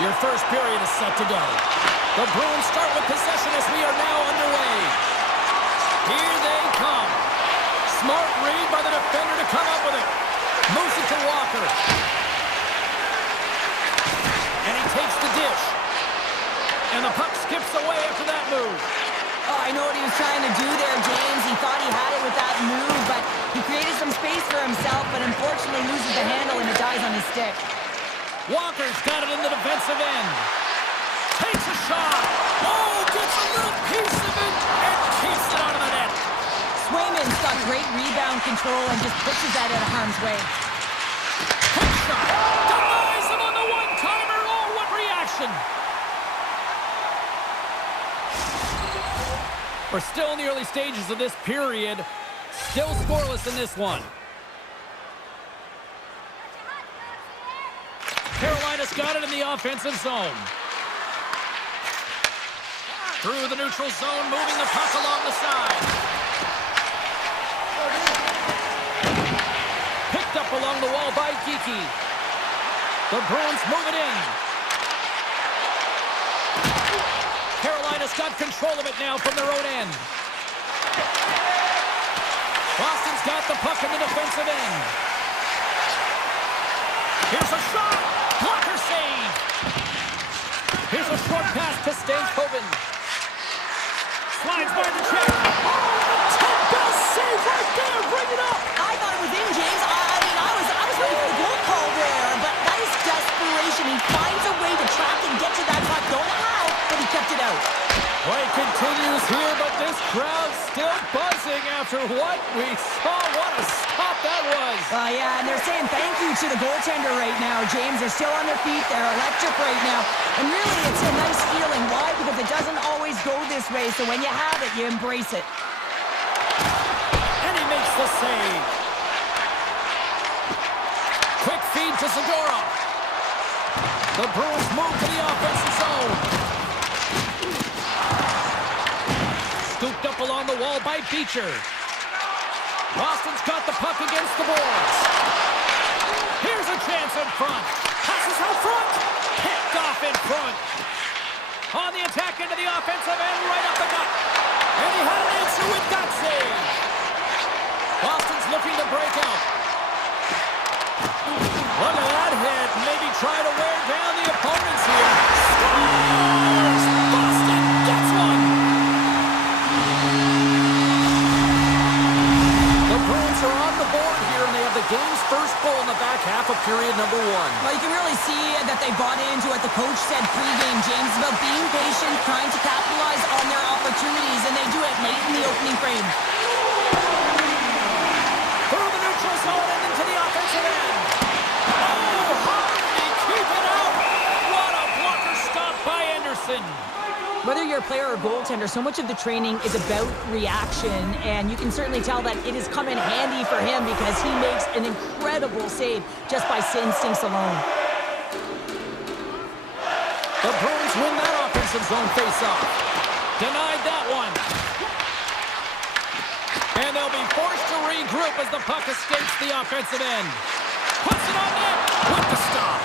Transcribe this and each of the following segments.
Your first period is set to go. The Bruins start with possession as we are now underway. Here they come. Smart read by the defender to come up with it. Moves it to Walker. And he takes the dish. And the puck skips away after that move. Oh, I know what he was trying to do there, James. He thought he had it with that move, but he created some space for himself, but unfortunately loses the handle and it dies on his stick. Walker's got it in the defensive end. Takes a shot. Oh, gets a little piece of it and keeps it out of the net. Swayman's got great rebound control and just pushes that out of harm's way. Hook shot. Denies him on the one-timer. Oh, what reaction. We're still in the early stages of this period. Still scoreless in this one. Carolina's got it in the offensive zone. Through the neutral zone, moving the puck along the side. Picked up along the wall by Geeky. The Bruins move it in. Carolina's got control of it now from their own end. Boston's got the puck in the defensive end. Here's a shot. Blocker save. Here's a short pass to Stankoven. Slides by the check. Oh, best save right there. Bring it up. I thought it was in, James. I was ready for the goal call there, but nice desperation. He finds a way to track and get to that puck. Don't know how, but he kept it out. Play continues here, but this crowd's still buzzing after what we saw. What a stop that was. Yeah, and they're saying thank you to the goaltender right now, James. They're still on their feet. They're electric right now. And really, it's a nice feeling. Why? Because it doesn't always go this way, so when you have it, you embrace it. And he makes the save. Quick feed to Zadorov. The Bruins move to the offensive zone. Scooped up along the wall by Beecher. Boston's got the puck against the boards. Here's a chance in front. Passes out front. Picked off in front. On the attack into the offensive end, right up the gut. And he had an answer with that save. Boston's looking to break out. Look at that hit. Maybe try to wear down the opponents here. Scores! Boston gets one. The Bruins are on the board here, and they have the game's first goal in the back half of period number one. Well, you can really see that they bought into what the coach said pregame, James, about being patient, trying to capitalize on their opportunities, and they do it late in the opening frame. Through the neutral zone and into the offensive end. Oh, how did he keep it out? What a blocker stop by Anderson. Whether you're a player or goaltender, so much of the training is about reaction, and you can certainly tell that it has come in handy for him because he makes an incredible save just by instincts alone. The Bruins win that offensive zone face-off. Denied that one. And they'll be forced to regroup as the puck escapes the offensive end. Puts it on net with the stop.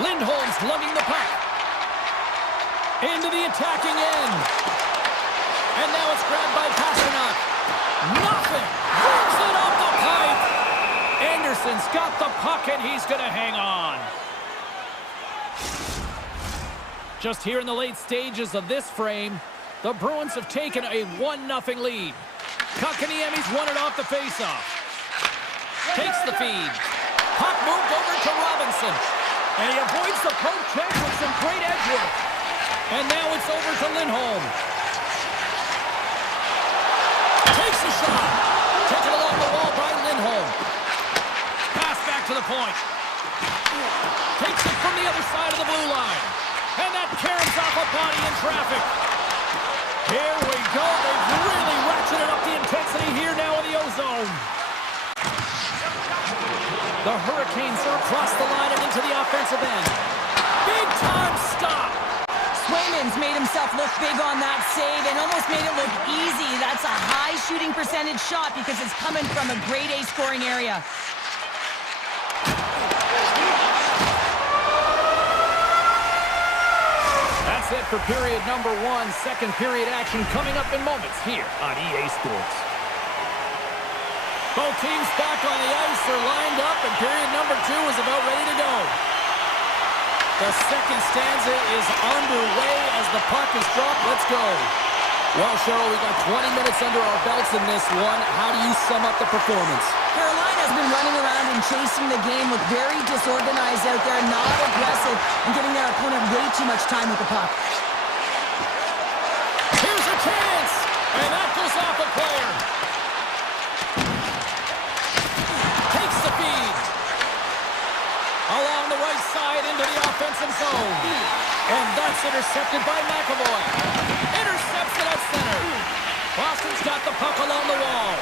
Lindholm's lugging the puck into the attacking end. And now it's grabbed by Pasternak. Nothing. Brings it up the pipe. Anderson's got the puck and he's going to hang on. Just here in the late stages of this frame, the Bruins have taken a 1-0 lead. Kotkaniemi's won it off the faceoff. Takes the feed. Puck moved over to Robinson. And he avoids the poke check with some great edge work. And now it's over to Lindholm. Takes a shot. Taken along the wall by Lindholm. Pass back to the point. Takes it from the other side of the blue line. And that caroms off a body in traffic. Here we go. They've really ratcheted up the intensity here now in the O-zone. The Hurricanes are across the line and into the offensive end. Big time stop. Swayman's made himself look big on that save and almost made it look easy. That's a high shooting percentage shot because it's coming from a grade A scoring area. set for period number 1. Second period action coming up in moments here on EA Sports. Both teams back on the ice are lined up, and period number 2 is about ready to go. The second stanza is underway as the puck is dropped. Let's go. Well, Cheryl, we got 20 minutes under our belts in this one. How do you sum up the performance? Carolina's been running around and chasing the game, look very disorganized out there, not aggressive, and giving their opponent way too much time with the puck. Here's a chance, and that goes off a player. Takes the feed. Along the right side into the offensive zone. And that's intercepted by McAvoy. Intercepts it at center. Boston's got the puck along the wall.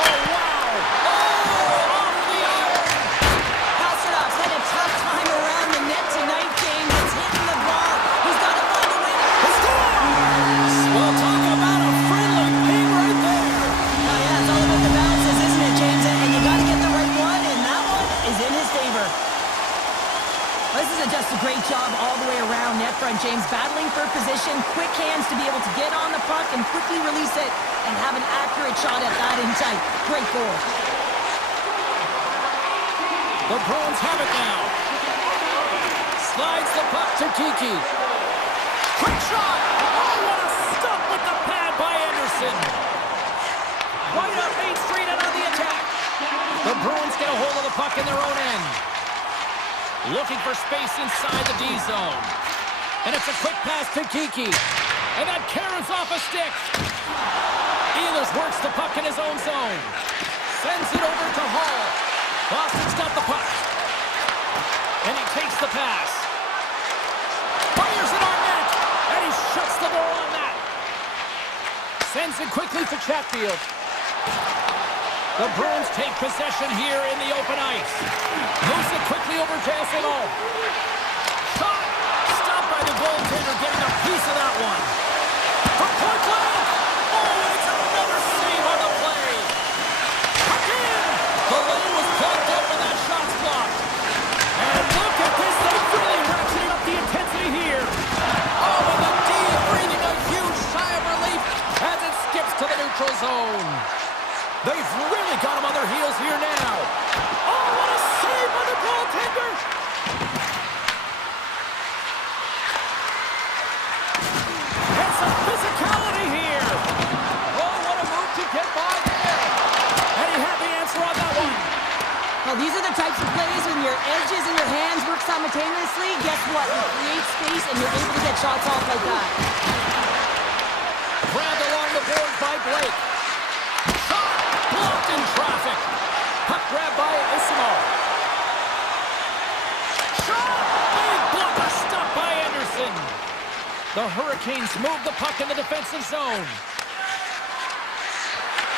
Oh, wow. Oh, off the iron. Pasternak had a tough time around the net tonight, James. It's hitting the bar. He's got to find a way to score. Well, talk about a friendly ping right there. Oh, yeah, it's all about the bounces, isn't it, James? And you got to get the right one, and that one is in his favor. This is just a great job all the way around net front, James. Battling for position, quick hands to be able to get on the puck and quickly release it and have an accurate shot at that in tight. Great goal. The Bruins have it now. Slides the puck to Kiki. Quick shot! Oh, what a stop with the pad by Anderson. Right up Main Street and on the attack. The Bruins get a hold of the puck in their own end. Looking for space inside the D zone. And it's a quick pass to Kiki. And that carries off a stick. Ehlers works the puck in his own zone. Sends it over to Hall. Boston's got the puck. And he takes the pass. Fires it on net. And he shuts the door on that. Sends it quickly to Chatfield. The Bruins take possession here in the open ice. Moves it quickly over to SNO. Shot! Stopped by the goaltender, getting a piece of that one. From point blank! Oh, and it's another save on the play. Puck in! The lane was plugged up and that shot's blocked. And look at this, they've really ratcheted up the intensity here. Oh, and the D breathing a huge sigh of relief as it skips to the neutral zone. They've really got him on their heels here now. Oh, what a save by the goaltender! And some physicality here. Oh, what a move to get by there. And he had the answer on that one. Well, these are the types of plays when your edges and your hands work simultaneously. Guess what? You create space and you're able to get shots off like that. Grabbed along the boards by Blake. Blocked in traffic. Puck grabbed by Isimo. Shot! Big block, a stop by Anderson. The Hurricanes move the puck in the defensive zone.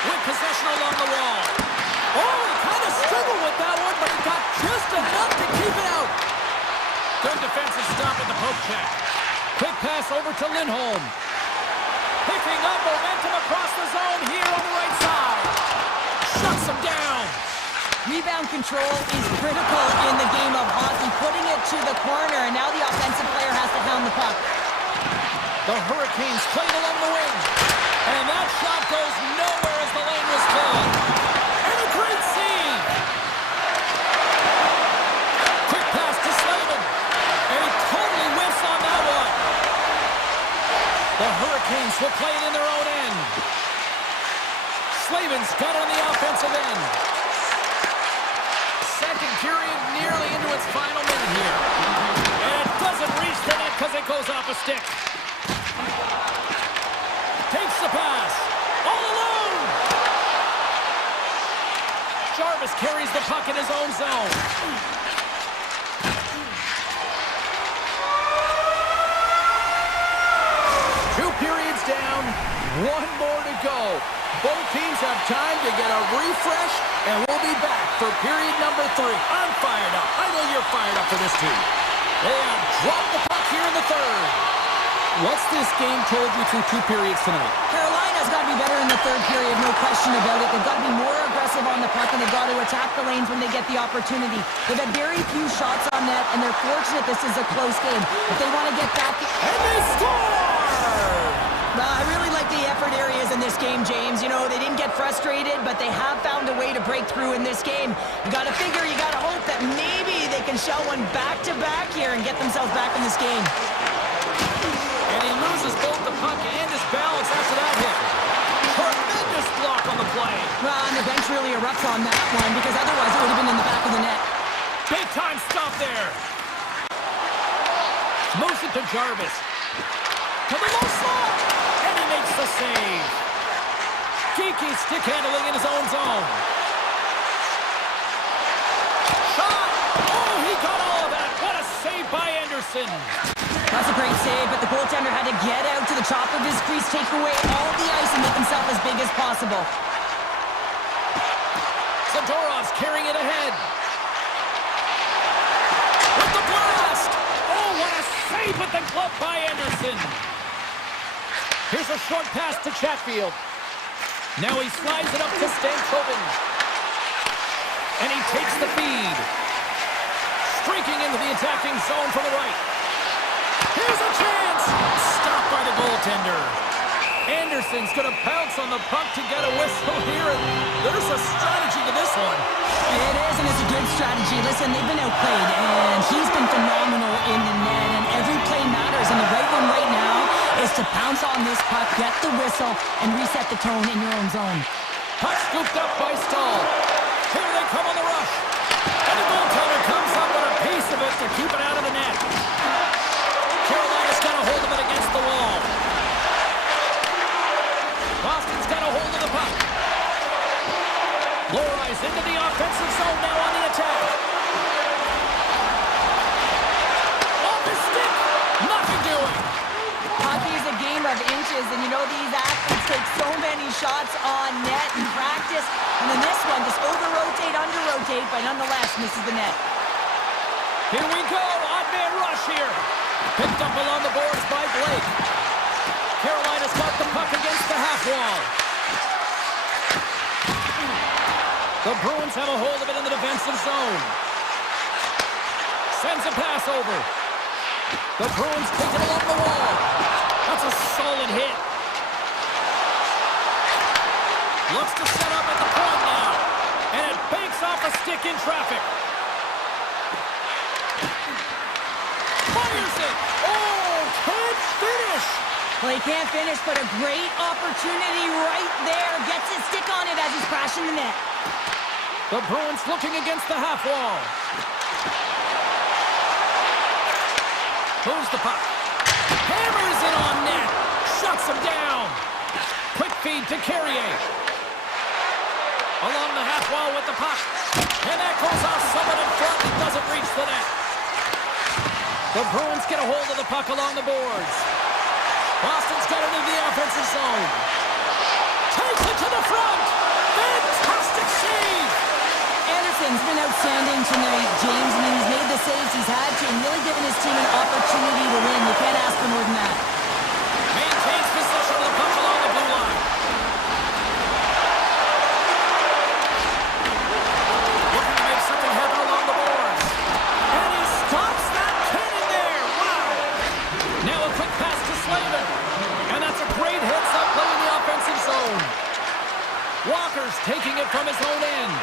With possession along the wall. Oh, he kind of struggled with that one, but he got just enough to keep it out. Good defensive stop at the poke check. Quick pass over to Lindholm. Picking up momentum across the zone here on the right side. Shuts him down. Rebound control is critical in the game of hockey. Putting it to the corner, and now the offensive player has to hound the puck. The Hurricanes played along the wing. And that shot goes nowhere as the lane was filled. And a great save. Quick pass to Slavin. And he totally whiffs on that one. The Hurricanes will play it in their own end. Slavin's got on the offensive end. Second period nearly into its final minute here. And it doesn't reach the net because it goes off a stick. Takes the pass. All alone. Jarvis carries the puck in his own zone. Two periods down, one more to go. Both teams have time to get a refresh, and we'll be back for period number 3. I'm fired up. I know you're fired up for this too. They have dropped the puck here in the third. What's this game told you through 2 periods tonight? Carolina's got to be better in the third period, no question about it. They've got to be more aggressive on the puck, and they've got to attack the lanes when they get the opportunity. They've had very few shots on net, and they're fortunate this is a close game. If they want to get back... And they score! I really like the effort areas in this game, James. You know, they didn't get frustrated, but they have found a way to break through in this game. You got to figure, you got to hope that maybe they can shell one back-to-back here and get themselves back in this game. And he loses both the puck and his balance after that hit. Tremendous block on the play. Well, and the bench really erupts on that one, because otherwise it would have been in the back of the net. Big time stop there. Moves it to Jarvis. To the low slot. And he makes the save. Geeky stick handling in his own zone. Shot. Oh, he got all of that. What a save by Anderson. That's a great save, but the goaltender had to get out to the top of his crease, take away all the ice, and make himself as big as possible. Zadorov's carrying it ahead. With the blast! Oh, what a save with the glove by Anderson. Here's a short pass to Chatfield. Now he slides it up to Stankoven. And he takes the feed. Streaking into the attacking zone from the right. Here's a chance! Stopped by the goaltender. Anderson's going to pounce on the puck to get a whistle here. And there's a strategy to this one. It is, and it's a good strategy. Listen, they've been outplayed, and he's been phenomenal in the net, and every play matters. And the right one right now is to pounce on this puck, get the whistle, and reset the tone in your own zone. Puck scooped up by Stahl. Here they come on the rush. And the goaltender comes up with a piece of it to keep it out of the net. Carolina's got a hold of it against the wall. Boston's got a hold of the puck. Lohrey's into the offensive zone now on the attack. Off his stick. Nothing doing. Hockey is a game of inches, and you know these athletes take so many shots on net in practice. And in this one, just over-rotate, under-rotate, but nonetheless misses the net. Here we go. Odd man rush here. Picked up along the boards by Blake. Carolina's got the puck against the half wall. The Bruins have a hold of it in the defensive zone. Sends a pass over. The Bruins take it along the wall. That's a solid hit. Looks to set up at the point now. And it banks off a stick in traffic. Fires it. Oh, can't finish. Well, he can't finish, but a great opportunity right there. Gets his stick on it as he's crashing the net. The Bruins looking against the half wall. Moves the puck. Hammers it on net. Shuts him down. Quick feed to Carrier. Along the half wall with the puck. And that goes off someone in front and doesn't reach the net. The Bruins get a hold of the puck along the boards. Boston's got it into the offensive zone. Takes it to the front. Fantastic save. Anderson's been outstanding tonight, James. I mean, he's made the saves he's had to and really given his team an opportunity to win. You can't ask for more than that. Maintains possession of the puck along the blue line. Looking to make something happen along the boards. And he stops that cannon there. Wow. Now a quick pass to Slavin. And that's a great heads-up play in the offensive zone. Walker's taking it from his own end.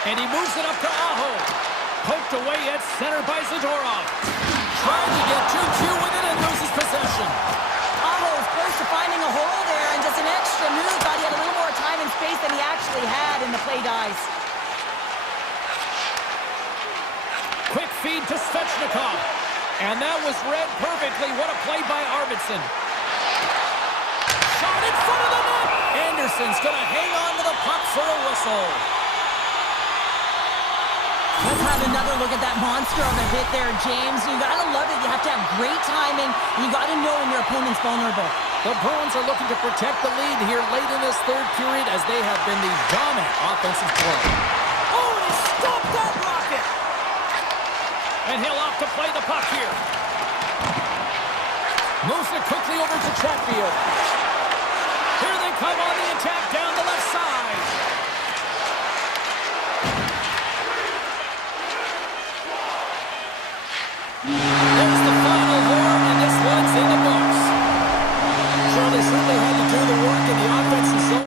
And he moves it up to Aho. Poked away at center by Zadorov. Trying to get too cute with it and loses possession. Aho's close to finding a hole there, and just an extra move. Thought he had a little more time and space than he actually had, and the play dies. Quick feed to Svechnikov. And that was read perfectly. What a play by Arvidsson. Shot in front of the net. Anderson's going to hang on to the puck for a whistle. Let's have another look at that monster of a hit there, James. You gotta love it. You have to have great timing, and you gotta know when your opponent's vulnerable. The Bruins are looking to protect the lead here late in this third period as they have been the dominant offensive club. Oh, and he stopped that rocket! And he'll opt to play the puck here. Moves it quickly over to Chatfield. Here they come on the attack down the left side. There's the final horn, and this one's in the books. Sure, they certainly had to do the work in the offensive zone.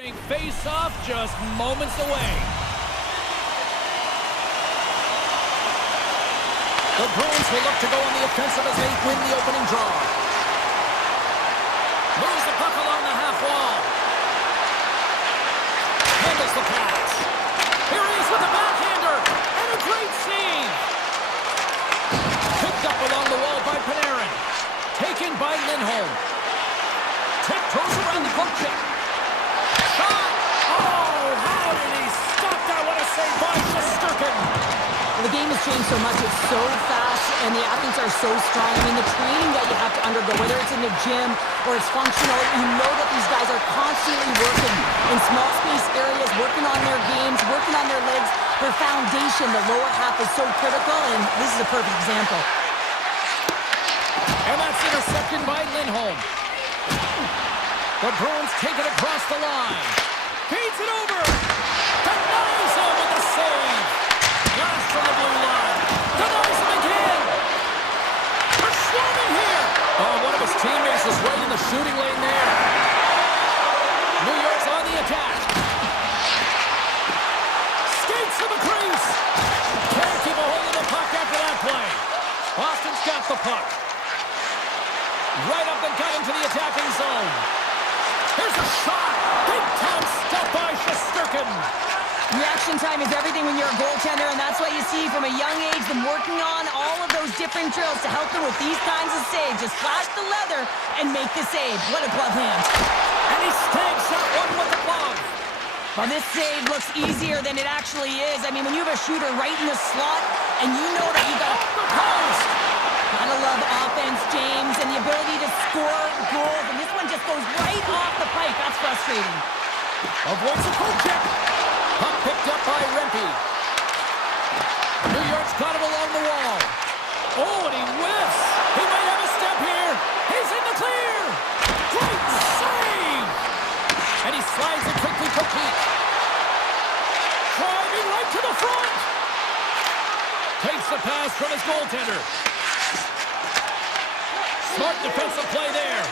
Face-off just moments away. The Bruins will look to go on the offensive as they win the opening draw. Moves the puck along the half wall. Handles the pass. Here he is with a backhander. And a great save. Picked up along the wall by Panarin. Taken by Lindholm. Tiptoes around the poke check. Shot! Oh, how did he stop that? What a save by Shesterkin. The game has changed so much. It's so fast, and the athletes are so strong. I mean, the training that you have to undergo, whether it's in the gym or it's functional, you know that these guys are constantly working in small space areas, working on their games, working on their legs. Their foundation, the lower half, is so critical, and this is a perfect example. And that's intercepted by Lindholm. The Bruins take it across the line. Feeds it over. Denies him with the save. Blast from the blue line. Denies him again. They're swarming here. Oh, one of his teammates is right in the shooting lane there. New York's on the attack. Skates to the crease. Can't keep a hold of the puck after that play. Boston's got the puck. Right up the gut into the attacking zone. Here's a shot. Big time stop by Shesterkin. Reaction time is everything when you're a goaltender, and that's why you see from a young age them working on all of those different drills to help them with these kinds of saves. Just flash the leather and make the save. What a glove hand. And he snags that one with the glove. Well, this save looks easier than it actually is. I mean, when you have a shooter right in the slot and you know that you got Off the post. gotta love offense, James, and the ability to score goals. And this one just goes right off the pipe. That's frustrating. Avoids a poke check. Puck picked up by Rempe. New York's got him along the wall. Oh, and he whiffs. He might have a step here. He's in the clear. Great save. And he slides it quickly for Keith. Driving right to the front. Takes the pass from his goaltender. Smart defensive play there.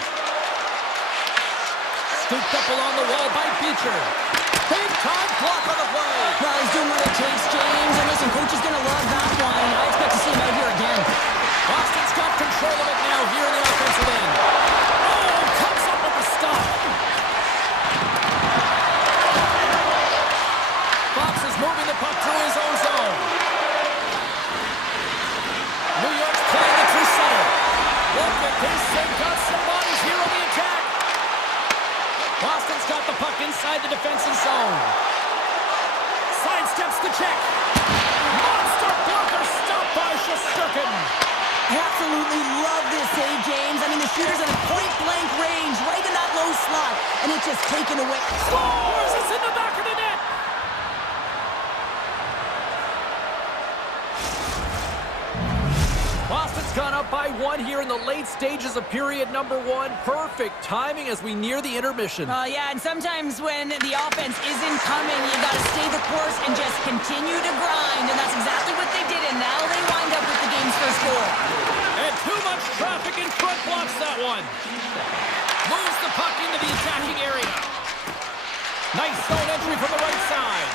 Scooped up along the wall by Beecher. Big time block on the play. Well, he's doing what it takes, James. And listen, coach is going to love that one. I expect to see him out here again. Boston's got control of it now here in the offensive end. Oh, comes up with the stop. Fox is moving the puck through his own zone. New York's playing it through center. Look at this. They've got some bodies here on the attack. Boston's got the puck inside the defensive zone. Sidesteps the check. Monster blocker stopped by Shesterkin. I absolutely love this save, James. I mean, the shooter's at a point-blank range, right in that low slot, and it's just taken away. Scores! It's in the back of the net. Boston's gone up by one here in the late stages of period number one. Perfect timing as we near the intermission. Yeah, and sometimes when the offense isn't coming, you got to stay the course and just continue to grind, and that's exactly what they did, and now they wind up with the game's first goal. And too much traffic in front blocks that one. Moves the puck into the attacking area. Nice zone entry from the right side.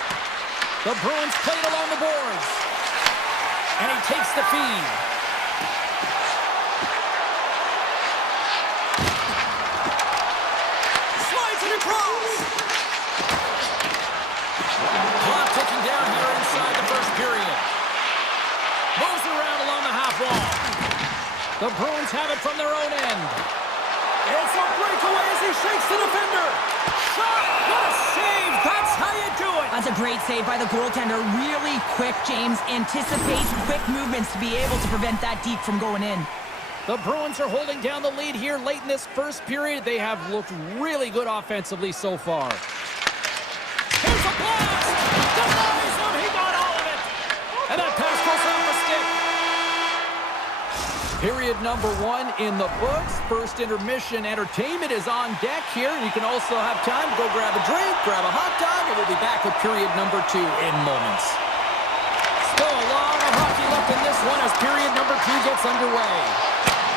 The Bruins play it along the boards. And he takes the feed. Across. Clock ticking down here inside the first period. Moves around along the half wall. The Bruins have it from their own end. It's a breakaway as he shakes the defender. Shot! What a save! That's how you do it! That's a great save by the goaltender. Really quick, James. Anticipates quick movements to be able to prevent that deep from going in. The Bruins are holding down the lead here late in this first period. They have looked really good offensively so far. Here's a blast! Denies him! He got all of it! And that pass goes off the stick. Period number one in the books. First intermission entertainment is on deck here. You can also have time to go grab a drink, grab a hot dog, and we'll be back with period number two in moments. Still a lot of hockey left in this one as period number two gets underway.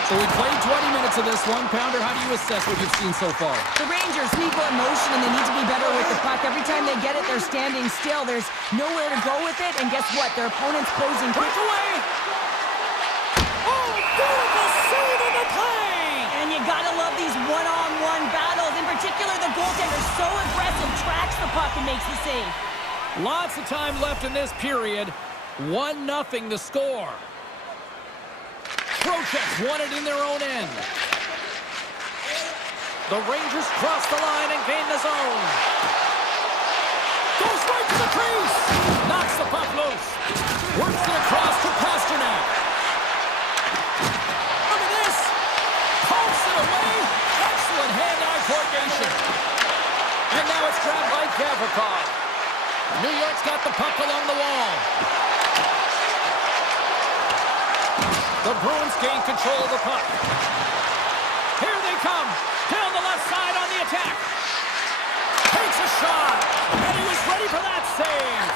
So we played 20 minutes of this one. Pounder, how do you assess what you've seen so far? The Rangers need more motion, and they need to be better with the puck. Every time they get it, they're standing still. There's nowhere to go with it, and guess what? Their opponent's closing quick away. Oh, beautiful save on the play! And you gotta love these one-on-one battles. In particular, the goaltender so aggressive, tracks the puck and makes the save. Lots of time left in this period. 1-0 the score. Pro-checks won it in their own end. The Rangers cross the line and gain the zone. Goes right to the crease. Knocks the puck loose. Works it across to Pasternak. Look at this. Pulls it away. Excellent hand-eye coordination. And now it's grabbed by Gavrikov. New York's got the puck along the wall. The Bruins gain control of the puck. Here they come. Down the left side on the attack. Takes a shot. And he was ready for that save.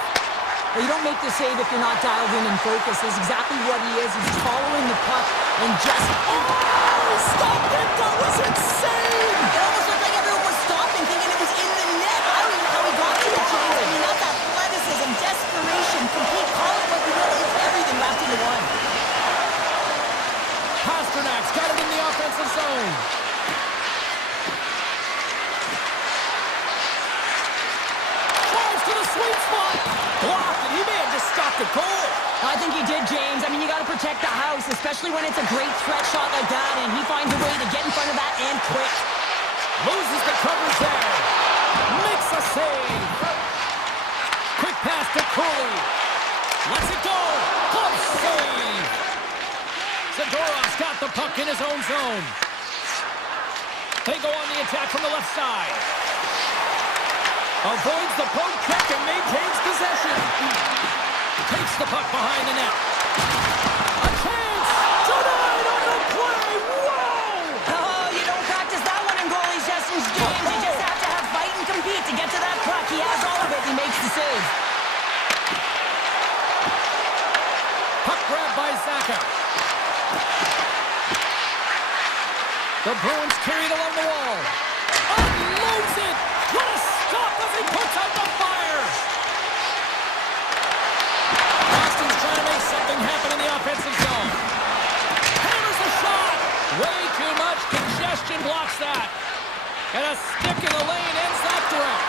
Well, you don't make the save if you're not dialed in and focused. That's exactly what he is. He's following the puck and just... Oh, stopped it. That was insane. It almost looked like everyone was stopping, thinking it was in the net. I don't even know how he got to it, James. I mean, that's athleticism, desperation, complete, call it what you will. It's everything wrapped into one. Pasternak's got it in the offensive zone. Drives to the sweet spot. Blocked it. He may have just stopped the goal. I think he did, James. I mean, you got to protect the house, especially when it's a great threat shot like that, and he finds a way to get in front of that and quick. Loses the coverage there. Makes a save. Quick pass to Cooley. Lets it go. Glove save. Zadorov's got the puck in his own zone. They go on the attack from the left side. Avoids the poke check and maintains possession. Takes the puck behind the net. A chance! Denied on the play! Whoa! Oh, you don't practice that one in goalie sessions, James. You just have to have fight and compete to get to that puck. He has all of it. He makes the save. Puck grabbed by Zaka. The Bruins carried along the wall. Unloads it! What a stop as he puts out the fire! Boston's trying to make something happen in the offensive zone. Hammers the shot! Way too much congestion blocks that. And a stick in the lane ends that threat.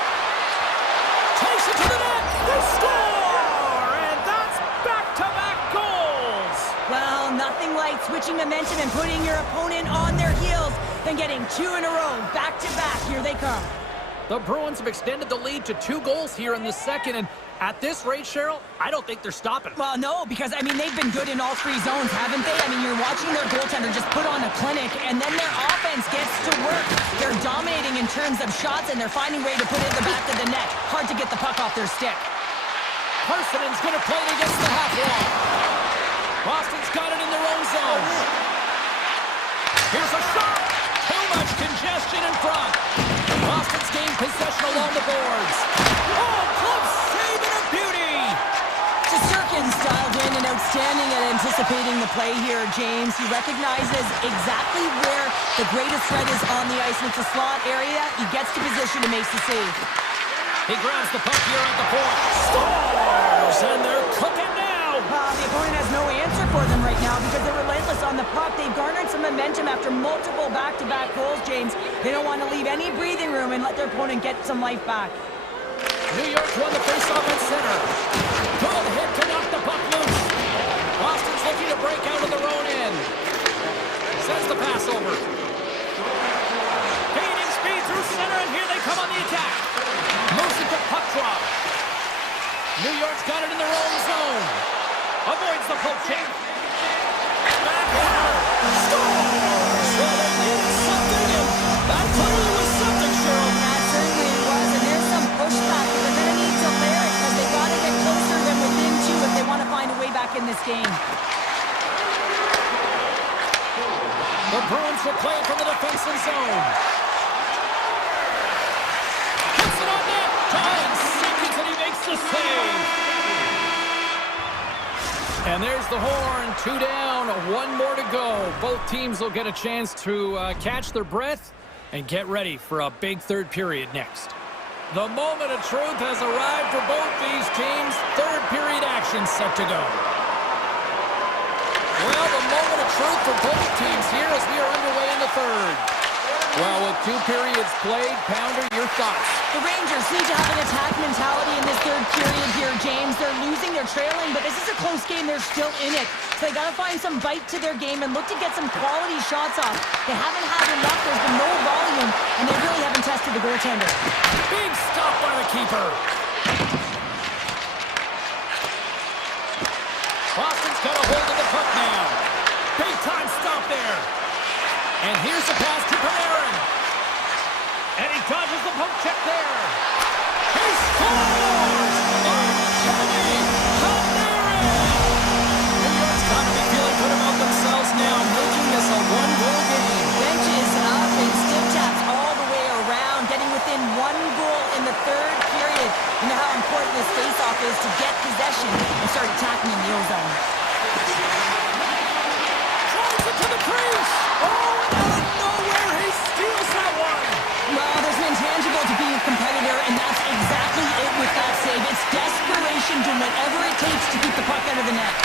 Takes it to the net! They score! And that's back-to-back goals! Well, nothing like switching momentum and putting your opponent on their heels than getting two in a row, back-to-back. Here they come. The Bruins have extended the lead to 2 goals here in the second, and at this rate, Cheryl, I don't think they're stopping. Well, no, because, I mean, they've been good in all 3 zones, haven't they? I mean, you're watching their goaltender just put on a clinic, and then their offense gets to work. They're dominating in terms of shots, and they're finding a way to put it in the back of the net. Hard to get the puck off their stick. Parsonen's going to play it against the half wall. Boston's got it in their own zone. Here's a shot. Too much congestion in front. Boston's gained possession along the boards. Oh, club save and a beauty. Shesterkin's dialed in and outstanding at anticipating the play here, James. He recognizes exactly where the greatest threat is on the ice. And it's a slot area. He gets to position and makes the save. He grabs the puck here at the point. Scores! And they're cooking now. The opponent has no answer for them right now because they're relentless on the puck. They've garnered some momentum after multiple back-to-back goals, James. They don't want to leave any breathing room and let their opponent get some life back. New York won the face-off at center. Good hit to knock the puck loose. Boston's looking to break out of their own end. Sends the pass over. Gaining speed through center, and here they come on the attack. Moves it to puck drop. New York's got it in their own zone. Avoids the poke check. Backhander. Scores! Well, they needed something, and that clearly was something, Cheryl. That certainly was, and there's some pushback, but they're going to need to layer it because they've got to get closer than within 2 if they want to find a way back in this game. The Bruins will play it from the defensive zone. Puts it on net. Giant seconds, and he makes the save. And there's the horn. 2 down, 1 more to go. Both teams will get a chance to catch their breath and get ready for a big third period next. The moment of truth has arrived for both these teams. Third period action set to go. Well, the moment of truth for both teams here as we are underway in the third. Well, with 2 periods played, Pounder, your thoughts? The Rangers need to have an attack mentality in this third period here, James. They're losing, they're trailing, but this is a close game. They're still in it. So they got to find some bite to their game and look to get some quality shots off. They haven't had enough. There's been no volume, and they really haven't tested the goaltender. Big stop by the keeper. Boston's got a hold of the puck now. Big time stop there. And here's the pass to Panarin. And he dodges the poke check there. He scores! Panarin! New York's got to be feeling good about themselves now, making this a 1-goal game. Benches up and stiff taps all the way around, getting within 1 goal in the third period. You know how important this face-off is to get possession and start attacking in the O-zone. Drives it to the crease! Oh! Well, there's an intangible to being a competitor, and that's exactly it with that save. It's desperation, doing whatever it takes to keep the puck out of the net.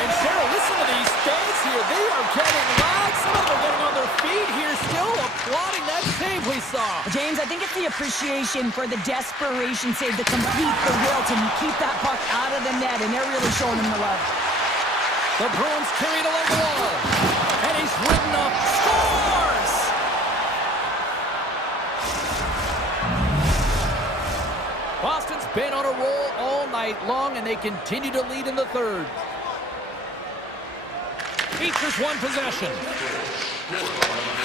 And Cheryl, listen to these fans here. They are getting loud. Some of them are getting on their feet here, still applauding that save we saw. James, I think it's the appreciation for the desperation save, the complete, the will to keep that puck out of the net, and they're really showing him the love. The Bruins carried along the wall, and he's ridden up. Scores! Boston's been on a roll all night long, and they continue to lead in the third. Features 1 possession.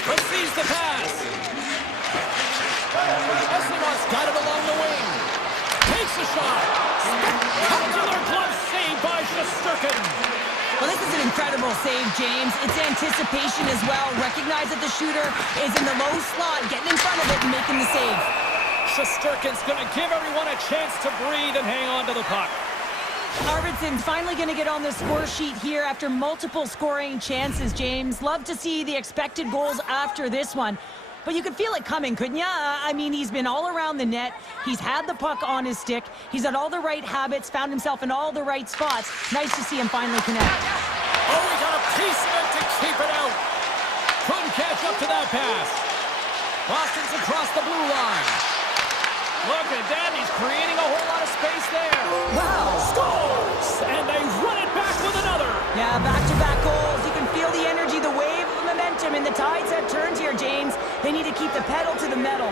Receives the pass. Essenot's got it along the wing. Takes a shot. Spectacular glove save by Shesterkin. Well, this is an incredible save, James. It's anticipation as well. Recognize that the shooter is in the low slot, getting in front of it and making the save. Shesterkin's going to give everyone a chance to breathe and hang on to the puck. Arvidsson's finally going to get on the score sheet here after multiple scoring chances, James. Love to see the expected goals after this one. But you could feel it coming, couldn't you? I mean, he's been all around the net. He's had the puck on his stick. He's had all the right habits, found himself in all the right spots. Nice to see him finally connect. Oh, he got a piece of it to keep it out. Couldn't catch up to that pass. Boston's across the blue line. Look at that, he's creating a whole lot of space there. Wow. Scores! And they run it back with another. Yeah, back-to-back goals. You can feel the energy, the wave of momentum, and the tides have turned here, James. They need to keep the pedal to the metal.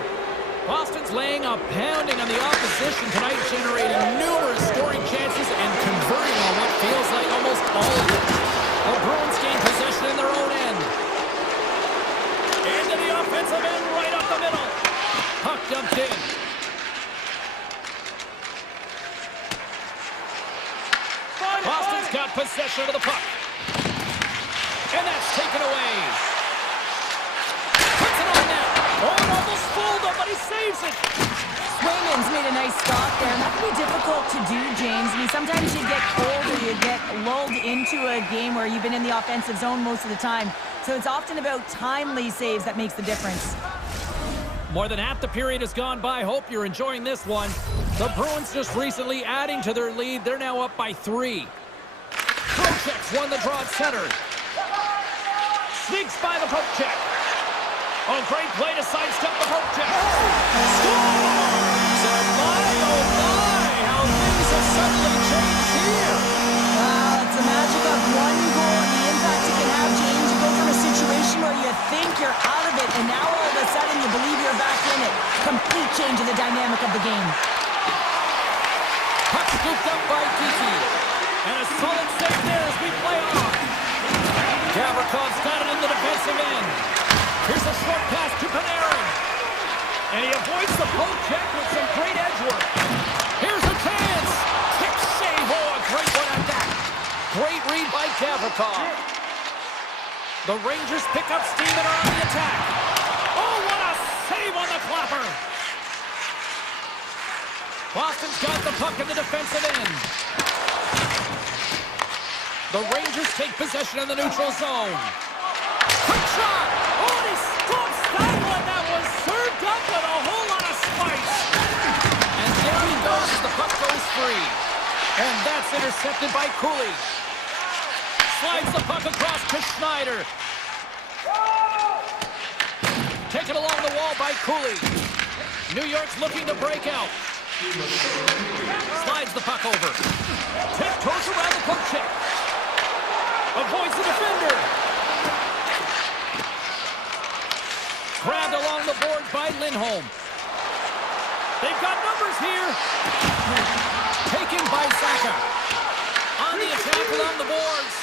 Boston's laying a pounding on the opposition tonight, generating numerous scoring chances and converting on what feels like almost all of it. The Bruins gain possession in their own end. Into the offensive end, right up the middle. Puck dumped in. Boston's got possession of the puck. And that's taken away. Puts it on net. Oh, it almost fooled him, but he saves it. Swayman's made a nice stop there, and that can be difficult to do, James. I mean, sometimes you get cold or you get lulled into a game where you've been in the offensive zone most of the time. So it's often about timely saves that makes the difference. More than half the period has gone by. Hope you're enjoying this one. The Bruins just recently adding to their lead. They're now up by 3. Prochek's won the draw at center. Sneaks by the poke check. Oh, great play to sidestep the poke check. Scores! And my, oh my, how things have suddenly changed here. Wow, it's the magic of 1 goal and the impact it can have, James. You go from a situation where you think you're out of it, and now all of a sudden you believe you're back in it. Complete change in the dynamic of the game. Puck scooped up by Kiki. And a solid save there as we play on. Gavrikov's got it in the defensive end. Here's a short pass to Panarin. And he avoids the poke check with some great edge work. Here's a chance. Kick save. Oh, a great one at that. Great read by Gavrikov. The Rangers pick up steam and are on the attack. Oh, what a save on the clapper. Boston's got the puck in the defensive end. The Rangers take possession in the neutral zone. Quick shot! Oh, and he stops that one! That was served up with a whole lot of spice! And there he goes as the puck goes free. And that's intercepted by Cooley. Slides the puck across to Schneider. Taken along the wall by Cooley. New York's looking to break out. Slides the puck over. Tiptoes around the poke check. Avoids the defender. Grabbed along the boards by Lindholm. They've got numbers here. Taken by Saka. On the attack along the boards.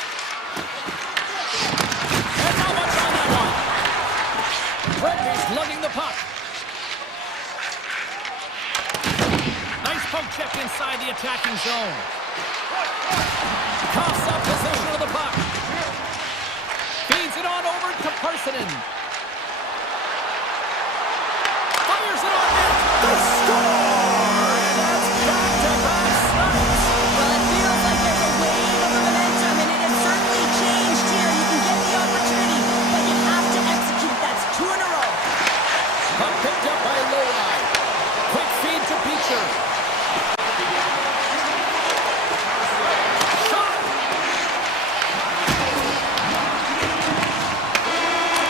And not much on that one. Brendan's lugging the puck. Nice poke check inside the attacking zone. Coughs up possession of the puck. Feeds it on over to Parsonen. Fires it on net. The score! And that's back-to-back stops. Well, it feels like there's a wave of momentum, and it has certainly changed here. You can get the opportunity, but you have to execute. That's 2 in a row. Puck picked up by Lowry. Quick feed to Beecher. Shot!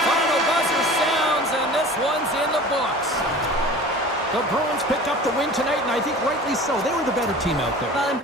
Final buzzer sounds, and this one's in the books. The Bruins picked up the win tonight, and I think rightly so. They were the better team out there. Well,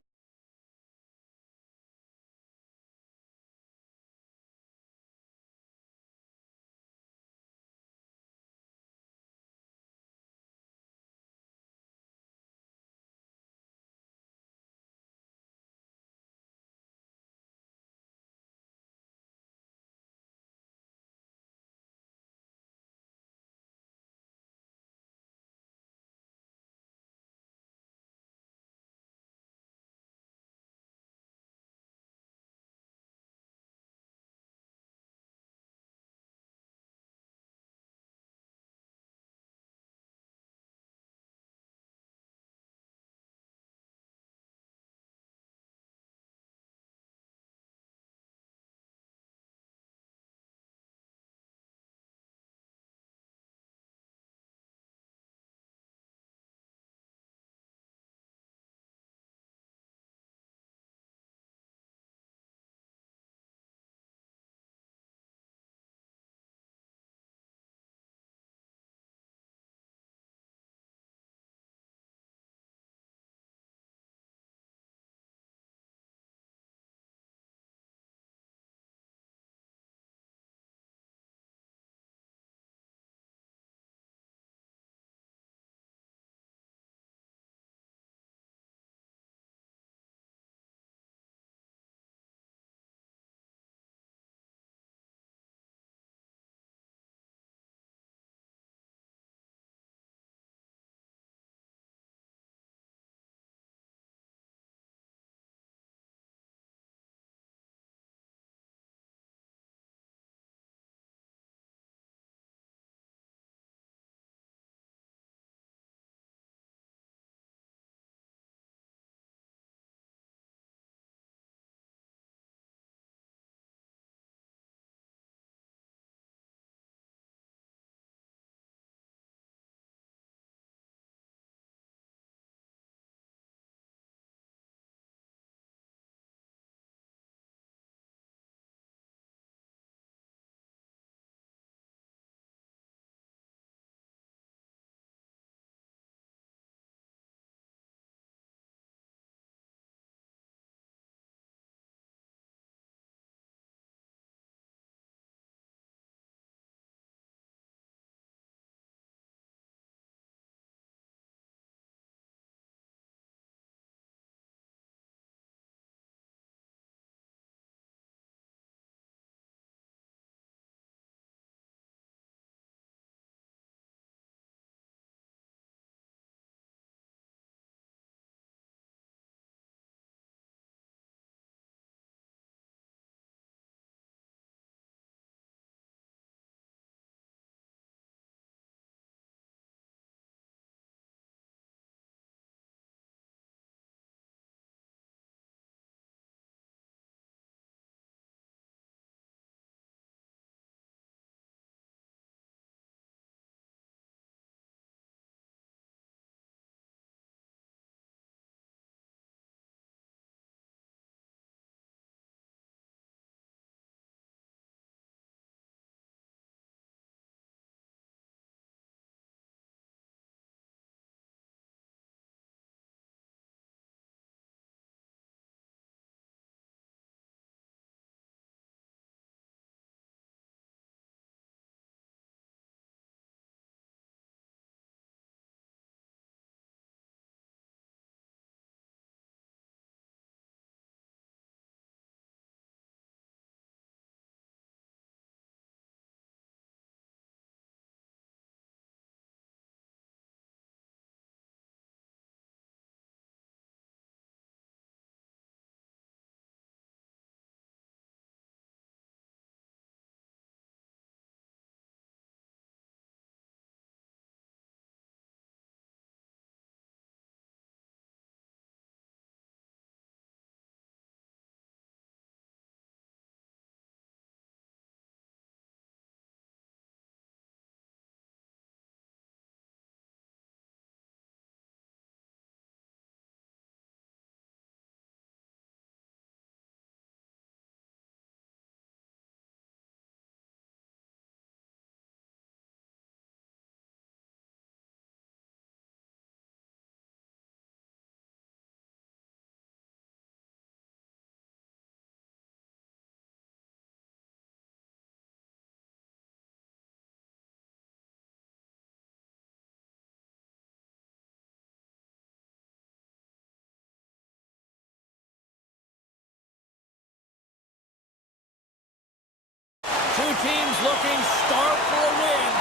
teams looking starved for a win,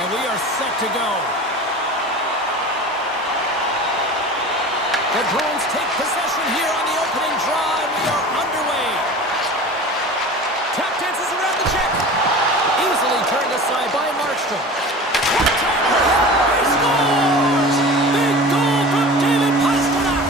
and we are set to go. The Bruins take possession here on the opening draw, and we are underway. Tap dances around the check. Easily turned aside by Markstrom. He scores! Big goal from David Pastrnak.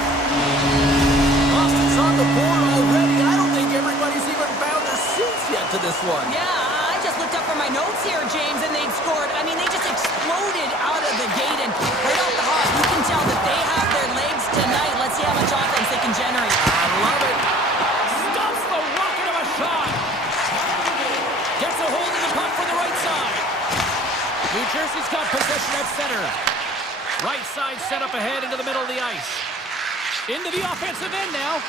Boston's on the board already. I don't think everybody's even found their seats yet to this one. Yeah, I just looked up for my notes here, James, and they'd scored. I mean, they just exploded out of the gate, and right off the hop, you can tell that they have their legs tonight. Let's see how much offense they can generate. I love it. Stops the rocket of a shot. Gets a hold of the puck from the right side. New Jersey's got possession at center. Right side set up ahead into the middle of the ice. Into the offensive end now.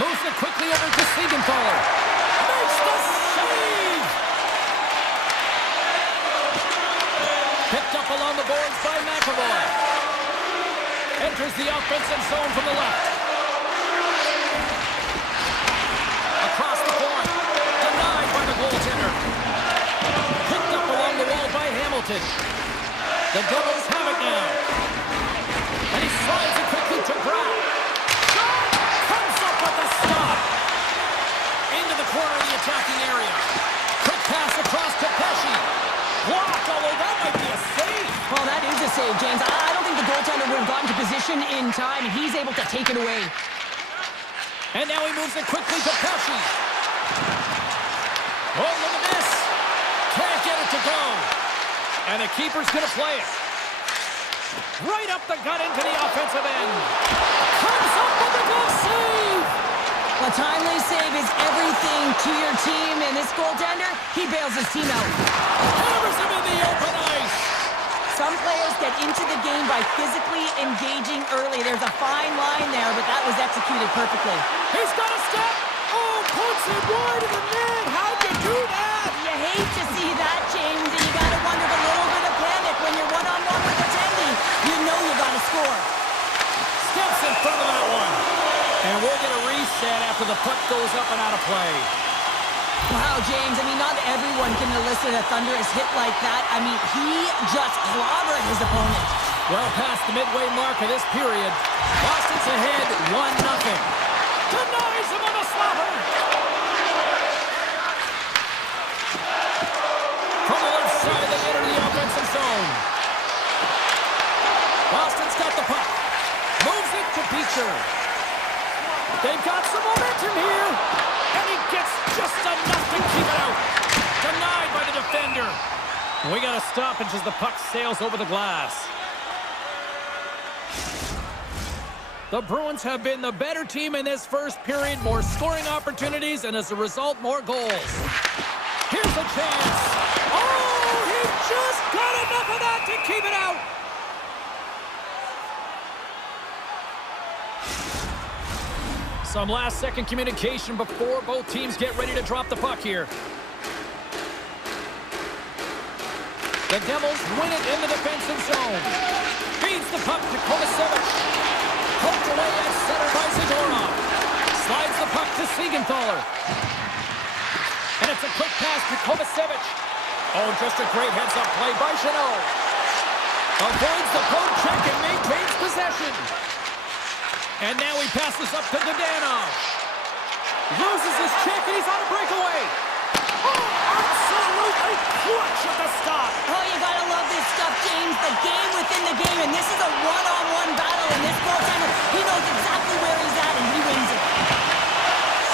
Moves it quickly over to Siegenthaler. Makes the save! Picked up along the boards by McAvoy. Enters the offensive zone from the left. Across the point. Denied by the goaltender. Picked up along the wall by Hamilton. The Devils have it now. And he slides it quickly to Brown. Shot! Comes up with the stop. Into the corner of the attacking area. Quick pass across to Pesci. Blocked, although that might be a save. Well, that is a save, James. I don't think the goaltender would have gotten to position in time, and he's able to take it away. And now he moves it quickly to Pesci. Oh, look at this. Can't get it to go. And the keeper's going to play it. Right up the gut into the offensive end. Comes up with a goal save. A timely save is everything to your team, and this goaltender, he bails his team out. Hammers him in the open ice. Some players get into the game by physically engaging early. There's a fine line there, but that was executed perfectly. He's got a step. Oh, puts it wide of the net. How'd you do that? You hate to see that, James, and you gotta wonder a little bit of panic when you're one-on-one with a Tendy. You know you gotta score. Steps in front of that one. And we'll get a reset after the puck goes up and out of play. Wow, James, I mean, not everyone can elicit a thunderous hit like that. I mean, he just clobbered his opponent. Well past the midway mark of this period. Boston's ahead 1-0. Denies him on the slapper. From the left side, they enter the offensive zone. Boston's got the puck. Moves it to Beecher. They've got some momentum here. And he gets just enough to keep it out. Denied by the defender. We got a stoppage as the puck sails over the glass. The Bruins have been the better team in this first period. More scoring opportunities, and as a result, more goals. Here's a chance. Oh, he just got enough of that to keep it out. Some last-second communication before both teams get ready to drop the puck here. The Devils win it in the defensive zone. Feeds the puck to Kovacevic. Poked away at center by Zadorov. Slides the puck to Siegenthaler. And it's a quick pass to Kovacevic. Oh, just a great heads-up play by Chanot. Avoids the poke check and maintains possession. And now he passes up to Dadonov. Loses his check and he's on a breakaway. Oh, absolutely clutch at the stop. Oh, you gotta love this stuff, James. The game within the game, and this is a one-on-one battle, and this goaltender, he knows exactly where he's at, and he wins it.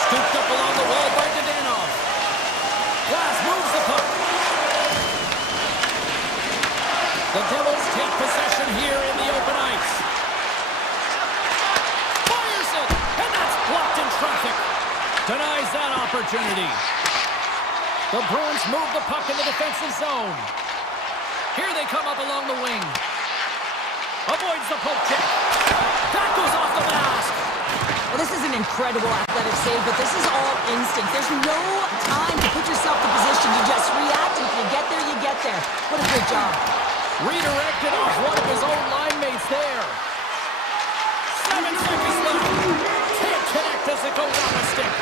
Scooped up along the wall by Dadonov. Glass moves the puck. The Devils take possession here in the open ice. Fires it, and that's blocked in traffic. Denies that opportunity. The Bruins move the puck in the defensive zone. Here they come up along the wing. Avoids the poke check. That goes off the mask. Well, this is an incredible athletic save, but this is all instinct. There's no time to put yourself in position. You just react. If you get there, you get there. What a good job. Redirected off one of his own line mates there. 7 seconds left. Can't connect as it goes on the stick.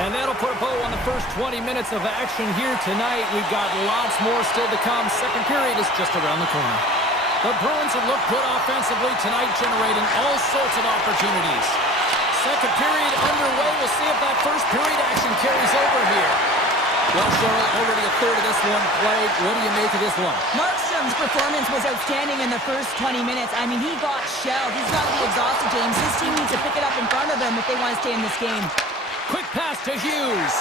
And that'll put a bow on the first 20 minutes of action here tonight. We've got lots more still to come. Second period is just around the corner. The Bruins have looked good offensively tonight, generating all sorts of opportunities. Second period underway. We'll see if that first period action carries over here. Well, Cheryl, already a third of this one played. What do you make of this one? Markstrom's performance was outstanding in the first 20 minutes. I mean, he got shelled. He's got to be exhausted, James. His team needs to pick it up in front of them if they want to stay in this game. Quick pass to Hughes.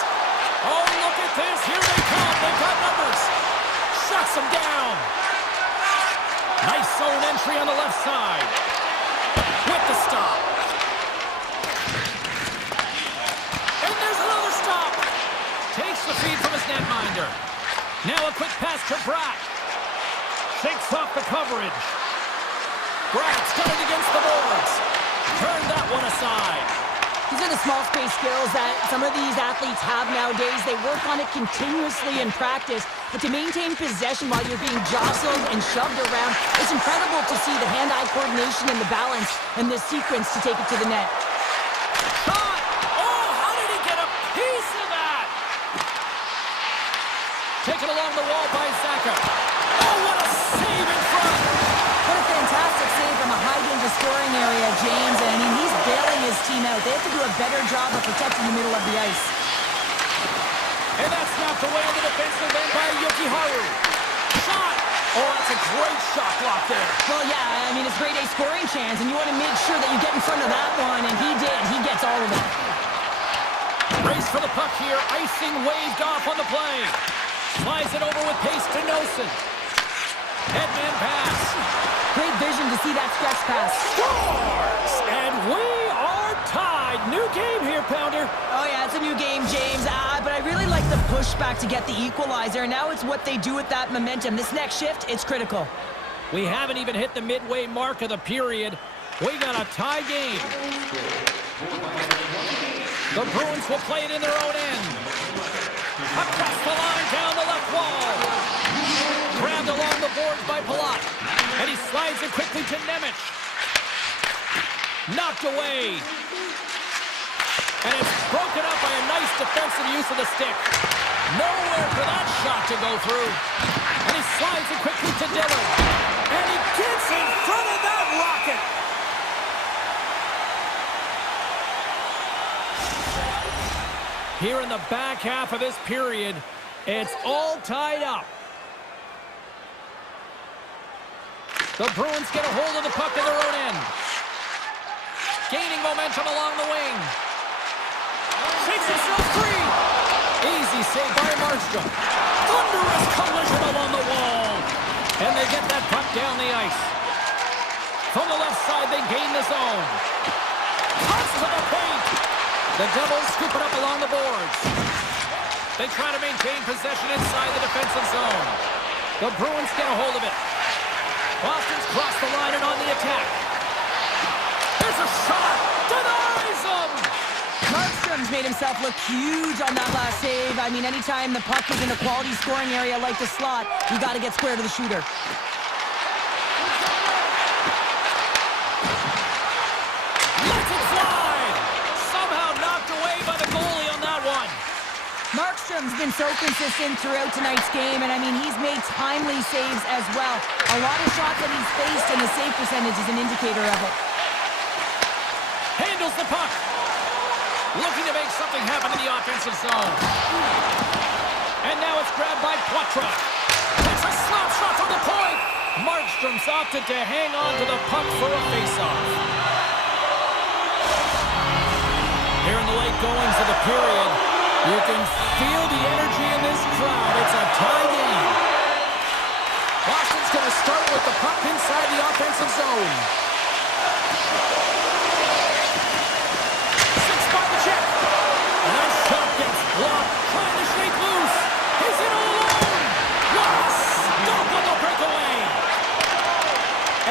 Oh, look at this. Here they come. They've got numbers. Shuts them down. Nice zone entry on the left side. With the stop. And there's another stop. Takes the feed from his netminder. Now a quick pass to Bratt. Shakes off the coverage. Bratt's got it against the boards. Turned that one aside. These are the small space skills that some of these athletes have nowadays. They work on it continuously in practice, but to maintain possession while you're being jostled and shoved around, it's incredible to see the hand-eye coordination and the balance in this sequence to take it to the net. Shot! Oh, how did he get a piece of that? Taken along the wall by Zaka. Oh, what a save in front! What a fantastic save from a high-danger scoring area, James. I mean, he's bailing his team out. They have to do a better job of protecting the middle of the ice. And that's snapped away in the defensive end by Yokiharu. Shot! Oh, that's a great shot block there. Well, yeah, I mean, it's grade A scoring chance, and you want to make sure that you get in front of that one, and he did. He gets all of it. Race for the puck here. Icing waved off on the play. Slides it over with pace to Nelson. Headman pass. Great vision to see that stretch pass. Scores! And we are tied. New game here, Pounder. Oh, yeah, it's a new game, James. But I really like the pushback to get the equalizer. Now it's what they do with that momentum. This next shift, it's critical. We haven't even hit the midway mark of the period. We got a tie game. The Bruins will play it in their own end. Across the line, down the left wall. Grabbed along the boards by Palat. And he slides it quickly to Nemec. Knocked away. And it's broken up by a nice defensive use of the stick. Nowhere for that shot to go through. And he slides it quickly to Dillon. And he gets in front of that rocket. Here in the back half of this period, it's all tied up. The Bruins get a hold of the puck in their own end. Gaining momentum along the wing. Shakes himself free. Easy save by Markstrom. Thunderous collision along the wall. And they get that puck down the ice. From the left side, they gain the zone. Cuts to the paint. The Devils scoop it up along the boards. They try to maintain possession inside the defensive zone. The Bruins get a hold of it. Boston's crossed the line and on the attack. There's a shot. Denies him. Markstrom's made himself look huge on that last save. I mean, anytime the puck is in a quality scoring area like the slot, you got to get square to the shooter. Lets it slide. Somehow knocked away by the goalie on that one. Markstrom's been so consistent throughout tonight's game, and I mean, he's made timely saves as well. A lot of shots that he's faced, and the save percentage is an indicator of it. Handles the puck. Looking to make something happen in the offensive zone. And now it's grabbed by Poitras. It's a slap shot from the point. Markstrom's opted to hang on to the puck for a faceoff. Here in the late goings of the period, you can feel the energy in this crowd. It's a tie game. Boston's going to start with the puck inside the offensive zone. Six by the check. And that shot gets blocked. Trying to shake loose. He's in all alone. What a stop on the breakaway.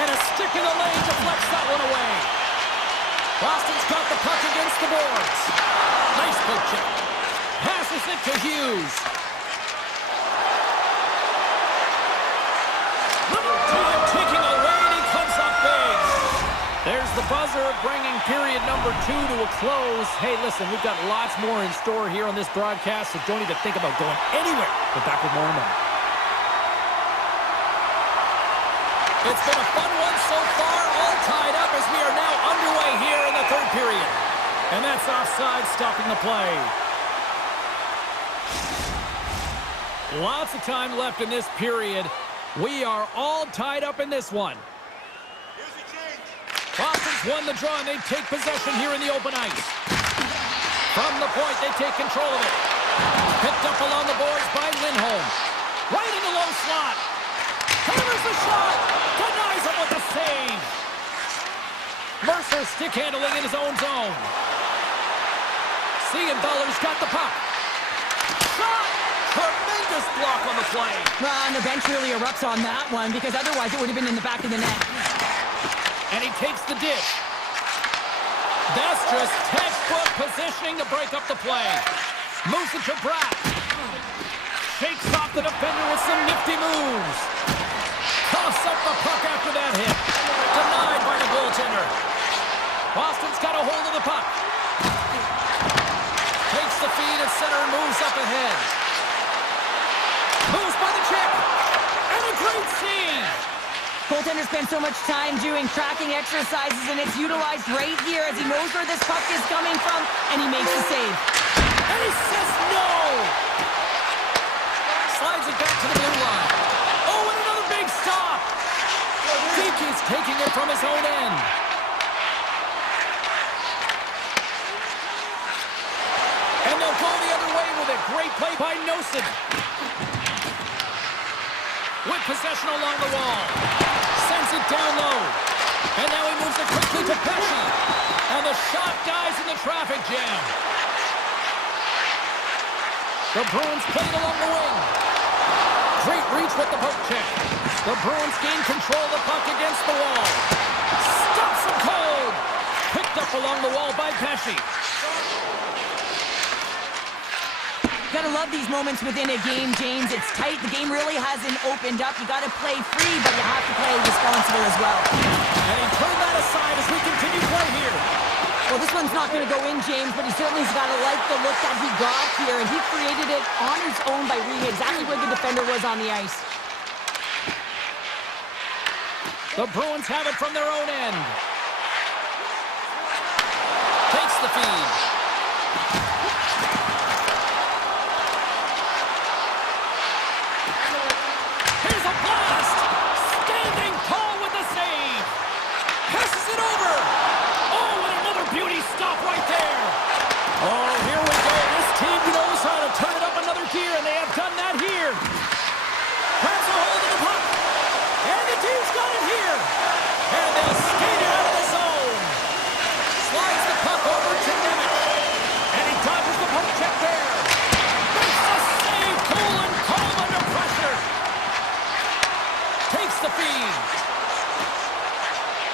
And a stick in the lane deflects that one away. Boston's got the puck against the boards. Nice poke check. Passes it to Hughes. Time ticking away, and he comes up big. There's the buzzer, bringing period number 2 to a close. Hey, listen, we've got lots more in store here on this broadcast, so don't even think about going anywhere. We're back with more in a moment. It's been a fun one so far, all tied up as we are now underway here in the third period. And that's offside, stopping the play. Lots of time left in this period. We are all tied up in this one. Boston's won the draw, and they take possession here in the open ice. From the point, they take control of it. Picked up along the boards by Lindholm. Right in the low slot. Hammers the shot. Denies him with the save. Mercer stick handling in his own zone. Siegenthaler's got the puck. Shot! Tremendous block on the play. Well, and the bench really erupts on that one, because otherwise it would have been in the back of the net. And he takes the dish. That's just textbook positioning to break up the play. Moves it to Bratt. Shakes off the defender with some nifty moves. Coughs up the puck after that hit. Denied by the goaltender. Boston's got a hold of the puck. Takes the feed at center and moves up ahead. Moves by the check. And a great save. Goaltender spends so much time doing tracking exercises, and it's utilized right here as he knows where this puck is coming from, and he makes the save. And he says no! Slides it back to the blue line. Oh, and another big stop! Dickey's taking it from his own end. And they'll go the other way with it. Great play by Nosen. With possession along the wall. Sends it down low. And now he moves it quickly to Pesci. And the shot dies in the traffic jam. The Bruins played along the wing. Great reach with the poke check. The Bruins gain control of the puck against the wall. Stops him cold. Picked up along the wall by Pesci. Gotta love these moments within a game, James. It's tight. The game really hasn't opened up. You gotta play free, but you have to play responsible as well. And he turned that aside as we continue play here. Well, this one's not gonna go in, James, but he certainly's gotta like the look that he got here, and he created it on his own by reading exactly where the defender was on the ice. The Bruins have it from their own end. Takes the feed.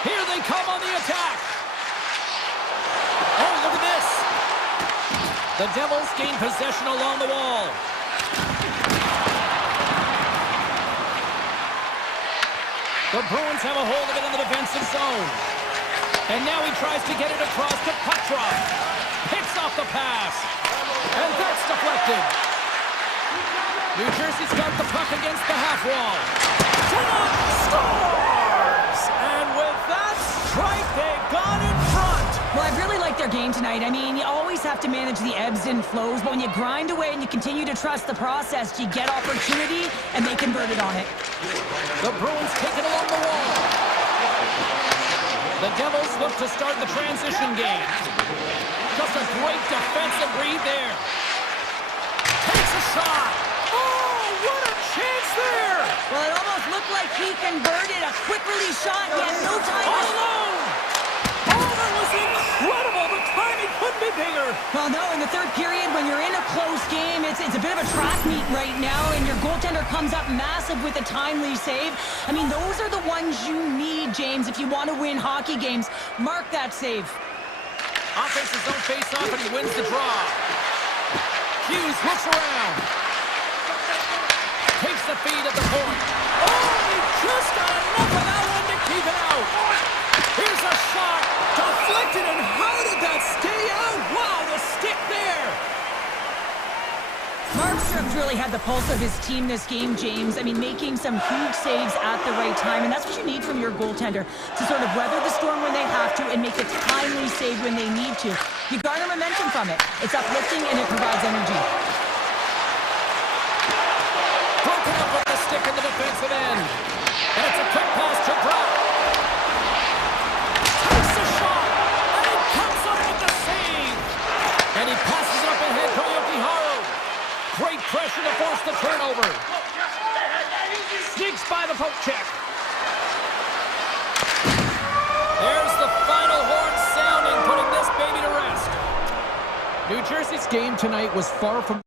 Here they come on the attack. Oh, look at this. The Devils gain possession along the wall. The Bruins have a hold of it in the defensive zone. And now he tries to get it across to Petrov. Picks off the pass. And that's deflected. New Jersey's got the puck against the half wall. Scores! And with that strike, they've gone in front. Well, I really like their game tonight. I mean, you always have to manage the ebbs and flows, but when you grind away and you continue to trust the process, you get opportunity, and they converted on it. The Bruins take it along the wall. The Devils look to start the transition game. Just a great defensive read there. Takes a shot. Oh, what a chance there! Well, it almost looked like he converted a quick release shot. He had no time. All alone! Oh, that was incredible! The timing couldn't be bigger! Well, no, in the third period, when you're in a close game, it's a bit of a track meet right now, and your goaltender comes up massive with a timely save. I mean, those are the ones you need, James, if you want to win hockey games. Mark that save. Offense's own face-off, and he wins the draw. Hughes looks around. Takes the feed at the point. Oh, he just got enough of that one to keep it out. Here's a shot. Deflected, and how did that stay out? Wow, the stick there. Markstrom's really had the pulse of his team this game, James. I mean, making some huge saves at the right time, and that's what you need from your goaltender, to sort of weather the storm when they have to and make a timely save when they need to. You garner momentum from it. It's uplifting and it provides energy. Broken up with the stick in the defensive end. And it's a quick pass to Brock. Takes the shot, and he comes up with the save. And he passes it up ahead to Yokiharu. Great pressure to force the turnover. Sneaks by the poke check. There's the final horn sounding, putting this baby to rest. New Jersey's game tonight was far from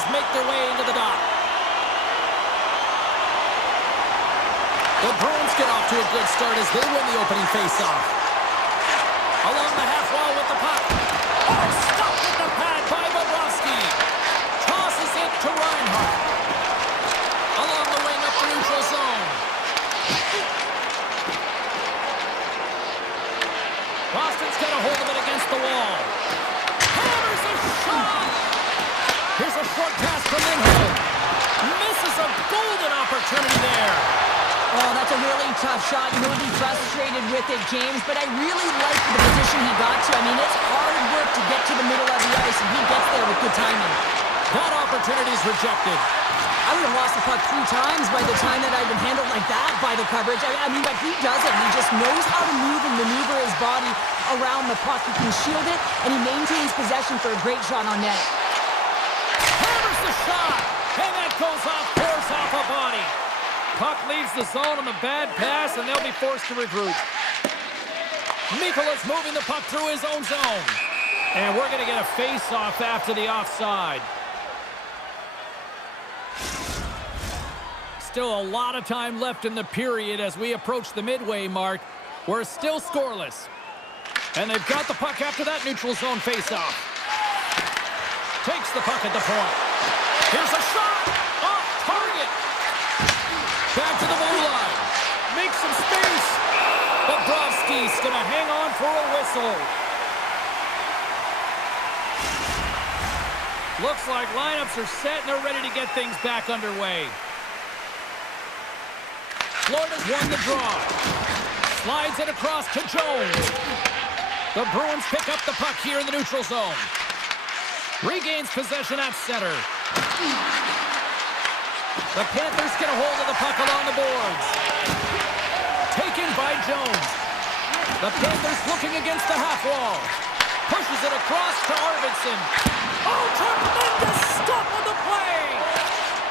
defenders make their way into the dock. The Bruins get off to a good start as they win the opening faceoff. Along the half wall with the puck. Oh, stopped with the pad by Bobrovsky. Tosses it to Reinhart. Along the wing up the neutral zone. Boston's got a hold of it against the wall. Hammers a shot! Here's a short pass from Lindholm. Misses a golden opportunity there. Oh, that's a really tough shot. You know, he'd be frustrated with it, James, but I really like the position he got to. I mean, it's hard work to get to the middle of the ice, and he gets there with good timing. That opportunity's rejected. I would have lost the puck 3 times by the time that I've been handled like that by the coverage. I mean, but he doesn't. He just knows how to move and maneuver his body around the puck. He can shield it, and he maintains possession for a great shot on net. Hammers the shot, and that goes off, force off a body. Puck leaves the zone on the bad pass, and they'll be forced to regroup. Mikola's moving the puck through his own zone. And we're going to get a face-off after the offside. Still a lot of time left in the period as we approach the midway mark. We're still scoreless. And they've got the puck after that neutral zone face-off. Takes the puck at the point. Here's a shot! Off target! Back to the blue line. Make some space. Bobrovsky's going to hang on for a whistle. Looks like lineups are set and they're ready to get things back underway. Florida's won the draw. Slides it across to Jones. The Bruins pick up the puck here in the neutral zone. Regains possession at center. The Panthers get a hold of the puck along the boards. Taken by Jones. The Panthers looking against the half wall. Pushes it across to Arvidsson. Oh, tremendous stop on the play!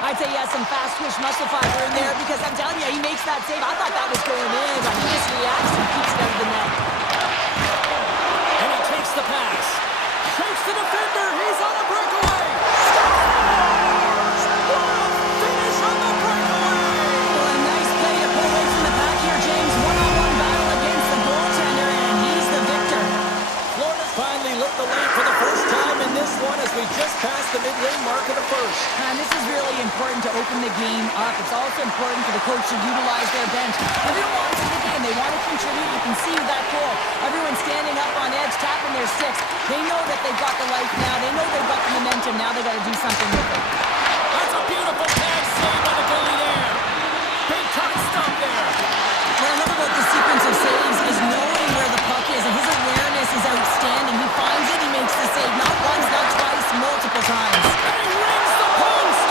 I'd say he has some fast twitch muscle fiber in there because I'm telling you, he makes that save. I thought that was going in, but he just reacts and keeps it out of the net. And he takes the pass. Shakes the defender. He's on a breakaway. As we just passed the midway mark of the first. And this is really important to open the game up. It's also important for the coach to utilize their bench. Everyone wants in the game. They want to contribute. You can see that goal. Everyone's standing up on edge, tapping their sticks. They know that they've got the life now. They know they've got the momentum. Now they've got to do something with it. That's a beautiful pass save by the goalie there. Big time stop there. What I love about the sequence of saves is knowing where the puck is, and his awareness is outstanding. He finds it, he makes the save. Not once, not twice, multiple times. And he rings the post!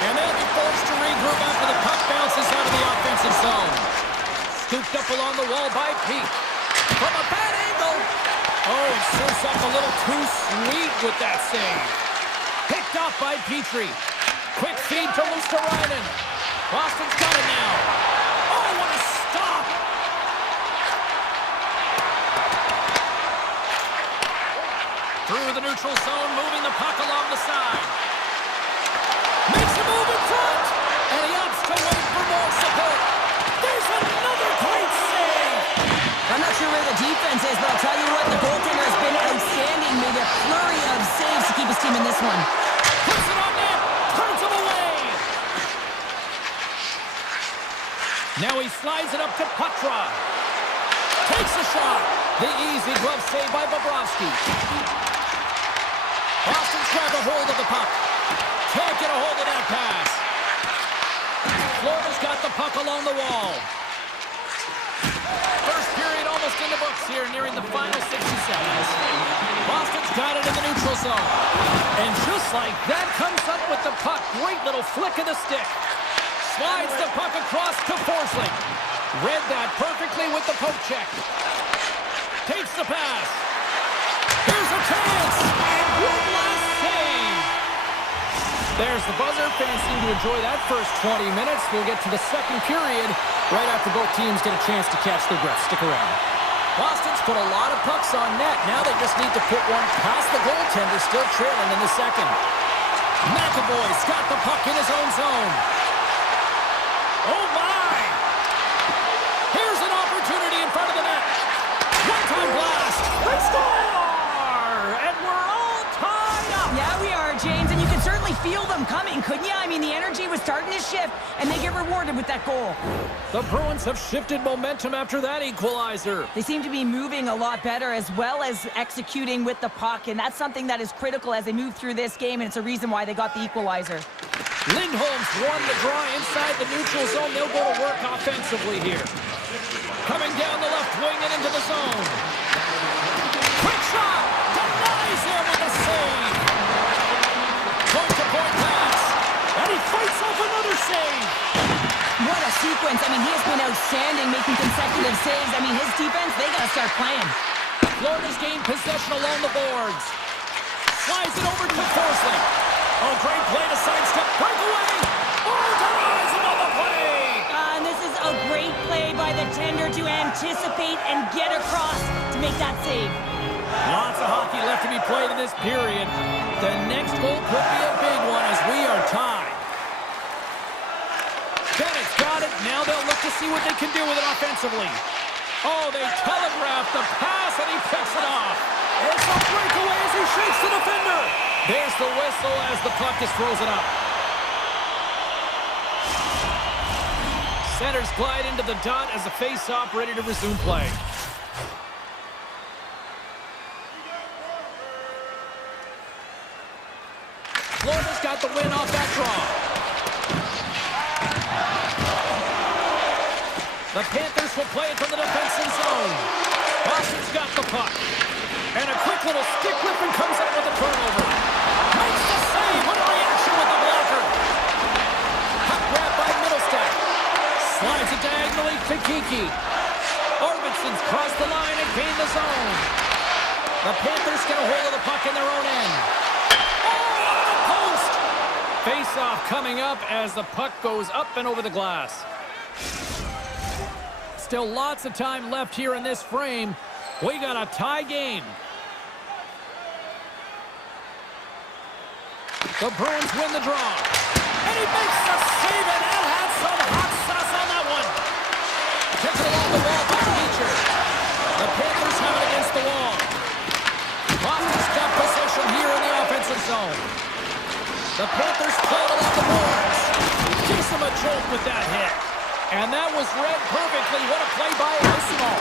And they'll be forced to regroup after the puck bounces out of the offensive zone. Scooped up along the wall by Pete. From a bad angle. Oh, and serves up a little too sweet with that save. Picked off by Petrie. Quick feed to Luosterainen. Boston's got it now. Oh, what a stop! Through the neutral zone, moving the puck along the side. Makes a move in front! And he opts to wait for more support. There's another great save! I'm not sure where the defense is, but I'll tell you what, the goaltender has been outstanding. Made a flurry of saves to keep his team in this one. Puts it on net! Turns him away! Now he slides it up to Patra. Takes a shot. The easy glove save by Bobrovsky. Boston's grabbed a hold of the puck. Can't get a hold of that pass. Florida's got the puck along the wall. First period almost in the books here, nearing the final 60 seconds. Boston's got it in the neutral zone. And just like that, comes up with the puck. Great little flick of the stick. Slides the puck across to Forsling. Read that perfectly with the poke check. Takes the pass. Here's a chance. One last save. There's the buzzer. Fans seem to enjoy that first 20 minutes. We'll get to the second period right after both teams get a chance to catch their breath. Stick around. Boston's put a lot of pucks on net. Now they just need to put one past the goaltender, still trailing in the second. McAvoy's got the puck in his own zone. Oh, my! Here's an opportunity in front of the net. One-time blast. They score! And we're all tied up. Yeah, we are, James, and you can certainly feel them coming, couldn't you? I mean, the energy was starting to shift, and they get rewarded with that goal. The Bruins have shifted momentum after that equalizer. They seem to be moving a lot better as well as executing with the puck, and that's something that is critical as they move through this game, and it's a reason why they got the equalizer. Lindholm's won the draw inside the neutral zone. They'll go to work offensively here. Coming down the left wing and into the zone. Quick shot! Denies him with a save! Point-to-point pass. And he fights off another save! What a sequence. I mean, he has been outstanding, making consecutive saves. I mean, his defense, they got to start playing. Florida's gained possession along the boards. Slides it over to Forsley. Oh, great play to sidestep. Breakaway! Oh, denies him on the play! And this is a great play by the tender to anticipate and get across to make that save. Lots of hockey left to be played in this period. The next goal could be a big one as we are tied. Bennett's got it. Now they'll look to see what they can do with it offensively. Oh, they telegraphed the pass, and he picks it off. It's a breakaway as he shakes the defender. There's the whistle as the puck just throws it up. Centers glide into the dot as the face-off ready to resume play. Florida's got the win off that draw. The Panthers will play it from the defensive zone. Boston's got the puck. And a quick little stick whipping comes up with a turnover. Makes the save. What a reaction with the blocker. Puck grab by Middlestadt. Slides it diagonally to Kiki. Arvidsson's crossed the line and gained the zone. The Panthers get a hold of the puck in their own end. Oh, off the post. Face-off coming up as the puck goes up and over the glass. Still lots of time left here in this frame. We got a tie game. The Bruins win the draw. And he makes the save, and that had some hot sauce on that one. Takes it along the wall by Beecher. The Panthers have it against the wall. Boston's got possession here in the offensive zone. The Panthers play it along the boards. Gives them a jolt with that hit. And that was read perfectly. What a play by Arsenal.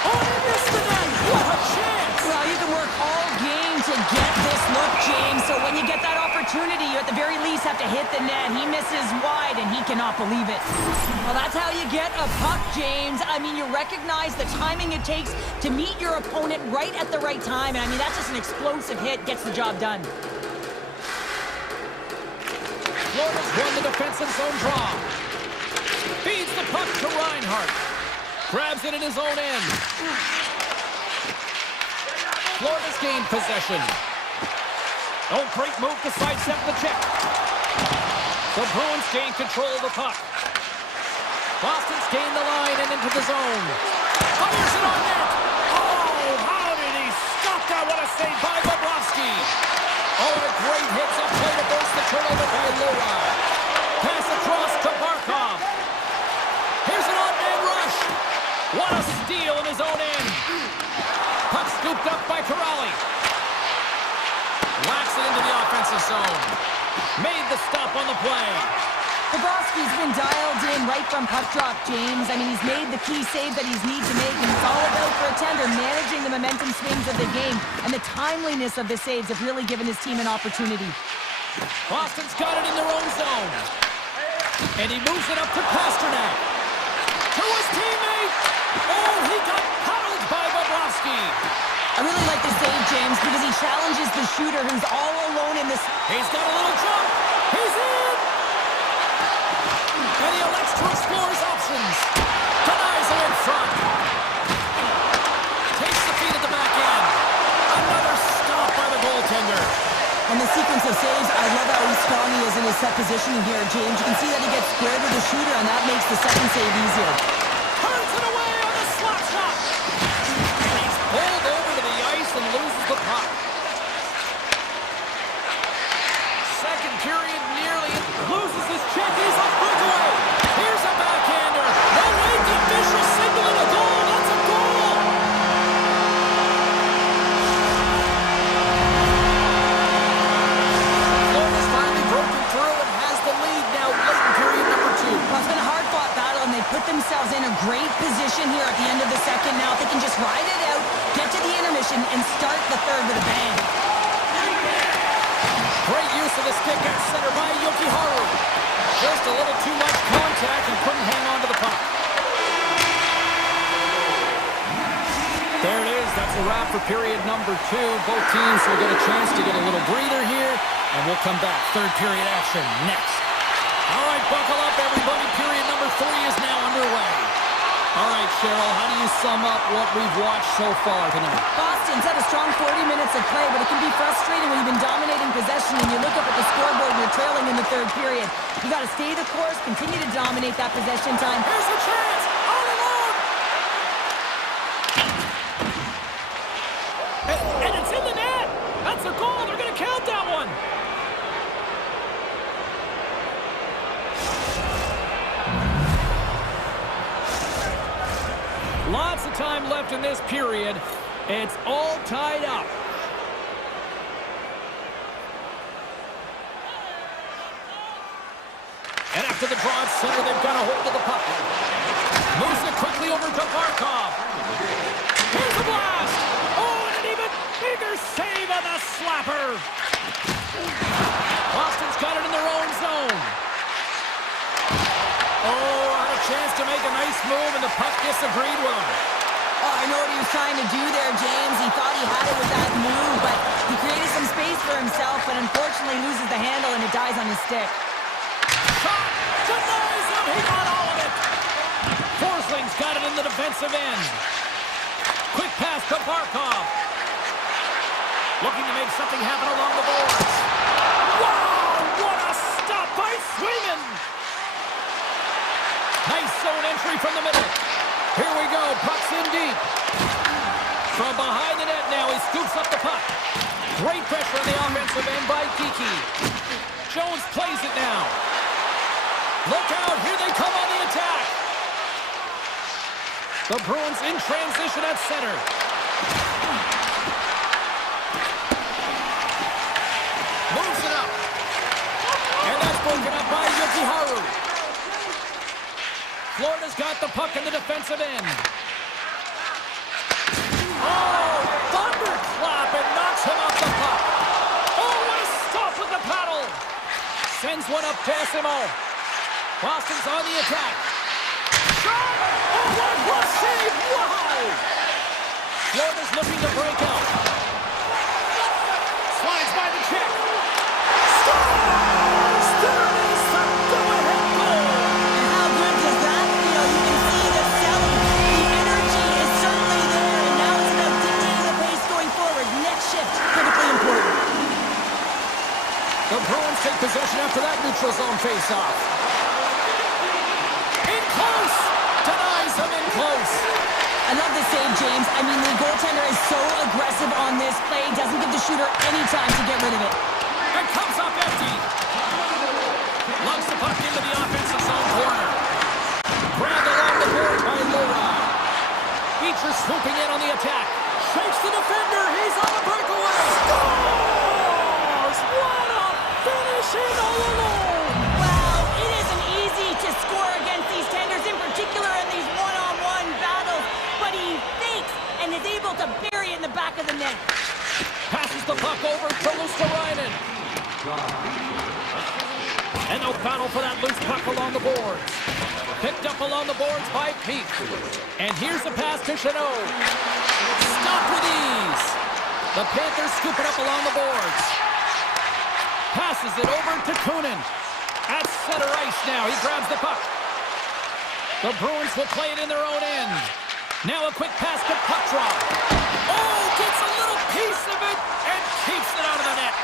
Oh, he missed the net. What a chance. Well, you can work all game to get this look, James. So when you get that opportunity, you at the very least have to hit the net. He misses wide, and he cannot believe it. Well, that's how you get a puck, James. I mean, you recognize the timing it takes to meet your opponent right at the right time. And, I mean, that's just an explosive hit. Gets the job done. Florida's won the defensive zone draw. Feeds the puck to Reinhart. Grabs it in his own end. Florida's gained possession. Oh, great move to sidestep the check. The Bruins gain control of the puck. Boston's gained the line and into the zone. Fires it on net. Oh, how did he stop that? What a save by Bobrovsky. Oh, a great hits up play to burst the turnover by Lora. Pass across to Barkov. Here's an on-man rush. What a steal in his own end. Puck scooped up by Corrali. Whacks it into the offensive zone. Made the stop on the play. Bobrovsky's been dialed in right from puck drop, James. I mean, he's made the key save that he's need to make, and it's all about for a tender managing the momentum swings of the game, and the timeliness of the saves have really given his team an opportunity. Boston's got it in their own zone. And he moves it up to Pasternak. To his teammate. Oh, he got huddled by Bobrovsky. I really like the save, James, because he challenges the shooter who's all alone in this. He's got a little jump. He's in. And he elects to explore his options. Denies him in front. Takes the feed at the back end. Another stop by the goaltender. And the sequence of saves, I love how strong he is in his set positioning here, James. You can see that he gets squared with the shooter, and that makes the second save easier. Turns it away on the slap shot. And he's pulled over to the ice and loses the puck. Second put themselves in a great position here at the end of the second. Now, if they can just ride it out, get to the intermission, and start the third with a bang. Great use of the stick at center by Yokiharu. Just a little too much contact and couldn't hang on to the puck. There it is. That's a wrap for period number 2. Both teams will get a chance to get a little breather here, and we'll come back. Third period action next. All right, buckle up, everybody. Period number 3 is now underway. All right, Cheryl, how do you sum up what we've watched so far tonight? Boston's had a strong 40 minutes of play, but it can be frustrating when you've been dominating possession and you look up at the scoreboard and you're trailing in the third period. You've got to stay the course, continue to dominate that possession time. Here's a chance! All alone! And it's in the net! That's a goal! They're going to count that one! Lots of time left in this period. It's all tied up. And after the draw at center, they've got a hold of the puck. Moves it quickly over to Barkov. Here's the blast! Oh, and an even bigger save on the slapper! Boston's got it in their own zone. Oh, had a chance to make a nice move, and the puck disagreed with him. Oh, I know what he was trying to do there, James. He thought he had it with that move, but he created some space for himself, but unfortunately loses the handle, and it dies on his stick. Shot! Denies him! He got all of it! Forsling's got it in the defensive end. Quick pass to Barkov. Looking to make something happen along the boards. Wow! What a stop by Swayman! Nice zone entry from the middle. Here we go. Puck's in deep. From behind the net now, he scoops up the puck. Great pressure on the offensive end by Kiki. Jones plays it now. Look out. Here they come on the attack. The Bruins in transition at center. Moves it up. And that's broken up by Yokiharu. Florida's got the puck in the defensive end. Oh, thunderclap, and knocks him off the puck. Oh, what a stop with the paddle. Sends one up to Simo. Boston's on the attack. Shot! Oh, what a glove save! Wow! Florida's looking to break out. Slides by the check. Scores! There it is, the go-ahead goal! How good does that feel? You can see the selling. The energy is certainly there, and now it's about dictating the pace going forward. Next shift, critically important. The Bruins take possession after that neutral zone face-off. In close! Denies him in close. I love the save, James. I mean, the goaltender is so aggressive on this play. Doesn't give the shooter any time to get rid of it. And comes up empty. Lugs the puck into the offensive zone corner. Grabbed along the board by Lora. Beecher swooping in on the attack. Shakes the defender. He's on the breakaway. Scores! What a finish in all alone! Wow, it isn't easy to score against these tenders, in particular in these one-on-one battles. But he fakes and is able to bury it in the back of the net. Passes the puck over to Luosterainen. And no battle for that loose puck along the boards. Picked up along the boards by Peak. And here's the pass to Chanot. Stop with ease. The Panthers scoop it up along the boards. Passes it over to Kunin. At center ice now. He grabs the puck. The Bruins will play it in their own end. Now a quick pass to Kucherov. Oh, gets a little piece of it and keeps it out of the net.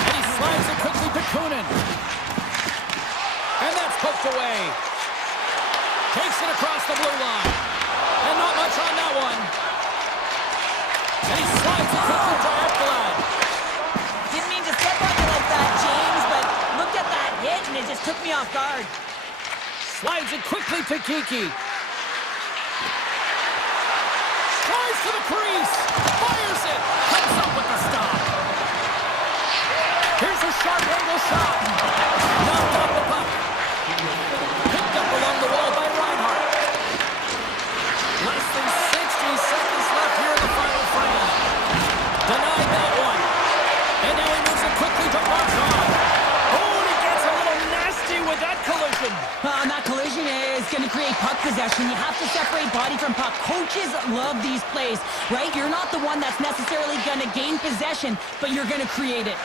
And he slides it quickly to Kunin. And that's poked away. Takes it across the blue line. And not much on that one. And he slides it quickly to Ekblad. Didn't mean to step on you like that, James, but look at that hit, and it just took me off guard. Slides it quickly to Kiki. Tries to the crease. Fires it. Comes up with the stop. Here's a sharp angle shot. Knocked off the puck. Picked up along the wall going to create puck possession. You have to separate body from puck. Coaches love these plays, right? You're not the one that's necessarily going to gain possession, but you're going to create it.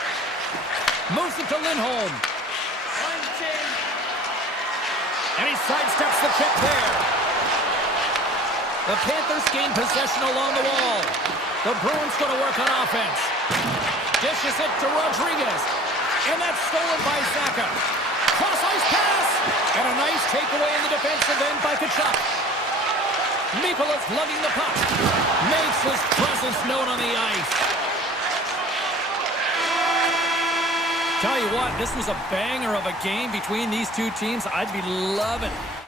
Moves it to Lindholm. And he sidesteps the check there. The Panthers gain possession along the wall. The Bruins going to work on offense. Dishes it to Rodriguez. And that's stolen by Zaka. Cross-ice pass. And a nice takeaway in the defensive end by Kachuk. Mikola's lugging the puck. Makes his presence known on the ice. Tell you what, this was a banger of a game between these two teams. I'd be loving it.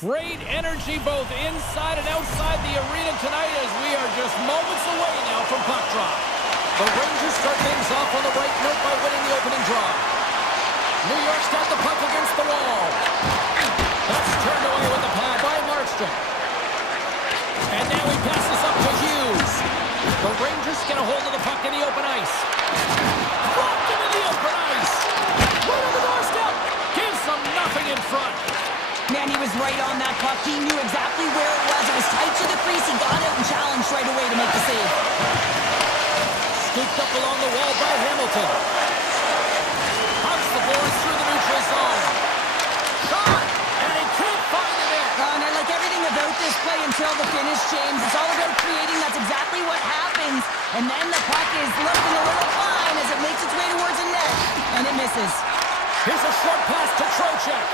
Great energy both inside and outside the arena tonight as we are just moments away now from puck drop. The Rangers start things off on the right note by winning the opening draw. New York's got the puck against the wall. That's turned away with the pad by Markstrom. And now he passes up to Hughes. The Rangers get a hold of the puck in the open ice. Blocked into the open ice. Right on the doorstep. Gives them nothing in front. Man, he was right on that puck. He knew exactly where it was. It was tight to the crease. He got out and challenged right away to make the save. Scooped up along the wall by Hamilton. Hugs the boards through the neutral zone. Shot! And he can't find the net. And I like everything about this play until the finish, James. It's all about creating. That's exactly what happens. And then the puck is looking a little fine as it makes its way towards the net. And it misses. Here's a short pass to Trocheck.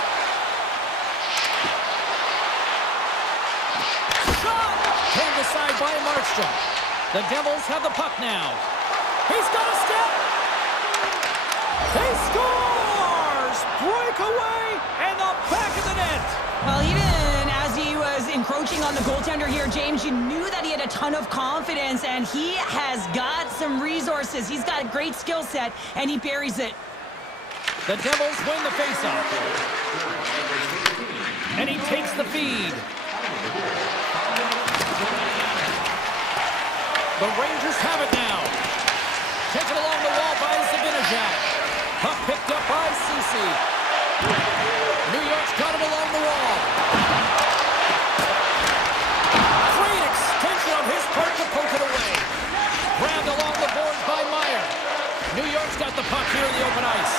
Shot! Turned aside by Markstrom. The Devils have the puck now. He's got a step. He scores! Breakaway and the back of the net. Well, even as he was encroaching on the goaltender here, James, you knew that he had a ton of confidence, and he has got some resources. He's got a great skill set, and he buries it. The Devils win the faceoff. And he takes the feed. The Rangers have it now. Taken along the wall by Zibanejad. Puck picked up by Ceci. New York's got it along the wall. Great extension on his part to poke it away. Grabbed along the boards by Meyer. New York's got the puck here in the open ice.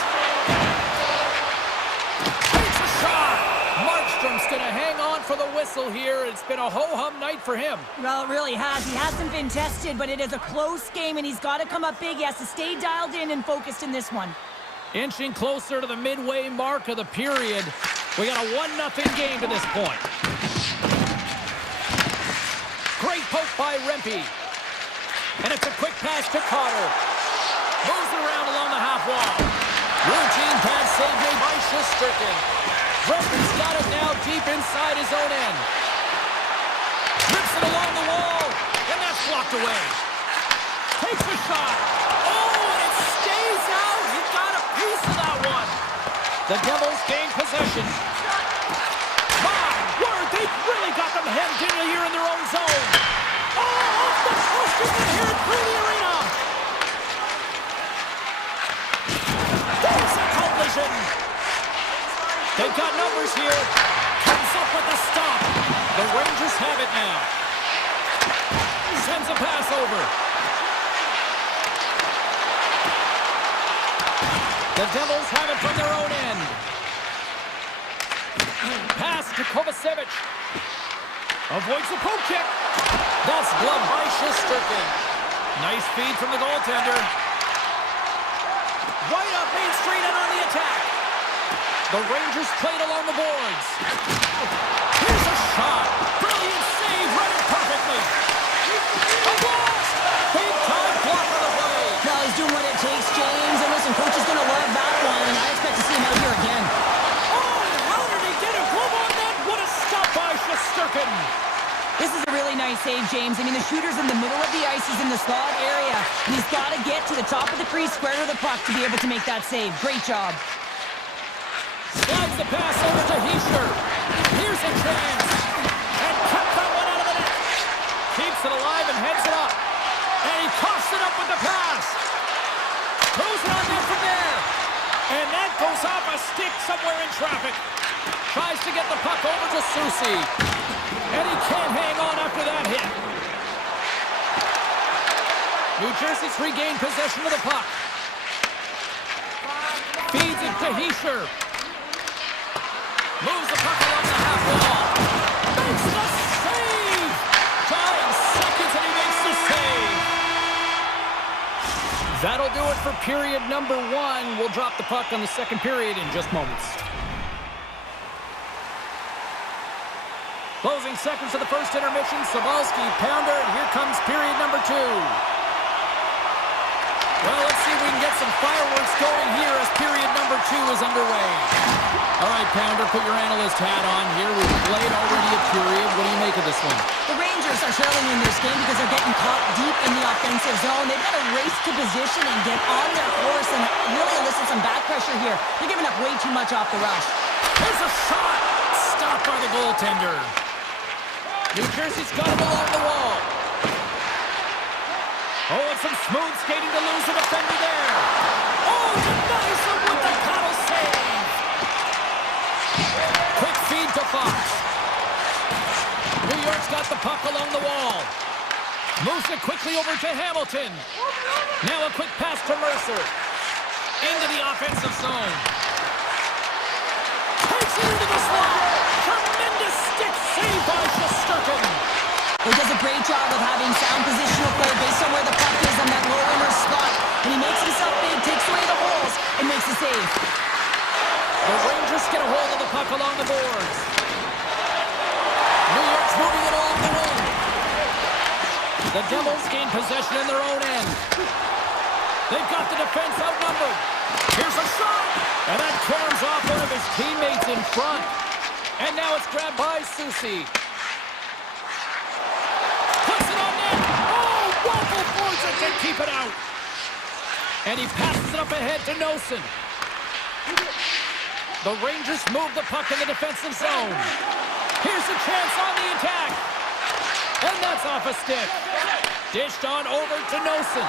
Takes a shot. Markstrom's going to hang on for the whistle here. It's been a ho-hum night for him. Well, it really has. He hasn't been tested, but it is a close game, and he's got to come up big. He has to stay dialed in and focused in this one. Inching closer to the midway mark of the period. We got a 1-0 game to this point. Great poke by Rempe. And it's a quick pass to Carter. Moves it around along the half wall. Routine pass save made by Shesterkin. Rempe's got it now deep inside his own end. Rips it along the wall. And that's blocked away. Takes a shot. Oh, and it stays out. He got a piece of that one. The Devils gain possession. My word, they've really got them hemmed in here in their own zone. Oh, off the post, you can hear it through the arena. There's a collision. They've got numbers here. Comes up with a stop. The Rangers have it now. Sends a pass over. The Devils have it from their own end. Pass to Kovacevic. Avoids the poke check. That's gloved by Shesterkin. Nice feed from the goaltender. Right up Main Street and on the attack. The Rangers played along the boards. Here's a shot. Brilliant save, read it perfectly. A blast! Big time block on the play. Well, he's doing what it takes, James. And listen, coach is going to love that one, and I expect to see him out here again. Oh, how did he get a glove on that? What a stop by Shesterkin. This is a really nice save, James. I mean, the shooter's in the middle of the ice. He's in the slot area. And he's got to get to the top of the crease, square to the puck to be able to make that save. Great job. Slides the pass over to Hischier. Here's a chance. And cuts that one out of the net. Keeps it alive and heads it up. And he coughs it up with the pass. Throws it on net from there. And that goes off a stick somewhere in traffic. Tries to get the puck over to Soucy. And he can't hang on after that hit. New Jersey's regained possession of the puck. Feeds it to Hischier. Moves the puck along the half wall. Makes the save! 5 seconds and he makes the save. That'll do it for period number 1. We'll drop the puck on the second period in just moments. Closing seconds of the first intermission. Sobalski, pounder, and here comes period number 2. Well, let's see if we can get some fireworks going here as period number 2 is underway. All right, Pounder, put your analyst hat on here. We've played already a period. What do you make of this one? The Rangers are trailing in this game because they're getting caught deep in the offensive zone. They've got to race to position and get on their course and really elicit some back pressure here. They're giving up way too much off the rush. There's a shot! Stopped by the goaltender. New Jersey's got him along the wall. Oh, and some smooth skating to lose a defender there. Oh, denies him with the paddle save. Quick feed to Fox. New York's got the puck along the wall. Moves it quickly over to Hamilton. Now a quick pass to Mercer. Into the offensive zone. Takes it into the slot. Tremendous stick save by Shesterkin. He does a great job of having sound positional play based on where the puck is on that low inner spot. And he makes himself big, takes away the holes, and makes a save. The Rangers get a hold of the puck along the boards. New York's moving it along the wing. The Devils gain possession in their own end. They've got the defense outnumbered. Here's a shot! And that corners off one of his teammates in front. And now it's grabbed by Susi. Puts it on net. Oh, Waffle forwards it to keep it out. And he passes it up ahead to Nosen. The Rangers move the puck in the defensive zone. Here's a chance on the attack. And that's off a stick. Dished on over to Nosen.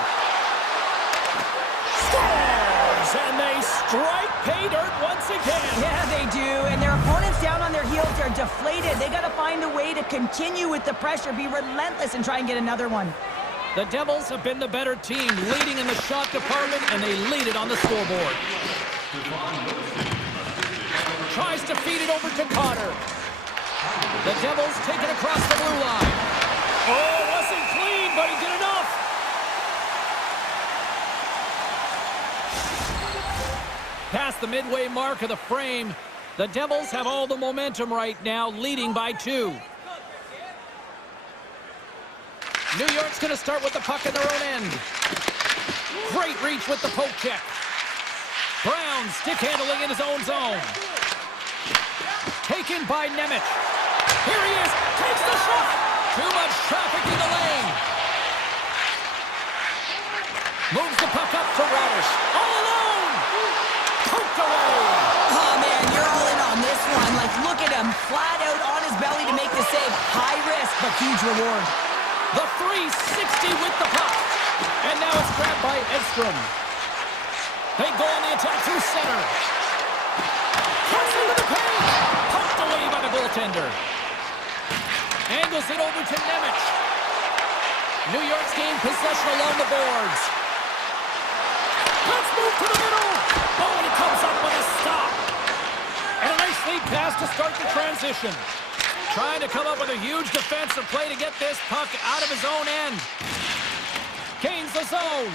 Scores! And they strike pay dirt once again. Yeah, they do. And their opponents down on their heels are deflated. They got to find a way to continue with the pressure, be relentless, and try and get another one. The Devils have been the better team, leading in the shot department, and they lead it on the scoreboard. Tries to feed it over to Cotter. The Devils take it across the blue line. Oh, wasn't clean, but he did enough. Past the midway mark of the frame, the Devils have all the momentum right now, leading by 2. New York's going to start with the puck in their own end. Great reach with the poke check. Brown stick handling in his own zone. Taken by Nemec. Here he is. Takes the shot. Too much traffic in the lane. Moves the puck up to Radish. All alone. Poked away. Oh, man, you're all in on this one. Like, look at him. Flat out on his belly to make the save. High risk, but huge reward. The 360 with the puck. And now it's grabbed by Edstrom. They go on the attack through center. Cuts into the paint. Pumped away by the goaltender. Angles it over to Nemec. New York's gained possession along the boards. Let's move to the middle. Oh, and he comes up with a stop. And a nice lead pass to start the transition. Trying to come up with a huge defensive play to get this puck out of his own end. Gains the zone.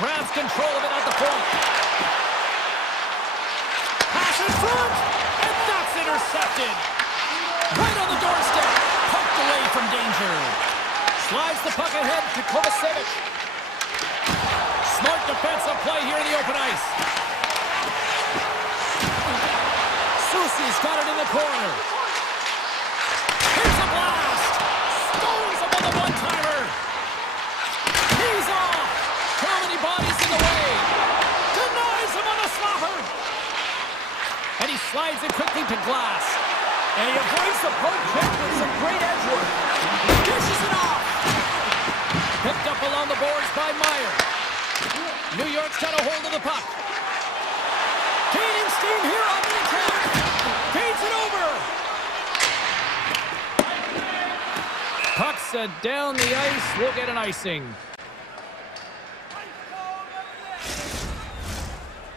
Grabs control of it at the point. Pass in front. And that's intercepted. Right on the doorstep. Poked away from danger. Slides the puck ahead to Kovacevic. Smart defensive play here in the open ice. Susi's got it in the corner. Here's a blast. Stones him on the one-timer. He's off. Too many bodies in the way. Denies him on a slapper. And he slides it quickly to Glass. And he avoids the poke check with some great edge work. Dishes it off. Picked up along the boards by Meyer. New York's got a hold of the puck. Gaining steam here on the attack. Gains it over. Puck set down the ice. We'll get an icing.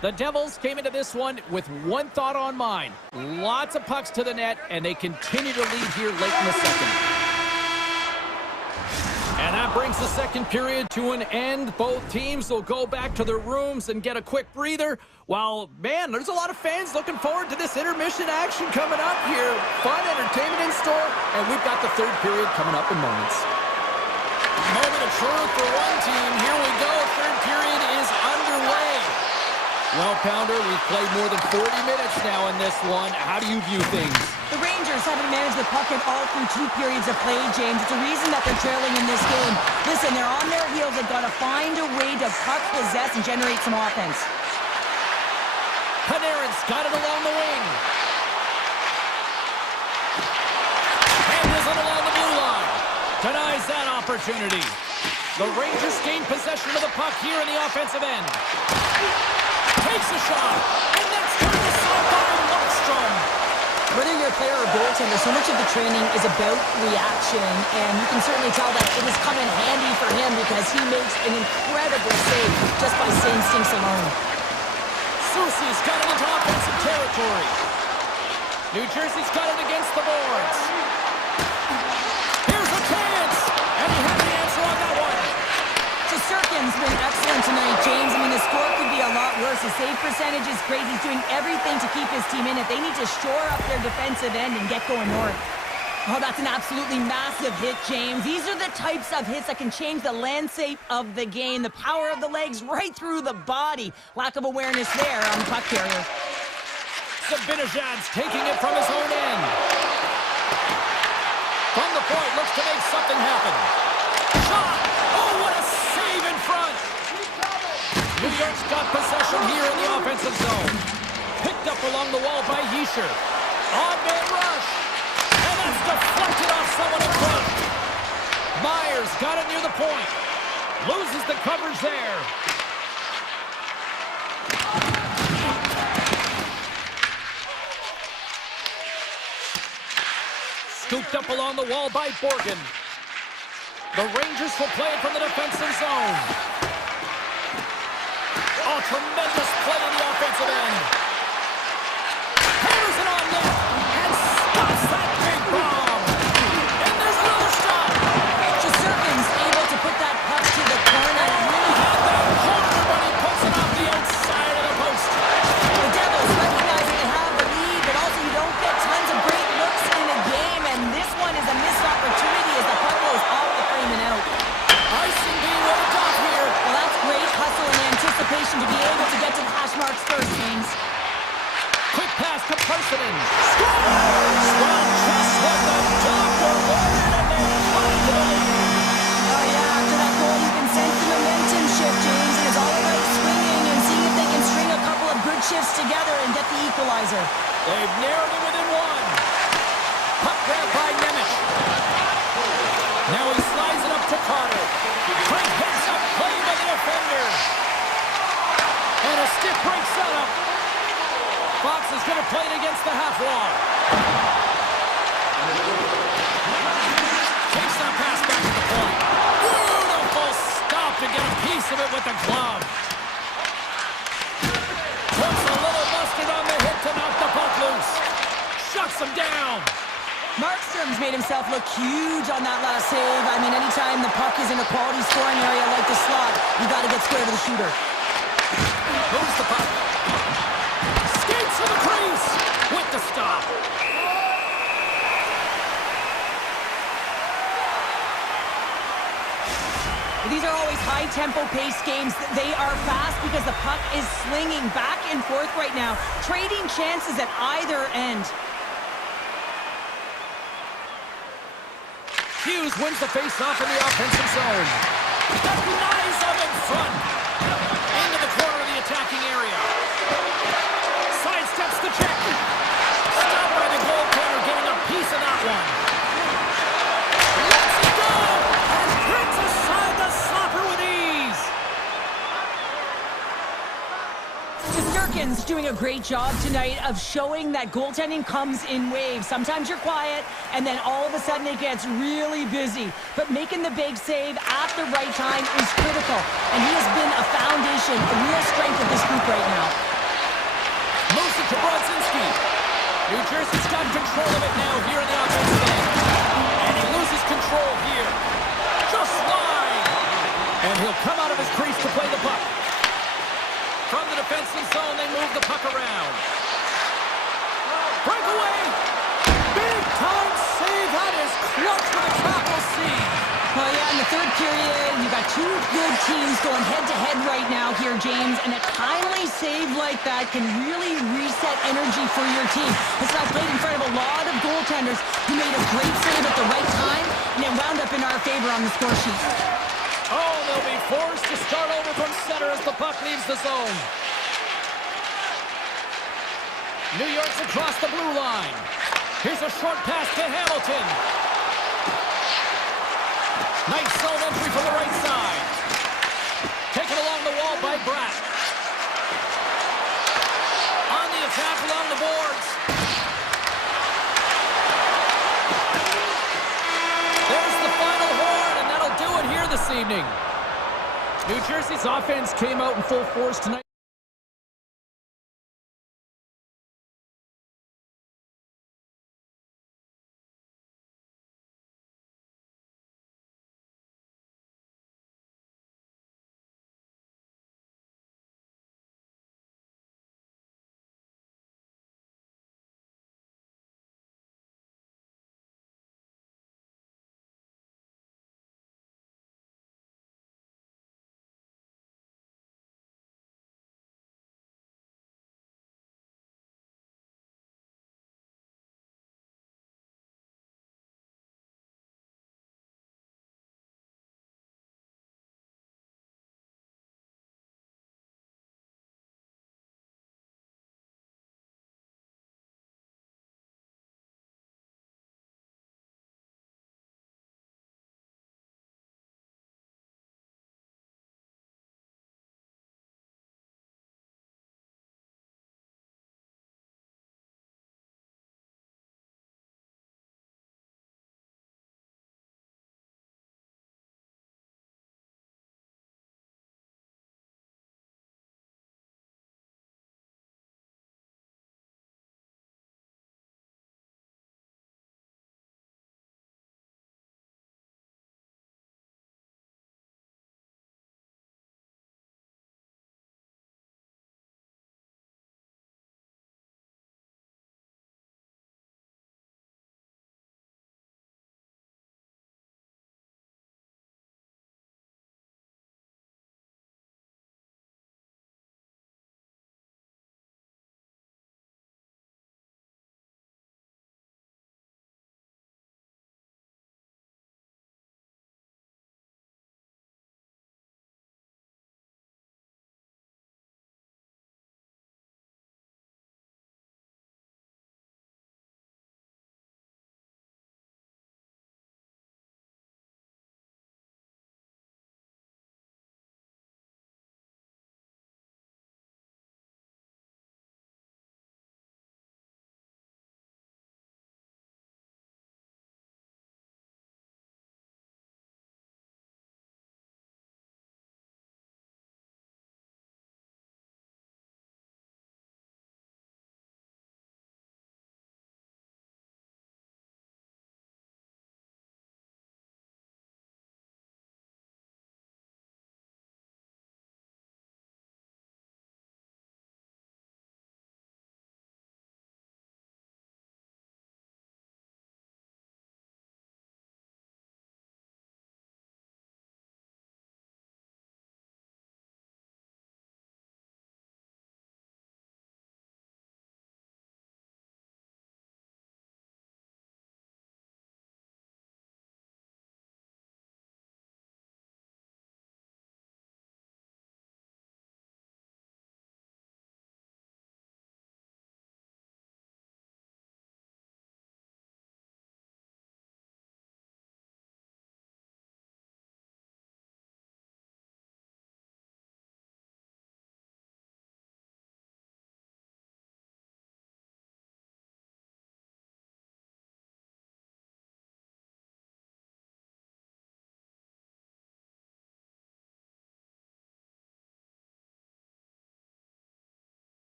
The Devils came into this one with one thought on mind. Lots of pucks to the net, and they continue to lead here late in the second. And that brings the second period to an end. Both teams will go back to their rooms and get a quick breather. While, man, there's a lot of fans looking forward to this intermission action coming up here. Fun entertainment in store, and we've got the third period coming up in moments. Moment of truth for one team. Here we go. Third period is underway. Well, Pounder, we've played more than 40 minutes now in this one. How do you view things? The Rangers haven't managed the puck at all through 2 periods of play, James. It's a reason that they're trailing in this game. Listen, they're on their heels. They've got to find a way to puck possess and generate some offense. Panarin's got it along the wing. Handles it along the blue line. Denies that opportunity. The Rangers gain possession of the puck here in the offensive end. Takes a shot, and that's turned aside by Markstrom. Whether you're a player or goaltender, so much of the training is about reaction, and you can certainly tell that it has come in handy for him because he makes an incredible save just by instincts alone. Soucy's got it into offensive territory. New Jersey's got it against the boards. Here's a chance, and he had the answer on that one. Sirkin's been excellent tonight, James. I mean, the score could be a lot worse. His save percentage is crazy. He's doing everything to keep his team in it. They need to shore up their defensive end and get going north. Oh, that's an absolutely massive hit, James. These are the types of hits that can change the landscape of the game. The power of the legs right through the body. Lack of awareness there on the puck carrier. Sabinajad's taking it from his own end. From the point, looks to make something happen. Shot! Oh, what a save in front! New York's got possession here in the offensive zone. Picked up along the wall by Yesher. On-man rush! And that's deflected off someone in front. Myers got it near the point. Loses the coverage there. Scooped up along the wall by Borgen. The Rangers will play it from the defensive zone. Oh, tremendous play in the offensive end. Hammers it on net and stops that big bomb. And there's another stop. Sirkin's able to put that puck to the corner. Really had that corner, but he puts it off the outside of the post. The Devils recognize they have the lead, but also you don't get tons of great looks in a game, and this one is a missed opportunity as the puck goes off the frame and out. Icing being waved off here. Well, that's great hustle and anticipation to be able to get to the hash marks first, James. Quick pass to Parsonen. Scores! Well, just what the doctor ordered, and they find the lead. Oh, yeah, after that goal, you can sense the momentum shift, James, and it's all about swinging and seeing if they can string a couple of good shifts together and get the equalizer. They've narrowed it within one. Puck grab by Nemec. Now he slides it up to Carter. Great heads up play by the defender. And a stiff break setup. Fox is going to play it against the half wall. Takes that pass back to the point. Beautiful stop to get a piece of it with the glove. Puts a little mustard on the hit to knock the puck loose. Shuts him down. Markstrom's made himself look huge on that last save. I mean, anytime the puck is in a quality scoring area like the slot, you got to get square to the shooter. Moves the puck. Skates to the crease with the stop. These are always high-tempo pace games. They are fast because the puck is slinging back and forth right now, trading chances at either end. Hughes wins the face-off in the offensive zone. Denies him in front. Into the corner of the attacking area. Sidesteps the check. Stopped by the goaltender, getting a piece of that one. Let's go! And brings aside the stopper with ease. Sirkin's doing a great job tonight of showing that goaltending comes in waves. Sometimes you're quiet, and then all of a sudden it gets really busy. But making the big save at the right time is critical, and he has been a foundation, a real strength of this group right now. Moves it to Brodzinski. New Jersey's got control of it now here in the offensive end. And he loses control here. Just wide. And he'll come out of his crease to play the puck. From the defensive zone, they move the puck around. Breakaway! Big time save! That is clutch for the Capital C. Well, yeah, in the third period, you got two good teams going head-to-head right now here, James, and a timely save like that can really reset energy for your team. Listen, I played in front of a lot of goaltenders who made a great save at the right time, and it wound up in our favor on the score sheet. Oh, they'll be forced to start over from center as the puck leaves the zone. New York's across the blue line. Here's a short pass to Hamilton. Nice zone entry from the right side. Taken along the wall by Bratt. On the attack along the boards. There's the final horn, and that'll do it here this evening. New Jersey's offense came out in full force tonight.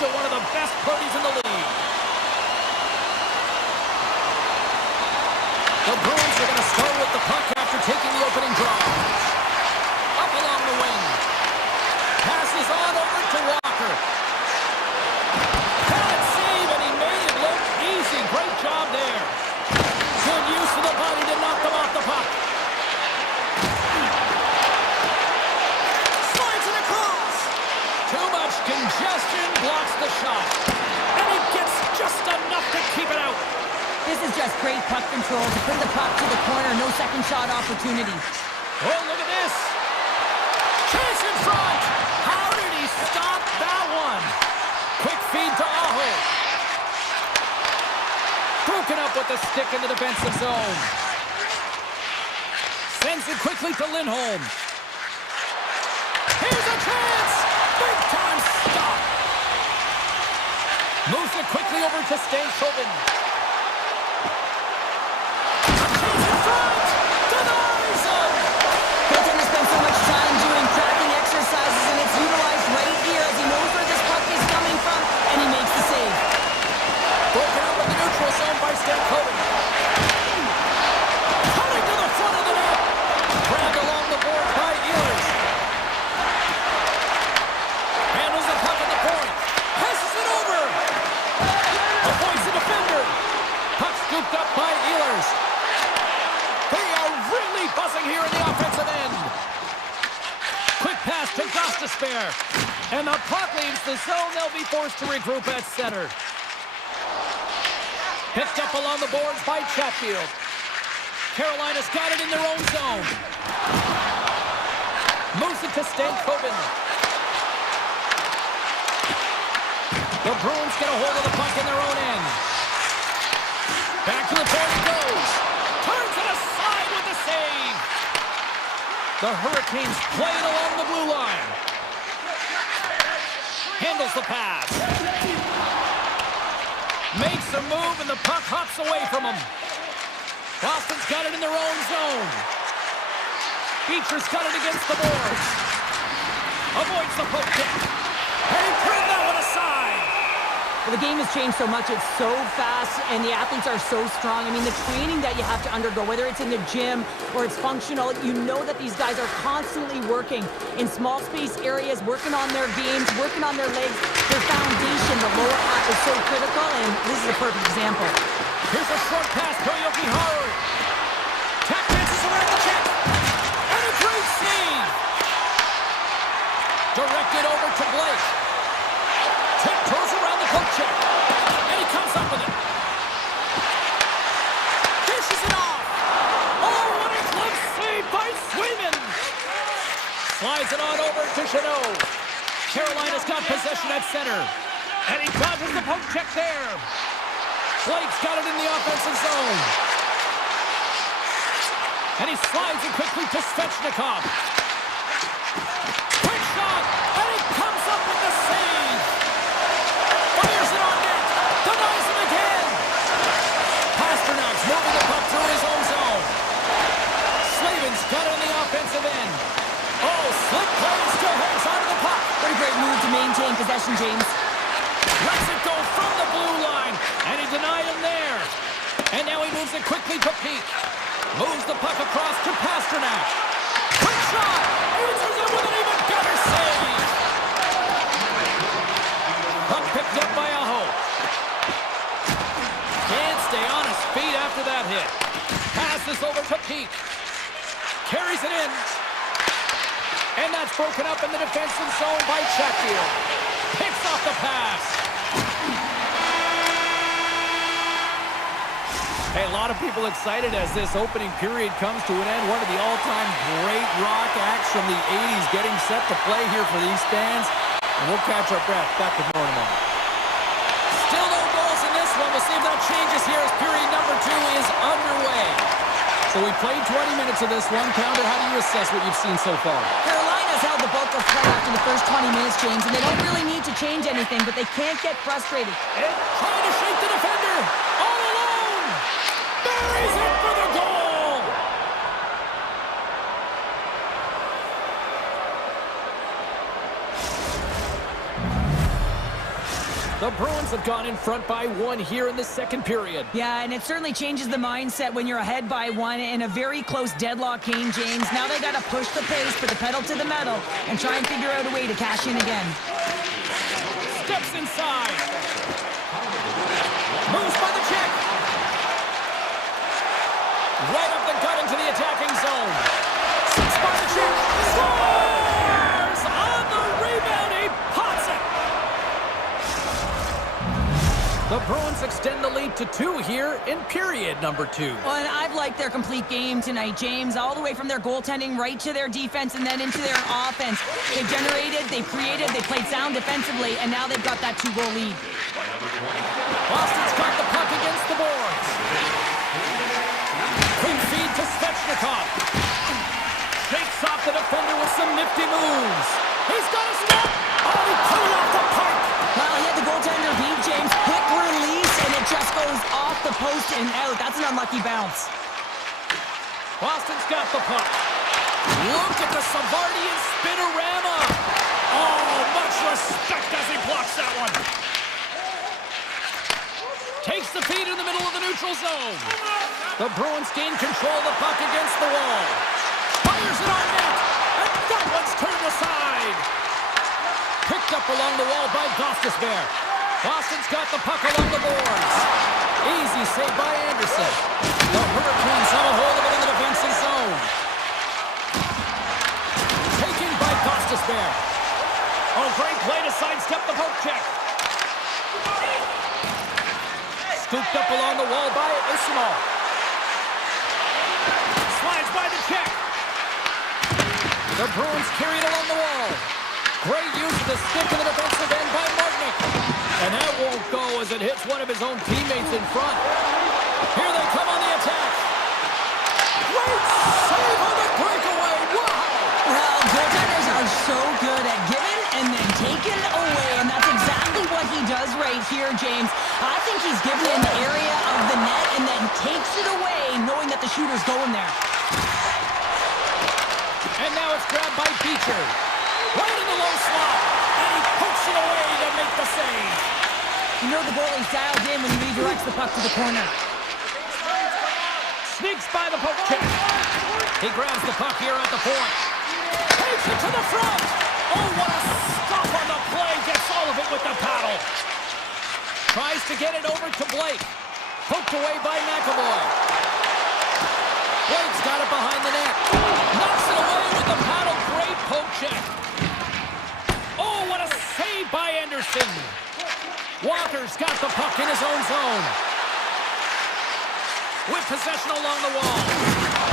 to one of the best parties in the league. The Bruins are going to start with the puck after taking the opening draw. Up along the wing. Passes on over to Walker. Bad save, and he made it look easy. Great job there. Good use of the body to knock them off the puck. Slides it across. Too much congestion blocks the shot. And he gets just enough to keep it out. This is just great puck control to put the puck to the corner. No second shot opportunity. Oh, look at this. Chase in front. How did he stop that one? Quick feed to Aho. Broken up with the stick in the defensive zone. Sends it quickly to Lindholm. Here's a chance. Big time stop. Moves it quickly over to Stankoven. Chase in front. Denies him. Hilton has spent so much time doing tracking exercises, and it's utilized right here as he knows where this puck is coming from, and he makes the save. Broken up in the neutral zone by Stankoven. Coming to the front of the net. Grabbed along the boards by Ehlers. Handles the puck at the point. Passes it over. Avoids the defender. Puck scooped up by Ehlers. They are really buzzing here in the offensive end. Quick pass to Gostisbehere. And the puck leaves the zone. They'll be forced to regroup at center. Picked up along the boards by Chatfield. Carolina's got it in their own zone. Moves it to Stankoven. The Bruins get a hold of the puck in their own end. Back to the point it goes. Turns it aside with the save. The Hurricanes play it along the blue line. Handles the pass. Makes a move, and the puck hops away from him. Boston's got it in their own zone. Beecher's got it against the boards. Avoids the poke kick. And he turned that one aside. Well, the game has changed so much. It's so fast, and the athletes are so strong. I mean, the training that you have to undergo, whether it's in the gym or it's functional, you know that these guys are constantly working in small space areas, working on their games, working on their legs. Their foundation, the lower half, is so critical, and this is a perfect example. Here's a short pass to Yoki Haru. Tap dances around the check. And a great save. Directed over to Blake. Tiptoes around the poke check. And he comes up with it. Dishes it off. Oh, what a glove save by Swayman. Slides it on over to Chanot. Carolina's got possession at center. And he dodges the poke check there. Blake's got it in the offensive zone. And he slides it quickly to Svechnikov. Quick shot, and he comes up with the save. Fires it on net. Denies him again. Pasternak's moving the puck through his own zone. Slavin's got it on the offensive end. Oh, slip play, still hangs on to the puck. What a great move to maintain possession, James. Lets it go from the blue line, and he denied him there. And now he moves it quickly to Peak. Moves the puck across to Pasternak. Quick shot! Answers it with an even better save! Puck picked up by Aho. Can't stay on his feet after that hit. Passes over to Peak. Carries it in. And that's broken up in the defensive zone by Chatfield. Picks off the pass. Hey, a lot of people excited as this opening period comes to an end. One of the all-time great rock acts from the 80s getting set to play here for these fans. And we'll catch our breath. Back with more in a moment. Still no goals in this one. We'll see if that changes here as period number 2 is underway. So we played 20 minutes of this one. Pounder, how do you assess what you've seen so far? Carolina's held the bulk of play after the first 20 minutes, James, and they don't really need to change anything, but they can't get frustrated. And trying to shake the defender. All alone. Buries it for the goal. The Bruins have gone in front by 1 here in the second period. Yeah, and it certainly changes the mindset when you're ahead by 1 in a very close deadlock game, James. Now they got to push the pace, put the pedal to the metal, and try and figure out a way to cash in again. Steps inside. Moves by the check. Right up the gut into the attacking zone. Six by the check. Scores! On the rebound, he pots it. The Bruins extend the lead to 2 here in period number 2. Well, and I've liked their complete game tonight, James, all the way from their goaltending right to their defense and then into their offense. They've generated, they've created, they played sound defensively, and now they've got that 2-goal lead. Boston's got the puck against the boards. Quick feed to Svechnikov. Shakes off the defender with some nifty moves. He's got a stop. Oh, he put it off the puck. Well, he had the goaltender beat, James. Quick release, and it just goes off the post and out. That's an unlucky bounce. Boston's got the puck. Look at the Savardian spinorama. Oh, much respect as he blocks that one. Takes the feed in the middle of the neutral zone. The Bruins gain control of the puck against the wall. Fires it on net. And that one's turned aside. Picked up along the wall by Gostisbehere. Boston's got the puck along the boards. Easy save by Anderson. The Hurricanes have a hold of it in the defensive zone. Taken by Gostisbehere. Oh, great play to sidestep the poke check. Scooped up along the wall by Isimov. Slides by the check. The Bruins carry it along the wall. Great use of the stick in the defensive end by Martinic. And that won't go as it hits one of his own teammates in front. Here they come on the attack. Great save on the breakaway. Wow! Well, goaltenders are so good at giving and then taking away, and that's exactly what he does right here, James. I think he's given in the area of the net and then takes it away, knowing that the shooter's going there. And now it's grabbed by Beecher. Right in the low slot. And he pokes it away to make the save. You know the goalie's dialed in when he redirects the puck to the corner. Sneaks by the poke check. He grabs the puck here at the point. Takes it to the front. Oh, what a stop on the play. Gets all of it with the paddle. Tries to get it over to Blake. Poked away by McAvoy. Blake's got it behind the net. Knocks it away with the paddle. Great poke check. Oh, what a save by Anderson. Walker's got the puck in his own zone. With possession along the wall.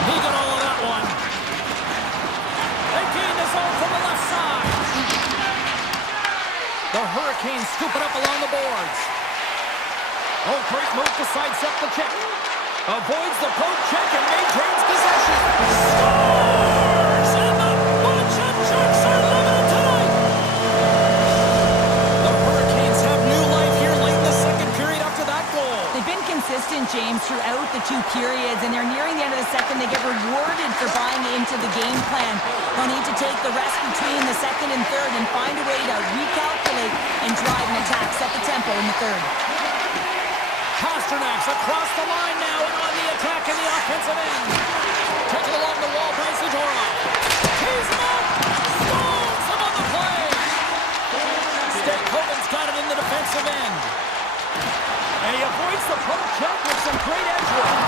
He got all of that one. They gain the zone from the left side. The Hurricanes scoop it up along the boards. Oh, great move to sidestep the check. Avoids the poke check and maintains possession. Scores! And the bunch of Sharks are limited tonight. The Hurricanes have new life here late in the second period after that goal. They've been consistent, James, throughout the 2 periods, and they're nearing the end of the second. They get rewarded for buying into the game plan. They'll need to take the rest between the second and third and find a way to recalculate and drive an attack, set the tempo in the third. Pasternak's across the line now and on the attack in the offensive end. Taken along the wall by Zadorov. Tees him up. Stones him on the play. Stakoven's got it in the defensive end. And he avoids the poke check with some great edge work.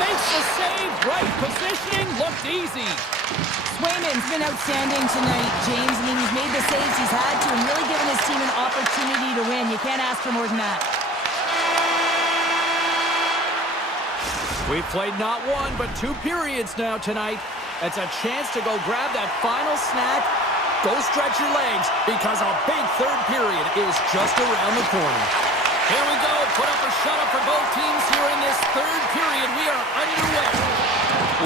Makes the save. Right positioning. Looked easy. Swayman's been outstanding tonight, James. I mean, he's made the saves he's had to and really given his team an opportunity to win. You can't ask for more than that. We've played not 1, but 2 periods now tonight. It's a chance to go grab that final snack. Go stretch your legs because a big third period is just around the corner. Here we go. Put up or shut up for both teams here in this third period. We are underway.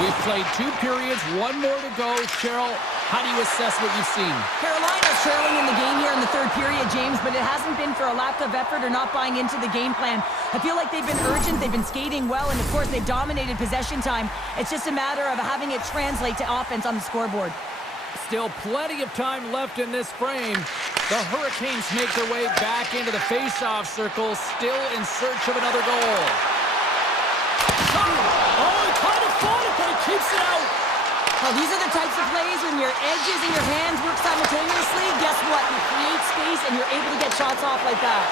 We've played 2 periods, 1 more to go. Cheryl, how do you assess what you've seen? Carolina's trailing in the game here in the third period, James, but it hasn't been for a lack of effort or not buying into the game plan. I feel like they've been urgent, they've been skating well, and of course they've dominated possession time. It's just a matter of having it translate to offense on the scoreboard. Still plenty of time left in this frame. The Hurricanes make their way back into the face-off circle, still in search of another goal. Oh, he kind of fought it, but he keeps it out. Well, these are the types of plays when your edges and your hands work simultaneously. Guess what? You create space and you're able to get shots off like that.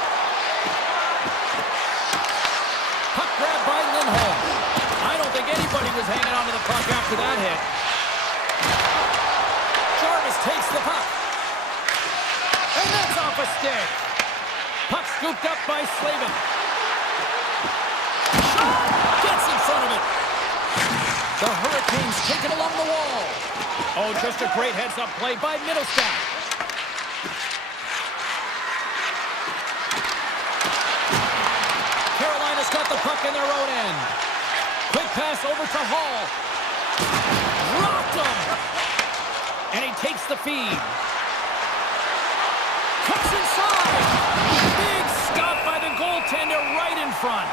Puck grab by Lindholm. I don't think anybody was hanging on to the puck after that hit. Jarvis takes the puck. And that's off a stick. Puck scooped up by Slavin. Shot! Gets in front of it. The Hurricanes take it along the wall. Oh, just a great heads-up play by Middlestat. Carolina's got the puck in their own end. Quick pass over to Hall. Rocked him. And he takes the feed. Cuts inside. Big stop by the goaltender right in front.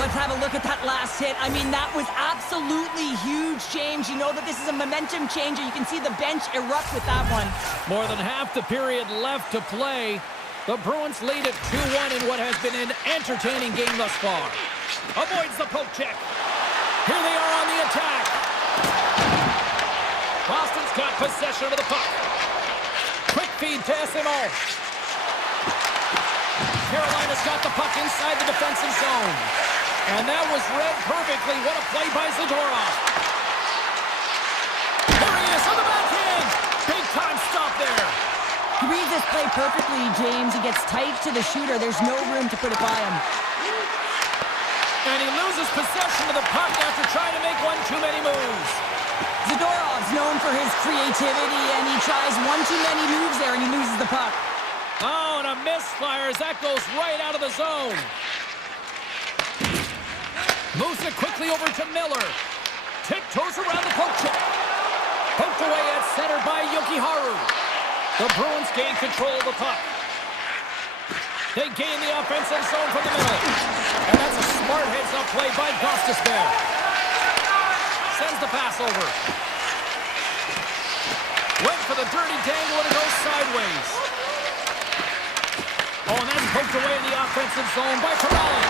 Let's have a look at that last hit. I mean, that was absolutely huge, James. You know that this is a momentum changer. You can see the bench erupt with that one. More than half the period left to play. The Bruins lead at 2-1 in what has been an entertaining game thus far. Avoids the poke check. Here they are on the attack. Boston's got possession of the puck. Quick feed to SMO. Carolina's got the puck inside the defensive zone. And that was read perfectly. What a play by Zadorov. There he is on the backhand. Big time stop there. He reads this play perfectly, James. He gets tight to the shooter. There's no room to put it by him. And he loses possession of the puck after trying to make one too many moves. Zadorov's known for his creativity, and he tries one too many moves there, and he loses the puck. Oh, and a misfire as that goes right out of the zone. Moves it quickly over to Miller. Tiptoes around the poke check. Poked away at center by Yokiharu. The Bruins gain control of the puck. They gain the offensive zone from the middle. And that's a smart heads-up play by Gostisbehere. Sends the pass over. Went for the dirty dangle and it goes sideways. Oh, and that's poked away in the offensive zone by Corrali.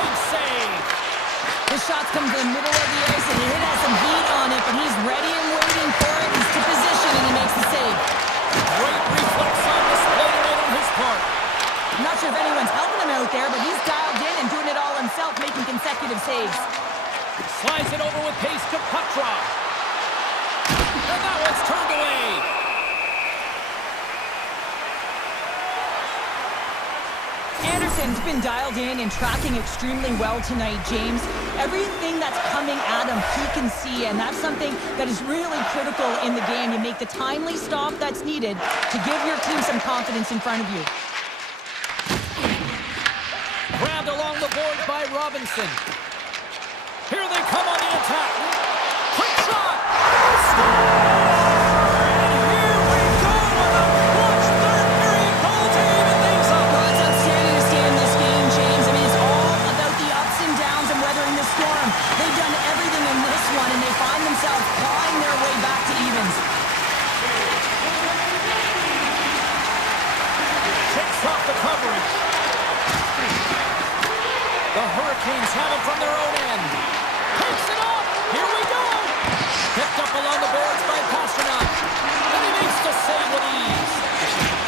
Big save. The shots come to the middle of the ice, and he has some heat on it, but he's ready and waiting for it. He's to position, and he makes the save. Great reflex on display tonight on his part. I'm not sure if anyone's helping him out there, but he's dialed in and doing it all himself, making consecutive saves. Slides it over with pace to Petrov. And that one's turned away. Anderson's been dialed in and tracking extremely well tonight, James. Everything that's coming at him, he can see, and that's something that is really critical in the game. You make the timely stop that's needed to give your team some confidence in front of you. Grabbed along the board by Robinson. Here they come on the attack. Quick shot. Score! And here we go with a clutch third period goal to even things up. Well, it's outstanding to stay in this game, James. I mean, it's all about the ups and downs and weathering the storm. They've done everything in this one, and they find themselves clawing their way back to evens. Takes off the coverage. The Hurricanes have it from their own end. Takes it off. Here we go. Picked up along the boards by Pasternak. And he makes the save with ease.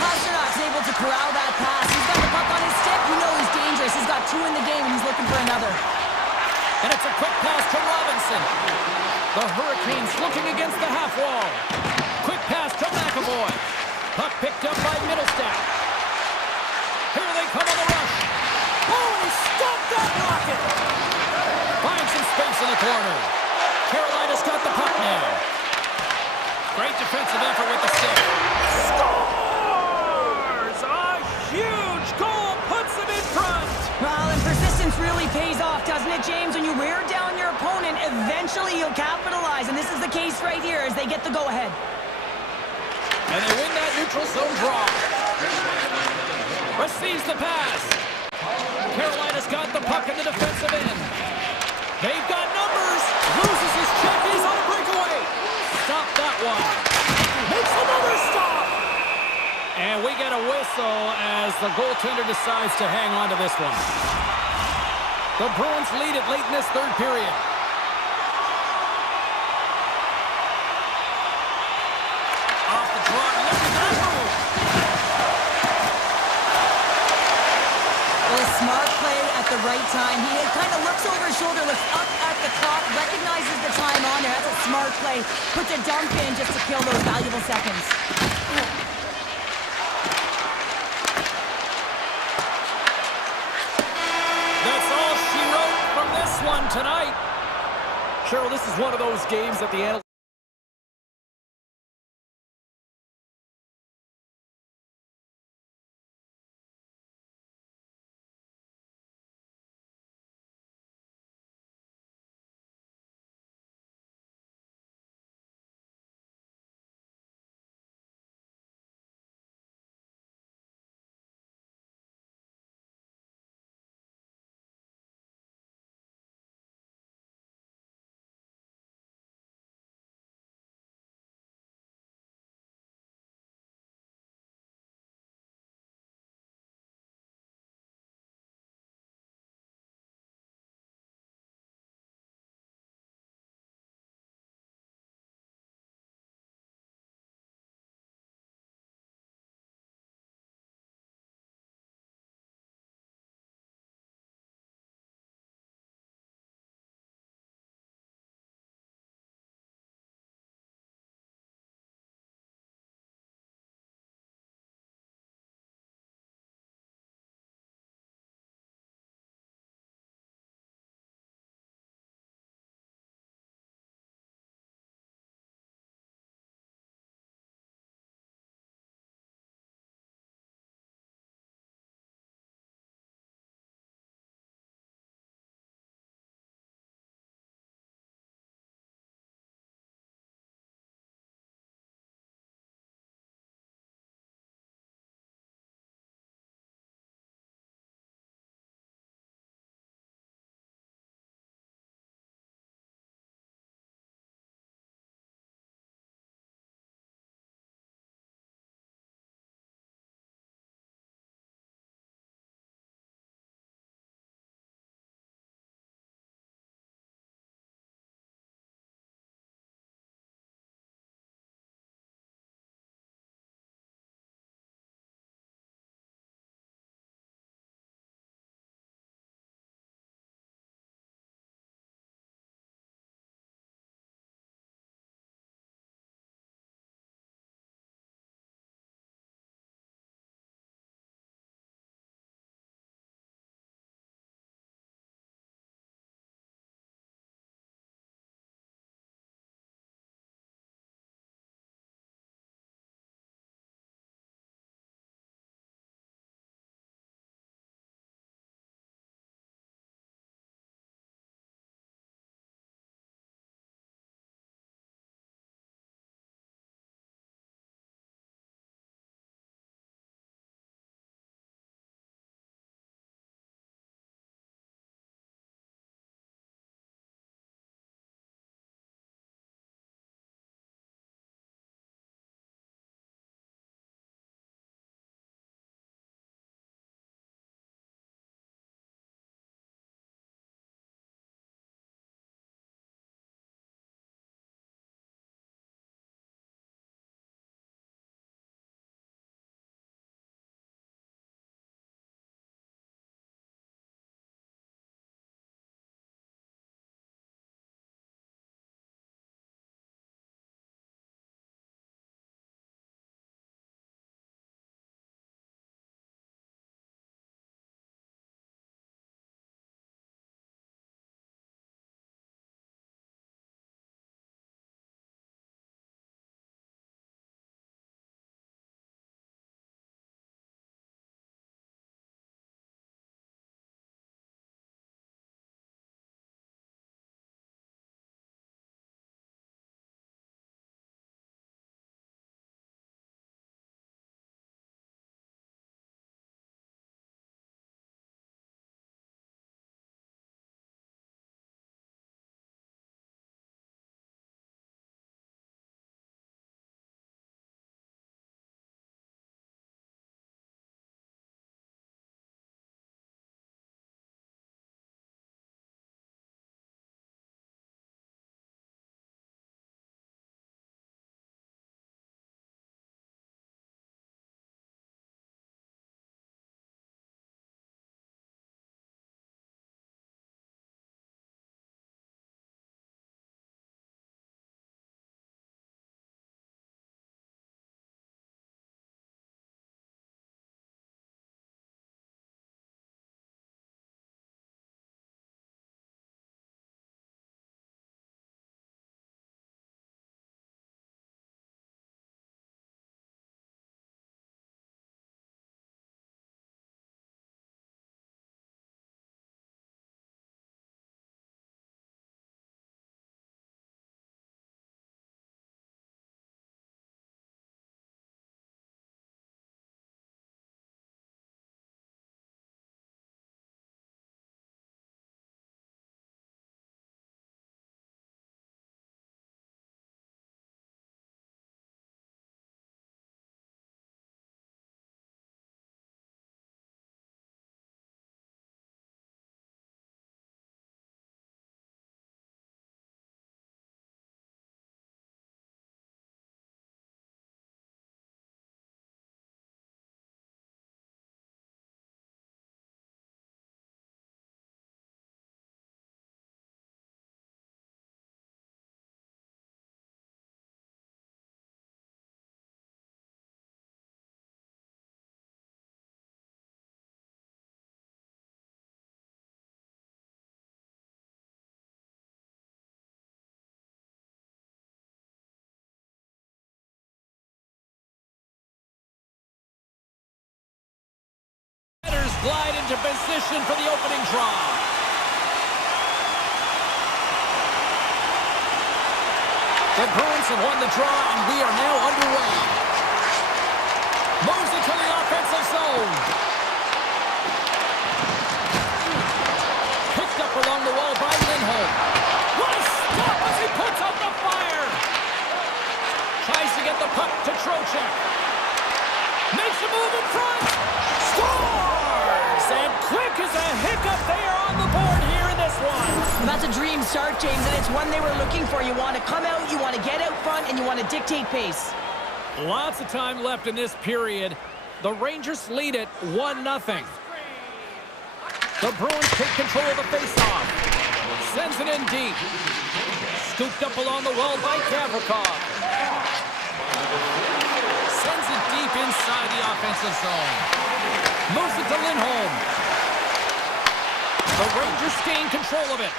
Pasternak's able to corral that pass. He's got the puck on his stick. You know he's dangerous. He's got two in the game, and he's looking for another. And it's a quick pass to Robinson. The Hurricanes looking against the half wall. Quick pass to McAvoy. Puck picked up by Middlestat. Here they come on the rush. Oh, he stopped that rocket. Finds some space in the corner. Carolina's got the puck now. Great defensive effort with the stick. Scores! A huge goal puts them in front. Well, and persistence really pays off, doesn't it, James? When you wear down your opponent, eventually you'll capitalize. And this is the case right here as they get the go-ahead. And they win that neutral zone draw. Receives the pass. Carolina's got the puck in the defensive end. They've got numbers. Loses his check. He's on a breakaway. Stop that one. the goaltender decides to hang on to this one. The Bruins lead it late in this third period. Off the draw, look at that move! Well, a smart play at the right time. He kind of looks over his shoulder, looks up at the clock, recognizes the time on there. That's a smart play. Puts a dump in just to kill those valuable seconds. That's all she wrote from this one tonight. Cheryl, this is one of those games that the analysts glide into position for the opening draw. The Bruins have won the draw, and we are now underway. Moves into the offensive zone. Picked up along the wall by Lindholm. What a stop as he puts out the fire! Tries to get the puck to Trocheck. Makes a move in front. Scores! And quick as a hiccup, they are on the board here in this one. That's a dream start, James, and it's one they were looking for. You want to come out, you want to get out front, and you want to dictate pace. Lots of time left in this period. The Rangers lead it 1-0. The Bruins take control of the faceoff. Sends it in deep. Scooped up along the wall by Gavrikov. Sends it deep inside the offensive zone. Moves it to Lindholm. The Rangers gain control of it.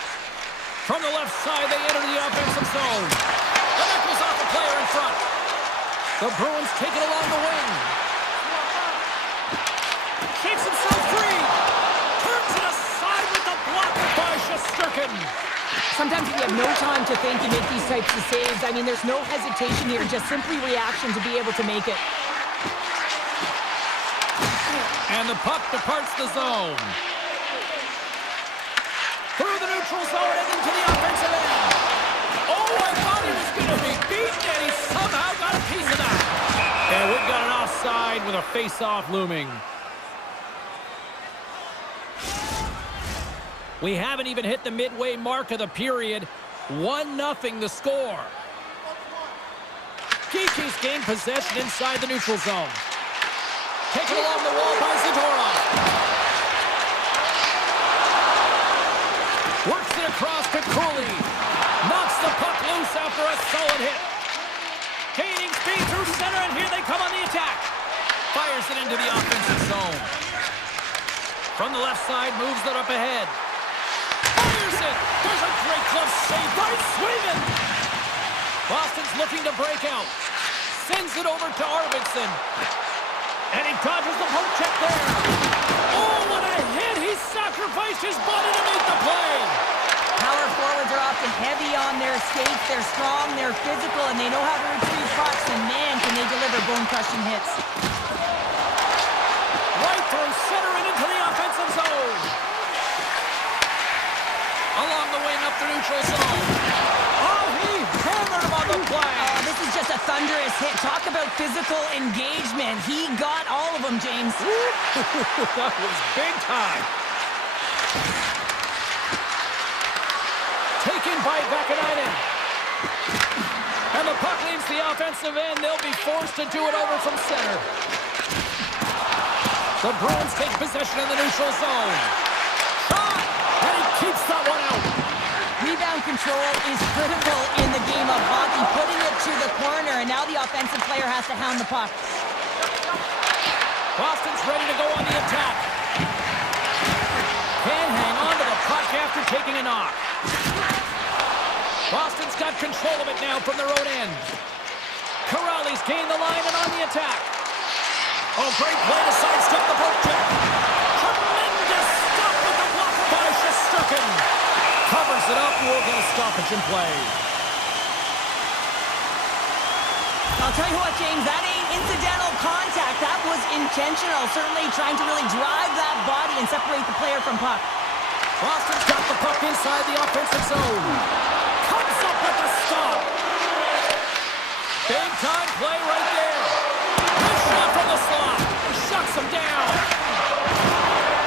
From the left side, they enter the offensive zone. The net goes off the player in front. The Bruins take it along the wing. Shakes himself free. Turns it aside with the block by Shesterkin. Sometimes if you have no time to think, you make these types of saves. I mean, there's no hesitation here, just simply reaction to be able to make it. And the puck departs the zone. Through the neutral zone and into the offensive end. Oh, I thought he was going to be beaten, and he somehow got a piece of that. And we've got an offside with a face-off looming. We haven't even hit the midway mark of the period. 1-0 the score. Geeky's gained possession inside the neutral zone. Taken along the wall by Zadorov. Works it across to Cooley. Knocks the puck loose after a solid hit. Gaining speed through center, and here they come on the attack. Fires it into the offensive zone. From the left side, moves it up ahead. Fires it! There's a great glove save by Sweden! Boston's looking to break out. Sends it over to Arvidsson. And he dodges the poke check there. Oh, what a hit! He sacrificed his body to make the play. Power forwards are often heavy on their skates. They're strong, they're physical, and they know how to retrieve pucks. And man, can they deliver bone-crushing hits. Right through center and into the offensive zone. Along the wing up the neutral zone. Oh, he hammered him on the play. Oh, this is just a thunderous hit. Talk about physical engagement. He got all of them, James. That was big time. Taken by Vakanainen. And the puck leaves the offensive end. They'll be forced to do it over from center. The Bruins take possession in the neutral zone. Shot! And he keeps that one out. Rebound control is critical in the game of hockey. Putting it to the corner, and now the offensive player has to hound the puck. Boston's ready to go on the attack. Can hang on to the puck after taking a knock. Boston's got control of it now from their own end. Corrales gained the line and on the attack. Oh, great play to sidestep the poke check. Tremendous stop with the block by Shesterkin. Covers it up, we'll get a stoppage in play. I'll tell you what, James, that ain't incidental contact. That was intentional. Certainly trying to really drive that body and separate the player from puck. Boston's got the puck inside the offensive zone. Comes up with the stop. Big time play right there. Good shot from the slot. Shuts him down.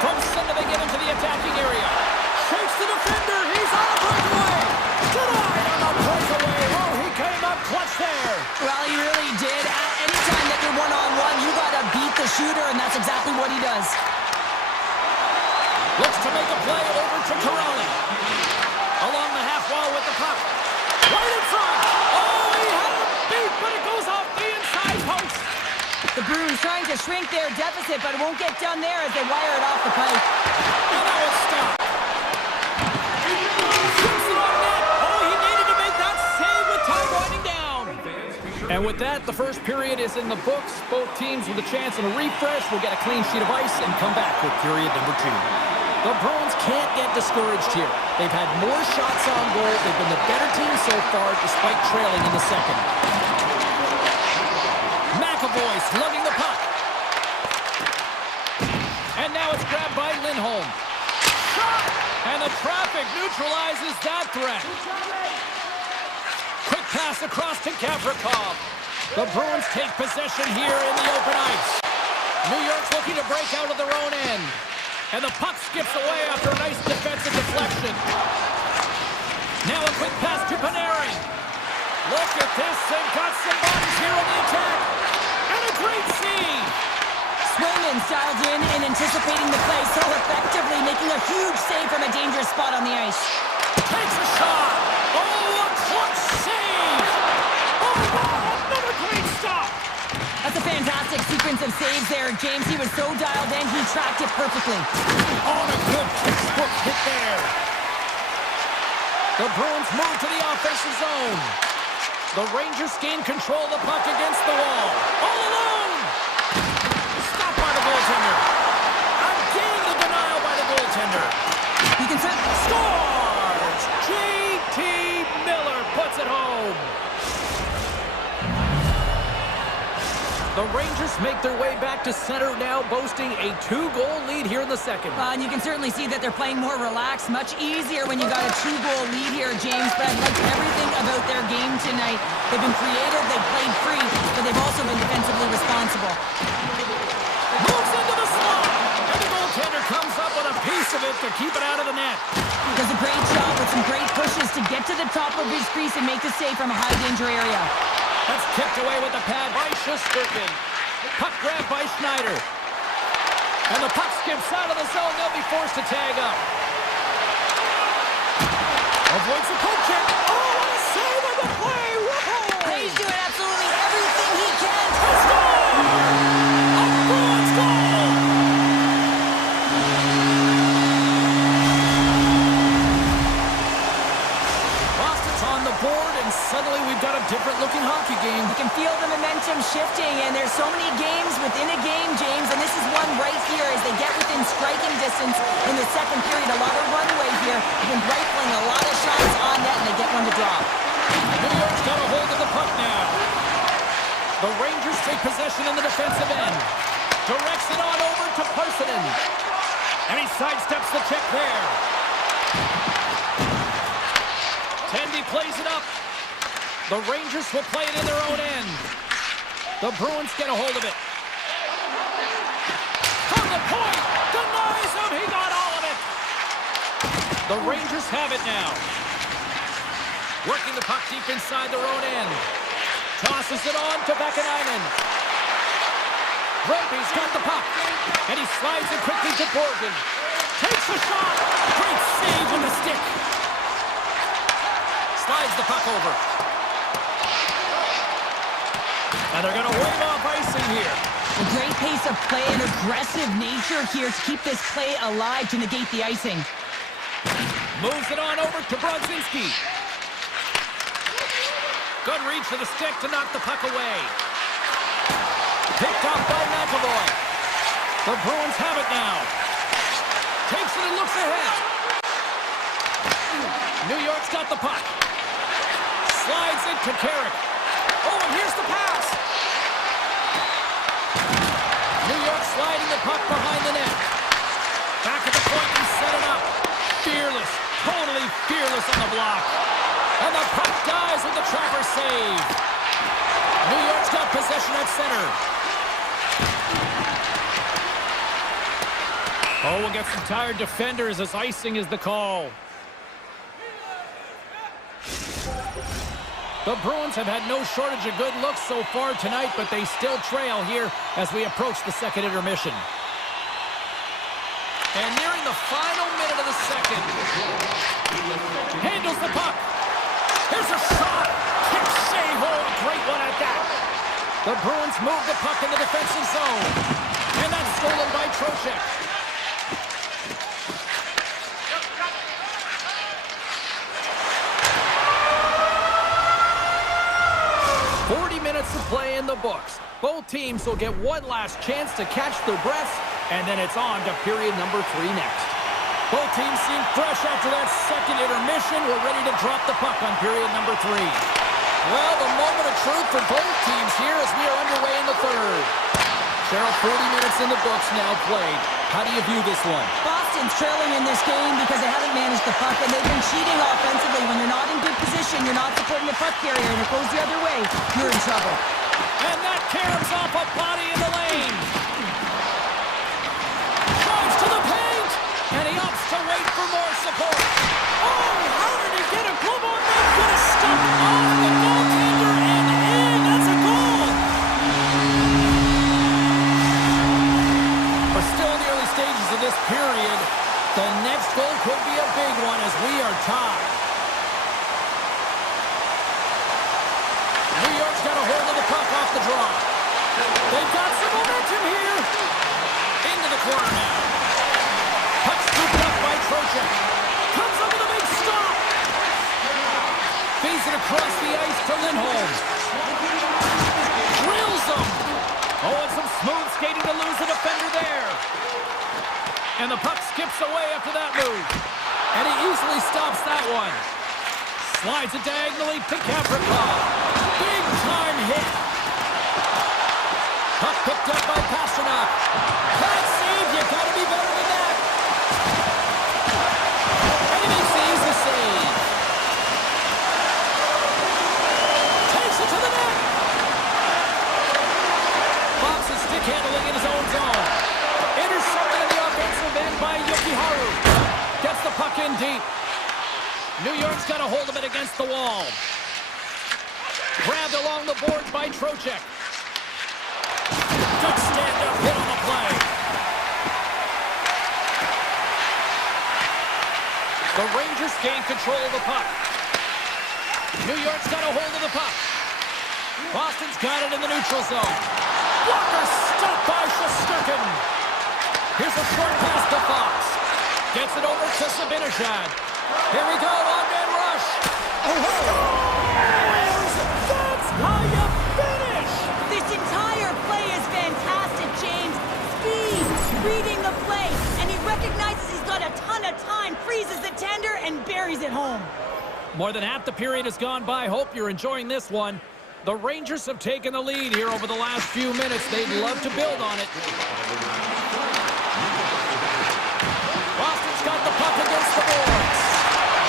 From center they get into the attacking area. Shakes the defender. He's on a breakaway. Denied on the breakaway. Oh, he came up clutch there. Well, he really did. Anytime that you're one-on-one, you got to beat the shooter, and that's exactly what he does. Looks to make a play over to Corrales. Along the half wall with the puck. Right in front. Oh, he had him beat, but it goes off the inside post. The Bruins trying to shrink their deficit, but it won't get done there as they wire it off the pipe. And now it's stopped. Shoots it on net. Oh, he needed to make that save with time winding down. And And with that, the first period is in the books. Both teams with a chance and a refresh will get a clean sheet of ice and come back with period number 2. The Bruins can't get discouraged here. They've had more shots on goal. They've been the better team so far, despite trailing in the second. McAvoy slugging the puck. And now it's grabbed by Lindholm. Shot! And the traffic neutralizes that threat. Quick pass across to Gavrikov. The Bruins take possession here in the open ice. New York's looking to break out of their own end. And the puck skips away after a nice defensive deflection. Now a quick pass to Panarin. Look at this. They've got some bodies here on the attack. And a great save. Swayman's dialed in and anticipating the play so effectively, making a huge save from a dangerous spot on the ice. Takes a shot. Oh, a clutch save. Oh, wow, another great stop. That's a fantastic sequence of saves there, James. He was so dialed in, he tracked it perfectly. Oh, a good textbook hit there. The Bruins move to the offensive zone. The Rangers gain control of the puck against the wall. All alone. Stopped by the goaltender. Again, the denial by the goaltender. You can set... Scores! J.T. Miller puts it home. The Rangers make their way back to center now, boasting a 2-goal lead here in the second. And you can certainly see that they're playing more relaxed, much easier when you got a 2-goal lead here, James. But I like everything about their game tonight. They've been creative, they've played free, but they've also been defensively responsible. Moves into the slot, and the goaltender comes up with a piece of it to keep it out of the net. Does a great job with some great pushes to get to the top of his crease and make the save from a high-danger area. That's tipped away with the pad by Shesterkin. Puck grabbed by Schneider. And the puck skips out of the zone. They'll be forced to tag up. Avoids the poke check. Oh, what a save on the play! Whoa! He's doing absolutely everything he can. Let's go! A Bruins goal! Boston's on the board, and suddenly we've got a different-looking hockey game. You can feel the momentum shifting, and there's so many games within a game, James, and this is one right here as they get within striking distance in the second period. A lot of runway here. They've been rifling a lot of shots on net, and they get one to drop. New York's got a hold of the puck now. The Rangers take possession in the defensive end. Directs it on over to Parssinen. And he sidesteps the check there. Tendy plays it up. The Rangers will play it in their own end. The Bruins get a hold of it. From the point, denies him, he got all of it. The Rangers have it now. Working the puck deep inside their own end. Tosses it on to Vakanainen. Roby's got the puck, and he slides it quickly to Borgen. Takes the shot. Great save with the stick. Slides the puck over. And they're going to wave off icing here. A great pace of play and aggressive nature here to keep this play alive to negate the icing. Moves it on over to Brodzinski. Good reach for the stick to knock the puck away. Picked up by McAvoy. The Bruins have it now. Takes it and looks ahead. New York's got the puck. Slides it to Carrick. Oh, and here's the pass. New York sliding the puck behind the net. Back at the point and set it up. Fearless, totally fearless on the block. And the puck dies with the trapper save. New York's got possession at center. Oh, we'll get some tired defenders as icing is the call. The Bruins have had no shortage of good looks so far tonight, but they still trail here as we approach the second intermission. And nearing the final minute of the second. Handles the puck. Here's a shot. Kick save. Oh, a great one at that. The Bruins move the puck in the defensive zone. And that's stolen by Trocheck. 40 minutes minutes of play in the books. Both teams will get one last chance to catch their breaths, and then it's on to period number 3 next. Both teams seem fresh after that second intermission. We're ready to drop the puck on period number 3. Well, the moment of truth for both teams here as we are underway in the third. Cheryl, 40 minutes in the books now played. How do you view this one? Boston's trailing in this game because they haven't managed the puck, and they've been cheating offensively. When you're not in good position, you're not supporting the puck carrier, and it goes the other way, you're in trouble. And that caroms off a body in the lane. Drives to the paint, and he opts to wait for more support. Oh, how did he get a glove on that? Could have stepped off the goaltender and in. That's a goal. We're still in the early stages of this period. The next goal could be a big one as we are tied. New York's got a hold of the puck off the draw. They've got some momentum here. Into the corner now. Puck scooped up by Trocheck. Comes up with a big stop. Feeds it across the ice to Lindholm. Drills him. Oh, and some smooth skating to lose a defender there. And the puck skips away after that move. And he easily stops that one. Slides it diagonally to Capricorn. Big time hit. Puck picked up by Pasternak. Can't save. You gotta be better than that. And he makes the easy save. Takes it to the net. Fox is stick handling in his own zone. Intercepted in the offensive end by Yokiharu. Gets the puck in deep. New York's got a hold of it against the wall. Grabbed along the boards by Trocheck. Good stand-up hit on the play. The Rangers gain control of the puck. New York's got a hold of the puck. Boston's got it in the neutral zone. Blocker stopped by Shesterkin. Here's a short pass to Fox. Gets it over to Zibanejad. Here we go, on-man rush. Scores! That's how you finish! This entire play is fantastic, James. Speed, reading the play, and he recognizes he's got a ton of time, freezes the tender, and buries it home. More than half the period has gone by. Hope you're enjoying this one. The Rangers have taken the lead here over the last few minutes. They'd love to build on it. Boston's got the puck against the boards.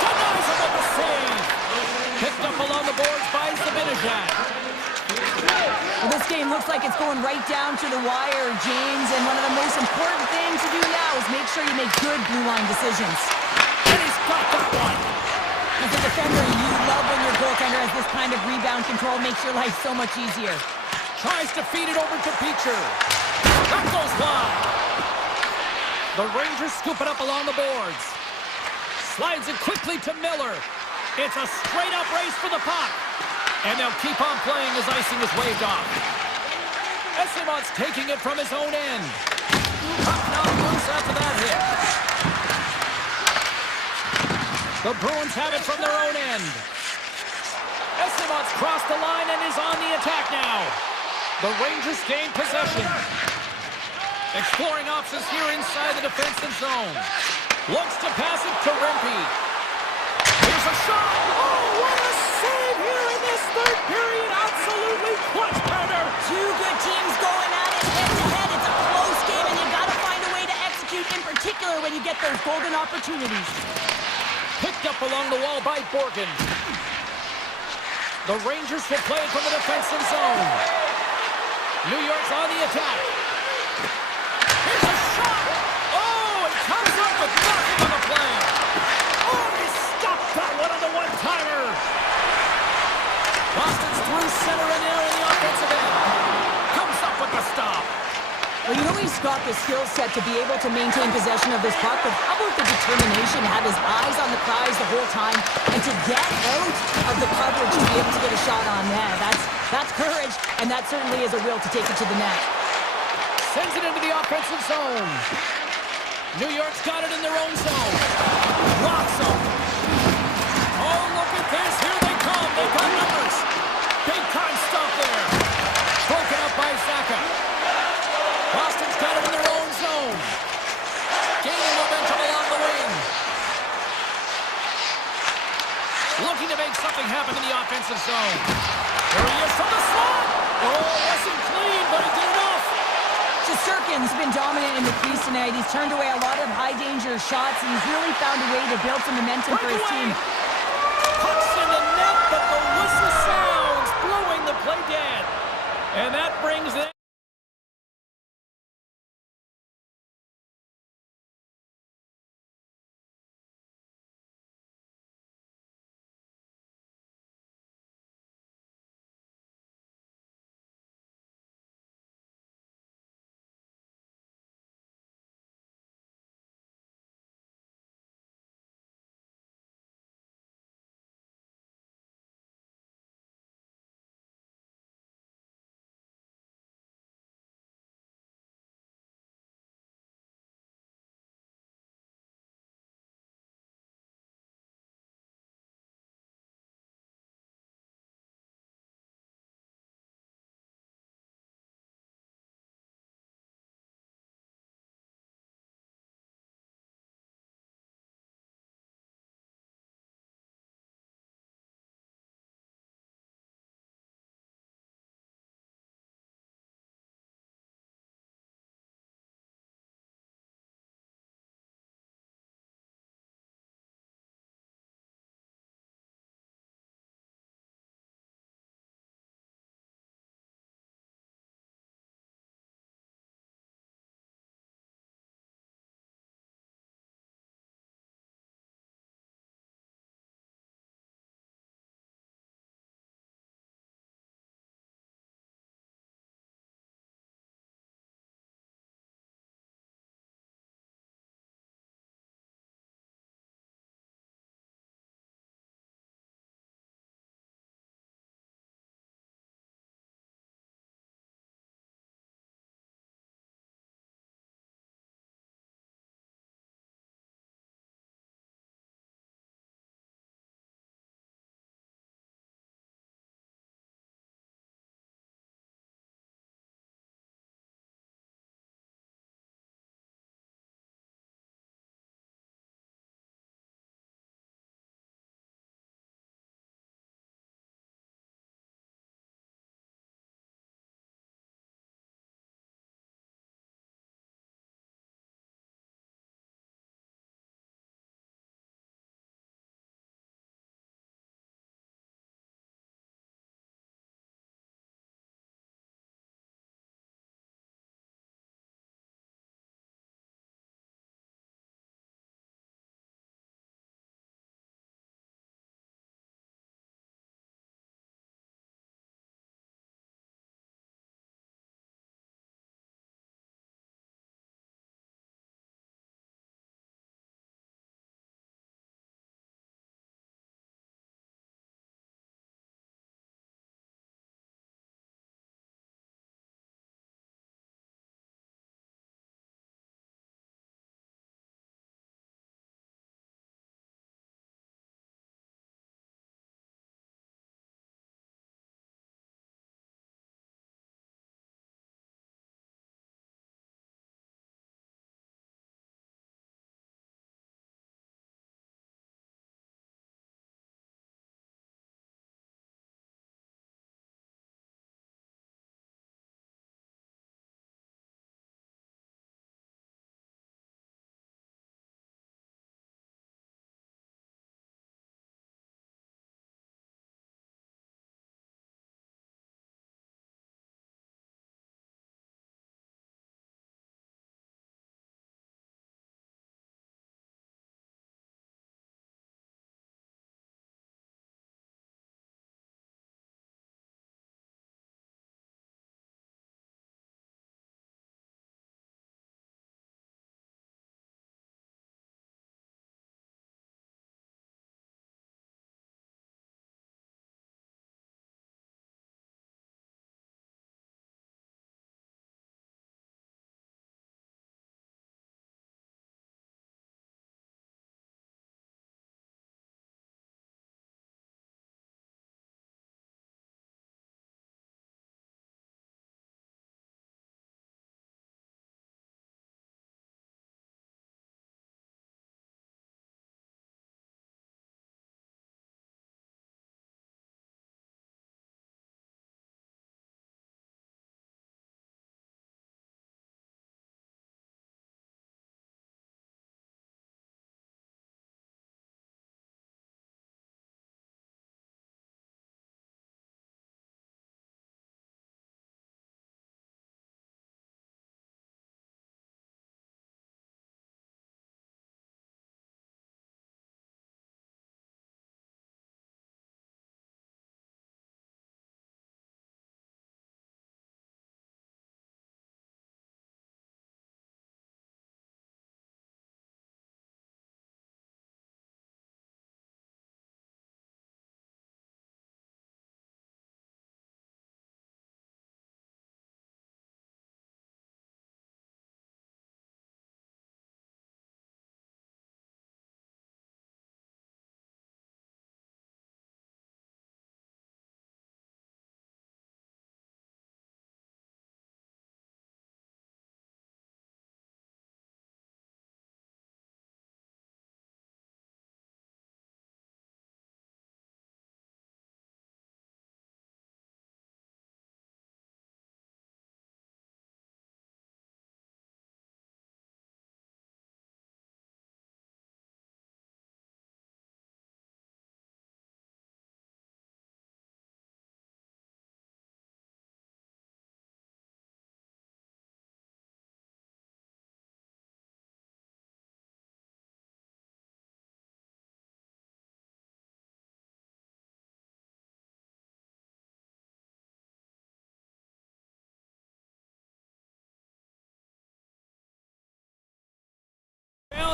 Denies him with the save. Picked up along the boards by Zibanejad. Well, this game looks like it's going right down to the wire, James, and one of the most important things to do now is make sure you make good blue line decisions. And he's got that one. As a defender, you love when your goaltender has this kind of rebound control. Makes your life so much easier. Tries to feed it over to Beecher. That goes wide. The Rangers scoop it up along the boards. Slides it quickly to Miller. It's a straight-up race for the puck. And they'll keep on playing as icing is waved off. Esimon's taking it from his own end. Puck knocked loose after that hit. The Bruins have it from their own end. Esimon's crossed the line and is on the attack now. The Rangers gain possession. Exploring options here inside the defensive zone. Looks to pass it to Rempe. Here's a shot. Oh, what a save here in this third period. Absolutely clutch pounder. Two good teams going at it head-to-head. It's a close game, and you got to find a way to execute, in particular when you get those golden opportunities. Picked up along the wall by Borgen. The Rangers will play it from the defensive zone. New York's on the attack. Here's a shot. Oh, it comes up with nothing on the play. Oh, he stopped that one on the one-timer. Boston's through center and now in the offensive end. Comes up with the stop. Well, you know he's got the skill set to be able to maintain possession of this puck, but how about the determination to have his eyes on the prize the whole time and to get out of the coverage to be able to get a shot on net? That's courage, and that certainly is a will to take it to the net. Sends it into the offensive zone. New York's got it in their own zone. Blocks them. Oh, look at this. Here they come. They got numbers. Big time stuff there. Looking to make something happen in the offensive zone. There he is from the slot. Oh, wasn't clean, but he did enough. Shesterkin's been dominant in the crease tonight. He's turned away a lot of high-danger shots, and he's really found a way to build some momentum for his team. Pucks in the net, but the whistle sounds, blowing the play dead. And that brings them...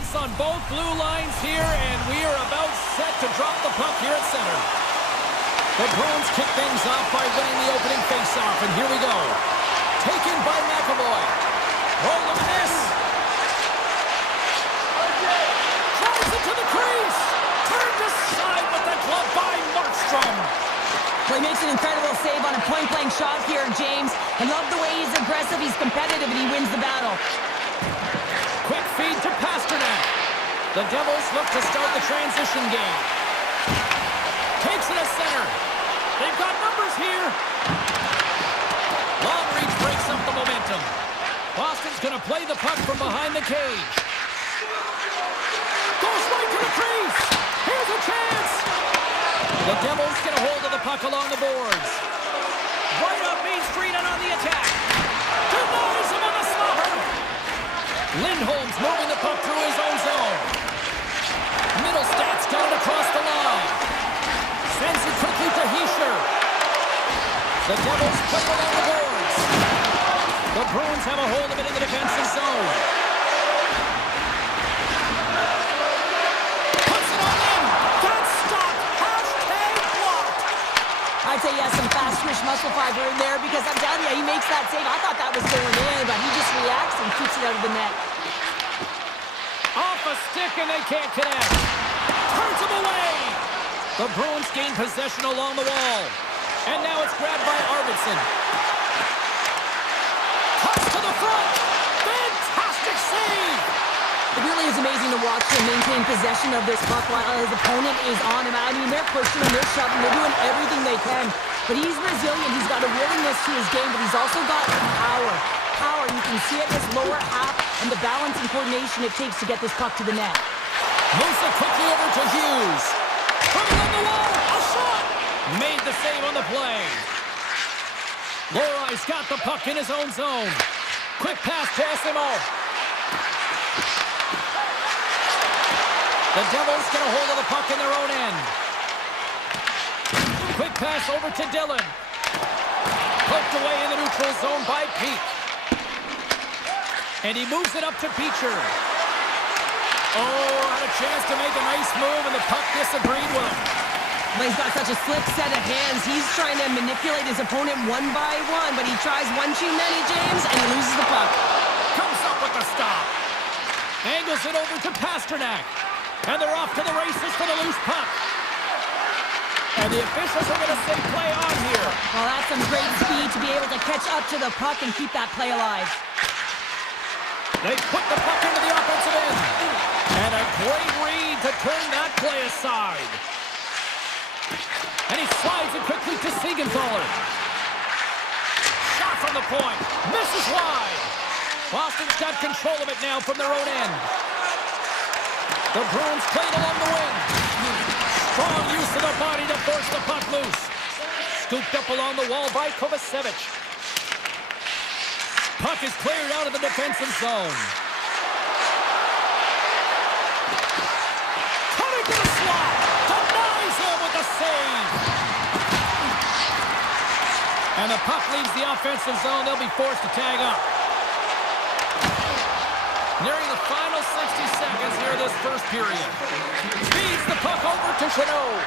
bounce on both blue lines here, and we are about set to drop the puck here at center. The Bruins kick things off by winning the opening faceoff, and here we go. Taken by McAvoy. Oh, look at this. Drives it to the crease. Turned aside with the glove by Markstrom. Well, he makes an incredible save on a point-blank shot here, James. I love the way he's aggressive, he's competitive, and he wins the battle. Quick feed to Pasternak. The Devils look to start the transition game. Takes it to center. They've got numbers here. Long reach breaks up the momentum. Boston's going to play the puck from behind the cage. Goes right to the crease. Here's a chance. The Devils get a hold of the puck along the boards. Right up Main Street and on the attack. Denies him on the slaughter. Lindholm's moving the puck through his own zone. Middlestats got it across the line. Sends it quickly to Hischier. The Devils play along the boards. The Bruins have a hold of it in the defensive zone. Puts it on in. That's stopped. Hashtag blocked. I'd say he has some fast twitch muscle fiber in there because I'm telling you, he makes that save. I thought that was going in, but he just reacts and keeps it out of the net. Off a stick and they can't connect. Turns him away. The Bruins gain possession along the wall. And now it's grabbed by Arvidsson. Cuts to the front. Fantastic save. It really is amazing to watch him maintain possession of this puck while his opponent is on him. I mean, they're pushing him, they're shoving, they're doing everything they can. But he's resilient. He's got a willingness to his game, but he's also got power. Power. You can see it in his lower half and the balance and coordination it takes to get this puck to the net. Moves it quickly over to Hughes. Coming on the wall. A shot. Made the save on the play. Lorai's got the puck in his own zone. Quick pass to Esimo. The Devils get a hold of the puck in their own end. Quick pass over to Dillon. Poked away in the neutral zone by Peak. And he moves it up to Beecher. Oh, had a chance to make a nice move, and the puck disagreed with him. But he's got such a slick set of hands. He's trying to manipulate his opponent one by one, but he tries one too many, James, and he loses the puck. Comes up with the stop. Angles it over to Pasternak. And they're off to the races for the loose puck. And the officials are going to say play on here. Well, that's some great speed to be able to catch up to the puck and keep that play alive. They put the puck into the offensive end. And a great read to turn that play aside. And he slides it quickly to Siegenthaler. Shot from the point. Misses wide. Boston's got control of it now from their own end. The Bruins played along the wing. Strong use of the body to force the puck loose. Scooped up along the wall by Kovacevic. Puck is cleared out of the defensive zone. Cutting to the slot. Denies him with the save. And the puck leaves the offensive zone. They'll be forced to tag up. Nearing the final 60 seconds here this first period. Feeds the puck over to Chanot.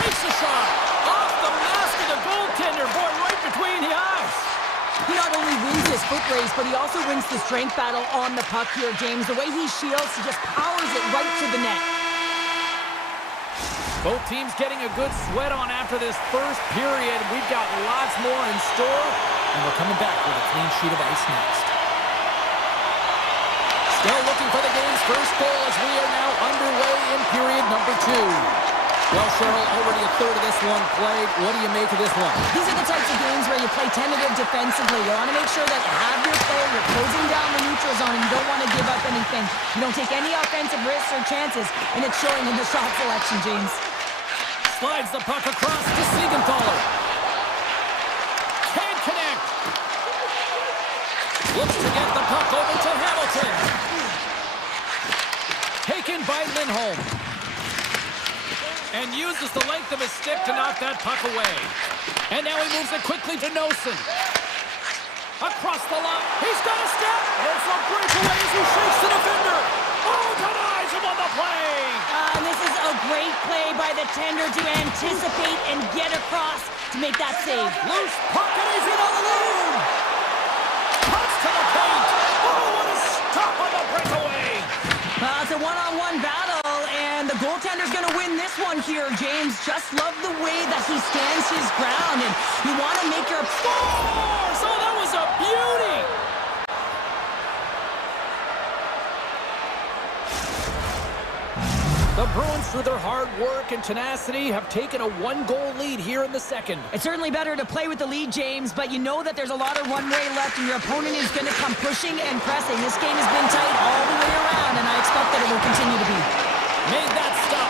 Takes a shot. Off the mask of the goaltender. Boy, right between the eyes. He not only wins this foot race, but he also wins the strength battle on the puck here, James. The way he shields, he just powers it right to the net. Both teams getting a good sweat on after this first period. We've got lots more in store. And we're coming back with a clean sheet of ice next. Still looking for the game's first goal as we are now underway in period number 2. Well, Cheryl, already a third of this one played. What do you make of this one? These are the types of games where you play tentative defensively. You want to make sure that you have your play, you're closing down the neutral zone, and you don't want to give up anything. You don't take any offensive risks or chances, and it's showing in the shot selection, James. Slides the puck across to Siegenthaler. Can't connect. Looks to get the puck over to Hamilton. Taken by Lindholm. And uses the length of his stick to knock that puck away. And now he moves it quickly to Nosen. Across the line. He's got a step. It's a breakaway as he shakes the defender. Oh, denies him on the play. And this is a great play by the tender to anticipate and get across to make that save. Loose puck and he's in alone. Cuts to the paint. Oh, what a stop on the breakaway. It's a one-on-one battle, and the goaltender's going to win this one here, James. Just love the way that he stands his ground, and you want to make your... Scores! Oh, that was a beauty. The Bruins, through their hard work and tenacity, have taken a one-goal lead here in the second. It's certainly better to play with the lead, James, but you know that there's a lot of runway left, and your opponent is going to come pushing and pressing. This game has been tight all the way around, and I expect that it will continue to be. Made that stop.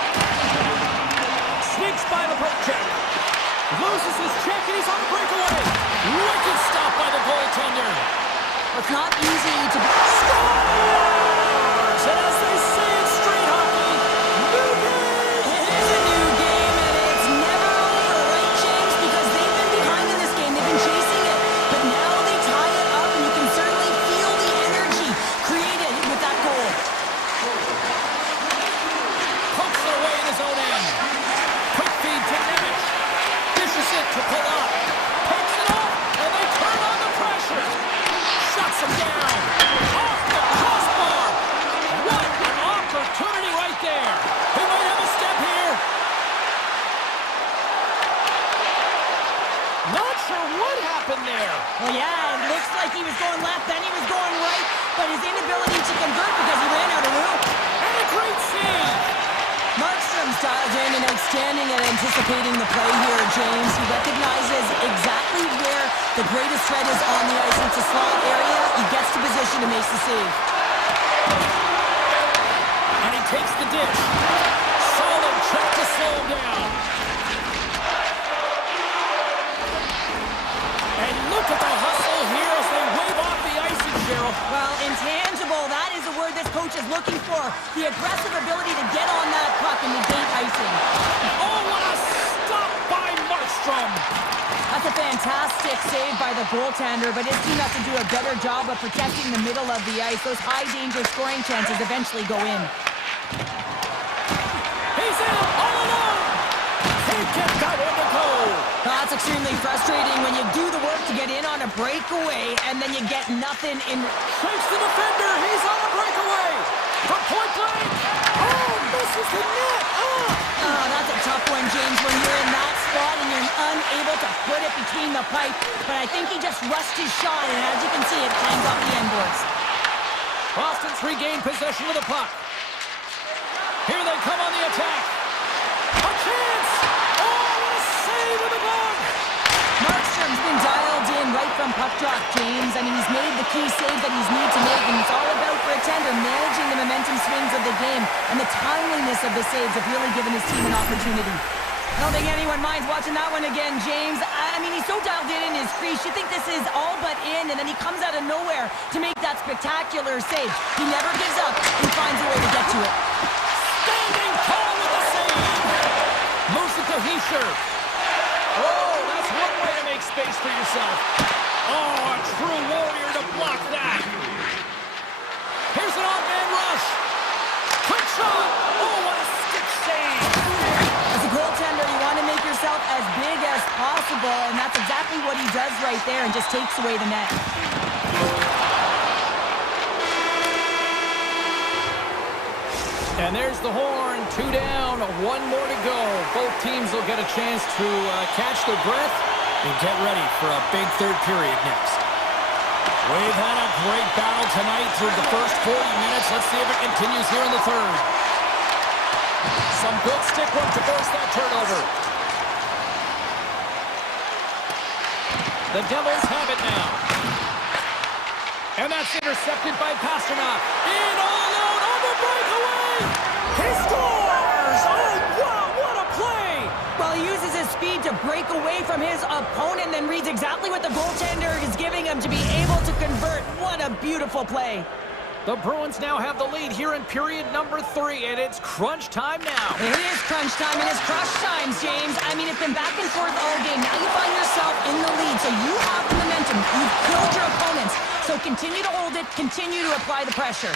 Sneaks by the poke check. Loses his check, and he's on the breakaway. Wicked stop by the goaltender. It's not easy to... Scores! And as they say in street hockey, new game! It is a new game, and it's never over, right, James? Because they've been behind in this game. They've been chasing it. But now they tie it up, and you can certainly feel the energy created with that goal. Pumps it away in his own end. Quick feed to Nemec. Dishes it to pull up. Takes it off, and they turn on the pressure. Shuts him down. Off the crossbar. What an opportunity right there. He might have a step here. Not sure what happened there. Well, yeah, it looks like he was going left, then he was going right, but his inability to convert because he ran out of room. And a great save. Markstrom's dialed in and outstanding at anticipating the play here, James. He recognizes exactly where the greatest threat is on the ice. It's a slot area. He gets to position and makes the save. And he takes the dish. Solid check to slow him down. And look at the hustle here as they wave off the icing, Cheryl. Well, intangible, that is the word this coach is looking for. The aggressive ability to get on that puck and negate icing. Oh, what a stop by Markstrom. That's a fantastic save by the goaltender, but his team has to do a better job of protecting the middle of the ice. Those high-danger scoring chances eventually go in. He's in, all alone. Can't get that one to go. That's extremely frustrating when you do the work to get in on a breakaway and then you get nothing in. Shakes the defender. He's on the breakaway. From point blank. Oh, misses the net. Oh, that's a tough one, James, when you're in that spot and you're unable to put it between the pipe. But I think he just rushed his shot, and as you can see, it hangs off the end boards. Boston's regained possession of the puck. Here they come on the attack. A chance. Oh, what a save with the glove. Markstrom's been dialed in right from puck drop, James. I mean, he's made the key save that he's need to make, and it's all about for a tender managing the momentum swings of the game, and the timeliness of the saves have really given his team an opportunity. I don't think anyone minds watching that one again, James. I mean, he's so dialed in his crease. You think this is all but in, and then he comes out of nowhere to make that spectacular save. He never gives up. He finds a way to get to it. Standing tall with the save. Moves it to Hischer. Oh, that's one way to make space for yourself. Oh, a true warrior to block that. Here's an off-man rush. Quick shot. Oh, what a stick save. As a goaltender, you want to make yourself as big as possible, and that's exactly what he does right there and just takes away the net. And there's the horn. 2 down, 1 more to go. Both teams will get a chance to catch their breath and get ready for a big third period next. We've had a great battle tonight through the first 40 minutes. Let's see if it continues here in the third. Some good stick work to force that turnover. The Devils have it now. And that's intercepted by Pasternak. In all alone on the breakaway. He scores! Oh, wow, what a play! Well, he uses his speed to break away from his opponent, then reads exactly what the goaltender is giving him to be able to convert. What a beautiful play. The Bruins now have the lead here in period number 3, and it's crunch time now. It is crunch time, and it's crush times, James. I mean, it's been back and forth all game. Now you find yourself in the lead, so you have the momentum. You've killed your opponents, so continue to hold it, continue to apply the pressure.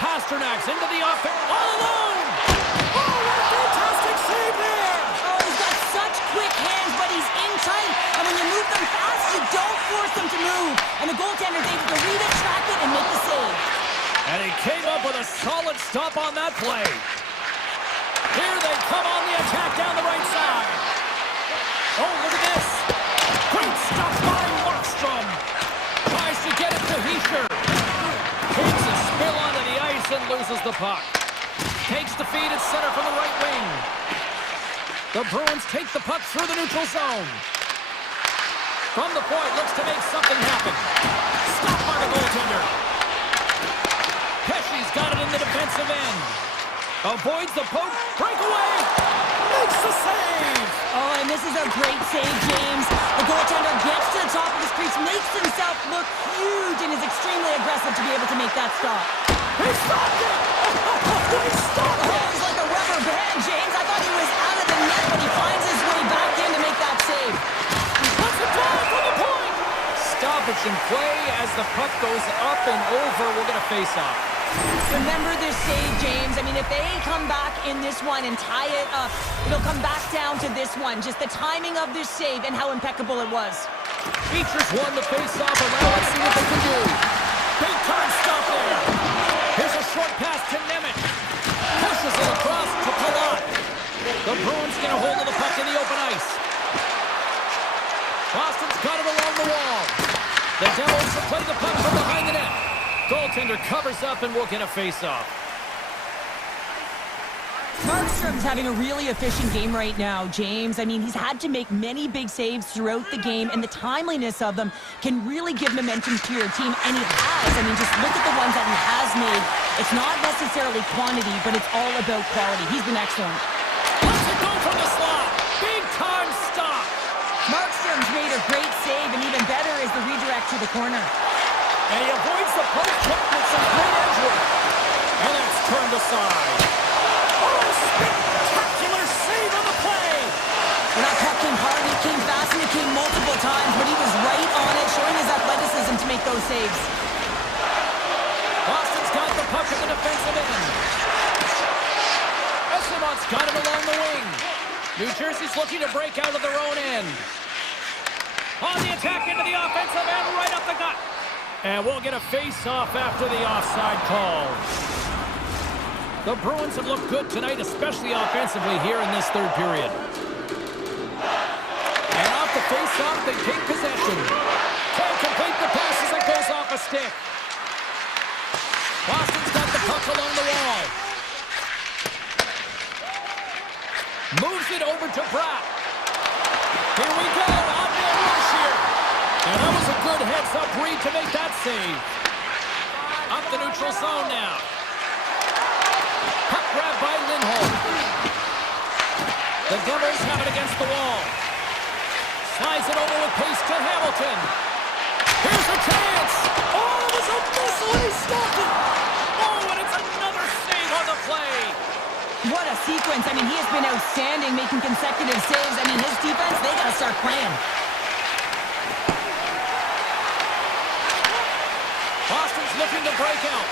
Pasternak's into the offense, all alone! Oh, what a fantastic save there! Oh, he's got such quick hands, but he's in tight. And when you move them fast, you don't force them to move. And the goaltender's able to read it, track it, and make the save. And he came up with a solid stop on that play. Here they come on the attack down the right side. Oh, look at this. Great stuff by Markstrom. Tries to get it to Heischer. Takes a spill onto the ice and loses the puck. Takes the feed at center from the right wing. The Bruins take the puck through the neutral zone. From the point, looks to make something happen. Stopped by the goaltender. Pesci's got it in the defensive end. Avoids the poke. Breakaway. Makes the save. Oh, and this is a great save, James. The goaltender gets to the top of his crease, makes himself look huge, and is extremely aggressive to be able to make that stop. He stopped it. He stopped it. Oh, he's like a rubber band, James. I thought he was out of the net, but he finds his way back in to make that save. Puts it down from the point. Stoppage in play as the puck goes up and over. We'll get a face-off. Remember this save, James. I mean, if they come back in this one and tie it up, it'll come back down to this one. Just the timing of this save and how impeccable it was. Features won the face-off, and now let's see what they can do. Big time stop there. Here's a short pass to Nemec. Pushes it across to Palat. The Bruins get a hold of the puck in the open ice. Boston's got it along the wall. The Devils have played the puck from behind the net. Goaltender covers up and we'll get a face-off. Markstrom's having a really efficient game right now, James. I mean, he's had to make many big saves throughout the game, and the timeliness of them can really give momentum to your team, and he has. I mean, just look at the ones that he has made. It's not necessarily quantity, but it's all about quality. He's been excellent. Let's it go from the slot. Big time stop. Markstrom's made a great save, and even better is the redirect to the corner. And he avoids the post check with some great edge work. And it's turned aside. Oh, spectacular save on the play. Well, that puck came hard, it came fast, and it came multiple times, but he was right on it, showing his athleticism to make those saves. Boston's got the puck in the defensive end. Essimont's got it along the wing. New Jersey's looking to break out of their own end. On the attack into the offensive end, right up the gut. And we'll get a face-off after the offside call. The Bruins have looked good tonight, especially offensively here in this third period. And off the face-off, they take possession. Can't complete the pass as it goes off a stick. Boston's got the puck along the wall. Moves it over to Bratt. Here we go, on the rush here. And that was a good heads-up read to make that save. Up the neutral zone now. Puck grab by Lindholm. The Devils have it against the wall. Slides it over with pace to Hamilton. Here's a chance. Oh, it was a missile and he stopped it. Oh, and it's another save on the play. What a sequence. I mean, he has been outstanding, making consecutive saves. I mean, his defense, they got to start playing. Boston's looking to break out.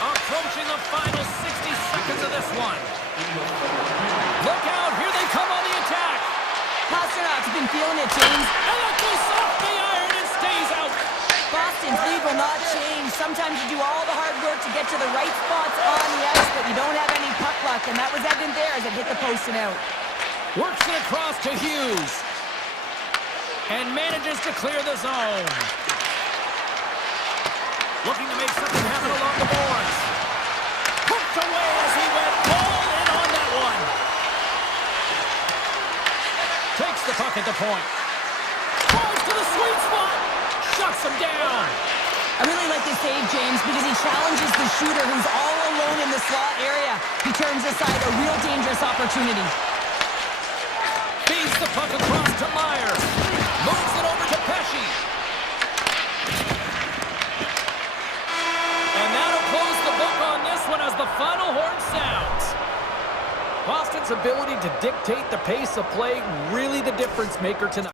Approaching the final 60 seconds of this one. Look out, here they come on the attack. Pasternak's been feeling it, James. And that goes off the iron and stays out. Boston's lead will not change. Sometimes you do all the hard work to get to the right spots on the ice, but you don't have any puck luck, and that was evident there as it hit the post and out. Works it across to Hughes. And manages to clear the zone. Looking to make something happen along the boards. Hooked away as he went all in on that one. Takes the puck at the point. Falls to the sweet spot. Shuts him down. I really like this save, James, because he challenges the shooter who's all alone in the slot area. He turns aside a real dangerous opportunity. Feeds the puck across to Meyer. Moves it over to Pesci. Austin's ability to dictate the pace of play really the difference maker tonight.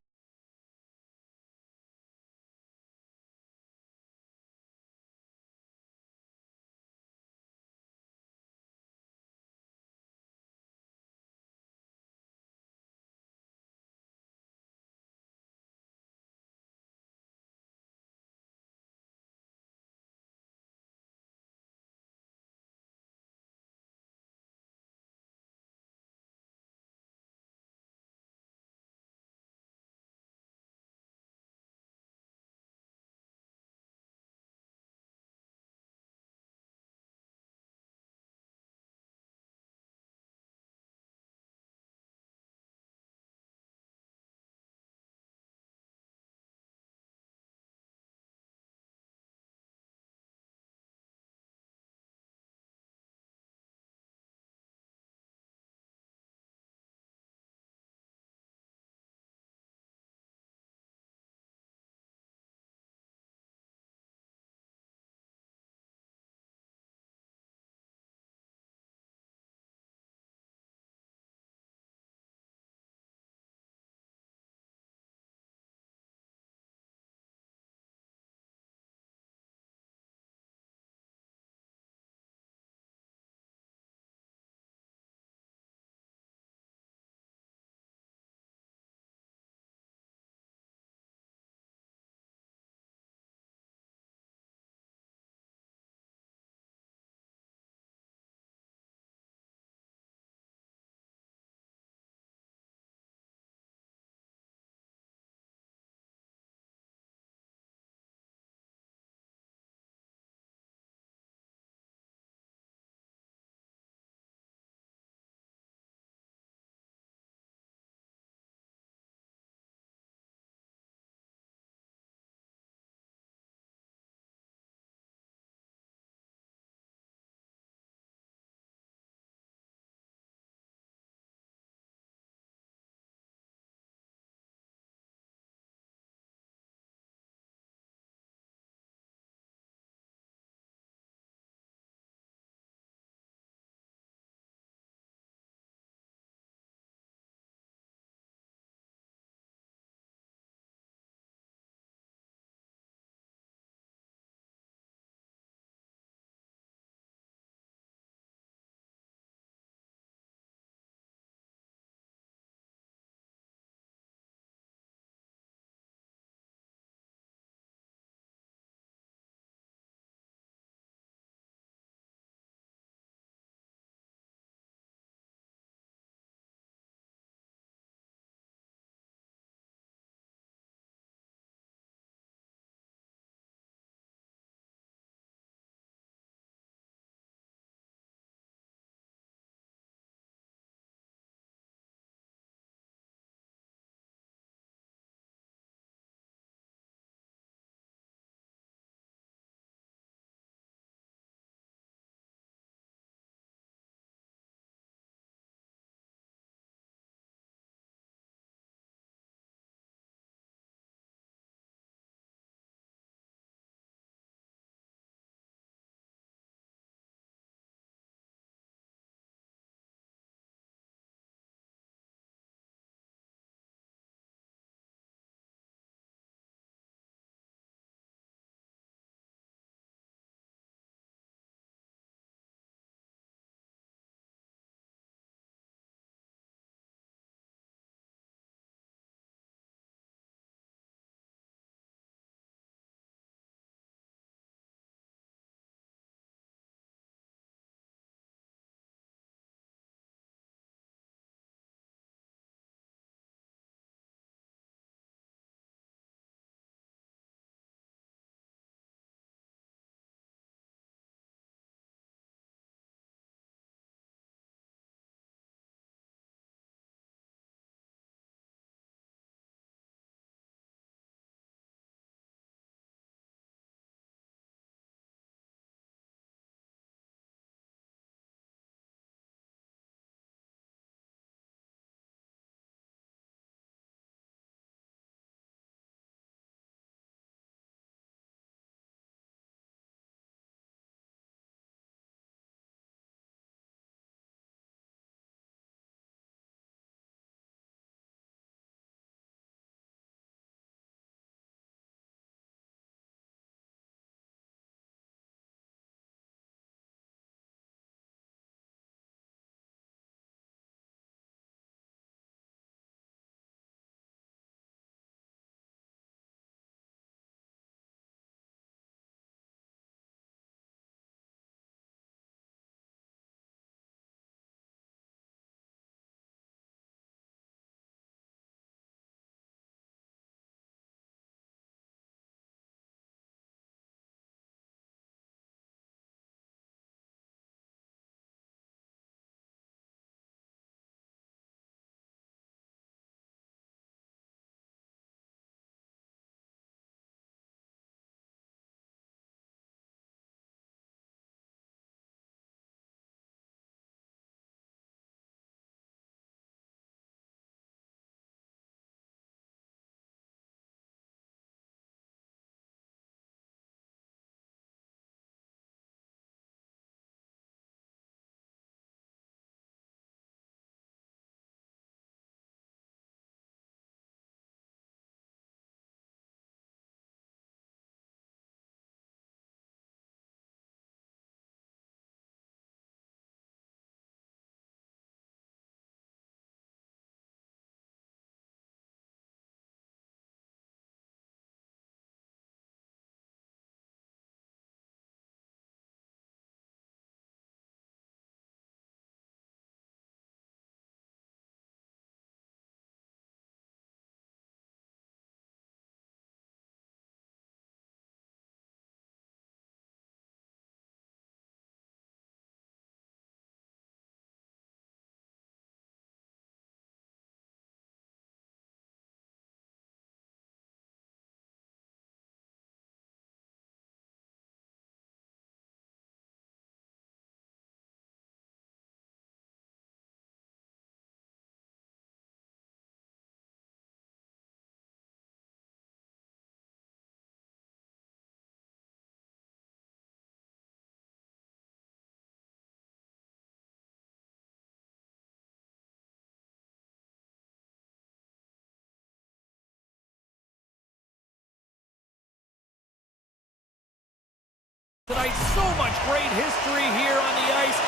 Tonight, so much great history here on the ice.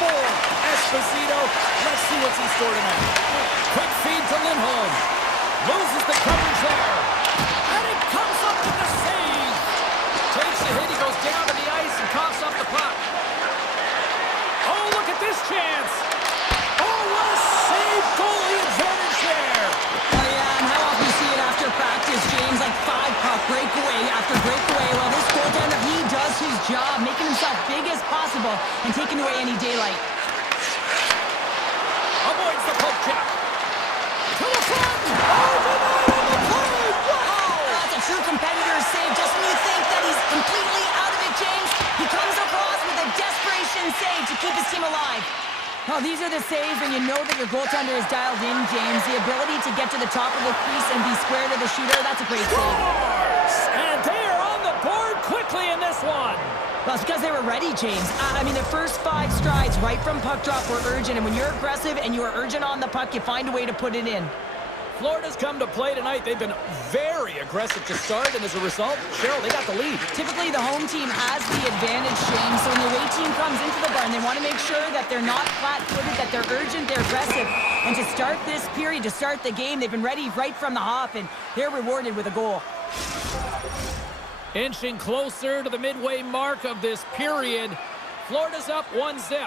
For Esposito. Let's see what's in store tonight. Quick feed to Lindholm. Loses the coverage there. And it comes up with the save. Takes the hit. He goes down to the ice and coughs up the puck. Oh, look at this chance. Oh, what a save. Goalie advantage there. Oh, yeah, and how often you see it after practice, James? Like 5-puck breakaway after breakaway. Well, this goaltender, he does his job, making himself big as possible and taking away any daylight. Avoids the poke check. To the front. Oh, denied on the play. Wow. That's a true competitor's save. Just when you think that he's completely out of it, James, he comes across with a desperation save to keep his team alive. Oh, these are the saves when you know that your goaltender is dialed in, James. The ability to get to the top of the crease and be square to the shooter, that's a great save. And they are on the board quickly in this one. Well, it's because they were ready, James. I mean, the first 5 strides right from puck drop were urgent, and when you're aggressive and you are urgent on the puck, you find a way to put it in. Florida's come to play tonight. They've been very aggressive to start, and as a result, Cheryl, they got the lead. Typically, the home team has the advantage, James, so when the away team comes into the barn, they want to make sure that they're not flat-footed, that they're urgent, they're aggressive. And to start this period, to start the game, they've been ready right from the hop, and they're rewarded with a goal. Inching closer to the midway mark of this period. Florida's up 1-0.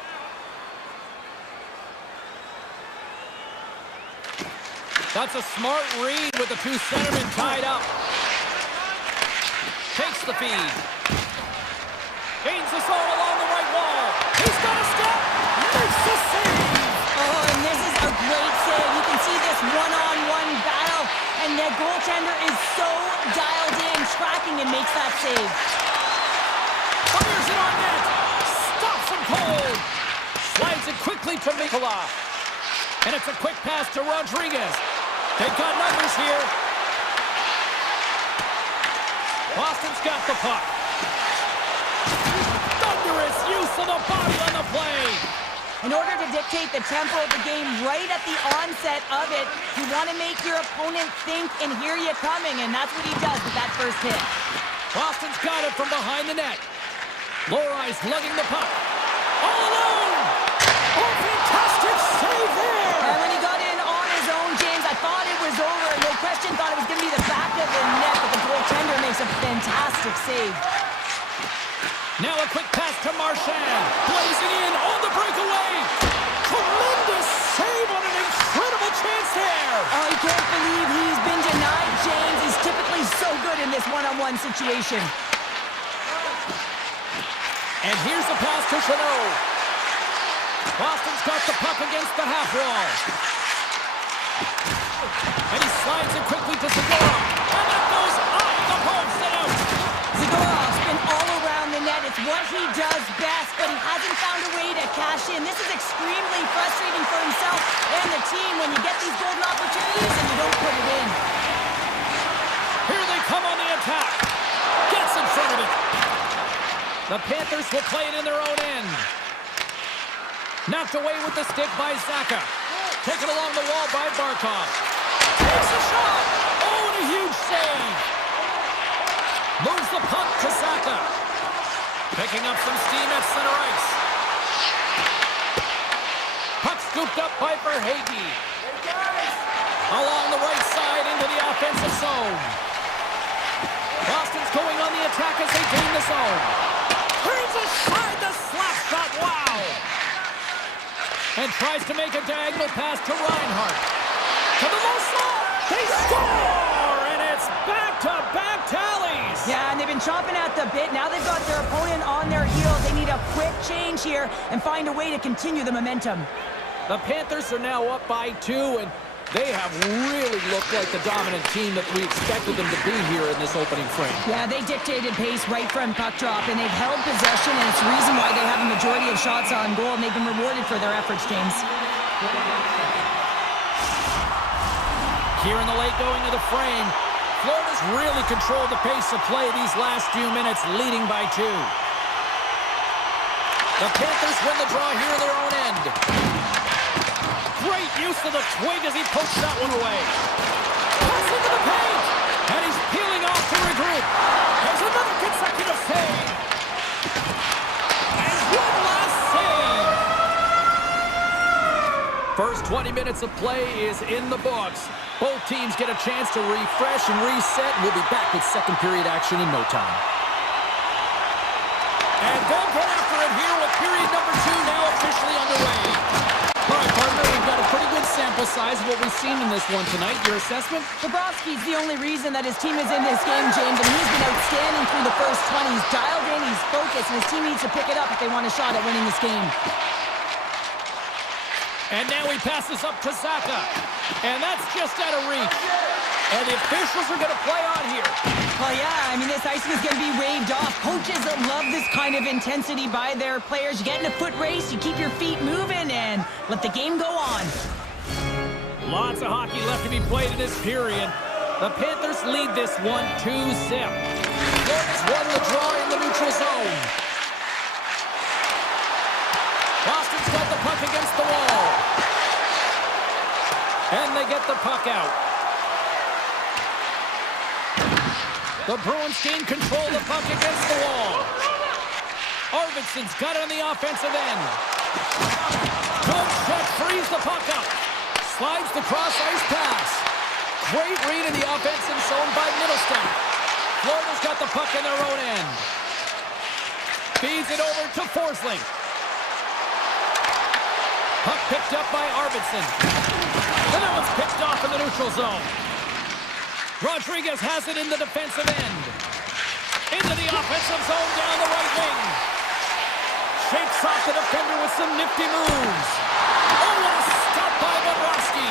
That's a smart read with the 2 centermen tied up. Takes the feed. Gains the zone along the right wall. He's got a step. Makes the save. Oh, and this is a great save. You can see this one-on-one battle, and the goaltender is so dialed in, tracking, and makes that save. Fires it on net. Stops him cold. Slides it quickly to Mikola. And it's a quick pass to Rodriguez. They've got numbers here. Boston's got the puck. Thunderous use of the body on the play. In order to dictate the tempo of the game right at the onset of it, you want to make your opponent think and hear you coming, and that's what he does with that first hit. Boston's got it from behind the net. Lori's lugging the puck. All alone! Oh, fantastic save there! And when he got in on his own, James, I thought it was over. No question, thought it was going to be the back of the net, but the goaltender makes a fantastic save. Now a quick pass to Marchand. Blazing in on the breakaway. Tremendous save on an incredible chance there. Oh, you can't believe he's been denied, James. He's typically so good in this one-on-one situation. And here's the pass to Chanot. Boston's got the puck against the half wall. And he slides it quickly to Segura. And that goes off the post and out. Zegorov's been all around the net. It's what he does best, but he hasn't found a way to cash in. This is extremely frustrating for himself and the team when you get these golden opportunities and you don't put it in. Here they come on the attack. Gets in front of it. The Panthers will play it in their own end. Knocked away with the stick by Zaka. Taken along the wall by Barkov. Takes a shot. Oh, and a huge save. Moves the puck to Zaka. Picking up some steam at center ice. Puck scooped up by Verhaeghe. Along the right side into the offensive zone. Boston's going on the attack as they gain the zone. Turns aside the slap shot. Wow. And tries to make a diagonal pass to Reinhart. To the low slot. They score! And it's back-to-back tallies. Yeah, and they've been chomping at the bit. Now they've got their opponent on their heels. They need a quick change here and find a way to continue the momentum. The Panthers are now up by 2, and they have really looked like the dominant team that we expected them to be here in this opening frame. Yeah, they dictated pace right from puck drop, and they've held possession, and it's the reason why they have a majority of shots on goal, and they've been rewarded for their efforts, James. Here in the late going of the frame, Florida's really controlled the pace of play these last few minutes, leading by 2. The Panthers win the draw here in their own end. Great use of the twig as he pokes that one away. Pass into the paint. And he's peeling off to regroup. There's another consecutive save. First 20 minutes of play is in the books. Both teams get a chance to refresh and reset. We'll be back with second period action in no time. And they'll get after it here with period number 2 now officially underway. All right, partner, we've got a pretty good sample size of what we've seen in this one tonight. Your assessment? Bobrovsky's the only reason that his team is in this game, James, and he's been outstanding through the first 20. He's dialed in, he's focused, and his team needs to pick it up if they want a shot at winning this game. And now he passes up to Zaka. And that's just out of reach. And the officials are going to play on here. Well, yeah, I mean, this icing is going to be waved off. Coaches love this kind of intensity by their players. You get in a foot race, you keep your feet moving, and let the game go on. Lots of hockey left to be played in this period. The Panthers lead this one 2-0. Florida's won the draw in the neutral zone. Boston's got the puck against the wall. And they get the puck out. The Bruins gain control of the puck against the wall. Arvidsson's got it on the offensive end. Good shot, frees the puck up. Slides the cross-ice pass. Great read in the offensive zone by Middlestat. Florida's got the puck in their own end. Feeds it over to Forsling. Puck picked up by Arvidsson. And that one's picked off in the neutral zone. Rodriguez has it in the defensive end. Into the offensive zone down the right wing. Shakes off the defender with some nifty moves. Oh, what a stop by Bobrovsky.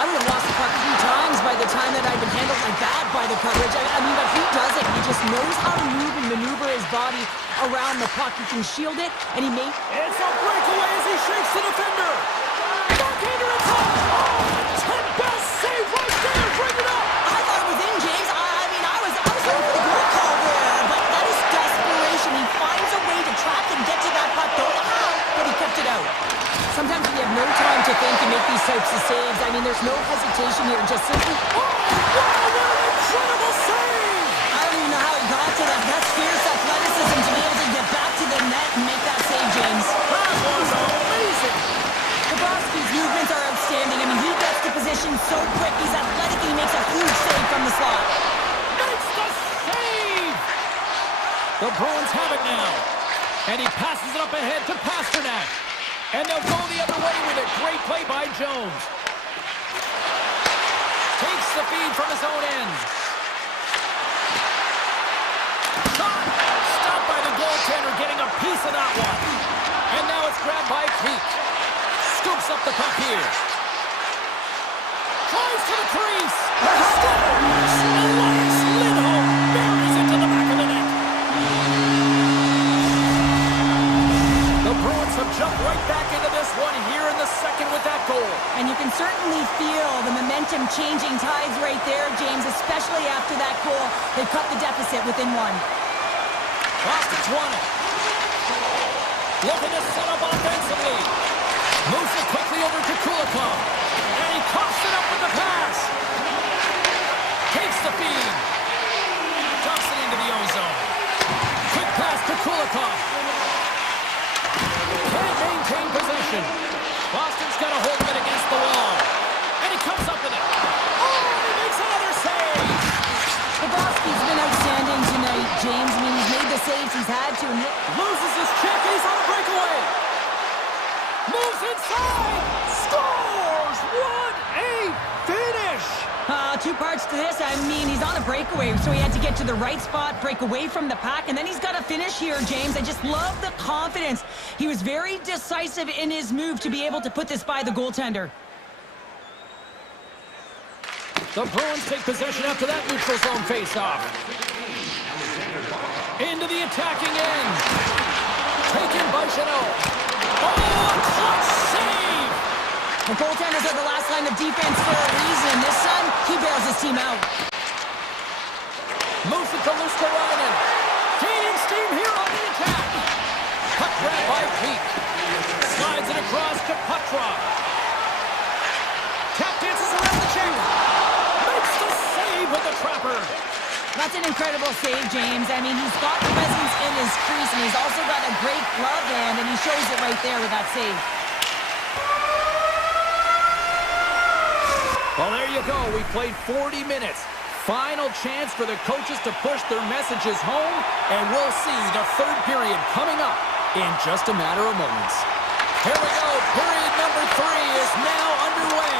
I would have lost the puck 3 times by the time that I've been handled like that by the coverage. I mean, but he does it. He just knows how to move and maneuver his body around the puck. He can shield it, and he may... It's a breakaway as he shakes the defender. Backhander and top. Oh, 10-best save right there. Bring it up. I thought it was in, James. I mean, I was looking for the goal call there, but that is desperation. He finds a way to track and get to that puck. Don't know how, but he kept it out. Sometimes when you have no time to think and make these types of saves, I mean, there's no hesitation here. Just simply... Oh, wow, what an incredible save. I don't even know how he got to that. That's fierce athleticism to be able to get back to the net and make that save, James. That was amazing. Bobrovsky's movements are outstanding. I mean, he gets to position so quick. He's athletic and he makes a huge save from the slot. Makes the save. The Bruins have it now. And he passes it up ahead to Pasternak. And they'll go the other way with it. Great play by Jones. Takes the feed from his own end. Shot. Stopped by the goaltender, getting a piece of that one. And now it's grabbed by Peak. Scoops up the puck here. Tries to the crease. Scores! Elias Lindholm buries it to the back of the net. The Bruins have jumped right back into this one here in the second with that goal. And you can certainly feel the momentum changing tides right there, James, especially after that goal. They've cut the deficit within 1. Boston's won it. Looking to set up offensively. Moves it quickly over to Kulikov. And he coughs it up with the pass. Takes the feed. Dumps it into the ozone. Quick pass to Kulikov. Can't maintain possession. Boston's got a hold of it against the wall. And he comes up with it. Oh, he makes another save. Bobrovsky's been outstanding tonight, James. I mean, he's made the saves he's had to. Loses his check. He's on a breakaway. Moves inside. Scores. What a finish. 2 parts to this. I mean, he's on a breakaway, so he had to get to the right spot, break away from the pack, and then he's got to finish here, James. I just love the confidence. He was very decisive in his move to be able to put this by the goaltender. The Bruins take possession after that neutral zone face-off. Into the attacking end. Taken by Chanot. Oh, a clutch save! The goaltenders are the last line of defense for a reason. This time, he bails his team out. Moves it to Luskarainen. Gaining steam here on the attack. Puck grab by Peak. Slides it across to Petrov. Tap dances around the check. Makes the save with the trapper. That's an incredible save, James. I mean, he's got presence in his crease, and he's also got a great glove hand, and he shows it right there with that save. Well, there you go. We played 40 minutes. Final chance for the coaches to push their messages home, and we'll see the third period coming up in just a matter of moments. Here we go. Period number 3 is now underway.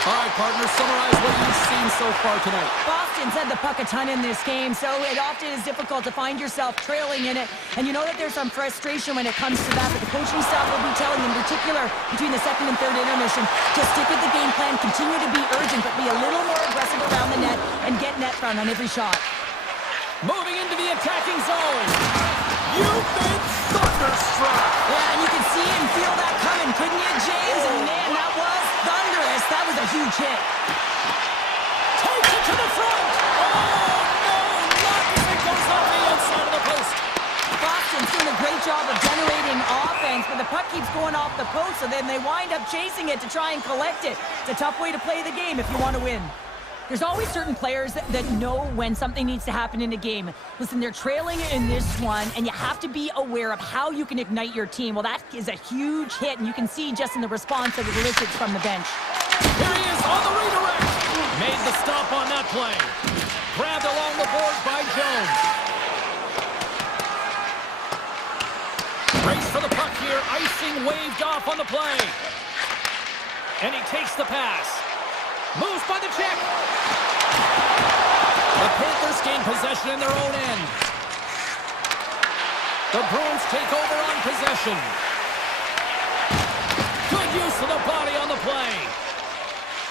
All right, partners, summarize what you've seen so far tonight. Boston's had the puck a ton in this game, so it often is difficult to find yourself trailing in it. And you know that there's some frustration when it comes to that, but the coaching staff will be telling, in particular, between the second and third intermission, just stick with the game plan, continue to be urgent, but be a little more aggressive around the net and get net front on every shot. Moving into the attacking zone. You've been thunderstruck. Yeah, and you can see and feel that coming, couldn't you, James? And man, that was thunderous. That was a huge hit. Takes it to the front. Oh, no, not as it goes off the outside of the post. Boston's doing a great job of generating offense, but the puck keeps going off the post, so then they wind up chasing it to try and collect it. It's a tough way to play the game if you want to win. There's always certain players that know when something needs to happen in a game. Listen, they're trailing in this one, and you have to be aware of how you can ignite your team. Well, that is a huge hit, and you can see just in the response that it elicits from the bench. Here he is on the redirect. Made the stop on that play. Grabbed along the board by Jones. Race for the puck here. Icing waved off on the play. And he takes the pass. Moves by the check. The Panthers gain possession in their own end. The Bruins take over on possession. Good use of the body on the play.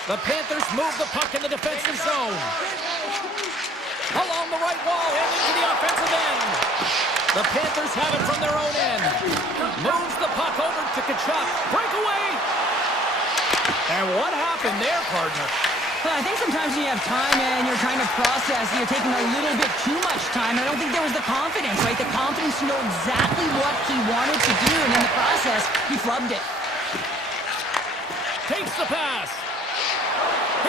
The Panthers move the puck in the defensive zone. Along the right wall and into the offensive end. The Panthers have it from their own end. Moves the puck over to Kachuk. Breakaway. And what happened there, partner? Well, I think sometimes when you have time and you're trying to process, you're taking a little bit too much time. I don't think there was the confidence, right? The confidence to know exactly what he wanted to do, and in the process, he flubbed it. Takes the pass.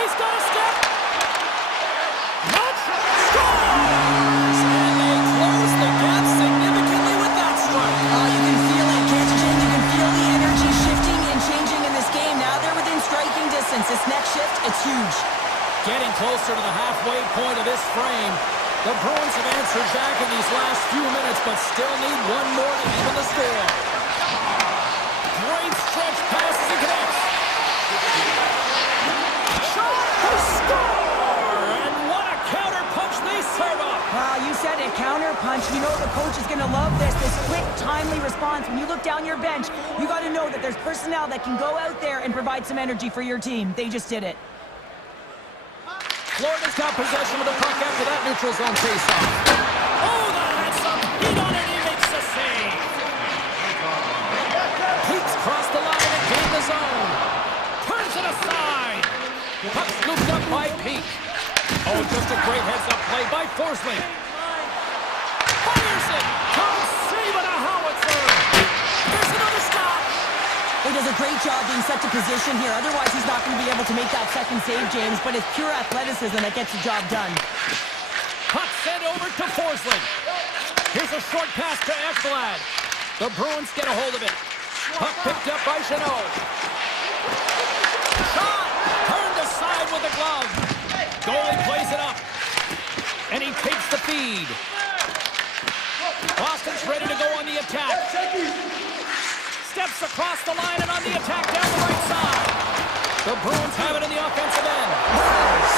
He's got a step. Nuts. Scores! And they close the gap significantly with that strike. Oh, you can feel it, can't you, Jim? You can feel the energy shifting and changing in this game. Now they're within striking distance. This next shift, it's huge. Getting closer to the halfway point of this frame. The Bruins have answered back in these last few minutes, but still need one more to even the score. Great stretch pass as he connects. Shot to score! And what a counter punch they serve up. Wow, you said it, counter punch. You know the coach is going to love this quick, timely response. When you look down your bench, you got to know that there's personnel that can go out there and provide some energy for your team. They just did it. Florida's got possession of the puck after that neutral zone faceoff. Oh, that had some heat on it. He makes the save. Peaks across the line and gain the zone. Turns it aside. Puck scooped up by Peak. Oh, just a great heads-up play by Forsling. Fires it. Comes save it a howitzer. There's another stop. He does a great job being set to position here. Otherwise, he's not going to be able to make that second save, James. But it's pure athleticism that gets the job done. Puck sent over to Forsling. Here's a short pass to Ekblad. The Bruins get a hold of it. Puck picked up by Chanot. Shot! Turned aside with the glove. Goalie plays it up. And he takes the feed. Boston's ready to go on the attack. Steps across the line and on the attack down the right side. The Bruins have it in the offensive end.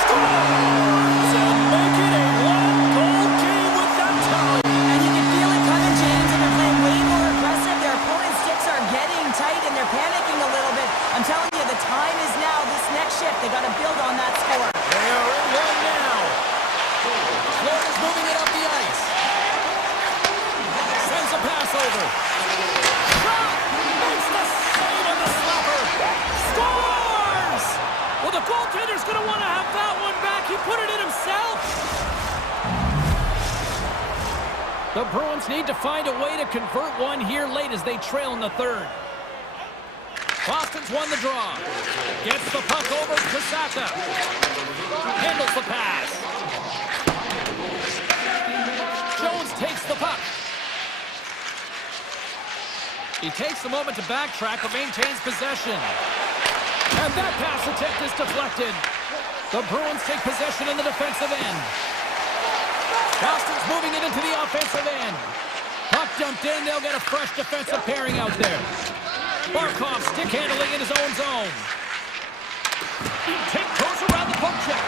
Scores! And make it a one-goal game with that tally. And you can feel it coming, James. And they're playing way more aggressive. Their opponent's sticks are getting tight and they're panicking a little bit. I'm telling you, the time is now. This next shift, they got to build on that score. They are in one now. Florida's moving it up the ice. Sends a pass over. Shot! Makes the save on the slapper. Scores! Well, the goaltender's going to want to have that one back. He put it in himself. The Bruins need to find a way to convert one here late as they trail in the third. Boston's won the draw. Gets the puck over to Saka. Handles the pass. Jones takes the puck. He takes a moment to backtrack but maintains possession. And that pass attempt is deflected. The Bruins take possession in the defensive end. Boston's moving it into the offensive end. Puck jumped in. They'll get a fresh defensive pairing out there. Barkov stick handling in his own zone. Take goes around the poke check.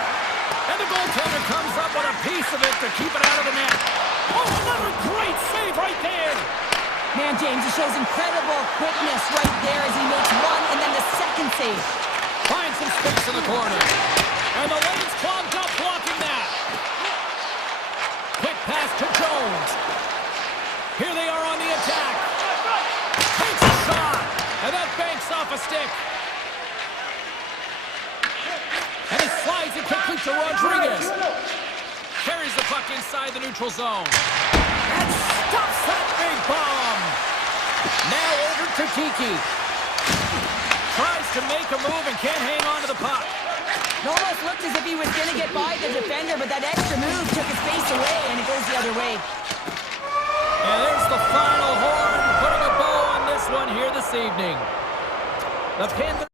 And the goaltender comes up with a piece of it to keep it out of the net. Oh, another great save right there. Man, James, he shows incredible quickness right there as he makes one and then the second save. Finds some space in the corner. And the lane's clogged up blocking that. Quick pass to Jones. Here they are on the attack. Takes a shot. And that banks off a stick. And he slides it quickly to Rodriguez. Carries the puck inside the neutral zone. And stops that big bomb. Now over to Kiki. Tries to make a move and can't hang on to the puck. It almost looked as if he was going to get by the defender, but that extra move took his face away, and it goes the other way. And there's the final horn, putting a bow on this one here this evening. The Panthers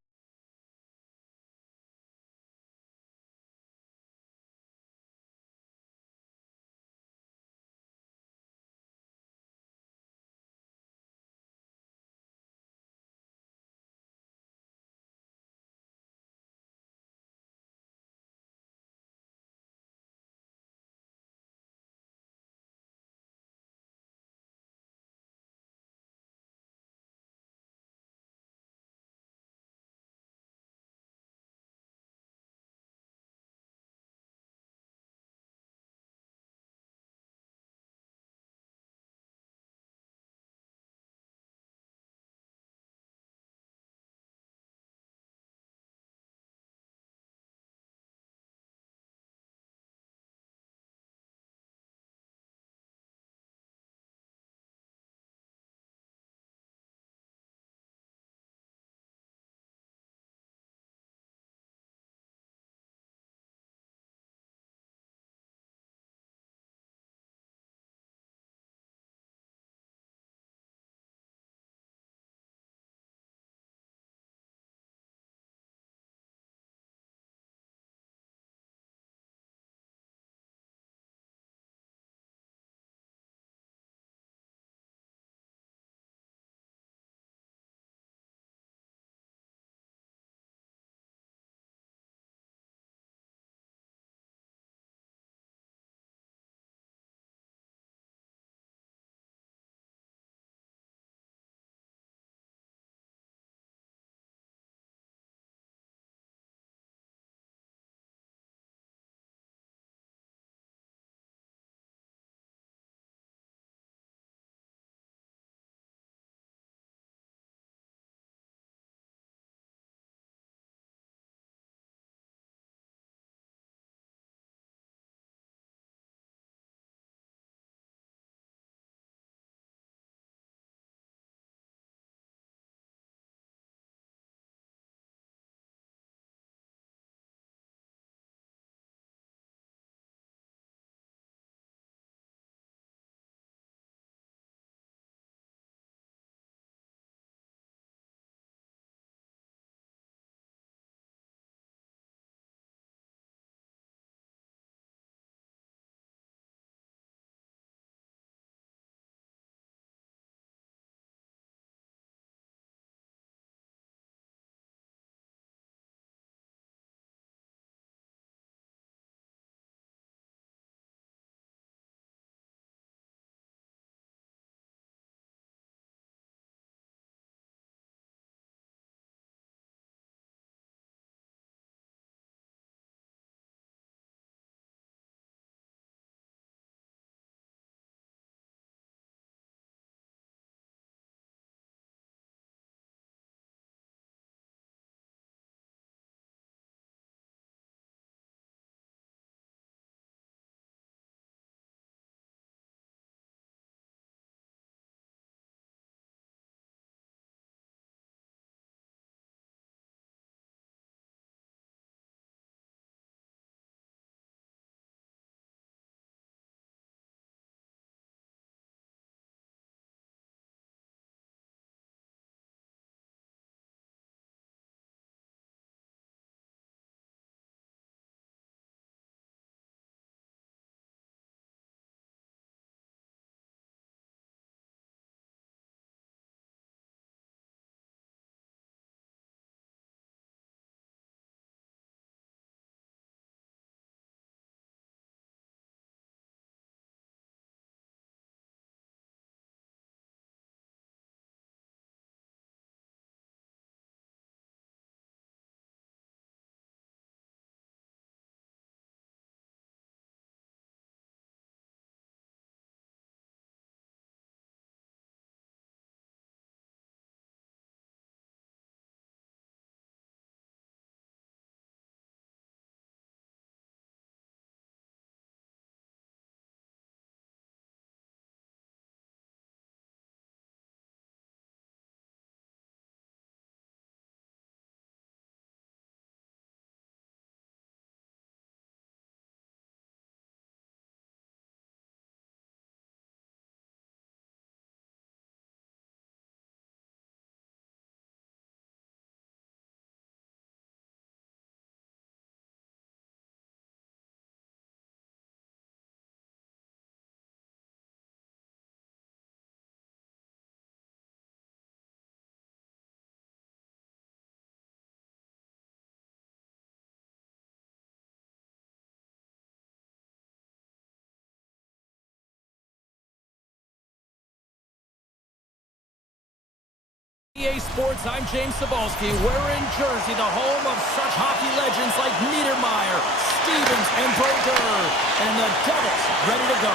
EA Sports, I'm James Cebulski. We're in Jersey, the home of such hockey legends like Niedermeyer, Stevens, and Brodeur. And the Devils ready to go.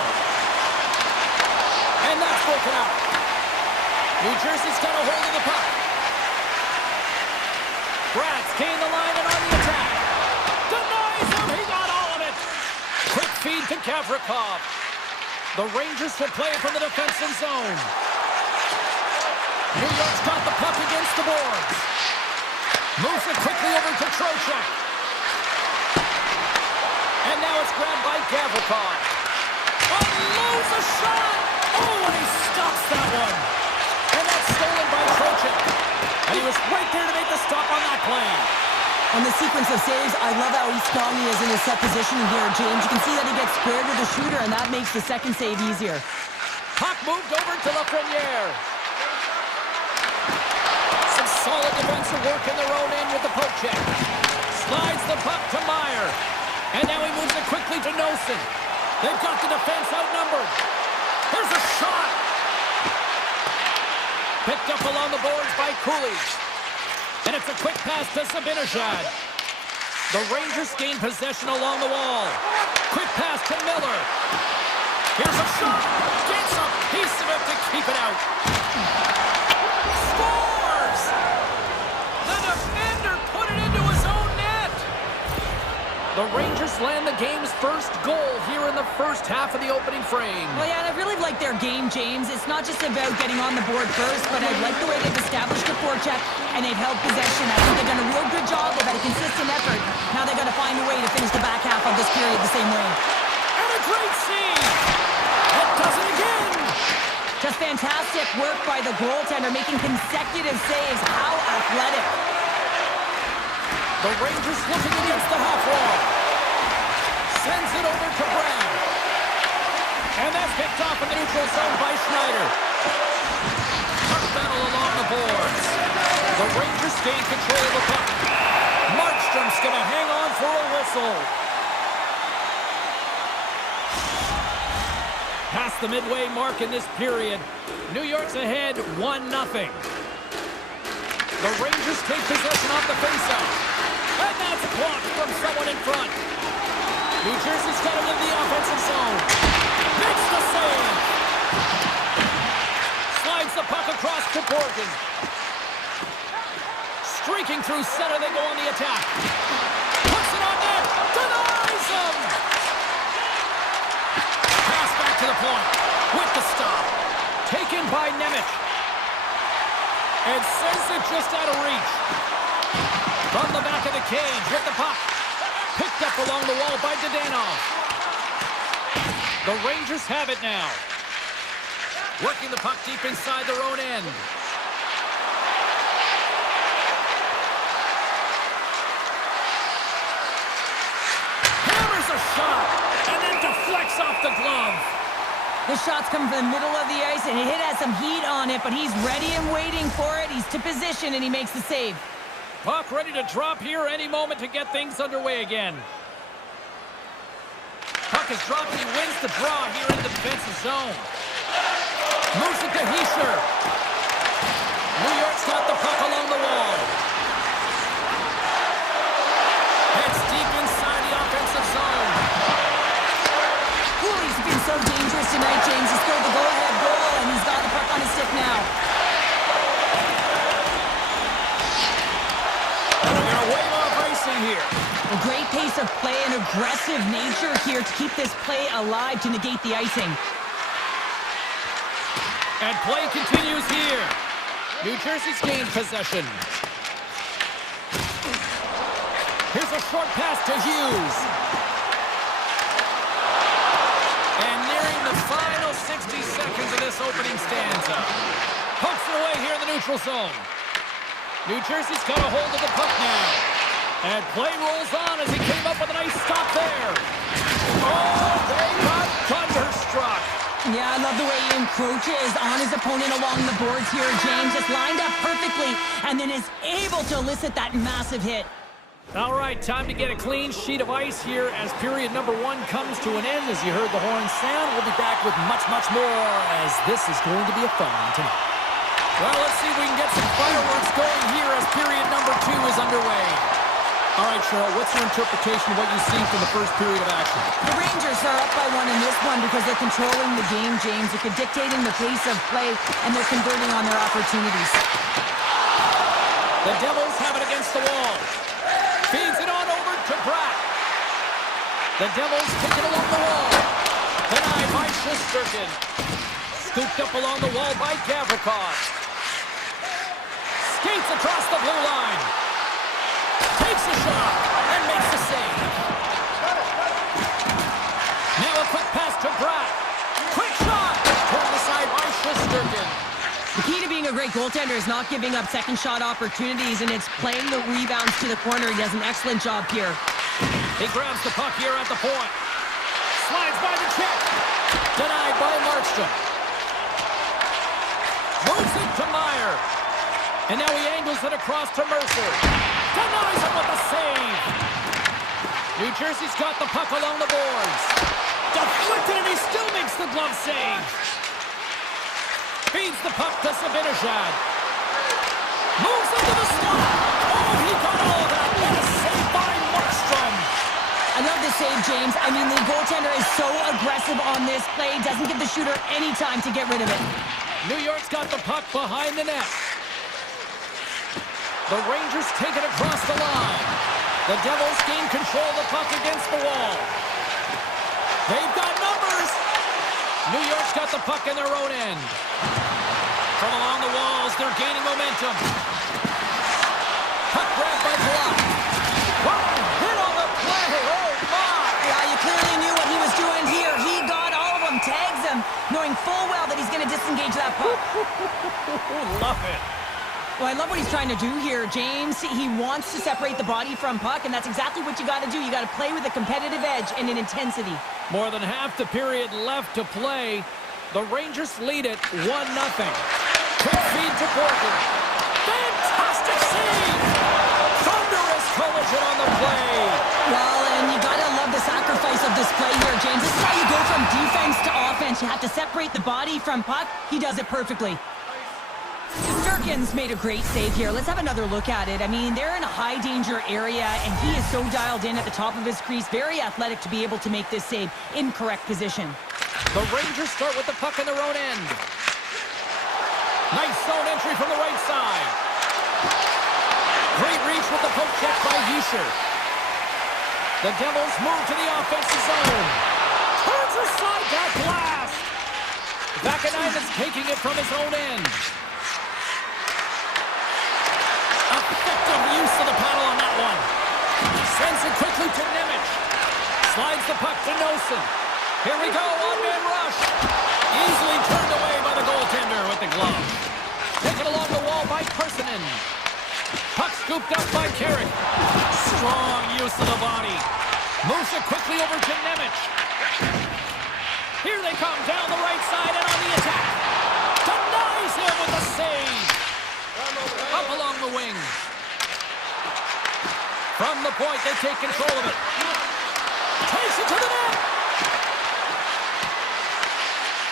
And that's broken out. New Jersey's got a hold of the puck. Bratz gained the line and on the attack. Denies him, he got all of it. Quick feed to Gavrikov. The Rangers will play from the defensive zone. New York's got the puck against the boards. Moves it quickly over to Trocheck. And now it's grabbed by Gavrikov. Unloads a shot! Oh, and he stops that one. And that's stolen by Trocheck. And he was right there to make the stop on that play. On the sequence of saves, I love how strong he is in his set position here, James. You can see that he gets squared with the shooter, and that makes the second save easier. Puck moved over to Lafreniere. Some solid defensive work in their own end with the poke check. Slides the puck to Meyer. And now he moves it quickly to Nosen. They've got the defense outnumbered. There's a shot. Picked up along the boards by Cooley. And it's a quick pass to Sabinishad. The Rangers gain possession along the wall. Quick pass to Miller. Here's a shot. Gets a piece of it to keep it out. Scores! The defender put it into his own net. The Rangers land the game's first goal here in the first half of the opening frame. Well, yeah, and I really like their game, James. It's not just about getting on the board first, but I like the way they've established the forecheck and they've held possession. I think they've done a real good job. They've had a consistent effort. Now they've got to find a way to finish the back half of this period the same way. And a great save! It does it again! Just fantastic work by the goaltender, making consecutive saves. How athletic. The Rangers looking against the half wall. Sends it over to Brown. And that's picked off in the neutral zone by Schneider. Puck battle along the boards. The Rangers gain control of the puck. Markstrom's going to hang on for a whistle. Past the midway mark in this period. New York's ahead 1-0. The Rangers take possession off the faceout. And that's blocked from someone in front. New Jersey's got it in the offensive zone. Makes the save. Slides the puck across to Borgen. Streaking through center, they go on the attack. Puts it on net. Denies him. Pass back to the point. With the stop. Taken by Nemec. And sends it just out of reach. From the back of the cage with the puck. Picked up along the wall by Dadonov. The Rangers have it now. Working the puck deep inside their own end. Hammers a shot and then deflects off the glove. The shot's coming from the middle of the ice, and it has some heat on it, but he's ready and waiting for it. He's to position, and he makes the save. Puck ready to drop here any moment to get things underway again. Puck is dropped, and he wins the draw here in the defensive zone. Moves it to Hischier. New York's got the puck along the wall. Heads deep inside the offensive zone. Cooley's been so dangerous tonight, James. He scored the go-ahead goal, and he's got the puck on his stick now. Here. A great pace of play and aggressive nature here to keep this play alive to negate the icing. And play continues here. New Jersey's gained possession. Here's a short pass to Hughes. And nearing the final 60 seconds of this opening stanza. Pokes it away here in the neutral zone. New Jersey's got a hold of the puck now. And play rolls on as he came up with a nice stop there. Oh, they got thunderstruck. Yeah, I love the way he encroaches on his opponent along the boards here, James. Just lined up perfectly and then is able to elicit that massive hit. All right, time to get a clean sheet of ice here as period number 1 comes to an end. As you heard the horn sound, we'll be back with much, much more as this is going to be a fun one tonight. Well, let's see if we can get some fireworks going here as period number 2 is underway. All right, Cheryl, what's your interpretation of what you see from the first period of action? The Rangers are up by 1 in this one because they're controlling the game, James. They're dictating the pace of play, and they're converting on their opportunities. The Devils have it against the wall. Feeds it on over to Pratt. The Devils kick it along the wall. Denied by Shesterkin. Scooped up along the wall by Gavrikov. Skates across the blue line. Takes a shot and makes the save. Now a quick pass to Pratt. Quick shot. Turned aside by Shesterkin. The key to being a great goaltender is not giving up second shot opportunities, and it's playing the rebounds to the corner. He does an excellent job here. He grabs the puck here at the point. Slides by the check. Denied by Markstrom. Moves it to Meyer. And now he angles it across to Mercer. Denies him with a save. New Jersey's got the puck along the boards. Deflected, and he still makes the glove save. Feeds the puck to Sabinishad. Moves into the slot. Oh, he got all of that. What a save by Markstrom. I love the save, James. I mean, the goaltender is so aggressive on this play. Doesn't give the shooter any time to get rid of it. New York's got the puck behind the net. The Rangers take it across the line. The Devils gain control of the puck against the wall. They've got numbers. New York's got the puck in their own end. From along the walls, they're gaining momentum. Puck grabbed by Block. Wow, hit on the play. Oh, my. Yeah, you clearly knew what he was doing here. He got all of them, tags them, knowing full well that he's going to disengage that puck. Love it. Well, I love what he's trying to do here, James. He wants to separate the body from puck, and that's exactly what you got to do. You got to play with a competitive edge and an intensity. More than half the period left to play. The Rangers lead it 1-0. Quick feed to Borgen. Fantastic save! Thunderous collision on the play. Well, and you got to love the sacrifice of this play here, James. This is how you go from defense to offense. You have to separate the body from puck. He does it perfectly. Shesterkin's made a great save here. Let's have another look at it. I mean, they're in a high-danger area, and he is so dialed in at the top of his crease. Very athletic to be able to make this save in correct position. The Rangers start with the puck in their own end. Nice zone entry from the right side. Great reach with the poke check by Yusher. The Devils move to the offensive zone. Turns aside that blast. Vakanainen's taking it from his own end. Effective use of the paddle on that one. Sends it quickly to Nemec. Slides the puck to Nosen. Here we go, one-man rush. Easily turned away by the goaltender with the glove. Taken along the wall by Parsonen. Puck scooped up by Carrick. Strong use of the body. Moves it quickly over to Nemec. Here they come down the right side and on the attack. Denies him with a save. Up along the wing. From the point, they take control of it. Takes it to the net.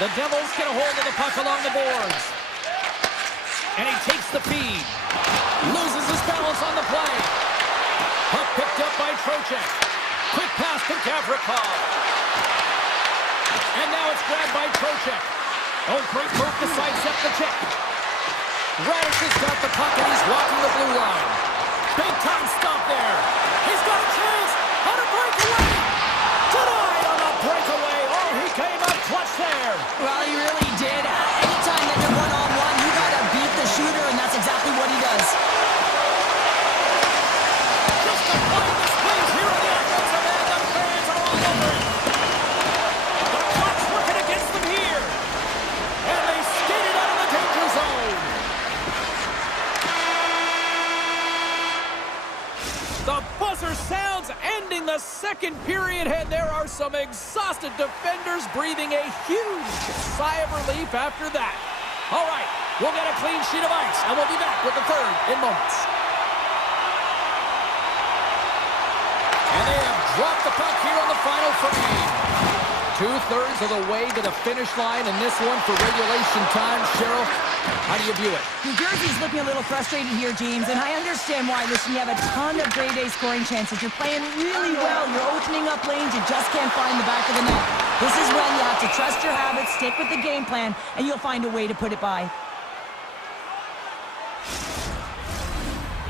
The Devils get a hold of the puck along the boards. And he takes the feed. Loses his balance on the play. Puck picked up by Trocheck. Quick pass to Gavrikov. And now it's grabbed by Trocheck. Oh, great move to sidestep the check. Radish has got the puck and he's walking the blue line. Big time stop there. He's got a chance on a breakaway. Denied on a breakaway. Oh, he came up clutch there. Well, he really did. Anytime that you're one-on-one, you got to beat the shooter, and that's exactly what he does. Just a fine displays here on the offensive end. The fans are all over it. The clock's working against them here. And they skated out of the danger zone. The buzzer sounds, ending the second period, and there are some exhausted defenders breathing a huge sigh of relief after that. All right, we'll get a clean sheet of ice, and we'll be back with the third in moments. And they have dropped the puck here on the final frame. 2/3 of the way to the finish line in this one for regulation time. Cheryl, how do you view it? New Jersey's looking a little frustrated here, James, and I understand why. Listen, you have a ton of grade A scoring chances. You're playing really well. You're opening up lanes. You just can't find the back of the net. This is when you have to trust your habits, stick with the game plan, and you'll find a way to put it by.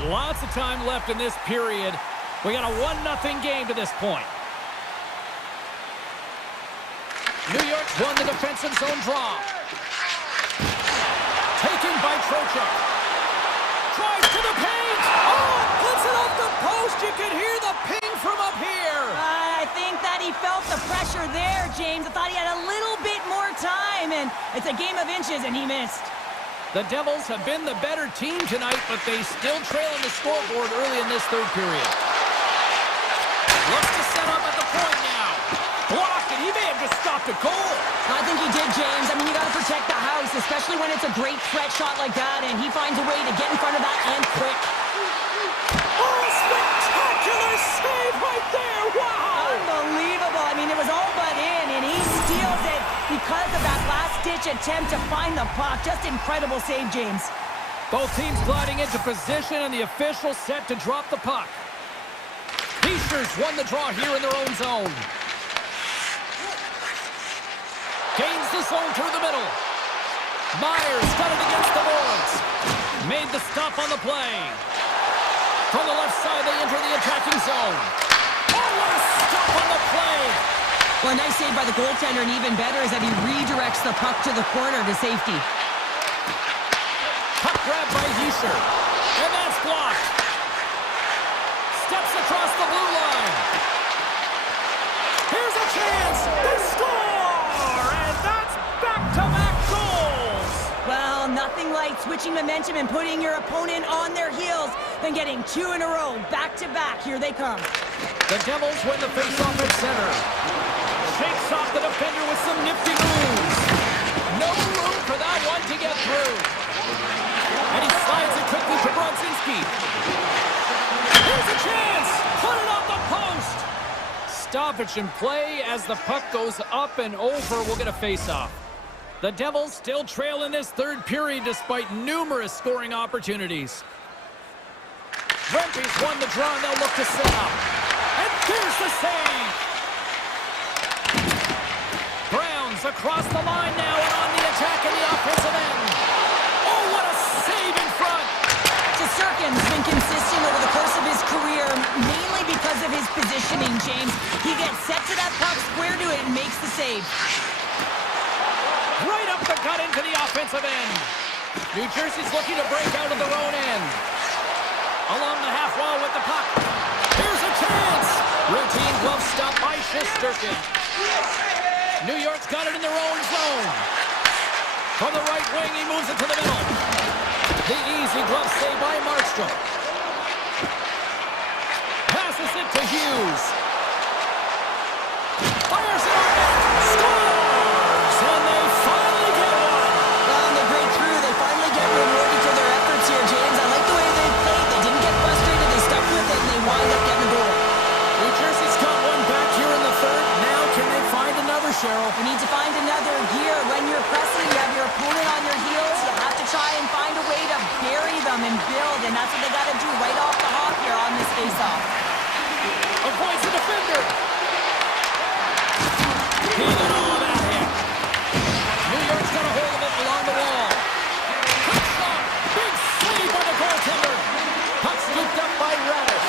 Lots of time left in this period. We got a 1-0 game to this point. New York's won the defensive zone draw. Taken by Trocheck. Tries to the paint. Oh, puts it off the post. You can hear the ping from up here. I think that he felt the pressure there, James. I thought he had a little bit more time, and it's a game of inches, and he missed. The Devils have been the better team tonight, but they still trail on the scoreboard early in this third period. Looks to set up at the point now. Blocked, and he may have just stopped a goal. I think he did, James. I mean, you got to protect the house, especially when it's a great threat shot like that, and he finds a way to get in front of that and quick. Oh, spectacular save right there! Wow! Unbelievable. I mean, it was all but in, and he steals it because of that last-ditch attempt to find the puck. Just incredible save, James. Both teams gliding into position, and the official set to drop the puck. Pacers won the draw here in their own zone. Gains the zone through the middle. Myers got it against the boards. Made the stop on the play. From the left side, they enter the attacking zone. Oh, what a stop on the play! Well, a nice save by the goaltender, and even better is that he redirects the puck to the corner to safety. Puck grab by Heischer. And that's blocked. Steps across the blue line. Here's a chance. They score! And that's back-to-back goals! Well, nothing like switching momentum and putting your opponent on their heels than getting two in a row, back-to-back. Here they come. The Devils win the face-off at center. Shakes off the defender with some nifty moves. No room for that one to get through. And he slides it quickly to Brodzinski. Here's a chance! Put it off the post! Stoppage in play as the puck goes up and over. We'll get a face-off. The Devils still trail in this third period despite numerous scoring opportunities. Rempe's won the draw, and they'll look to set up. And there's the save! Browns across the line now and on the attack in the offensive end. Oh, what a save in front! Shesterkin's been consistent over the course of his career, mainly because of his positioning, James. He gets set to that puck, square to it, and makes the save. Right up the gut into the offensive end. New Jersey's looking to break out of their own end. Along the half wall with the puck. Here's a chance! Routine glove stop by Shesterkin. New York's got it in their own zone. From the right wing, he moves it to the middle. The easy glove save by Markstrom. Passes it to Hughes. Fires it on net. Scores! And they finally get one. Well, and they break through. They finally get rewarded for their efforts here, James. I like the way they played. They didn't get frustrated. They stuck with it, and they wind up getting a goal. New Jersey's got one back here in the third. Now can they find another, Cheryl? You need to find another gear. When you're pressing, you have your opponent on your heels. You have to try and find a way to bury them and build, and that's what they got to do right off the hop here on this face-off. Avoids the defender. He got all of that hit. New York's got a hold of it along the wall. Quick shot. Big save by the goaltender. Puck scooped up by Radish.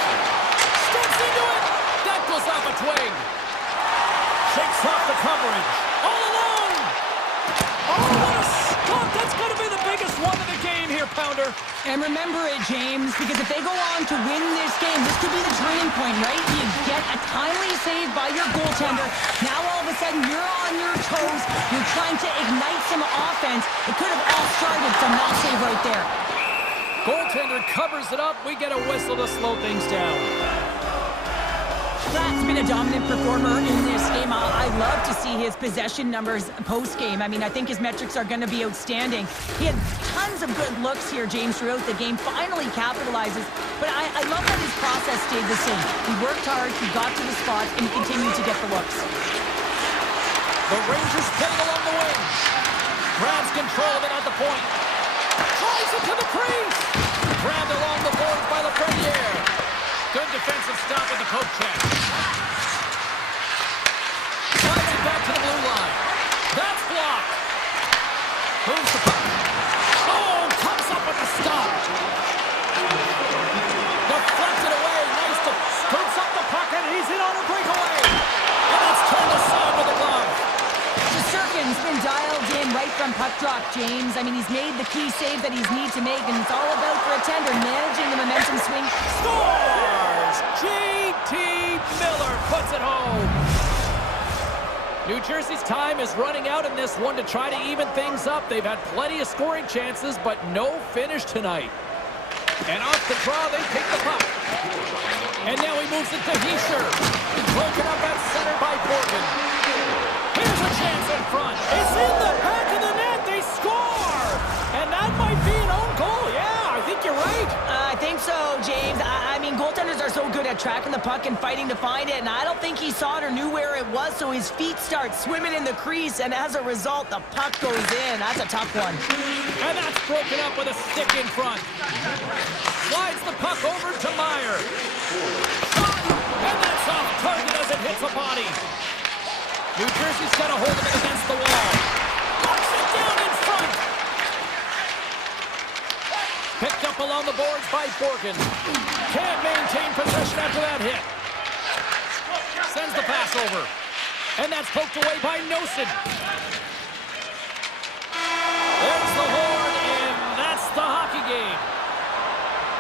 Steps into it. That goes off a twig. Shakes off the coverage. All alone. Oh, what a stop. That's going to be the biggest one of the game here, Pounder. And remember it, James, because if they go on to win this game, this could be the turning point, right? You get a timely save by your goaltender. Now all of a sudden you're on your toes. You're trying to ignite some offense. It could have all started from that save right there. Goaltender covers it up. We get a whistle to slow things down. That's been a dominant performer in this game. I love to see his possession numbers post-game. I mean, I think his metrics are going to be outstanding. He had tons of good looks here, James, throughout the game. Finally capitalizes. But I love that his process stayed the same. He worked hard, he got to the spot, and he continued to get the looks. The Rangers playing along the wing. Grabs control of it at the point. Tries it to the crease. Grabbed along the boards by Lafreniere. Good defensive stop with the poke check. Slides it back to the blue line. That's blocked. Moves the puck. Oh, comes up with the stop. Deflected away. Nice to scoops up the puck, and he's in on a breakaway. And it's turned aside with a glove. Shesterkin's been dialed in right from puck drop, James. I mean, he's made the key save that he's need to make, and it's all about for a tender, managing the momentum swing. Scores! J.T. Miller puts it home. New Jersey's time is running out in this one to try to even things up. They've had plenty of scoring chances, but no finish tonight. And off the draw, they pick the puck. And now he moves it to Hischier. Broken up at center by Borgen. Here's a chance in front. It's in the back of the net. They score! And that might be an own goal. Yeah, I think you're right. I think so, James. I mean, goaltenders are so good at tracking the puck and fighting to find it, and I don't think he saw it or knew where it was, so his feet start swimming in the crease, and as a result, the puck goes in. That's a tough one. And that's broken up with a stick in front. Slides the puck over to Meyer. Shot! And that's off target as it hits a body. New Jersey's got a hold of it against the wall. Knocks it down in front. Picked up along the boards by Borgen. Can't maintain possession after that hit. Sends the pass over. And that's poked away by Nosen. There's the horn, and that's the hockey game.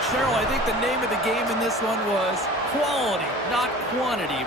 Cheryl, I think the name of the game in this one was quality, not quantity.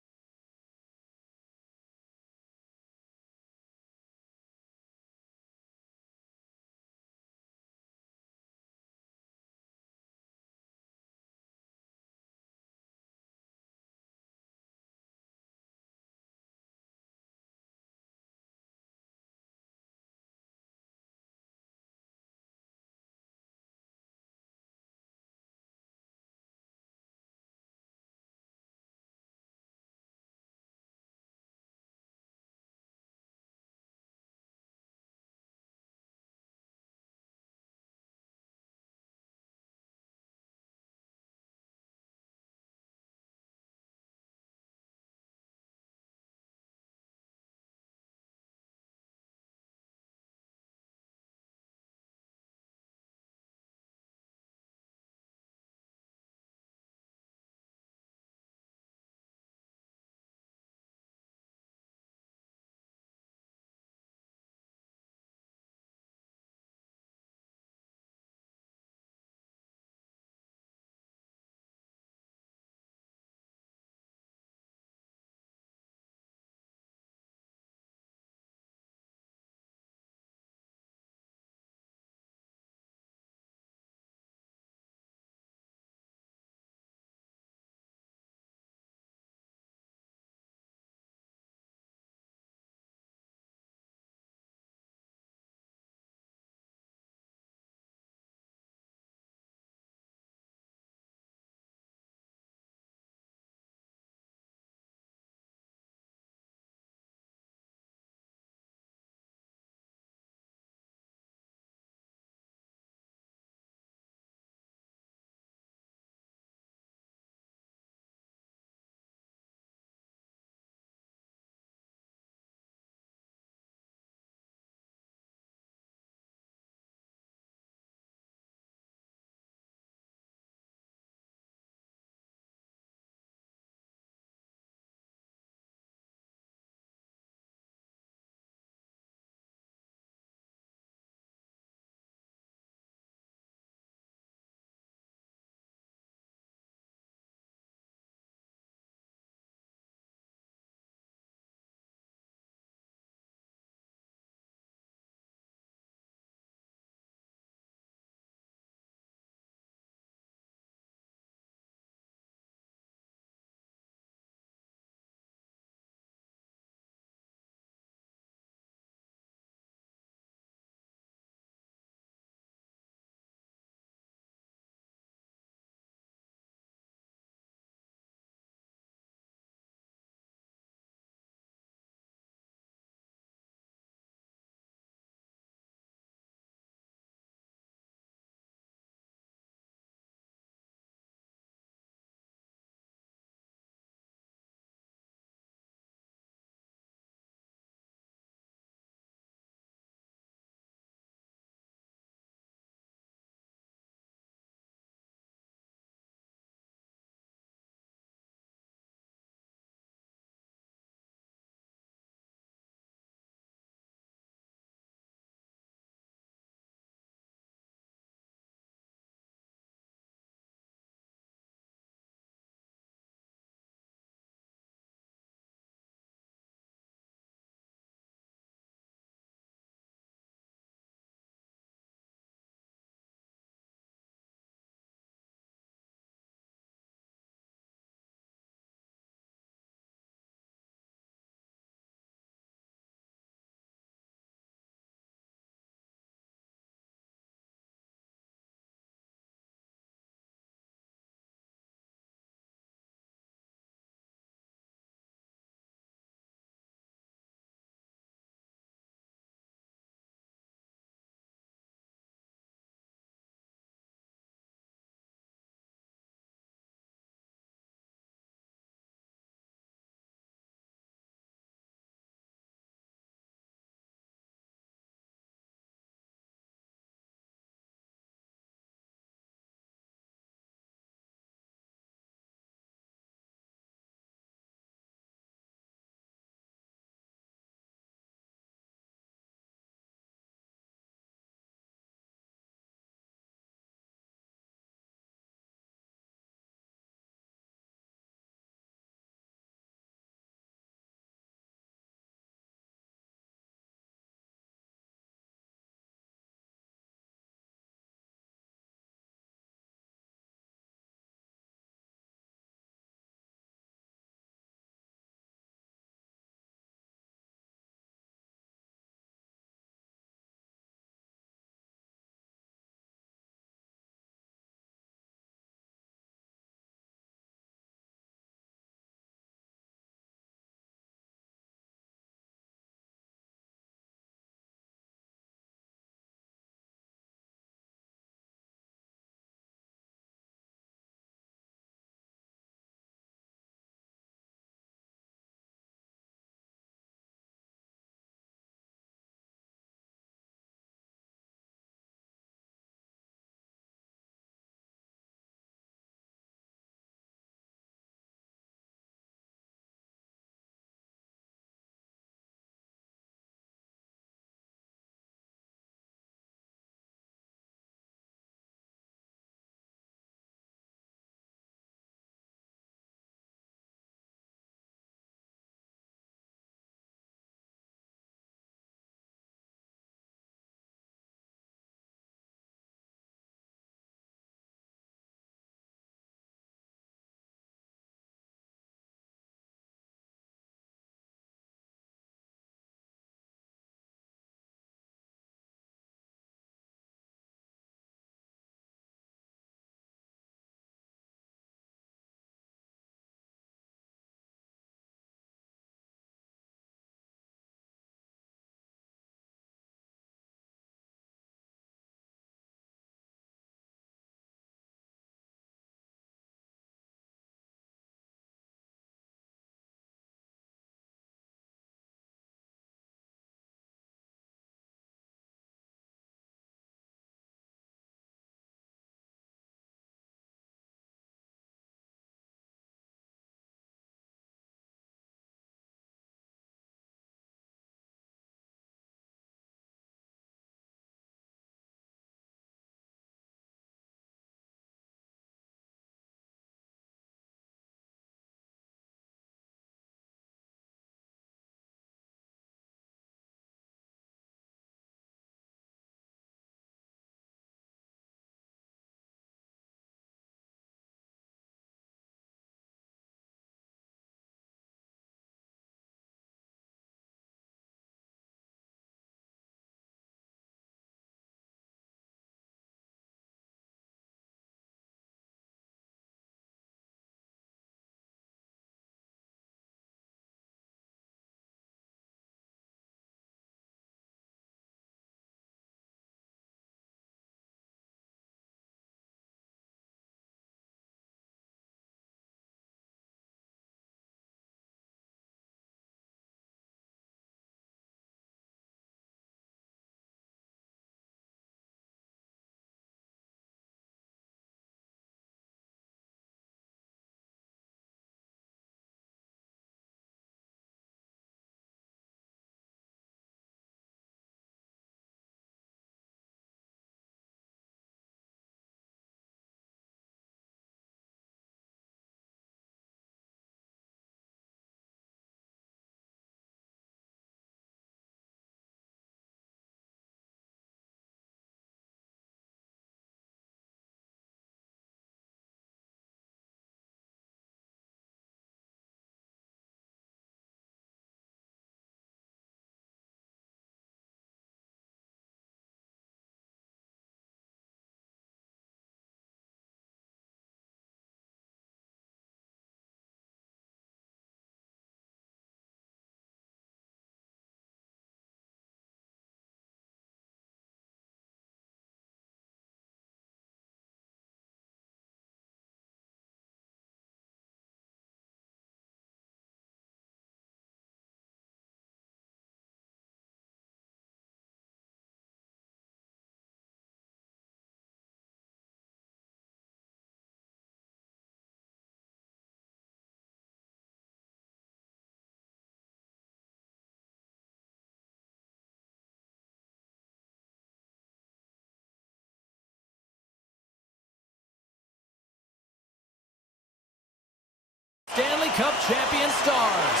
Stanley Cup champion Stars.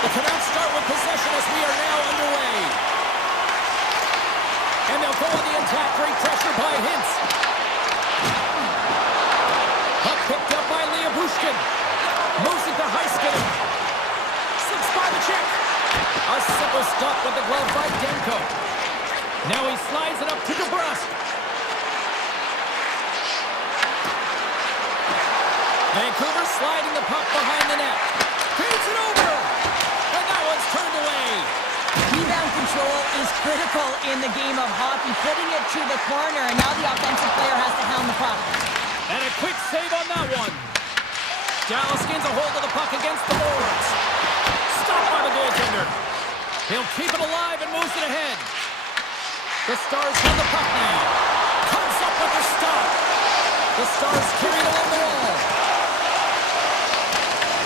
The Canucks start with possession as we are now underway. And they'll go on the attack. Great pressure by Hintz. Puck picked up by Bushkin. Moves it to Heiskanen. Six by the check. A simple stop with the glove by Demko. Now he slides it up to DeBrusque. Vancouver sliding the puck behind the net. Feeds it over. And that one's turned away. Rebound control is critical in the game of hockey. Putting it to the corner, and now the offensive player has to hound the puck. And a quick save on that one. Dallas gains a hold of the puck against the boards. Stopped by the goaltender. He'll keep it alive and moves it ahead. The Stars have the puck now. Comes up with the stop. The Stars carry it along the wall.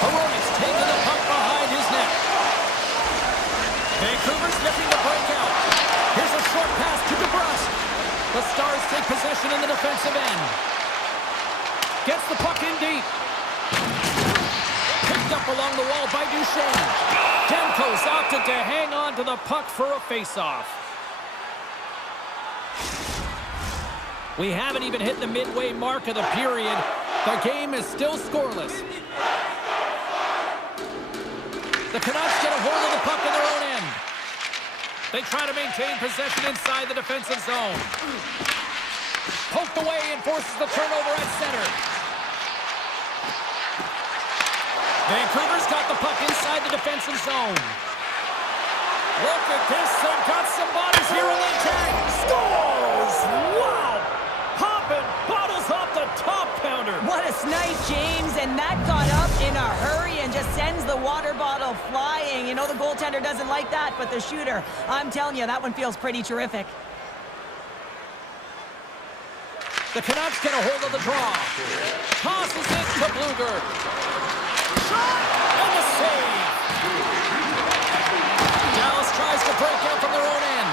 Heroic's taking the puck behind his net. Vancouver's looking to break out. Here's a short pass to DeBrusque. The Stars take possession in the defensive end. Gets the puck in deep. Picked up along the wall by Duchesne. Demko's opted to hang on to the puck for a face-off. We haven't even hit the midway mark of the period. The game is still scoreless. The Canucks get a hold of the puck in their own end. They try to maintain possession inside the defensive zone. Poked away and forces the turnover at center. Vancouver's got the puck inside the defensive zone. Look at this. They've got some bodies here in the attack. Scores! Wow! Popping bottles off the top counter. What a snipe, James, and that got up in a hurry and just sends the water bottle flying. You know the goaltender doesn't like that, but the shooter, I'm telling you, that one feels pretty terrific. The Canucks get a hold of the draw. Tosses it to Bluger. Shot! And the save! Dallas tries to break out from their own end.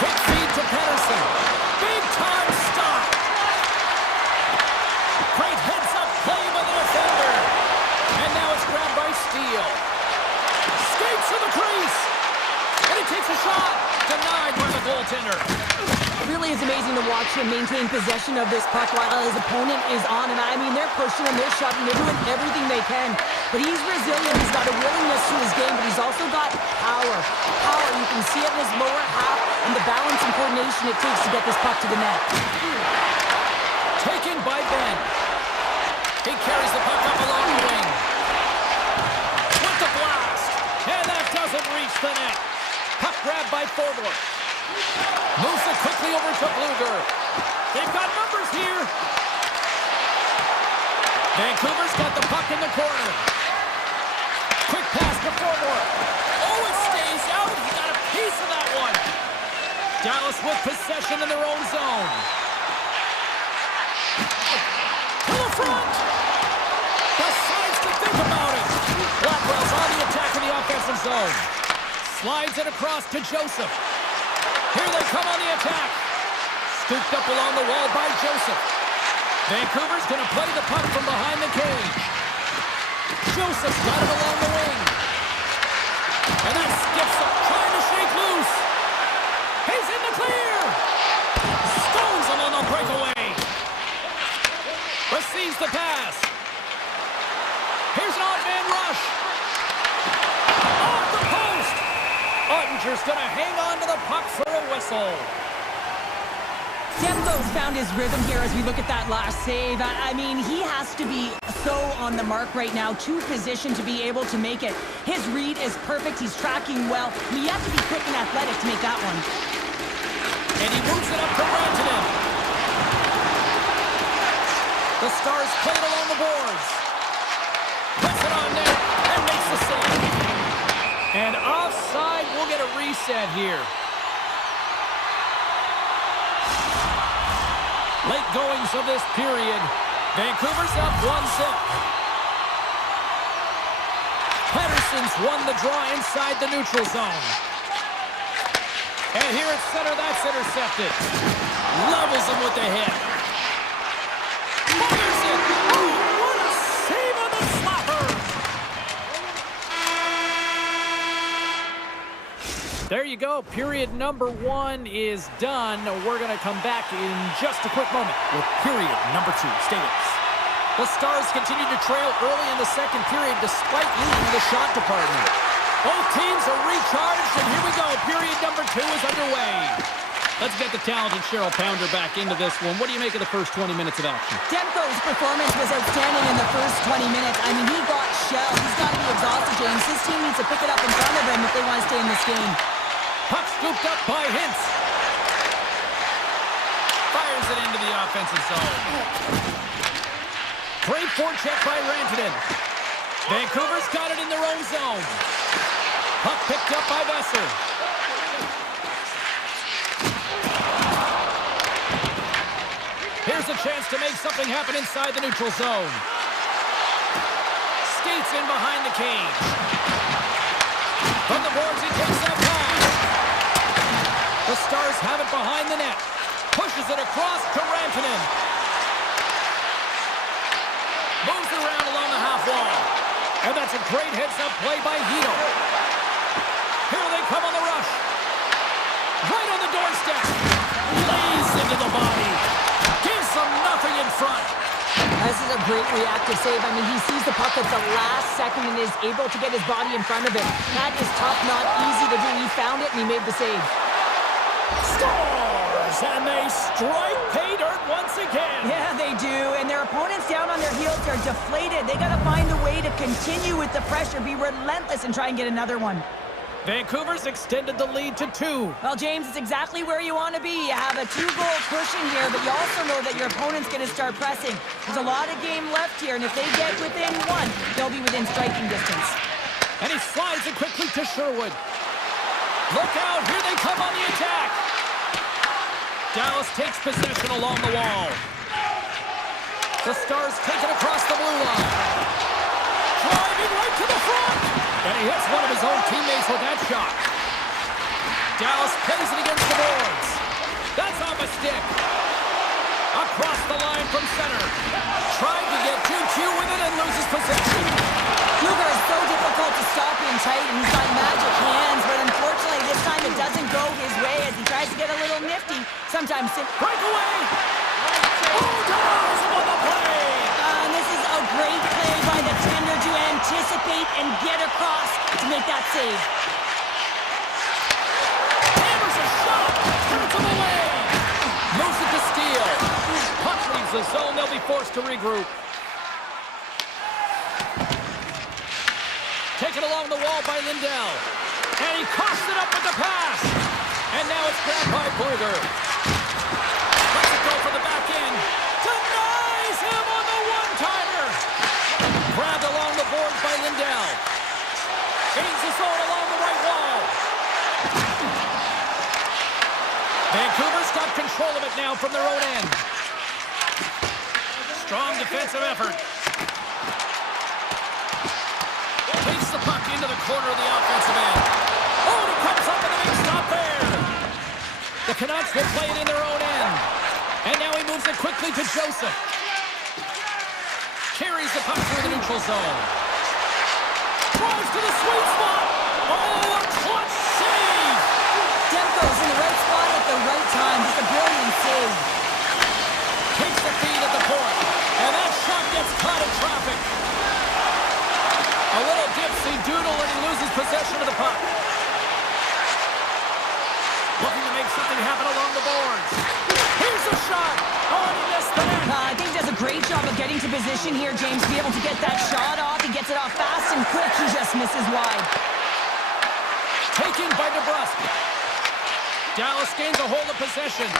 Quick feed to Pettersson. Big time stop! Great heads-up play by the defender. And now it's grabbed by Steele. Skates to the crease. And he takes a shot. Denied by the goaltender. It really is amazing to watch him maintain possession of this puck while his opponent is on. And I mean, they're pushing him, they're shoving, they're doing everything they can. But he's resilient, he's got a willingness to his game, but he's also got power. Power, you can see it in his lower half and the balance and coordination it takes to get this puck to the net. Taken by Ben. He carries the puck up along the wing. With the blast. And that doesn't reach the net. Puck grabbed by Forbort. Moves it quickly over to Bluger. They've got numbers here. Vancouver's got the puck in the corner. Quick pass to Forbort. Oh, it stays out. He got a piece of that one. Dallas with possession in their own zone. To the front. Decides to think about it. Blackwell's on the attack in the offensive zone. Slides it across to Joseph. Here they come on the attack. Scooped up along the wall by Joseph. Vancouver's going to play the puck from behind the cage. Joseph's got it along the wing. And that skips up, trying to shake loose. He's in the clear. Stones him on the breakaway. Receives the pass. Here's an odd man rush. Off the post. Ottinger's going to hang on to the puck for a whistle. Demko's found his rhythm here as we look at that last save. I mean, he has to be so on the mark right now, to position to be able to make it. His read is perfect. He's tracking well. I mean, you have to be quick and athletic to make that one. And he moves it up to Rantanen. The Stars play it along the boards. Puts it on net and makes the save. And offside, we'll get a reset here. Late goings of this period. Vancouver's up 1-0. Pettersson's won the draw inside the neutral zone. And here at center, that's intercepted. Levels him with the hit. there you go. Period number 1 is done. We're going to come back in just a quick moment with period number 2. Stay with us. The Stars continue to trail early in the second period despite leading the shot department. Both teams are recharged, and here we go. Period number 2 is underway. Let's get the talented Cheryl Pounder back into this one. What do you make of the first 20 minutes of action? Demko's performance was outstanding in the first 20 minutes. I mean, he got shelled. He's got to be exhausted, James. His team needs to pick it up in front of him if they want to stay in this game. Puck scooped up by Hintz. Fires it into the offensive zone. Great forecheck by Rantanen. Vancouver's got it in their own zone. Puck picked up by Besser. Here's a chance to make something happen inside the neutral zone. Skates in behind the cage. From the boards, he takes that pass. The Stars have it behind the net. Pushes it across to Rantanen. Moves around along the half wall. And that's a great heads-up play by Hito. Here they come on the rush. Right on the doorstep. Lays into the body. Gives them nothing in front. This is a great reactive save. I mean, he sees the puck at the last second and is able to get his body in front of it. That is tough, not easy to do. He found it and he made the save. Stars, and they strike pay dirt once again. Yeah, they do. And their opponents down on their heels are deflated. They got to find a way to continue with the pressure, be relentless, and try and get another one. Vancouver's extended the lead to 2. Well, James, it's exactly where you want to be. You have a 2-goal cushion here, but you also know that your opponent's going to start pressing. There's a lot of game left here, and if they get within 1, they'll be within striking distance. And he slides it quickly to Sherwood. Look out, here they come on the attack. Dallas takes possession along the wall. The Stars take it across the blue line. Driving right to the front. And he hits one of his own teammates with that shot. Dallas plays it against the boards. That's off a stick. Across the line from center. Trying to get 2-2 with it and loses possession. Luger is so difficult to stop in tight, and he's got magic hands, but unfortunately this time it doesn't go his way as he tries to get a little nifty. Sometimes... Breakaway! Oh, Dallas on the play! And this is a great play by the tender to anticipate and get across to make that save. Hammers a shot! Turns him away! Moves it to steal. Puck leaves the zone. They'll be forced to regroup. Taken along the wall by Lindell. And he coughs it up with the pass. And now it's grabbed by Bluger. Lets it go for the back end. Denies him on the one-timer. Grabbed along the boards by Lindell. Gains the zone along the right wall. Vancouver's got control of it now from their own end. Strong defensive effort. Takes the puck into the corner of the offensive end. Oh, and he comes up with a big stop there. The Canucks will play it in their own end. And now he moves it quickly to Joseph. Carries the puck through the neutral zone. Drives to the sweet spot. Oh, a clutch save. Demko's in the right spot at the right time. Just a brilliant save. Takes the feed at the point. And that shot gets caught in traffic. A little dipsy doodle and he loses possession of the puck. Looking to make something happen along the boards. Here's a shot. Oh, and he missed that. I think he does a great job of getting to position here, James, to be able to get that shot off. He gets it off fast and quick. He just misses wide. Taken by DeBrusque. Dallas gains a hold of possession.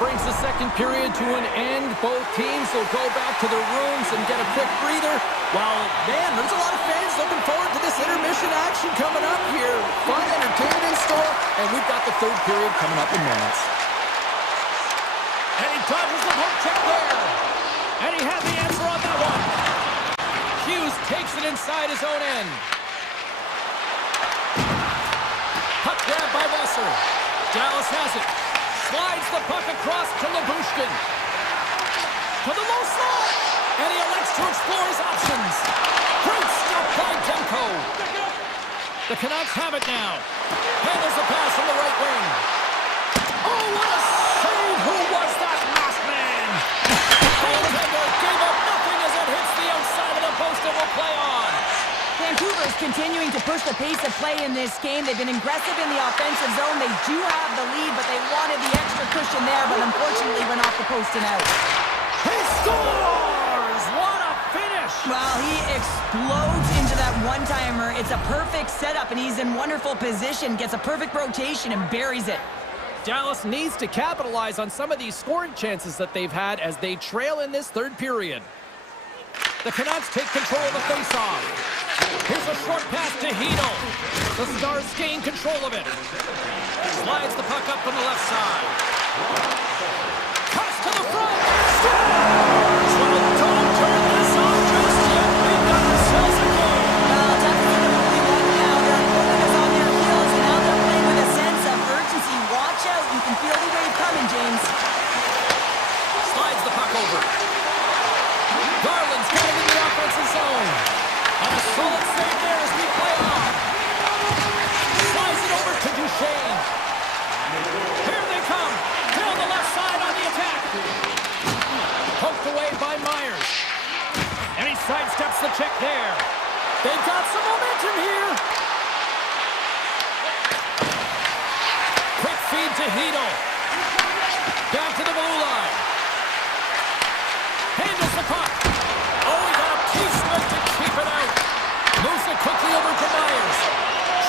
Brings the second period to an end. Both teams will go back to their rooms and get a quick breather. While, man, there's a lot of fans looking forward to this intermission action coming up here. Fun entertainment in store, and we've got the third period coming up in moments. And he dodges the hook check there. And he had the answer on that one. Hughes takes it inside his own end. Puck grab by Wasser. Dallas has it. Slides the puck across to Labushkin. To the low slot. And he elects to explore his options. Great stop by Demko. The Canucks have it now. Handles the pass from the right wing. Oh, what a save! Who was that masked man? Goaltender gave up nothing as it hits the outside of the post and will play on. Vancouver's continuing to push the pace of play in this game. They've been aggressive in the offensive zone. They do have the lead, but they wanted the extra cushion there, but unfortunately went off the post and out. He scores! What a finish! Well, he explodes into that one-timer. It's a perfect setup, and he's in wonderful position. Gets a perfect rotation and buries it. Dallas needs to capitalize on some of these scoring chances that they've had as they trail in this third period. The Canucks take control of the faceoff. Here's a short pass to Hito. The Stars gain control of it. Slides the puck up from the left side. Pass to the front. Scores! Well, don't turn this off just yet. We've got ourselves a goal. Well, definitely only one now. Their opponent is on their heels, and now they're playing with a sense of urgency. Watch out. You can feel the wave coming, James. Slides the puck over. Garland's got it in the offensive zone. And a solid save there as we play on. Slides it over to Duchesne. Here they come. Down the left side on the attack. Poked away by Myers. And he sidesteps the check there. They've got some momentum here. Quick feed to Hito. Back to the blue line. Handles the puck. Oh, he got a piece of it to keep it out. Moves it quickly over to Myers.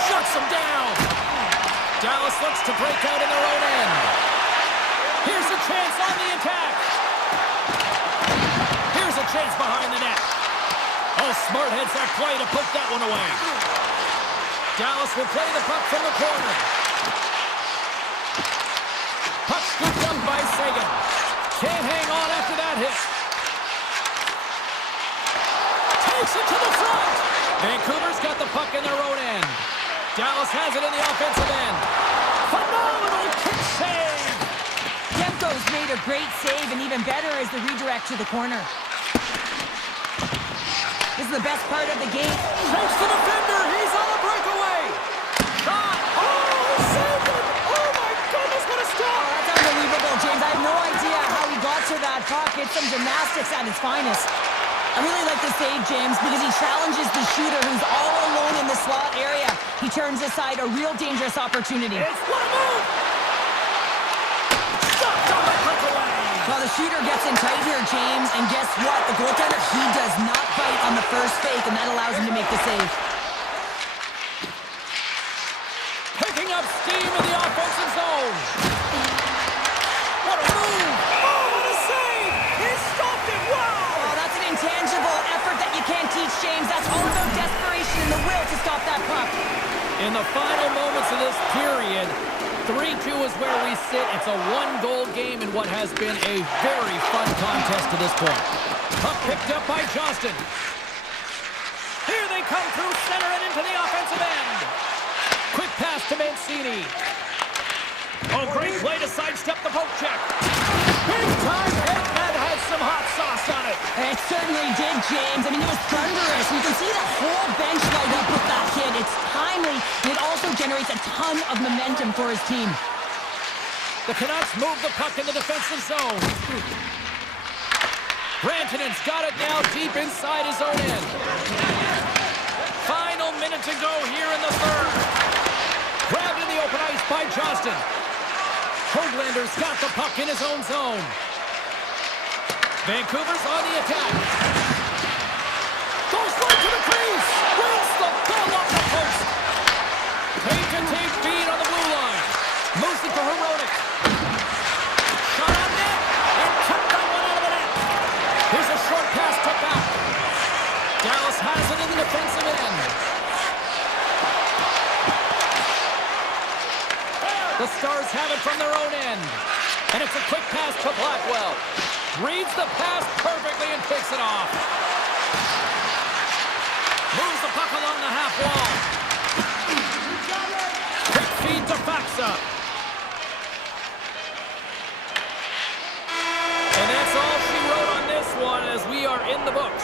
Shuts him down. Dallas looks to break out in their own end. Here's a chance on the attack. Here's a chance behind the net. Oh, smart heads that play to put that one away. Dallas will play the puck from the corner. Puck scooped up by Sagan. Can't hang on after that hit. Takes it to the front. Vancouver's got the puck in their own end. Dallas has it in the offensive end. Phenomenal kick save. Demko's made a great save, and even better is the redirect to the corner. This is the best part of the game. Takes the defender. He's on a breakaway. Shot. Oh, saved it. Oh, my goodness, what a stop. Oh, that's unbelievable, James. I have no idea how he got to that puck. It's some gymnastics at its finest. I really like this save, James, because he challenges the shooter who's all alone in the slot area. He turns aside a real dangerous opportunity. It's what a move. Stopped on the breakaway. Well, the shooter gets in tight here, James, and guess what? The goaltender, he does not bite on the first fake, and that allows him to make the save. Picking up steam in the offensive zone. What a move. Oh, what a save. He stopped it. Wow. Oh, that's an intangible effort that you can't teach, James. That's all about desperation and the will to stop that puck. In the final moments of this period, 3-2 is where we sit. It's a one-goal game in what has been a very fun contest to this point. Puck picked up by Johnston. Here they come through center and into the offensive end. Quick pass to Mancini. Oh, great play to sidestep the poke check. Big time hit that had some hot sauce on it. It certainly did, James. I mean, it was thunderous. You can see the whole bench light up with that hit. It's timely, and it also generates a ton of momentum for his team. The Canucks move the puck in the defensive zone. Rantanen's got it now deep inside his own end. Final minute to go here in the third. Grabbed in the open ice by Johnston. Hoaglander's got the puck in his own zone. Vancouver's on the attack. Goes right to the crease. Wins the ball off the post. Tape-to-tape feed on the blue line. Moves it to Heronic. Shot on net. And kept that one out of the net. Here's a short pass to back. Dallas has it in the defensive end. The Stars have it from their own end. And it's a quick pass to Blackwell. Reads the pass perfectly and picks it off. Moves the puck along the half wall. Quick feed to Faxa. And that's all she wrote on this one as we are in the books.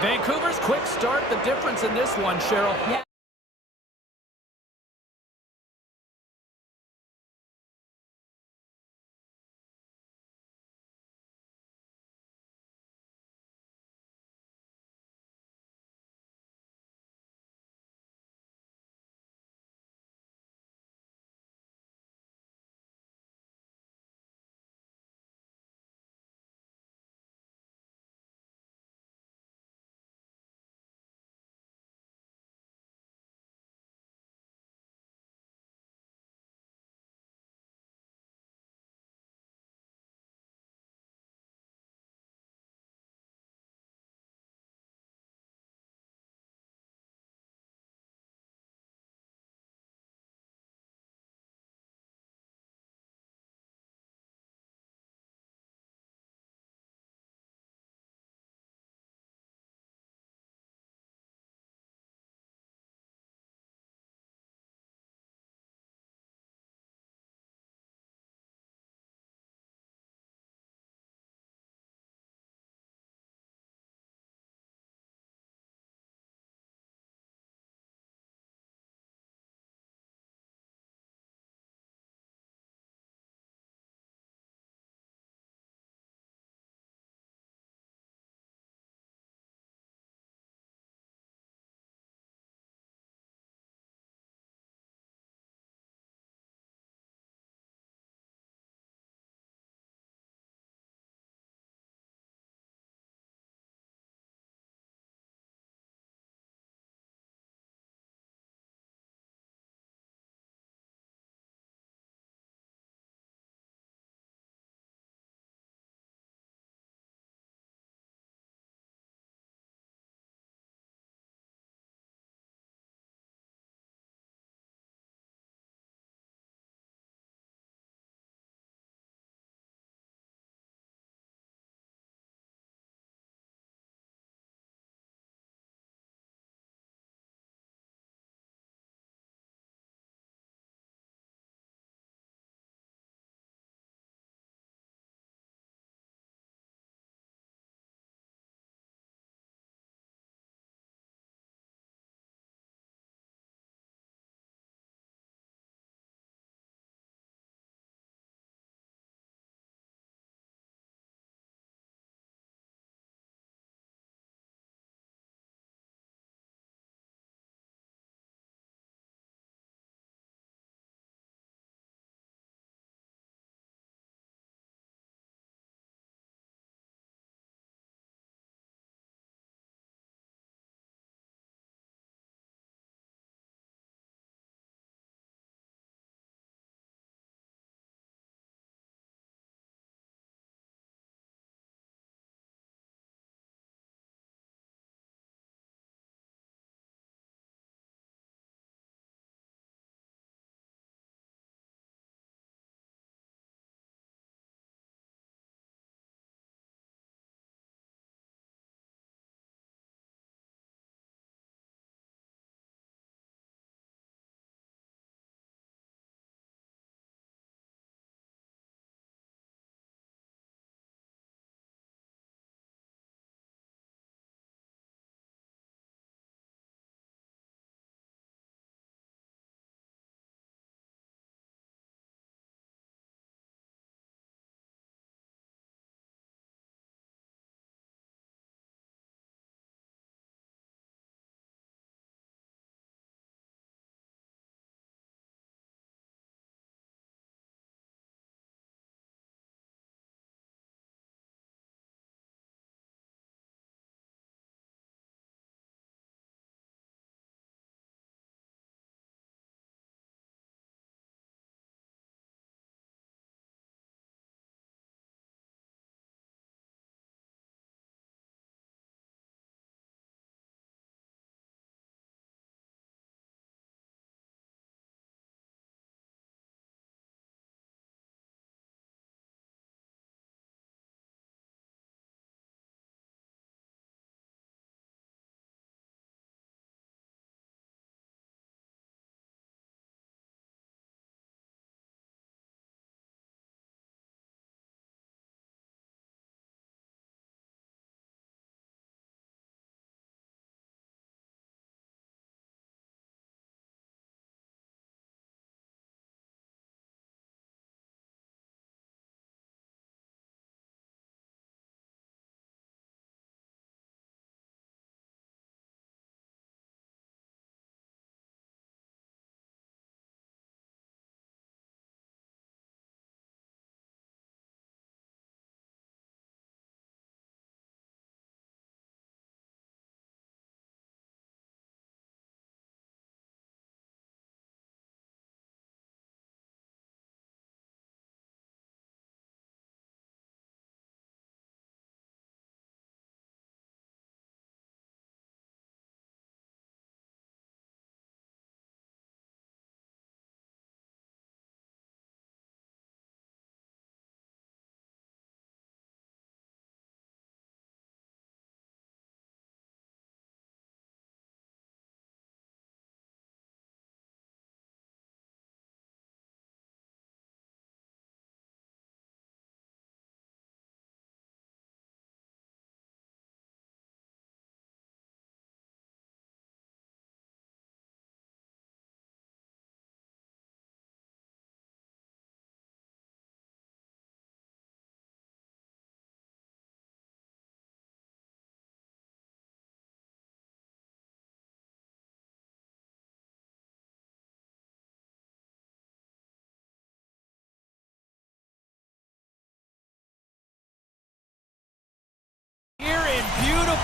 Vancouver's quick start, the difference in this one, Cheryl. Yeah.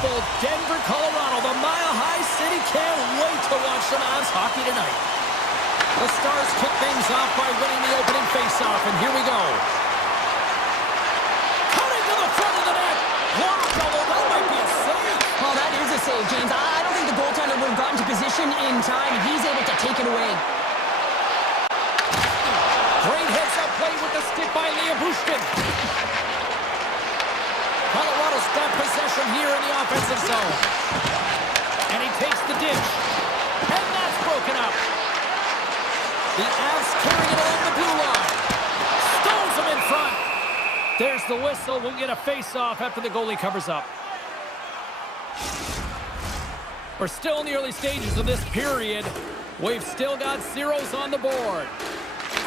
beautiful Denver, Colorado. The Mile High City can't wait to watch some Avs hockey tonight. The Stars kick things off by winning the opening faceoff, and here we go. Cutting to the front of the net. Blocked, although that might be a save. Well, that is a save, James. I don't think the goaltender would have gotten to position in time. He's able to take it away. Great heads-up play with the stick by Bushkin. Colorado's got possession here in the offensive zone. And he takes the dish. And that's broken up. The Avs carrying it along the blue line. Stones him in front. There's the whistle. We'll get a face-off after the goalie covers up. We're still in the early stages of this period. We've still got zeros on the board.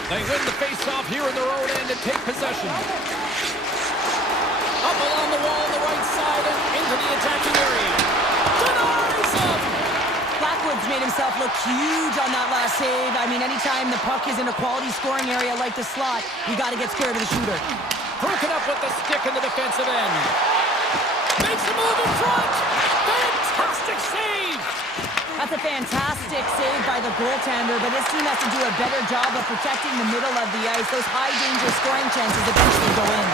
They win the face-off here in their own end and take possession. Up along the wall on the right side and into the attacking area. Denies him! Blackwood's made himself look huge on that last save. I mean, anytime the puck is in a quality scoring area like the slot, you got to get scared of the shooter. Broken up with the stick in the defensive end. Makes a move in front. Fantastic save! That's a fantastic save by the goaltender, but his team has to do a better job of protecting the middle of the ice. Those high-danger scoring chances eventually go in.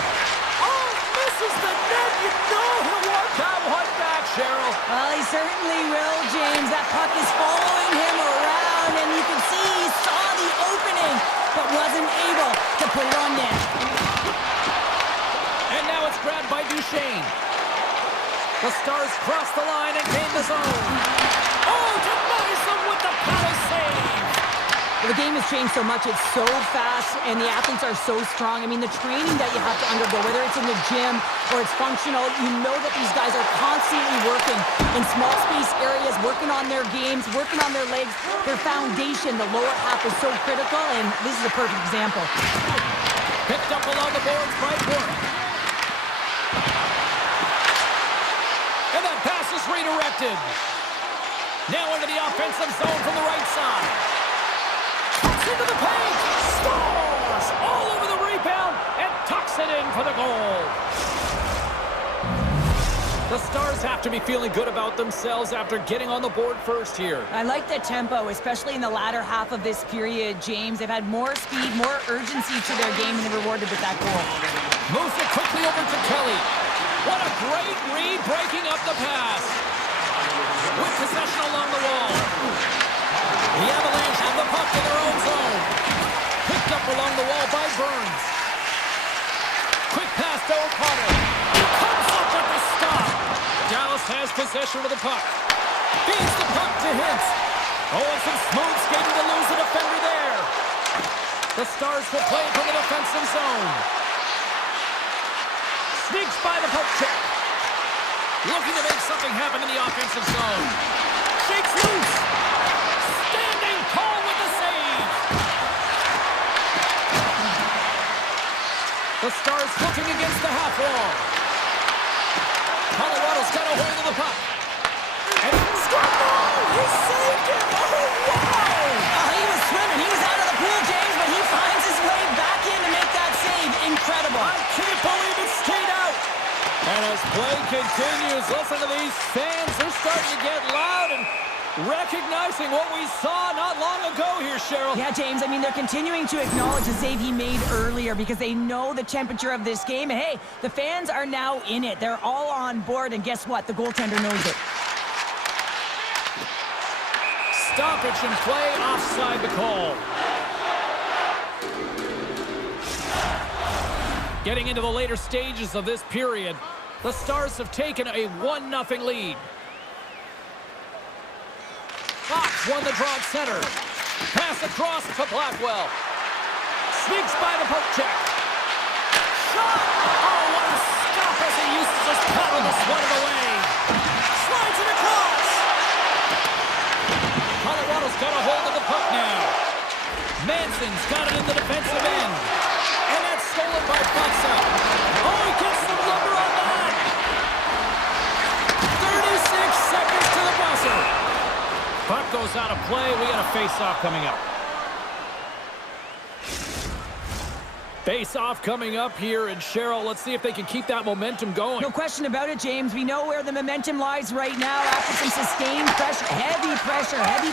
Oh, misses the net. You know he'll want that one back, Cheryl. Well, he certainly will, James. That puck is following him around, and you can see he saw the opening, but wasn't able to put it on net. And now it's grabbed by Duchesne. The Stars cross the line and gain the zone. Oh, denies them with the power save. The game has changed so much. It's so fast, and the athletes are so strong. I mean, the training that you have to undergo, whether it's in the gym or it's functional, you know that these guys are constantly working in small space areas, working on their games, working on their legs. Their foundation, the lower half, is so critical, and this is a perfect example. Picked up along the boards by Bork. And that pass is redirected. Now into the offensive zone from the right side. Tucks into the paint. Scores! All over the rebound and tucks it in for the goal. The Stars have to be feeling good about themselves after getting on the board first here. I like the tempo, especially in the latter half of this period, James. They've had more speed, more urgency to their game, and they're rewarded with that goal. Moves it quickly over to Kelly. What a great read, breaking up the pass. With possession along the wall. The Avalanche have the puck in their own zone. Picked up along the wall by Burns. Quick pass to O'Connor. Comes up with the stop. Dallas has possession of the puck. Feeds the puck to Hintz. Oh, and some smooth skating to lose the defender there. The Stars will play from the defensive zone. Sneaks by the poke check. Looking to make something happen in the offensive zone. Shakes loose. Standing tall with the save. The Stars looking against the half wall. Colorado's got a hold of the puck. And he's got more. He saved it. Oh, wow. He was swimming. He was out of the pool, James, but he finds his way back in to make that save. Incredible. I can't believe it stayed out. And as play continues, listen to these fans. They're starting to get loud and recognizing what we saw not long ago here, Cheryl. Yeah, James, I mean, they're continuing to acknowledge the save he made earlier because they know the temperature of this game. And hey, the fans are now in it. They're all on board, and guess what? The goaltender knows it. Stoppage in play, offside the call. Getting into the later stages of this period, the Stars have taken a 1-0 lead. Fox won the draw at center. Pass across to Blackwell. Sneaks by the poke check. Shot! Oh, what a stop as he uses his paddle to swat it away. Slides it across. Colorado's got a hold of the puck now. Manson's got it in the defensive end. And that's stolen by Foxa. Oh, he gets some lumber on that. 36 seconds to the buzzer. Puck goes out of play. We got a face-off coming up. Face-off coming up here, and Cheryl, let's see if they can keep that momentum going. No question about it, James. We know where the momentum lies right now after some sustained pressure, heavy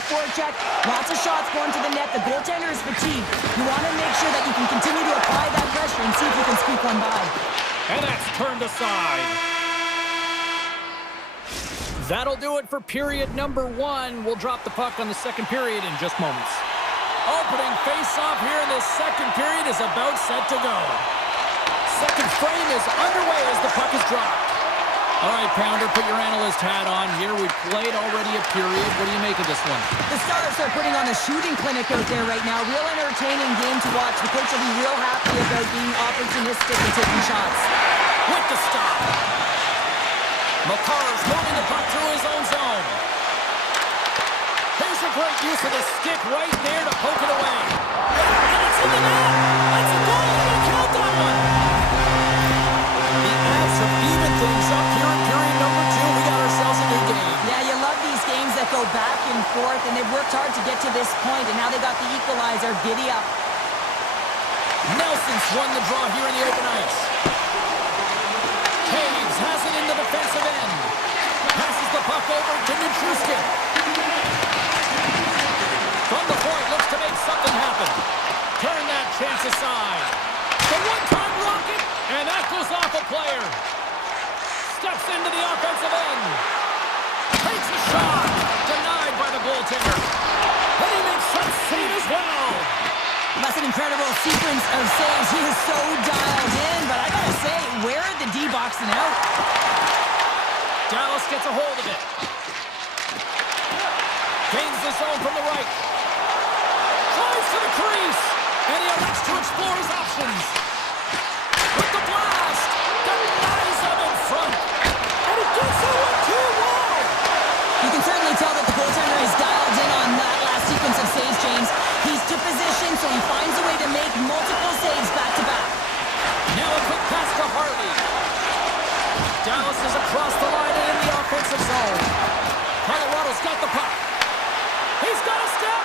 forecheck, lots of shots going to the net. The goaltender is fatigued. You want to make sure that you can continue to apply that pressure and see if you can squeak one by. And that's turned aside. That'll do it for period number 1. We'll drop the puck on the second period in just moments. Opening face-off here in the second period is about set to go. Second frame is underway as the puck is dropped. All right, Pounder, put your analyst hat on here. We've played already a period. What do you make of this one? The Stars are putting on a shooting clinic out there right now. Real entertaining game to watch. The coach will be real happy about being opportunistic and taking shots. With the stop. McCarr's moving the puck through his own zone. There's a great use of the stick right there to poke it away. And it's in the net. That's a goal. We'll count that one. The Avs have evened things up here in period number 2. We got ourselves a new game. Yeah, you love these games that go back and forth, and they've worked hard to get to this point, and now they got the equalizer. Giddy up. Nelson's won the draw here in the open ice. Taves has it in the defensive end. Passes the puck over to Nichushkin. From the point, looks to make something happen. Turn that chance aside. The one-time rocket, and that goes off a player. Steps into the offensive end. Takes a shot. Denied by the goaltender. And he makes some save as well. That's an incredible sequence of saves. He is so dialed in, but I gotta say, where are the D-boxing out? Dallas gets a hold of it. Gains the zone from the right. Drives to the crease. And he elects to explore his options. With the blast. Denies him in front. And he gets it with 2-1. You can certainly tell that the goaltender is dialed in on that last sequence of saves, James. He's to position, so he finds a way to make multiple saves back-to-back. Now a quick pass to Harvey. Dallas is across the line and in the offensive zone. Colorado's got the puck. He's got a step.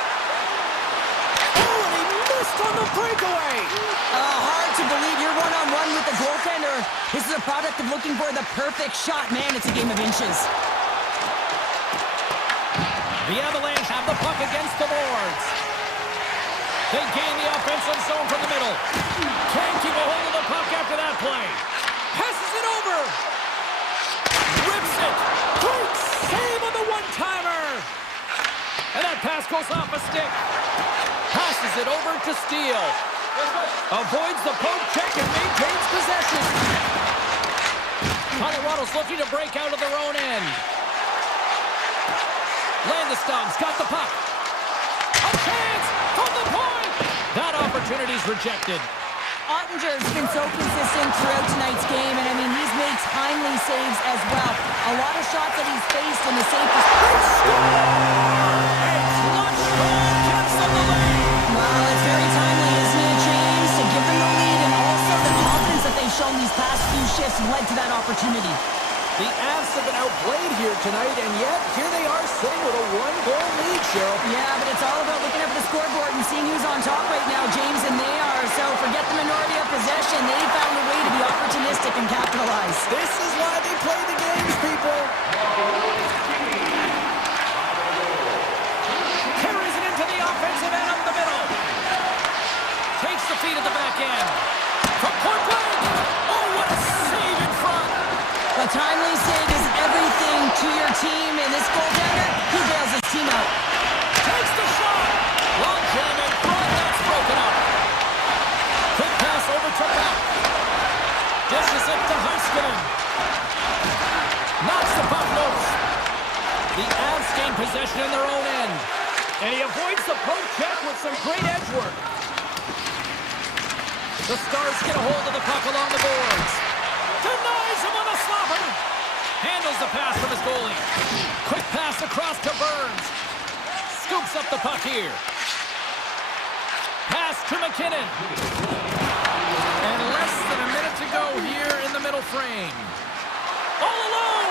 Oh, and he missed on the breakaway. Hard to believe you're one-on-one with the goaltender. This is a product of looking for the perfect shot. Man, it's a game of inches. The Avalanche have the puck against the boards. They gain the offensive zone from the middle. Can't keep a hold of the puck after that play. Passes it over. Rips it. Great save on the one-timer. And that pass goes off a stick. Passes it over to Steele. Avoids the poke check and maintains possession. Colorado's looking to break out of their own end. Landeskog's got the puck. A chance from the point. That opportunity's rejected. Ottinger's been so consistent throughout tonight's game, and I mean, he's made timely saves as well. A lot of shots that he's faced in the safest. Well, it's very timely, isn't it, James? To give them the lead, and also the confidence that they've shown these past few shifts led to that opportunity. The Avs have been outplayed here tonight, and yet here they are sitting with a one-goal lead, Cheryl. Yeah, but it's all about looking up at the scoreboard and seeing who's on top right now, James, and they are. So forget the minority of possession. They found a way to be opportunistic and capitalize. This is why they play the games, people. Carries it into the offensive end up the middle. Takes the feed at the back end. From point blank. Oh, what a save in front. A timely save is everything to your team, and this goaltender, he bails his team out. Takes the shot. Long jam in front. That's broken up. Quick pass over to Beck. Dishes it to Heiskanen. Knocks the puck loose. The Avs gain possession in their own end. And he avoids the poke check with some great edge work. The Stars get a hold of the puck along the boards. Denies him on a slopper. Handles the pass from his goalie. Quick pass across to Burns. Scoops up the puck here. Pass to McKinnon. And less than a minute to go here in the middle frame. All alone.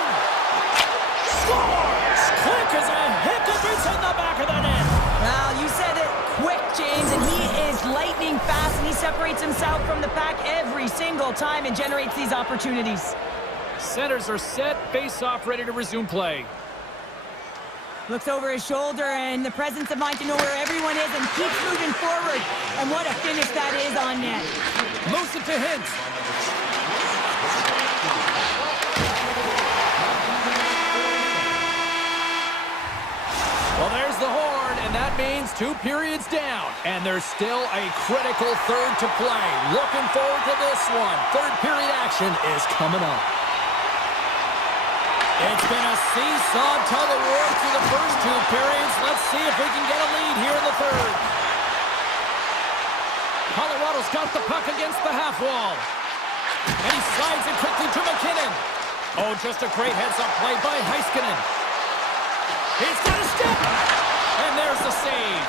Scores! Quick as a hiccup. It's in the back of the net. Well, you said it quick, James, and he is lightning lightning fast, and he separates himself from the pack every single time and generates these opportunities. Centers are set, face-off ready to resume play. Looks over his shoulder and the presence of mind to know where everyone is and keeps moving forward. And what a finish that is on net. Moves it to Hintz. Well, there's the horn, and that means 2 periods down. And there's still a critical third to play. Looking forward to this one. Third period action is coming up. It's been a seesaw tug-of-war through the first 2 periods. Let's see if we can get a lead here in the third. Colorado's got the puck against the half wall. And he slides it quickly to McKinnon. Oh, just a great heads-up play by Heiskanen. He's got a step. And there's the save.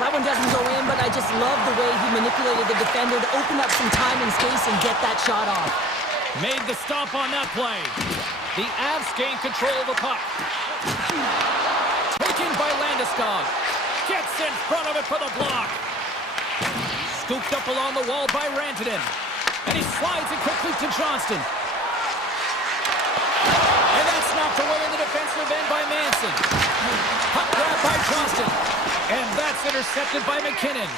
That one doesn't go in, but I just love the way he manipulated the defender to open up some time and space and get that shot off. Made the stop on that play. The Avs gain control of the puck. Taken by Landeskog. Gets in front of it for the block. Scooped up along the wall by Rantanen. And he slides it quickly to Johnston. And that's knocked away in the defensive end by Manson. Puck grab by Johnston. And that's intercepted by McKinnon.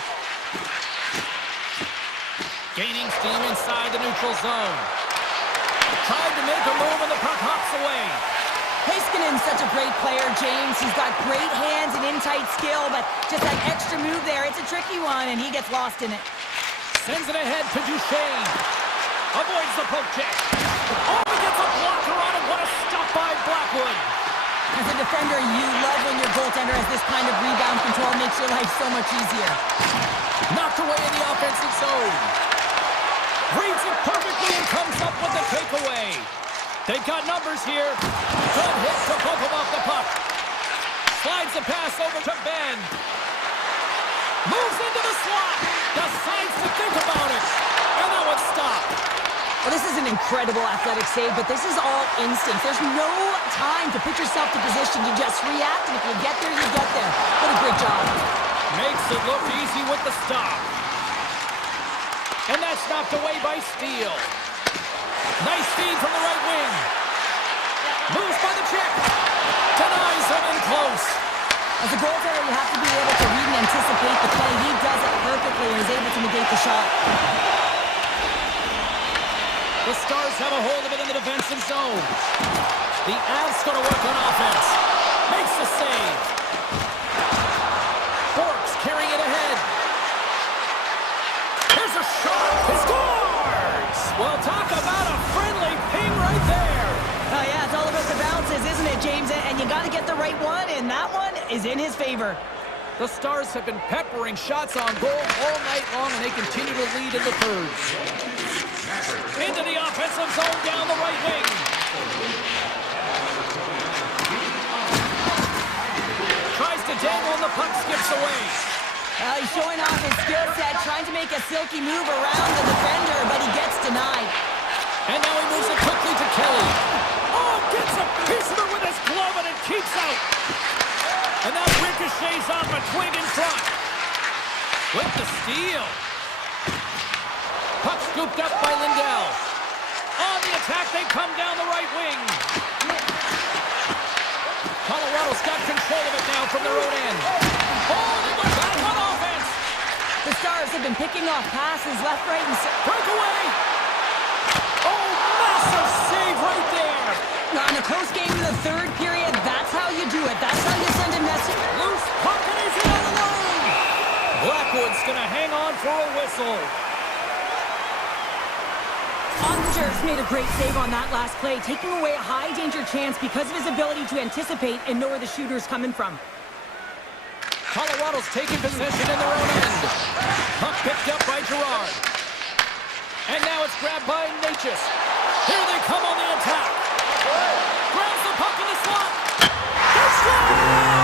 Gaining steam inside the neutral zone. Tried to make a move and the puck hops away. Heiskanen's such a great player, James. He's got great hands and in-tight skill, but just that extra move there, it's a tricky one, and he gets lost in it. Sends it ahead to Duchesne. Avoids the poke check. Oh, he gets a blocker on it. What a stop by Blackwood. As a defender, you love when your goaltender has this kind of rebound control. Makes your life so much easier. Knocked away in the offensive zone. Reads it perfectly and comes up with the takeaway. They've got numbers here. Good hit to bump him off the puck. Slides the pass over to Ben. Moves into the slot. Decides to think about it. And that one stopped. Well, this is an incredible athletic save, but this is all instinct. There's no time to put yourself to position. You just react, and if you get there, you get there. What a great job. Makes it look easy with the stop. And that's knocked away by Steele. Nice feed from the right wing. Moves by the check. Denies him in close. As a goaltender, you have to be able to read and anticipate the play. He does it perfectly and is able to negate the shot. The Stars have a hold of it in the defensive zone. The Avs going to work on offense. Makes the save. Bork's carrying it ahead. Here's a shot. He scores! Well, talk about a friendly ping right there. Oh, yeah, it's all about the bounces, isn't it, James? And you got to get the right one, and that one is in his favor. The Stars have been peppering shots on goal all night long, and they continue to lead in the third. Into the offensive zone down the right wing. Tries to dangle, and the puck skips away. He's showing off his skill set, trying to make a silky move around the defender, but he gets denied. And now he moves it quickly to Kelly. Oh, gets a piece of it with his glove, and it keeps out. And that ricochets off a twig in front. With the steal. Puck scooped up by Lindell. On the attack, they come down the right wing. Colorado's got control of it now from their own end. Oh, they went back on offense. The Stars have been picking off passes left, right, and center. Breakaway. Oh, massive save right there. Now, in a close game in the third period, that's how you do it. That's how you send a message. Loose puck, and he's in on the line. Blackwood's going to hang on for a whistle. Ottinger's made a great save on that last play, taking away a high-danger chance because of his ability to anticipate and know where the shooter's coming from. Colorado's taking possession in their own end. Puck picked up by Girard. And now it's grabbed by Natchez. Here they come on the attack. Grabs the puck in the slot. Absolutely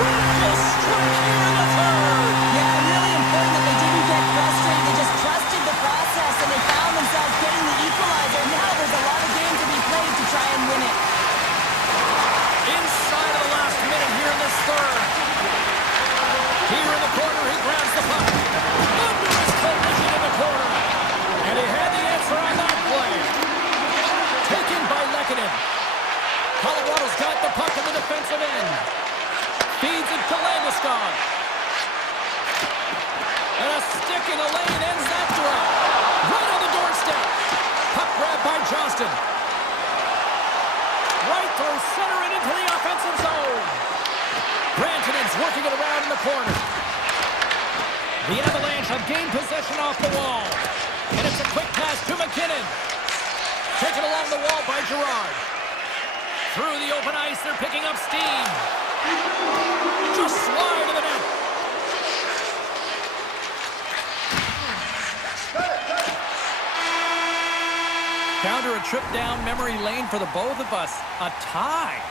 critical strike here in the third. Yeah, really important that they didn't get frustrated. They just trusted the process, and they found themselves getting the equalizer. Now there's a lot of game to be played to try and win it. Inside of the last minute here in this third. Here offensive end. Feeds it to Landeskog. And a stick in the lane ends that threat. Right on the doorstep. Puck grab by Johnston. Right through center and into the offensive zone. Rantanen's working it around in the corner. The Avalanche have gained possession off the wall. And it's a quick pass to McKinnon. Taken along the wall by Gerard. Through the open ice, they're picking up steam. Just slide to the net. Counter a trip down memory lane for the both of us. A tie.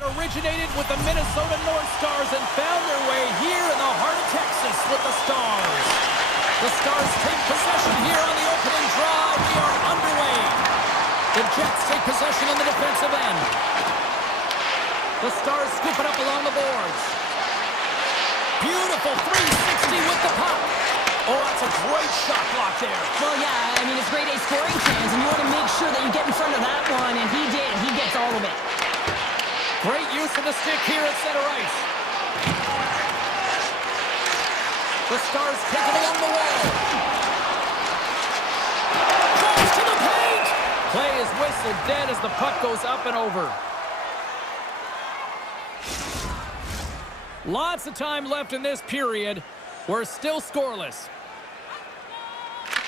Originated with the Minnesota North Stars and found their way here in the heart of Texas with the Stars. The Stars take possession here on the opening draw. We are underway. The Jets take possession on the defensive end. The Stars scoop it up along the boards. Beautiful 360 with the puck. Oh, that's a great shot block there. Well, yeah, I mean, it's grade A scoring chance, and you want to make sure that you get in front of that one, and he did. He gets all of it. Great use of the stick here at center ice. The Stars take it along the wall. Goes to the paint! Play is whistled dead as the puck goes up and over. Lots of time left in this period. We're still scoreless.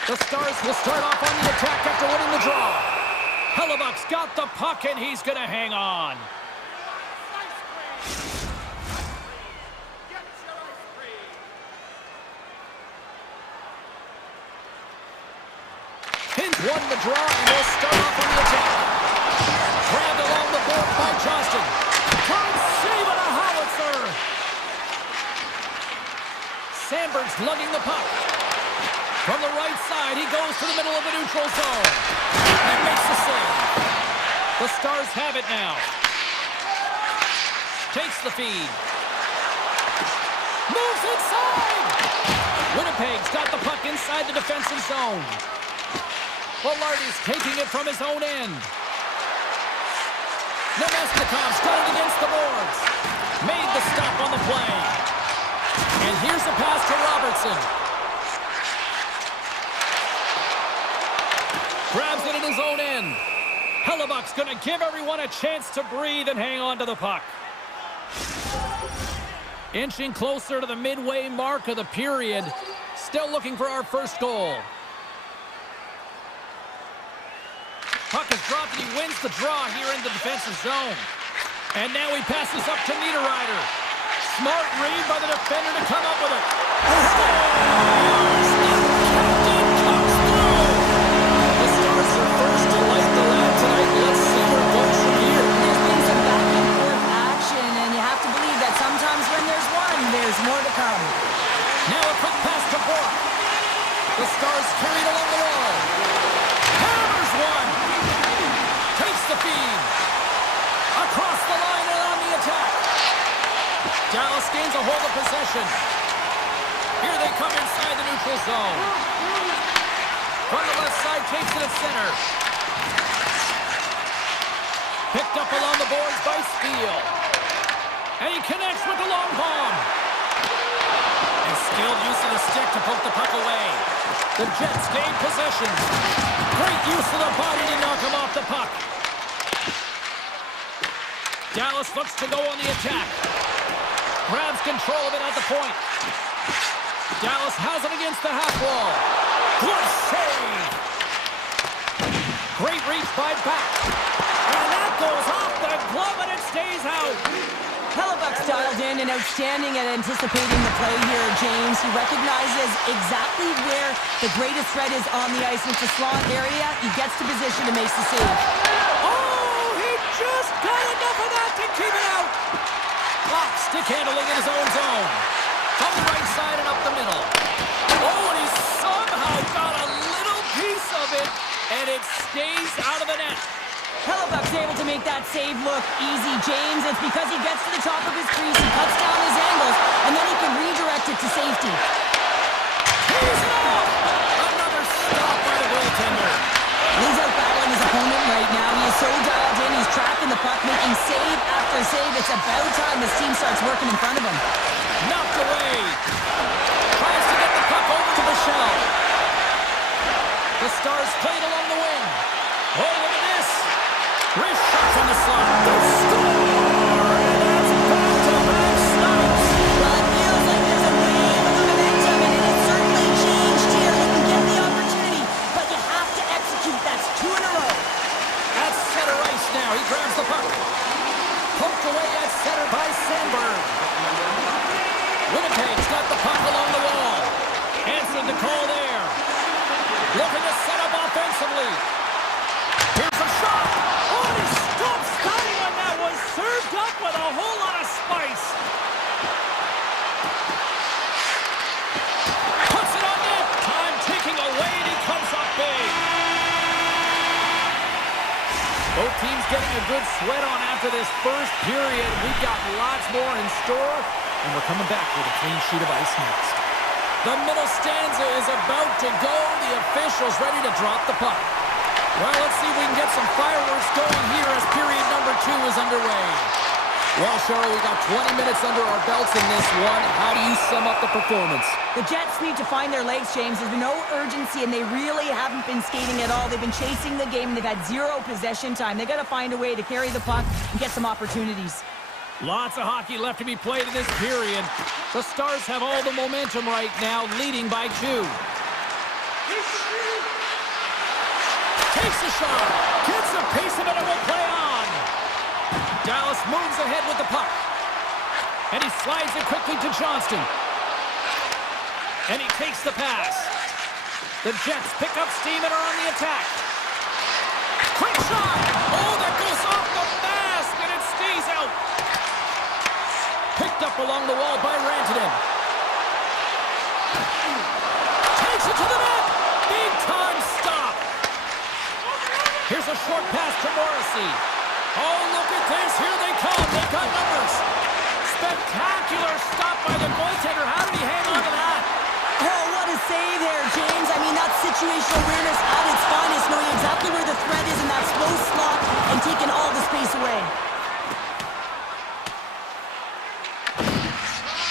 The Stars will start off on the attack after winning the draw. Hellebuck's got the puck and he's going to hang on. Hins won the draw and will start off on the attack. Grabbed along the board by Johnston. Trying to save it, a howitzer. Sandberg's lugging the puck. From the right side, he goes to the middle of the neutral zone. And makes the save. The Stars have it now. Takes the feed. Moves inside! Winnipeg's got the puck inside the defensive zone. Velarde's taking it from his own end. Nemesnikov's got it against the boards. Made the stop on the play. And here's a pass to Robertson. Grabs it in his own end. Hellebuck's going to give everyone a chance to breathe and hang on to the puck. Inching closer to the midway mark of the period. Still looking for our first goal. Puck is dropped and he wins the draw here in the defensive zone. And now he passes up to Niederreiter. Smart read by the defender to come up with it. Scores! Captain comes through! The Stars are first to light the lad tonight. Let's see where it goes from here. There's been some back and forth action, and you have to believe that sometimes when there's one, there's more to come. Now a quick pass to Bork. The Stars carried along the wall. Hammers one. Takes the feed. Across the line and on the attack. Dallas gains a hold of possession. Here they come inside the neutral zone. From the left side, takes it at center. Picked up along the boards by Steele. And he connects with the long palm. And skilled use of the stick to poke the puck away. The Jets gain possession. Great use of the body to knock him off the puck. Dallas looks to go on the attack. Grabs control of it at the point. Dallas has it against the half wall. Good save. Great reach by Back. And that goes off the glove and it stays out. Hellebuck's dialed in and outstanding at anticipating the play here, James. He recognizes exactly where the greatest threat is on the ice. It's the slot area. He gets to position and makes the save. Oh, he just got enough of that to keep it out. Block stick handling in his own zone. From the right side and up the middle. Oh, and he somehow got a little piece of it, and it stays out of the net. Hellebuck's able to make that save look easy, James. It's because he gets to the top of his crease, he cuts down his angles, and then he can redirect it to safety. He's it off! Another stop by the goaltender. He's out battling his opponent right now. He is so dialed in, he's tracking the puck, making save after save. It's about time this team starts working in front of him. Knocked away. Tries to get the puck over to Michelle. The Stars played along the wing. Oh, look at this. Wrist shot from the slot. The score! And that's back-to-back stops. Well, it feels like there's a wave of momentum, and it has certainly changed here. You can get the opportunity, but you have to execute. That's 2 in a row. At center ice now. He grabs the puck. Poked away at center by Sandberg. Winnipeg's got the puck along the wall. Answered the call there. Looking to set up offensively. Here's a shot. Oh, and he stops Stein when that was served up with teams getting a good sweat on after this first period. We've got lots more in store, and we're coming back with a clean sheet of ice next. The middle stanza is about to go. The officials ready to drop the puck. Well, let's see if we can get some fireworks going here as period number 2 is underway. Well, Cheryl, we got 20 minutes under our belts in this one. How do you sum up the performance? The Jets need to find their legs, James. There's been no urgency, and they really haven't been skating at all. They've been chasing the game, and they've had 0 possession time. They've got to find a way to carry the puck and get some opportunities. Lots of hockey left to be played in this period. The Stars have all the momentum right now, leading by 2. Takes a shot, gets a piece of it, and will play on. Dallas moves ahead with the puck. And he slides it quickly to Johnston. And he takes the pass. The Jets pick up steam and are on the attack. Quick shot! Oh, that goes off the mask, and it stays out. Picked up along the wall by Rantanen. Takes it to the net! Big time stop! Here's a short pass to Morrissey. Oh, look at this. Here they come. They got numbers. Spectacular stop by the goaltender. How did he hang on to that? Oh, what a save there, James. I mean, that's situational awareness at its finest, knowing exactly where the threat is in that slow slot and taking all the space away.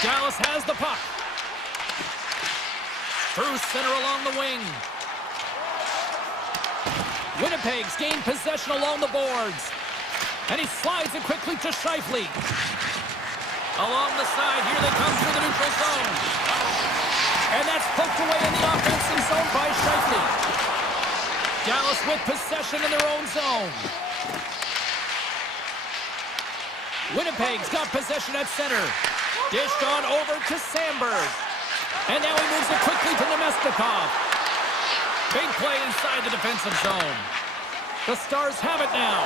Dallas has the puck. Through center along the wing. Winnipeg's gained possession along the boards. And he slides it quickly to Scheifele. Along the side, here they come through the neutral zone. And that's poked away in the offensive zone by Scheifele. Dallas with possession in their own zone. Winnipeg's got possession at center. Dished on over to Sandberg. And now he moves it quickly to Nemestikov. Big play inside the defensive zone. The Stars have it now.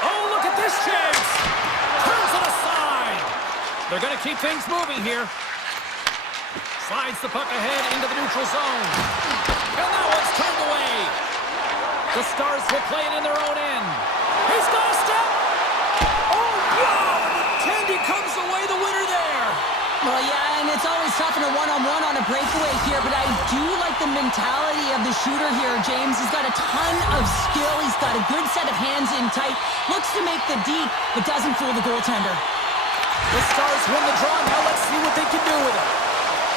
Oh, look at this chance! Turns it aside! They're going to keep things moving here. Slides the puck ahead into the neutral zone. And that one's turned away. The Stars will play it in their own end. He's got a step! Oh, wow! Tandy comes away the winner there! Well, yeah, and it's always tough in a one-on-one on a breakaway here, but I do like the mentality of the shooter here, James. He's got a ton of skill. He's got a good set of hands in tight. Looks to make the deep, but doesn't fool the goaltender. The Stars win the draw. Now let's see what they can do with it.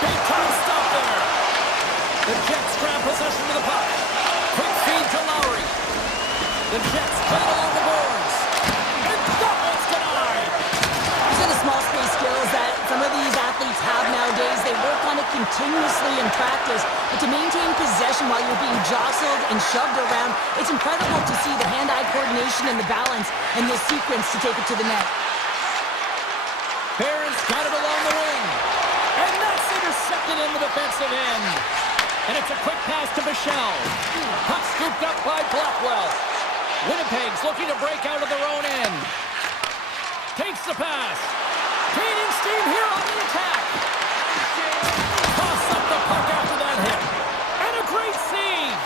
Big time stop there. The Jets grab possession of the puck. Quick feed to Lowry. The Jets play along the boards. And that one's denied. These are the small space skills that some of these athletes have nowadays. They work on it continuously in practice. But to maintain possession while you're being jostled and shoved around, it's incredible to see the hand-eye coordination and the balance in this sequence to take it to the net. Barron's got it along the wing. And that's intercepted in the defensive end. And it's a quick pass to Bichelle. Puck scooped up by Blackwell. Winnipeg's looking to break out of their own end. Takes the pass. Gaining steam here on the attack. Toss up the puck after that hit. And a great save.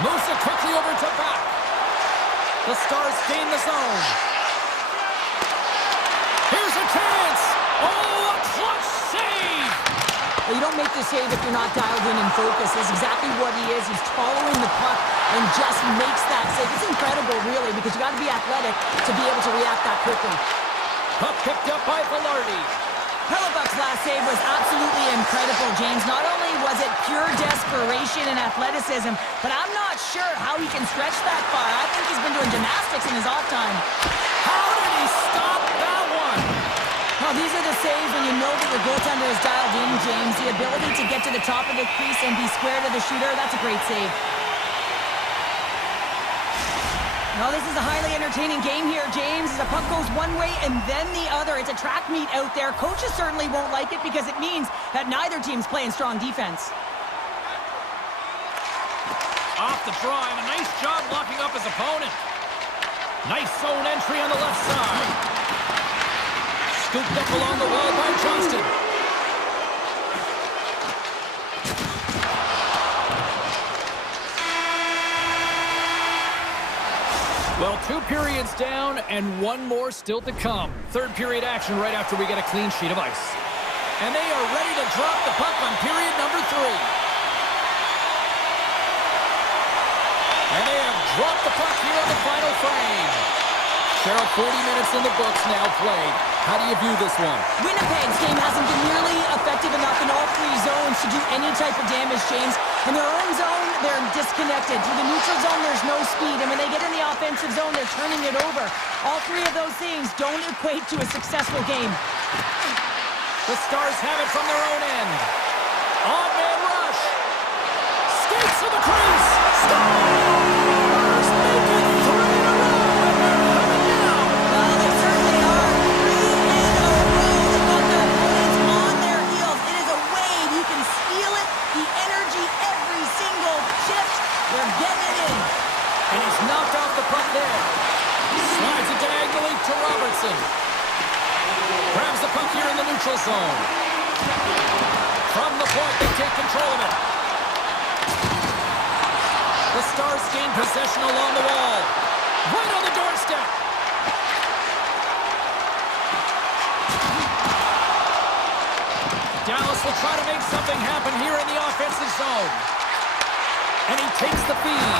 Moves it quickly over to back. The Stars gain the zone. Here's a chance. Oh, a clutch save. Well, you don't make the save if you're not dialed in and focused. That's exactly what he is. He's following the puck and just makes that save. It's incredible, really, because you got to be athletic to be able to react that quickly. Puck picked up by Velarde. Hellebuck's last save was absolutely incredible, James. Not only was it pure desperation and athleticism, but I'm not sure how he can stretch that far. I think he's been doing gymnastics in his off time. How did he stop that one? Well, these are the saves when you know that your goaltender is dialed in, James. The ability to get to the top of the crease and be square to the shooter, that's a great save. Well, this is a highly entertaining game here, James. The puck goes one way and then the other. It's a track meet out there. Coaches certainly won't like it because it means that neither team's playing strong defense. Off the draw, and a nice job locking up his opponent. Nice zone entry on the left side. Scooped up along the wall by Johnston. Well, 2 periods down and 1 more still to come. Third period action right after we get a clean sheet of ice. And they are ready to drop the puck on period number 3. And they have dropped the puck here on the final frame. Cheryl, 40 minutes in the books now played. How do you view this one? Winnipeg's game hasn't been nearly effective enough in all 3 zones to do any type of damage, James. In their own zone, they're disconnected. Through the neutral zone, there's no speed. And when they get in the offensive zone, they're turning it over. All 3 of those things don't equate to a successful game. The Stars have it from their own end. On-man rush. Skates to the crease. Stars make it 3 in a row. And they're coming down. Well, they certainly are. 3 in a row. They've got their opponents on their heels. It is a wave. You can feel it. The energy every single shift. They're getting it in. And he's knocked off the puck there. Slides it diagonally to Robertson. Grabs the puck here in the neutral zone. From the point, they take control of it. The Stars gain possession along the wall. Right on the doorstep. Dallas will try to make something happen here in the offensive zone. And he takes the feed.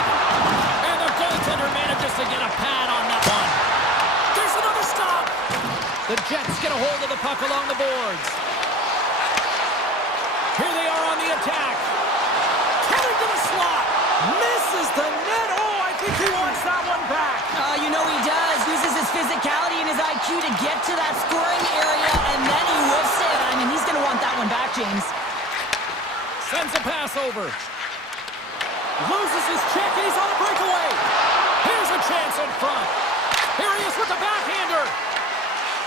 And the goaltender manages to get a pad on that one. There's another stop. The Jets get a hold of the puck along the boards. Here they are on the attack. Coming to the slot. Misses the net. Oh, I think he wants that one back. You know he does. Uses his physicality and his IQ to get to that scoring area, and then he whiffs it. I mean, he's going to want that one back, James. Sends a pass over. Loses his check, and he's on a breakaway. Here's a chance in front. Here he is with the backhander.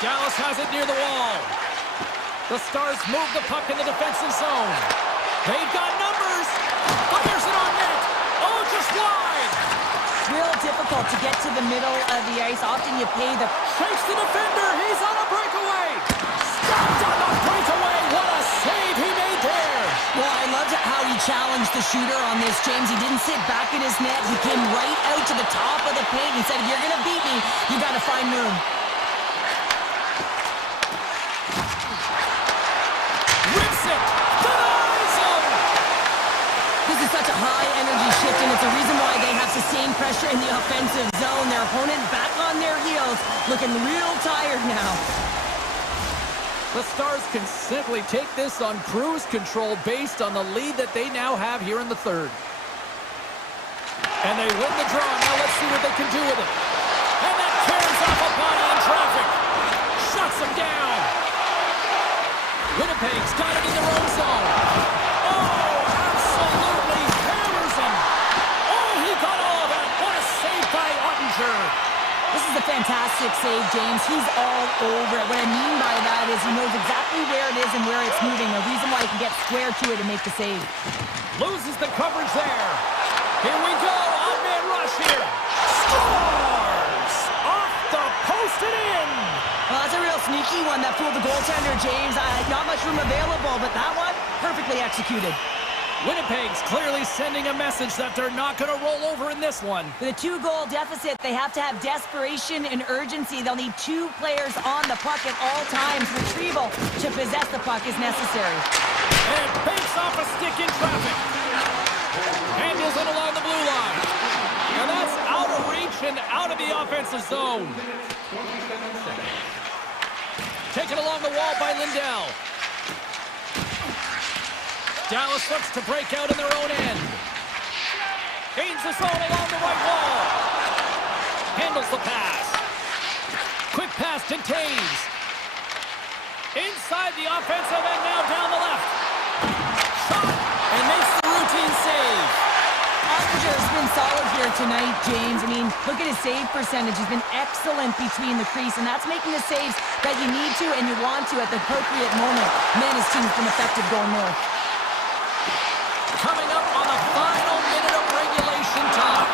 Dallas has it near the wall. The Stars move the puck in the defensive zone. They've got numbers. Fires it on net. Oh, just wide. It's real difficult to get to the middle of the ice. Often you pay the... Shakes the defender. He's on a breakaway. Stopped on the breakaway. What a save he made there. Well, I loved how he challenged the shooter on this, James. He didn't sit back in his net. He came right out to the top of the paint. He said, if you're going to beat me, you got to find room. This is such a high-energy shift, and it's a reason why they have sustained pressure in the offensive zone. Their opponent back on their heels, looking real tired now. The Stars can simply take this on cruise control based on the lead that they now have here in the third. And they win the draw. Now let's see what they can do with it. And that tears off a body in traffic. Shuts him down. Winnipeg's got it in their own zone. Oh, absolutely hammers him. Oh, he got all of that. What a save by Ottinger. This is a fantastic save, James. He's all over it. What I mean by that is he knows exactly where it is and where it's moving. A reason why he can get square to it and make the save. Loses the coverage there. Here we go. On-man rush here. Scores! Off the post and in. Well, that's a real sneaky one that fooled the goaltender, James. Not much room available, but that one, perfectly executed. Winnipeg's clearly sending a message that they're not going to roll over in this one. With a 2-goal deficit, they have to have desperation and urgency. They'll need 2 players on the puck at all times. Retrieval to possess the puck is necessary. And banks off a stick in traffic. Handles it along the blue line. And that's out of reach and out of the offensive zone. Taken along the wall by Lindell. Dallas looks to break out in their own end. Gains the zone along the right wall. Handles the pass. Quick pass to Taves. Inside the offensive end, now down the left. Shot, and makes the routine save. Ottinger's been solid here tonight, James. I mean, look at his save percentage. He's been excellent between the crease, and that's making the saves that you need to and you want to at the appropriate moment. Man, his team's been effective going north. Coming up on the final minute of regulation time.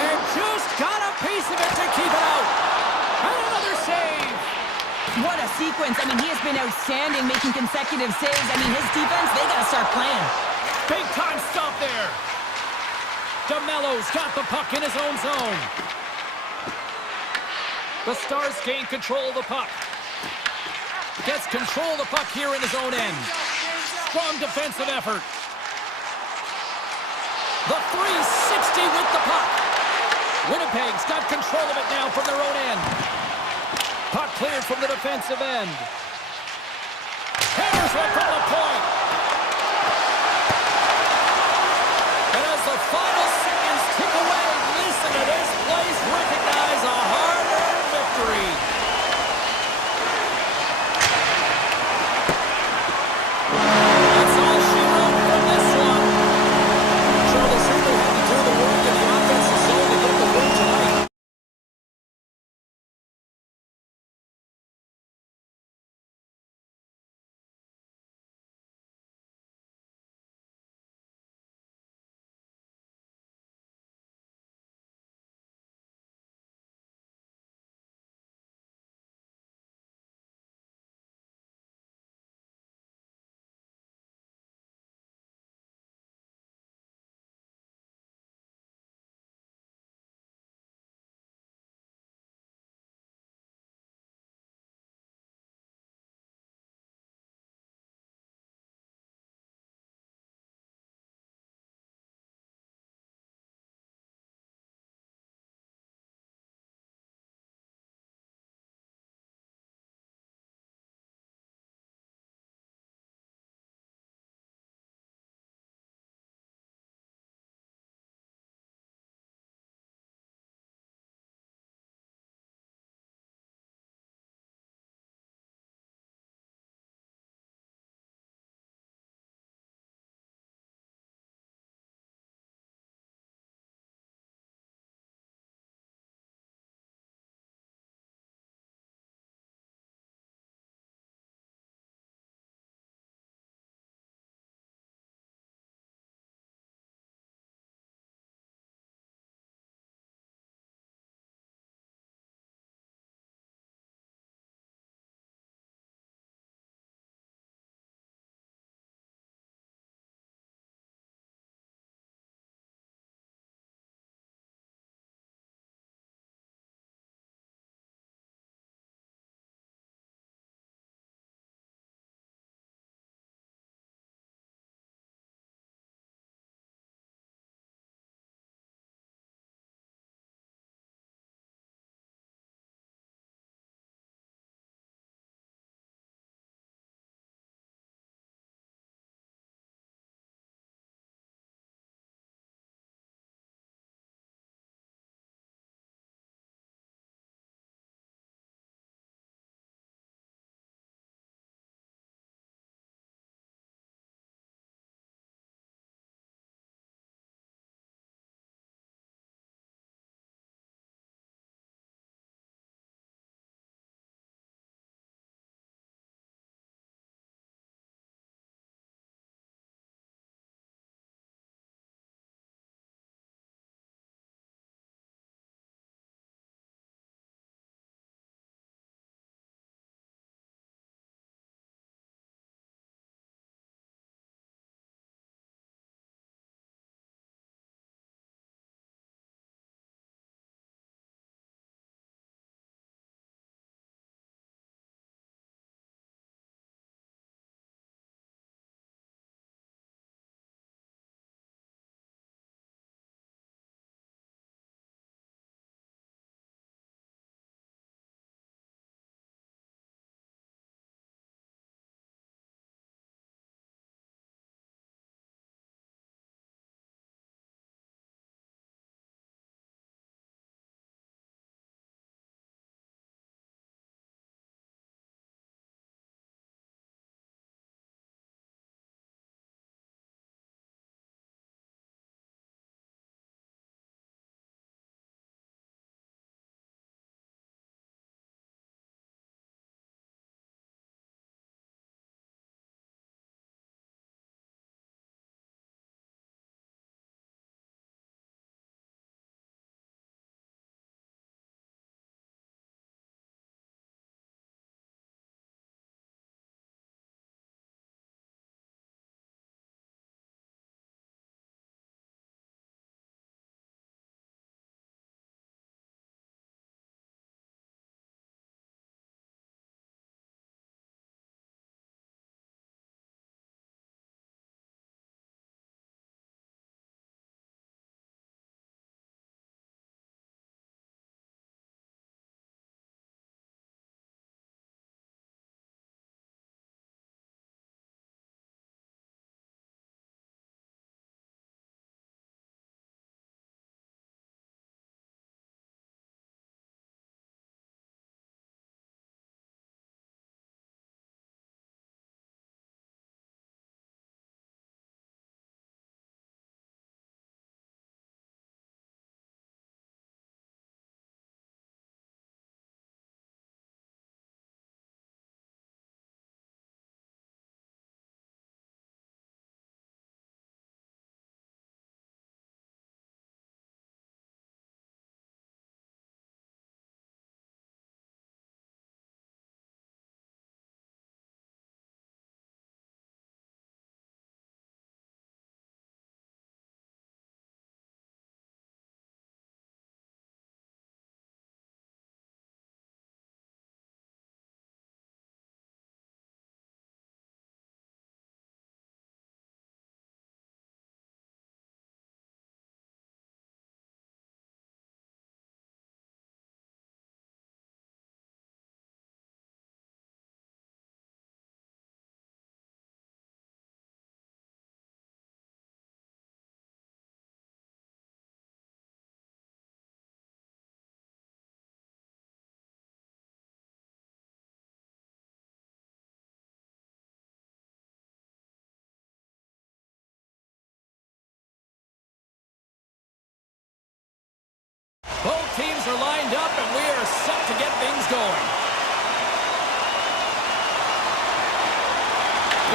And just got a piece of it to keep it out. And another save. What a sequence. I mean, he has been outstanding, making consecutive saves. I mean, his defense, they got to start playing. Big time stop there. DeMello's got the puck in his own zone. The Stars gain control of the puck. Gets control of the puck here in his own end. Strong defensive effort. The 360 with the puck. Winnipeg's got control of it now from their own end. Puck cleared from the defensive end. Hammers one from the point. And as the final seconds tick away, listen to this place recognize a hard-earned victory.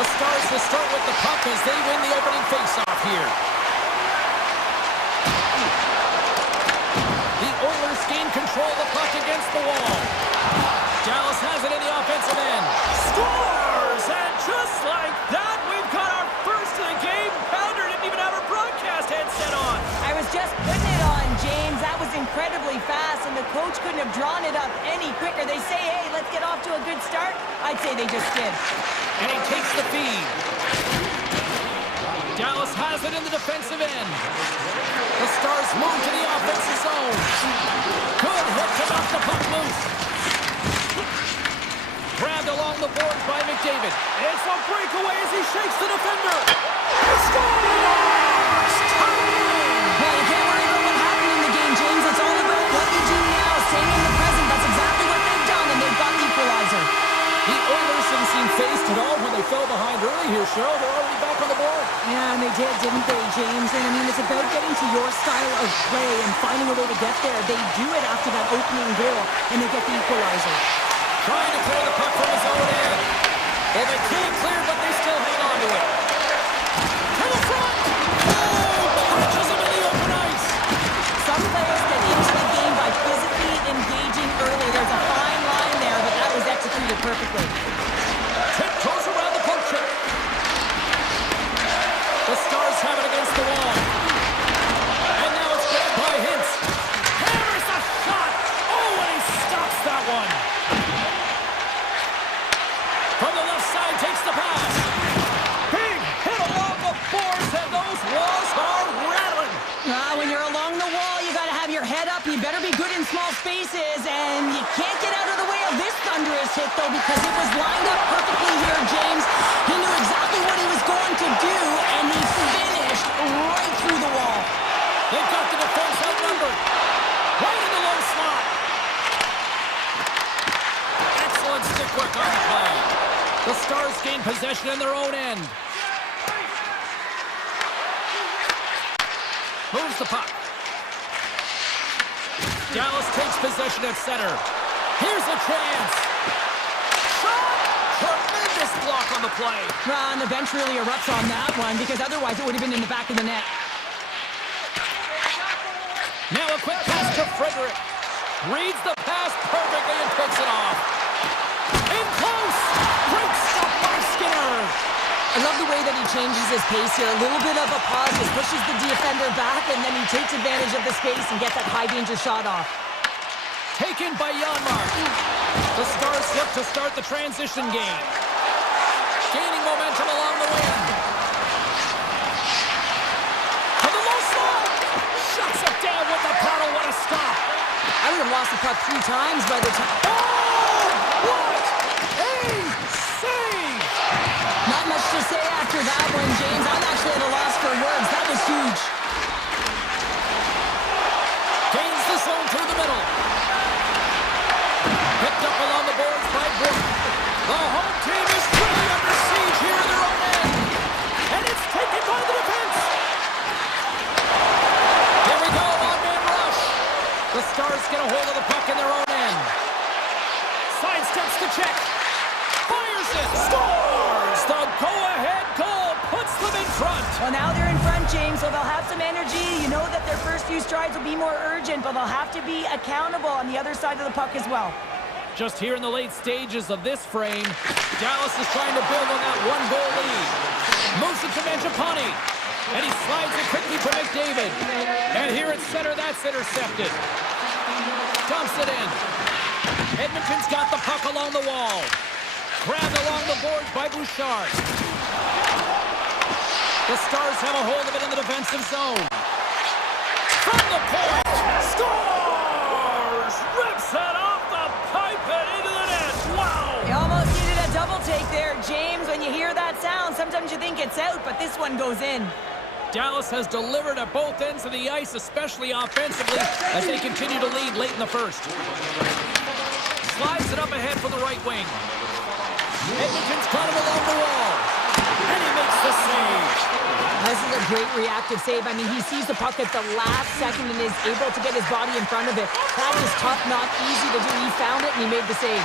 The Stars will start with the puck as they win the opening faceoff here. The Oilers gain control of the puck against the wall. Dallas has it in the offensive end. Scores! And just like that, we've got our first of the game. Pounder didn't even have her broadcast headset on. I was just putting it on, James. That was incredibly fast, and the coach couldn't have drawn it up any quicker. They say, hey, let's get off to a good start. I'd say they just did. And he takes the feed. Dallas has it in the defensive end. The Stars move to the offensive zone. Good hit to knock the puck loose. Grabbed along the boards by McDavid. It's a breakaway as he shakes the defender. He scores! Well, you can't worry about what happened in the game, James. It's all about what you do now. Staying in the present. That's exactly what they've done, and they've got the equalizer. The Oilers didn't seem phased at all when they fell behind early here, Cheryl. They're already back on the board. Yeah, and they did, didn't they, James? And, I mean, it's about getting to your style of play and finding a way to get there. They do it after that opening goal, and they get the equalizer. Trying to clear the puck from his own end. Well, they can't clear, but they still hang on to it. To the front! Oh, punches him in the open ice. Some players get into the game by physically engaging early. There's a fine line there, but that was executed perfectly. Tiptoes around the poke check. The Stars have it against the wall. And now it's grabbed by Hintz. Hammers a shot. Oh, and he stops that one. From the left side, takes the pass. Big hit along the boards, and those walls are rattling. When you're along the wall, you got to have your head up. You better be good in small spaces, and you can't get out of the way of this thunderous hit, though, because it was lined up perfectly here, James. He knew exactly what he was going to do, and he finished right through the wall. They've got the defense outnumbered. Right in the low slot. Excellent stick work on the play. The Stars gain possession in their own end. Moves the puck. Dallas takes possession at center. Here's a chance. Shot! Tremendous block on the play. And the bench really erupts on that one, because otherwise it would have been in the back of the net. Now a quick pass to Frederick. Reads the pass perfectly and picks it off. In close! Great stop by Skinner. I love the way that he changes his pace here. A little bit of a pause, just pushes the defender back, and then he takes advantage of the space and gets that high-danger shot off. Taken by Janmark. The Stars look to start the transition game. Gaining momentum along the wing. To the low slot. Shuts it down with the paddle. What a stop. I would have lost the puck 3 times by the time. Oh! What a save! Not much to say after that one, James. I'm actually at a loss for words. That was huge. Gains the zone through the middle. Picked up along the boards by Brook. The home team is really under siege here in their own end. And it's taken by the defense. Here we go, one-man rush. The Stars get a hold of the puck in their own end. Sidesteps the check. Fires it. Scores! The go-ahead goal puts them in front. Well, now they're in front, James, so they'll have some energy. You know that their first few strides will be more urgent, but they'll have to be accountable on the other side of the puck as well. Just here in the late stages of this frame, Dallas is trying to build on that one-goal lead. Moves it to Mangiapane, and he slides it quickly for McDavid. And here at center, that's intercepted. Dumps it in. Edmonton's got the puck along the wall. Grabbed along the boards by Bouchard. The Stars have a hold of it in the defensive zone. From the point, scores! Rips it off the pipe and into the net. Wow! You almost needed a double take there, James. When you hear that sound, sometimes you think it's out, but this one goes in. Dallas has delivered at both ends of the ice, especially offensively, as they continue to lead late in the first. Slides it up ahead for the right wing. Edmonton's got him along the wall. And he makes the save. This is a great reactive save. I mean, he sees the puck at the last second and is able to get his body in front of it. That is tough, not easy to do. He found it and he made the save.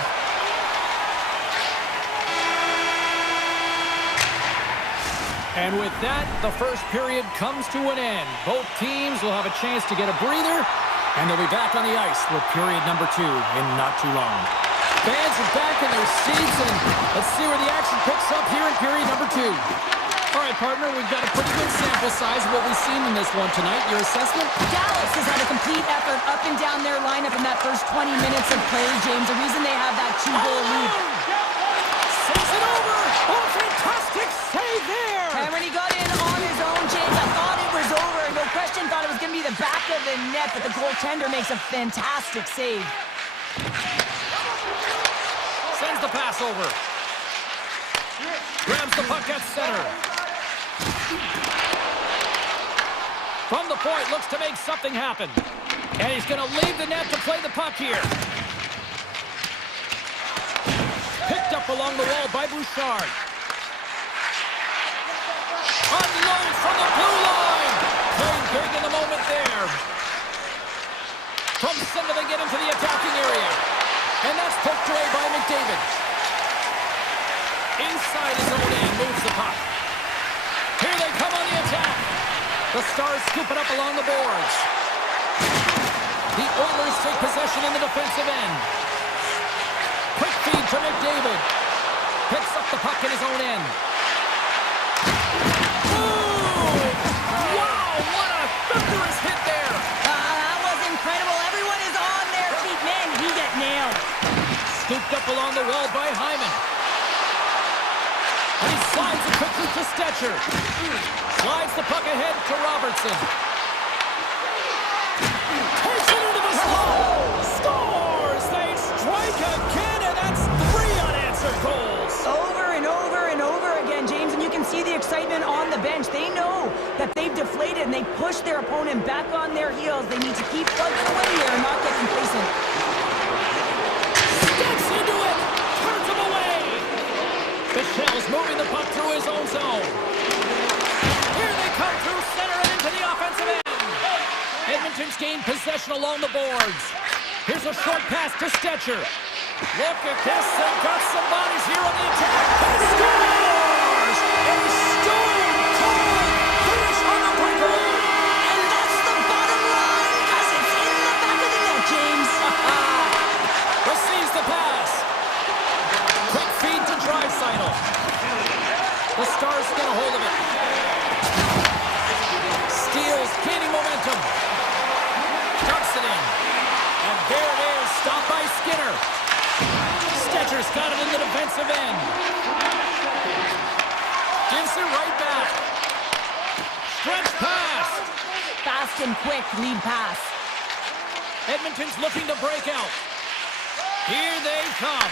And with that, the first period comes to an end. Both teams will have a chance to get a breather, and they'll be back on the ice with period number 2 in not too long. Fans are back in their seats, and let's see where the action picks up here in period number 2. All right, partner, we've got a pretty good sample size of what we've seen in this one tonight. Your assessment? Dallas has had a complete effort up and down their lineup in that first 20 minutes of play, James. The reason they have that 2-goal lead. Saves it over! Oh, fantastic save there! And when he got in on his own, James, I thought it was over. No question, thought it was going to be the back of the net, but the goaltender makes a fantastic save. Sends the pass over. Grabs the puck at center. From the point, looks to make something happen. And he's going to leave the net to play the puck here. Picked up along the wall by Bouchard. Unloads from the blue line. Playing big in the moment there. From center, they get into the attacking area. And that's poked away by McDavid. Inside his own end, moves the puck. Here they come on the attack. The Stars scoop it up along the boards. The Oilers take possession in the defensive end. Quick feed to McDavid. Picks up the puck in his own end. Ooh! Wow, what a thunderous hit there. That was incredible. Everyone is on their feet. Man, he got nailed. Scooped up along the wall by Hyman. And he slides it quickly to Stetcher. Slides the puck ahead to Robertson. Takes it into the slot. Scores! They strike again, and that's 3 unanswered goals. Over and over and over again, James, and you can see the excitement on the bench. They know that they've deflated, and they push their opponent back on their heels. They need to keep plugging away here and not get complacent. Steps into it. Turns him away. Michel's moving the puck through his own zone. Here they come through center and into the offensive end. Edmonton's gained possession along the boards. Here's a short pass to Stetcher. Look at this. They've got some bodies here on the attack. And he scores! A stone cold finish on the breakaway. And that's the bottom line, because it's in the back of the net, James. Receives the pass. Quick feed to Draisaitl. The Stars get a hold of it. Steals, gaining momentum. Dumps it in. And there it is, stopped by Skinner. Stetcher's got it in the defensive end. Gives it right back. Stretch pass. Fast and quick lead pass. Edmonton's looking to break out. Here they come.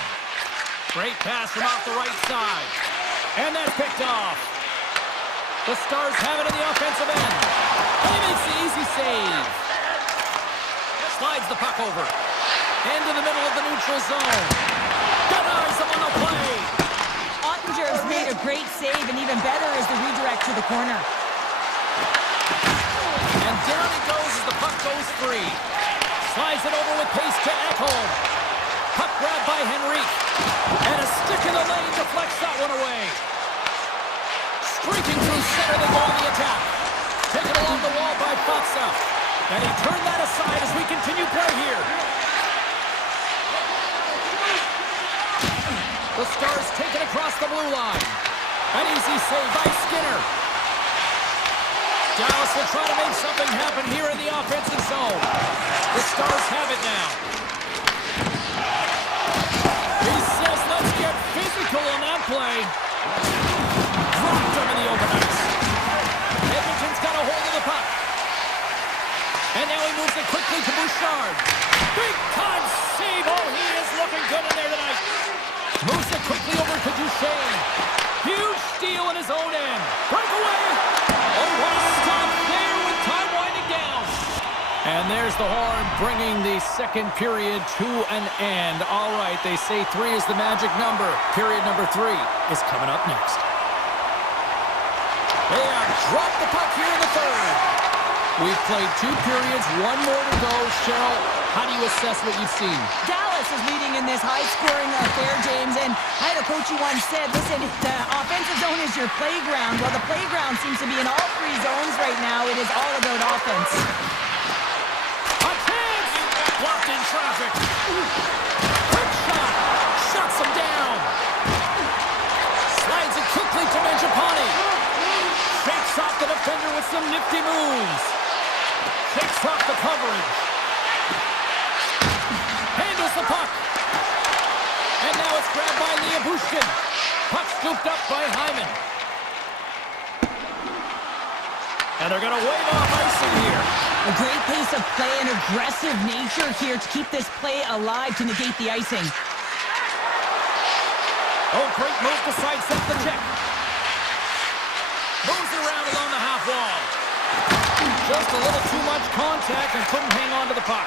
Great pass from off the right side. And that's picked off. The Stars have it in the offensive end. And he makes the easy save. Slides the puck over. Into the middle of the neutral zone. Denies him on the play. Ottinger's made a great save, and even better is the redirect to the corner. And down it goes as the puck goes free. Slides it over with pace to Ekholm. Puck grabbed by Henrique. And a stick in the lane deflects that one away. Streaking through center, they go on the attack. Taken along the wall by Faksa. And he turned that aside as we continue play here. The Stars take it across the blue line. An easy save by Skinner. Dallas will try to make something happen here in the offensive zone. The Stars have it now. He says, let's get physical on that play. Dropped him in the open ice. Edmonton's got a hold of the puck. And now he moves it quickly to Bouchard. Big time save. Oh, he is looking good in there tonight. Moves it quickly over to Duchesne. Huge steal in his own end. Breakaway. Oh, what a stop there with time winding down. And there's the horn bringing the second period to an end. All right, they say 3 is the magic number. Period number 3 is coming up next. They have dropped the puck here in the third. We've played 2 periods, 1 more to go. Cheryl, How do you assess what you've seen? Dallas is leading in this high-scoring affair, James, and I had a coach who once said, listen, the offensive zone is your playground. Well, the playground seems to be in all three zones right now. It is all about offense. A chance! Blocked in traffic. Quick shot. Shuts him down. Slides it quickly to Mangiapane. Shakes off the defender with some nifty moves. Shakes off the coverage. Handles the puck. And now it's grabbed by Bushkin. Puck scooped up by Hyman. And they're going to wave off icing here. A great pace of play and aggressive nature here to keep this play alive to negate the icing. Oh, great move to sidestep the check. Moves it around along the half wall. Just a little too much contact and couldn't hang on to the puck.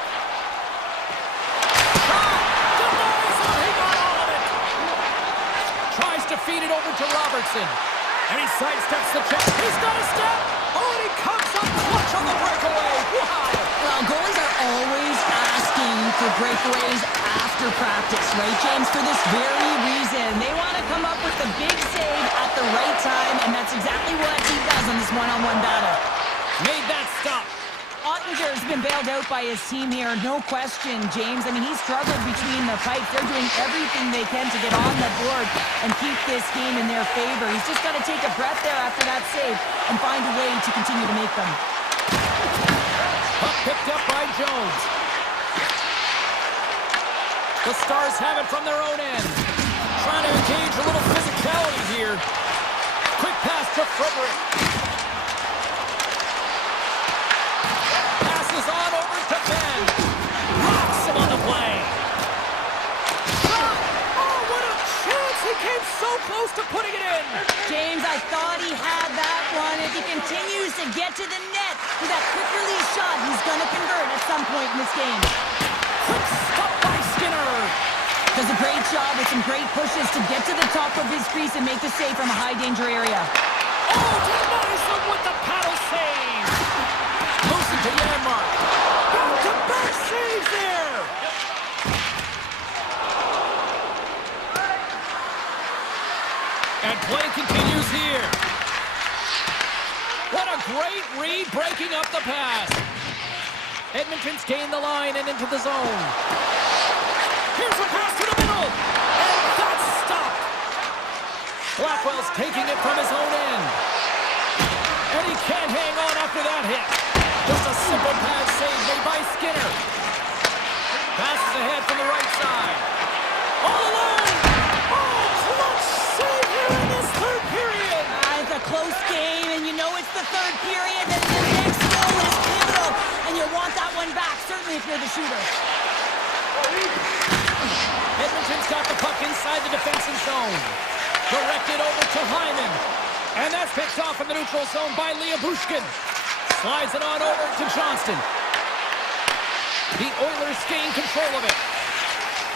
Shot! Denies him! He got all of it! Tries to feed it over to Robertson. And he sidesteps the check. He's got a step! Oh, and he comes up clutch on the breakaway! Wow! Well, goalies are always asking for breakaways after practice, right, James? For this very reason. They want to come up with the big save at the right time, and that's exactly what he does on this one-on-one battle. Made that stop. Ottinger's been bailed out by his team here, no question, James. I mean, he struggled between the pipes. They're doing everything they can to get on the board and keep this game in their favor. He's just got to take a breath there after that save and find a way to continue to make them. Puck picked up by Jones. The Stars have it from their own end. Trying to engage a little physicality here. Quick pass to Frederick. Passes on over to Ben. Rocks him on the play. Shot! Oh, what a chance! He came so close to putting it in. James, I thought he had that one. If he continues to get to the net with that quick release shot, he's going to convert at some point in this game. Quick stop by Skinner. Does a great job with some great pushes to get to the top of his crease and make the save from a high-danger area. Oh, denies him with the paddle save. Moves it to Janmark. Back-to-back saves there. And play continues here. What a great read breaking up the pass. Edmonton's gained the line and into the zone. Here's a pass to the middle. And that's stopped. Blackwell's taking it from his own end. And he can't hang on after that hit. Just a simple pad save made by Skinner. Passes ahead from the right side. All alone. Oh, clutch save here in this third period. It's a close game, and you know it's the third period, and the next goal is pivotal, and you want that one back, certainly if you're the shooter. Edmonton's got the puck inside the defensive zone. Directed over to Hyman. And that's picked off in the neutral zone by Bushkin. Slides it on over to Johnston. The Oilers gain control of it.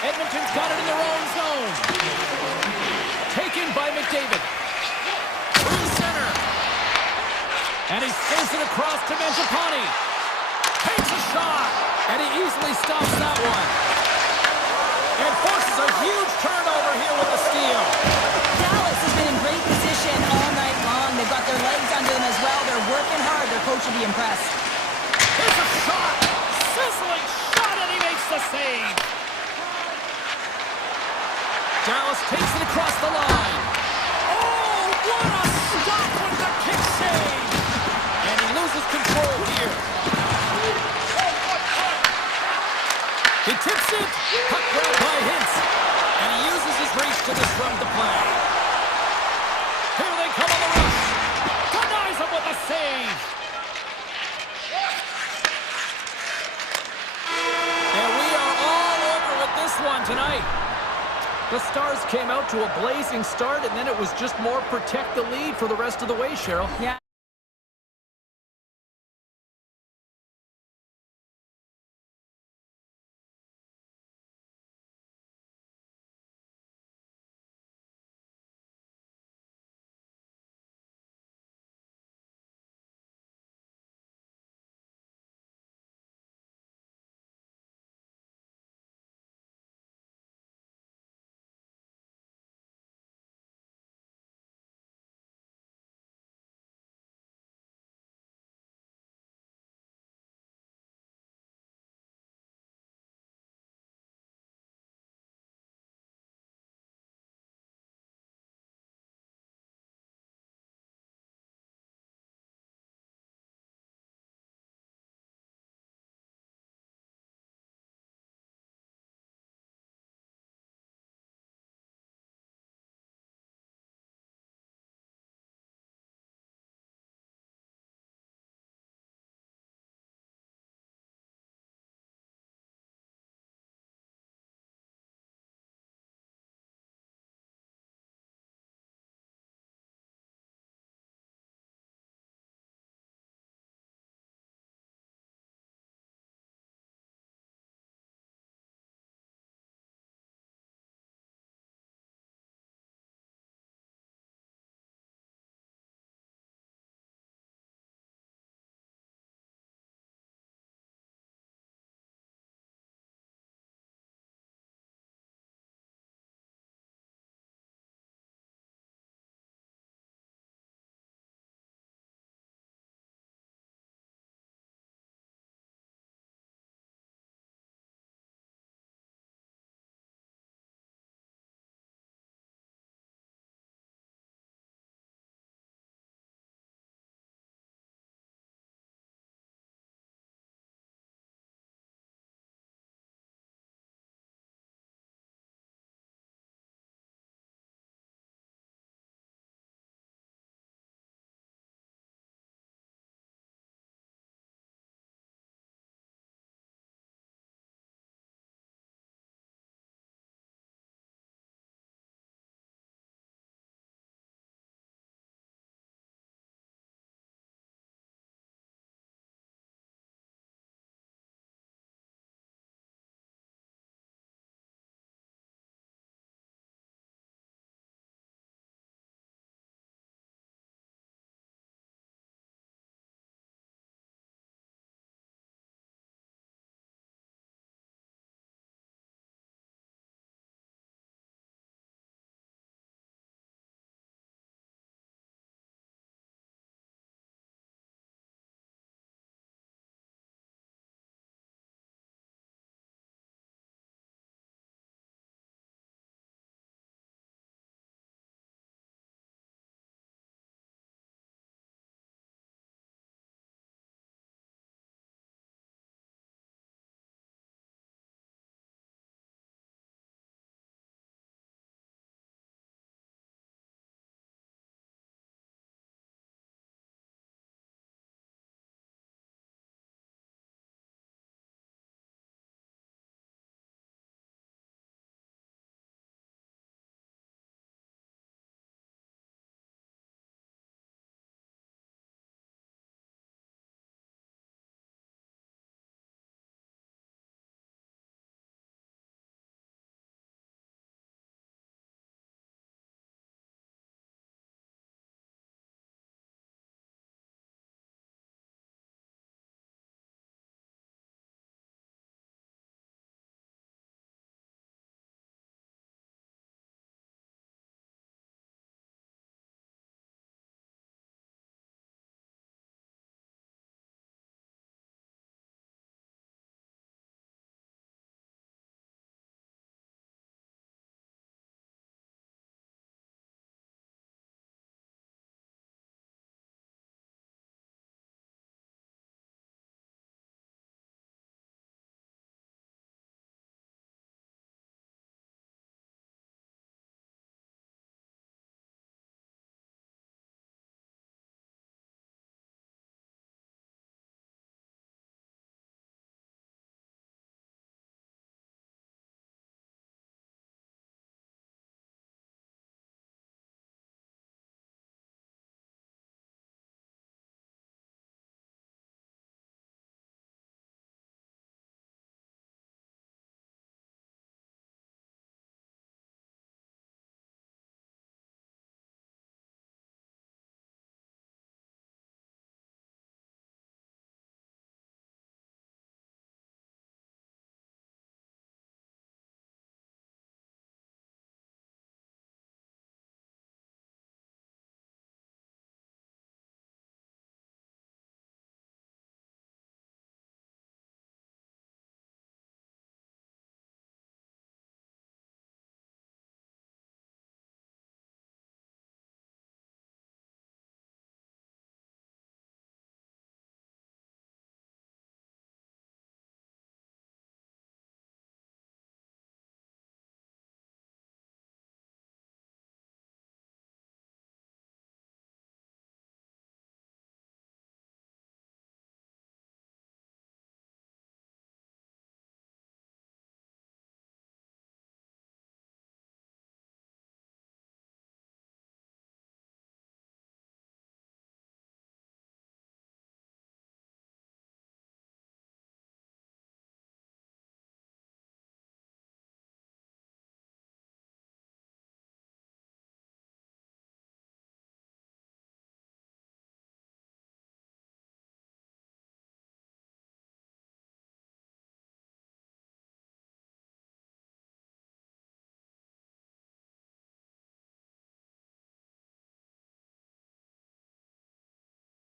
Edmonton's got it in their own zone. Taken by McDavid. Through center. And he throws it across to Mangiapane. Takes a shot. And he easily stops that one. And forces a huge turnover here with the steal. Dallas has been in great position all night long. They've got their legs under them as well. They're working hard. Their coach will be impressed. Here's a shot. Sizzling shot, and he makes the save. Dallas takes it across the line. Oh, what a stop with the kick save. And he loses control here. He tips it. Puck grabbed by Hintz. And he uses his reach to disrupt the play. Here they come on the rush. Denies him with a save. And we are all over with this one tonight. The Stars came out to a blazing start, and then it was just more protect the lead for the rest of the way, Cheryl. Yeah.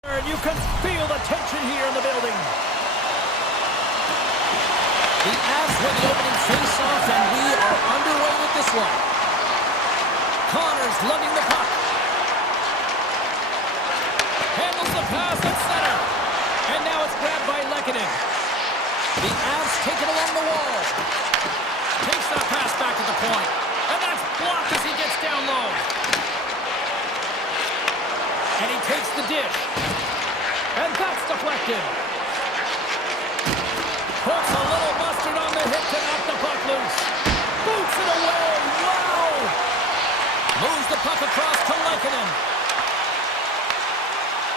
And you can feel the tension here in the building. The Avs win the opening face-off, and we are underway with this one. Connors lugging the puck. Handles the pass at center. And now it's grabbed by Lehkonen. The Avs take it along the wall. Takes that pass back to the point. And that's blocked as he gets down low. And he takes the dish. And that's deflected. Puts a little mustard on the hip to knock the puck loose. Boots it away. Wow! Moves the puck across to Lehkonen.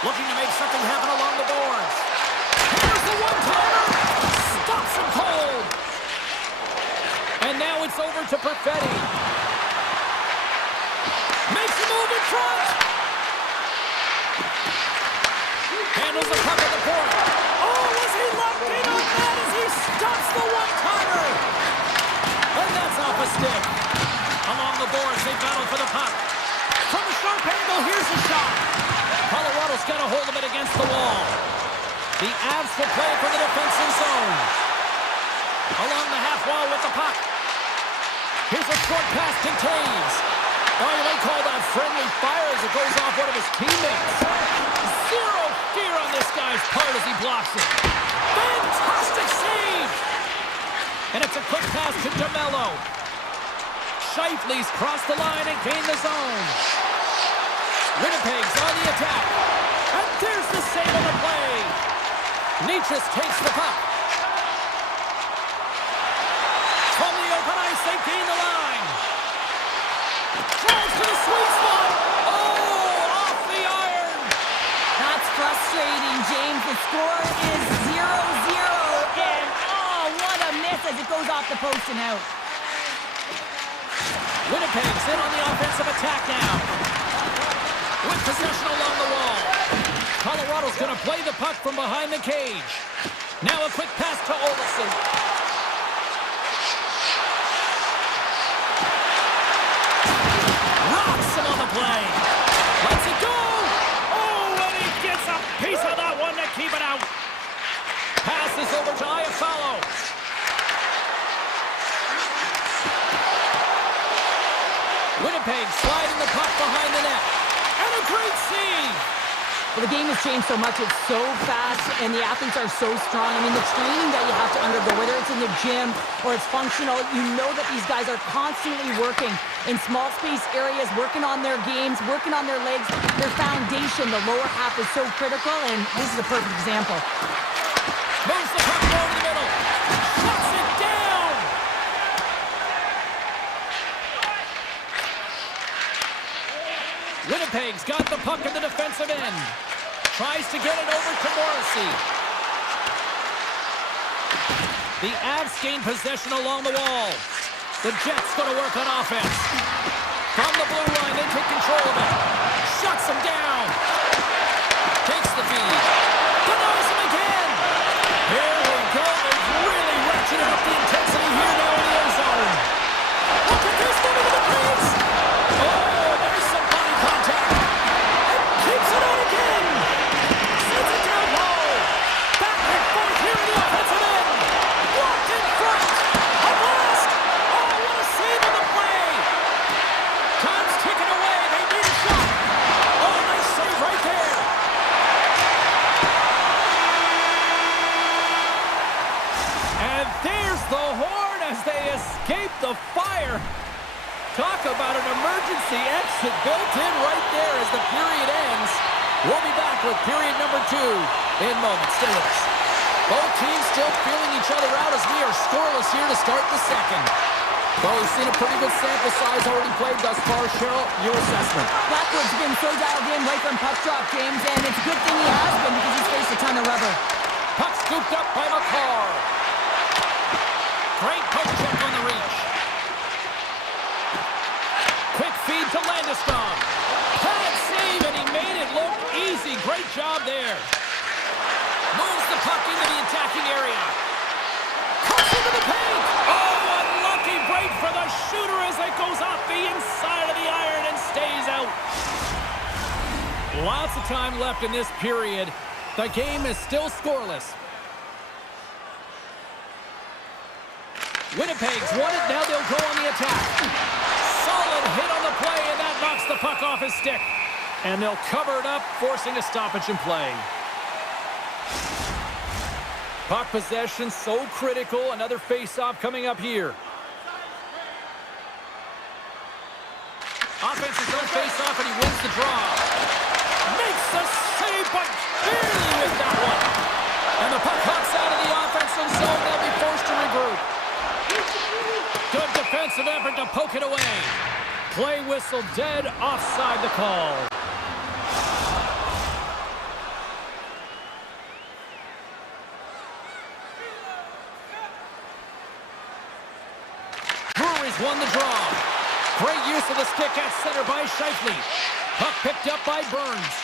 Looking to make something happen along the boards. Here's the one-timer. Stops him cold. And now it's over to Perfetti. Makes a move in front. Handles the puck at the point. Oh, was he locked in on that as he stops the one-timer? And that's off a stick. Along the boards, they battle for the puck. From a sharp angle, here's the shot. Colorado's got a hold of it against the wall. The Avs will play for the defensive zone. Along the half wall with the puck. Here's a short pass to Taves. Oh, you might call that friendly fire as it goes off one of his teammates. Zero fear on this guy's part as he blocks it. Fantastic save! And it's a quick pass to DeMello. Scheifele's crossed the line and gained the zone. Winnipeg's on the attack. And there's the save on the play. Nietzsche takes the puck. From the open ice, they gain the line. Drives to the sweet spot. Oh, off the iron. That's frustrating, James. The score is 0-0. And, oh, what a miss as it goes off the post and out. Winnipeg's in on the offensive attack now. With possession along the wall. Colorado's going to play the puck from behind the cage. Now a quick pass to Olsen. Rocks him on the play. Lets it go. Oh, and he gets a piece of that one to keep it out. Passes over to Iafallo. Winnipeg sliding the puck behind the net. And a great save. Well, the game has changed so much. It's so fast, and the athletes are so strong. I mean, the training that you have to undergo, whether it's in the gym or it's functional, you know that these guys are constantly working in small space areas, working on their games, working on their legs. Their foundation, the lower half, is so critical, and this is a perfect example. Moves the puck over the middle. Shuts it down. Winnipeg's got the puck at the defensive end. Tries to get it over to Morrissey. The Avs gain possession along the wall. The Jets going to work on offense. From the blue line, they take control of it. Shuts him down. Takes the feed. Denies him again. Here we go. They've really ratcheted up the intensity here now in the end zone. Look at this, moving to the crease. Oh, there's some body contact. And keeps it on again. Sends it down low. Back and forth here in the offensive end. Blocked in front. A blast. Oh, what a save on the play. Time's ticking away. They need a shot. Oh, nice save right there. And there's the horn as they escape the fire. Talk about an emergency exit built in right there as the period ends. We'll be back with period number 2 in moments. Stay with us. Both teams still feeling each other out as we are scoreless here to start the second. Well, we've seen a pretty good sample size already played thus far. Cheryl, your assessment. Blackwood's been so dialed in right from puck drop, James, and it's a good thing he has been because he's faced a ton of rubber. Puck scooped up by McCarr. Great poke check on the reach. Quick feed to Landeskog. Pad save, and he made it look easy. Great job there. Moves the puck into the attacking area. Cuts into the paint. Oh, unlucky break for the shooter as it goes off the inside of the iron and stays out. Lots of time left in this period. The game is still scoreless. Winnipeg's won it. Now they'll go on the attack. Solid hit on the play, and that knocks the puck off his stick. And they'll cover it up, forcing a stoppage in play. Puck possession so critical. Another face-off coming up here. Offensive zone face-off, and he wins the draw. Makes the save, but barely with that one. And the puck hops out of the offensive zone. They'll be forced to regroup. Good defensive effort to poke it away. Play whistle dead, offside the call. Brewery's won the draw. Great use of the stick at center by Scheifele. Puck picked up by Burns.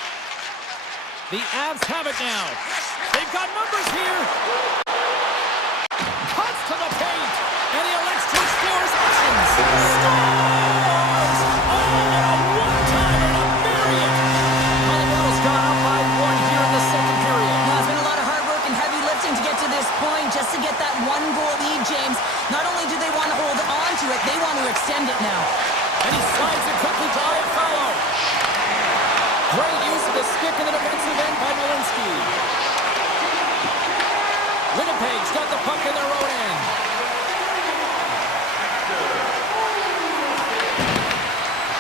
The Avs have it now. They've got numbers here. Cuts to the paint. And he elects to explore his options. Scores! Oh, and a one-timer to bury it. Colorado's gone up by one here in the second period. Well, it's been a lot of hard work and heavy lifting to get to this point, just to get that one-goal lead, James. Not only do they want to hold on to it, they want to extend it now. And he slides it quickly to Iafallo. Great use of the stick in the defensive end by Malinsky. Winnipeg's got the puck in their own end.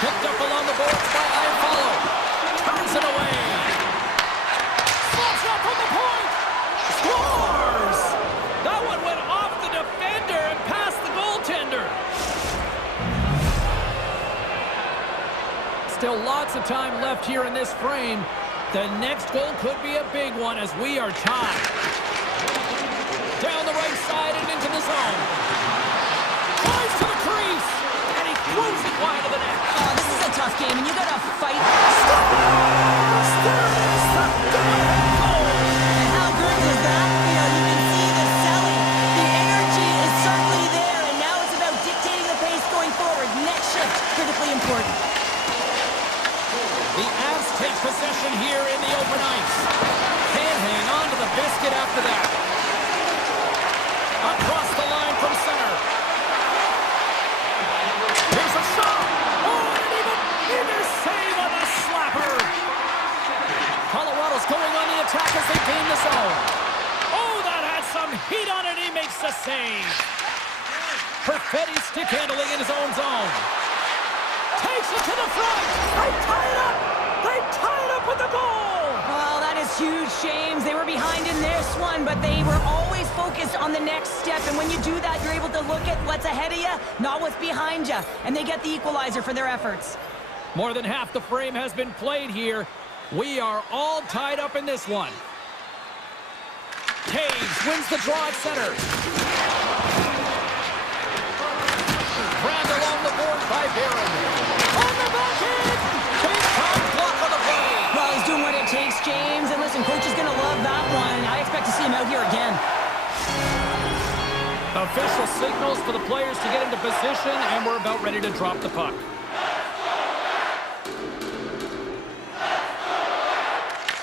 Picked up along the boards by Iafallo. Turns it away. Slops up from the point. Scores! That one went off the defender and past the goaltender. Still lots of time left here in this frame. The next goal could be a big one as we are tied. Down the right side and into the zone. Flies to the crease. And he throws it wide of the net. Oh, this is a tough game, and you got to fight. And how good is that feel? You can see the selling. The energy is certainly there, and now it's about dictating the pace going forward. Next shift, critically important. The Avs take possession here in the open ice. Can't hang on to the biscuit after that. Across the line from center. Here's a shot. Oh, and even save on the slapper. Colorado's going on the attack as they gain the zone. Oh, that had some heat on it. He makes the save. Perfetti stick handling in his own zone. Takes it to the front. They tie it up. They tie it up with the goal. Oh, that is huge, James. They were behind in this one, but they were always focused on the next step. And when you do that, you're able to look at what's ahead of you, not what's behind you. And they get the equalizer for their efforts. More than half the frame has been played here. We are all tied up in this one. Taves wins the draw at center. Grabbed along the board by Barron. On the back end! Big time block on the play. Well, he's doing what it takes, James. And listen, coach is going to love that one. I expect to see him out here again. Official signals for the players to get into position, and we're about ready to drop the puck.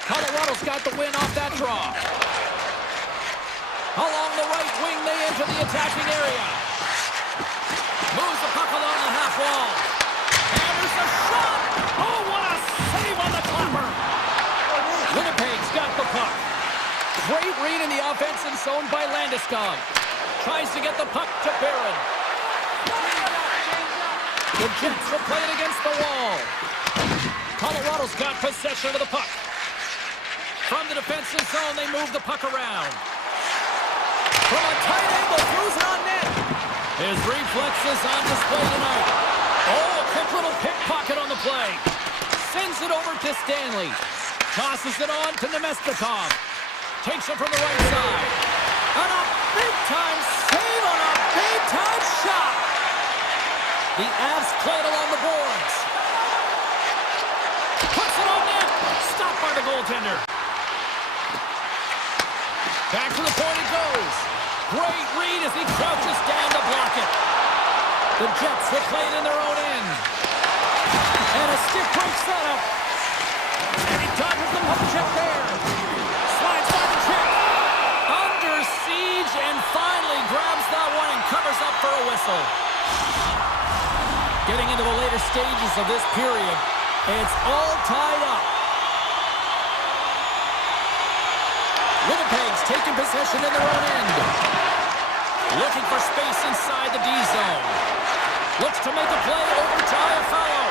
Colorado's got the win off that draw. Along the right wing, they enter the attacking area. Moves the puck along the half wall. And there's a shot! Oh, what a save on the clapper! Winnipeg's got the puck. Great read in the offensive zone by Landeskog. Tries to get the puck to Barron. The Jets will play it against the wall. Colorado's got possession of the puck. From the defensive zone, they move the puck around. From a tight angle, throws it on net. His reflexes on display tonight. Oh, a quick little pickpocket on the play. Sends it over to Stanley. Tosses it on to Nemestikov. Takes it from the right side. And a big-time save on a big-time shot. The Avs play it along the boards. Puts it on net. Stopped by the goaltender. Back to the point it goes. Great read as he crouches down to block it. The Jets will play it in their own end. And a stick break setup. And he dodges the poke check there. Slides by the check. Under siege and finally grabs that one and covers up for a whistle. Getting into the later stages of this period, it's all tied up. Winnipeg's taking possession in their own end. Looking for space inside the D zone. Looks to make a play over to Iafallo.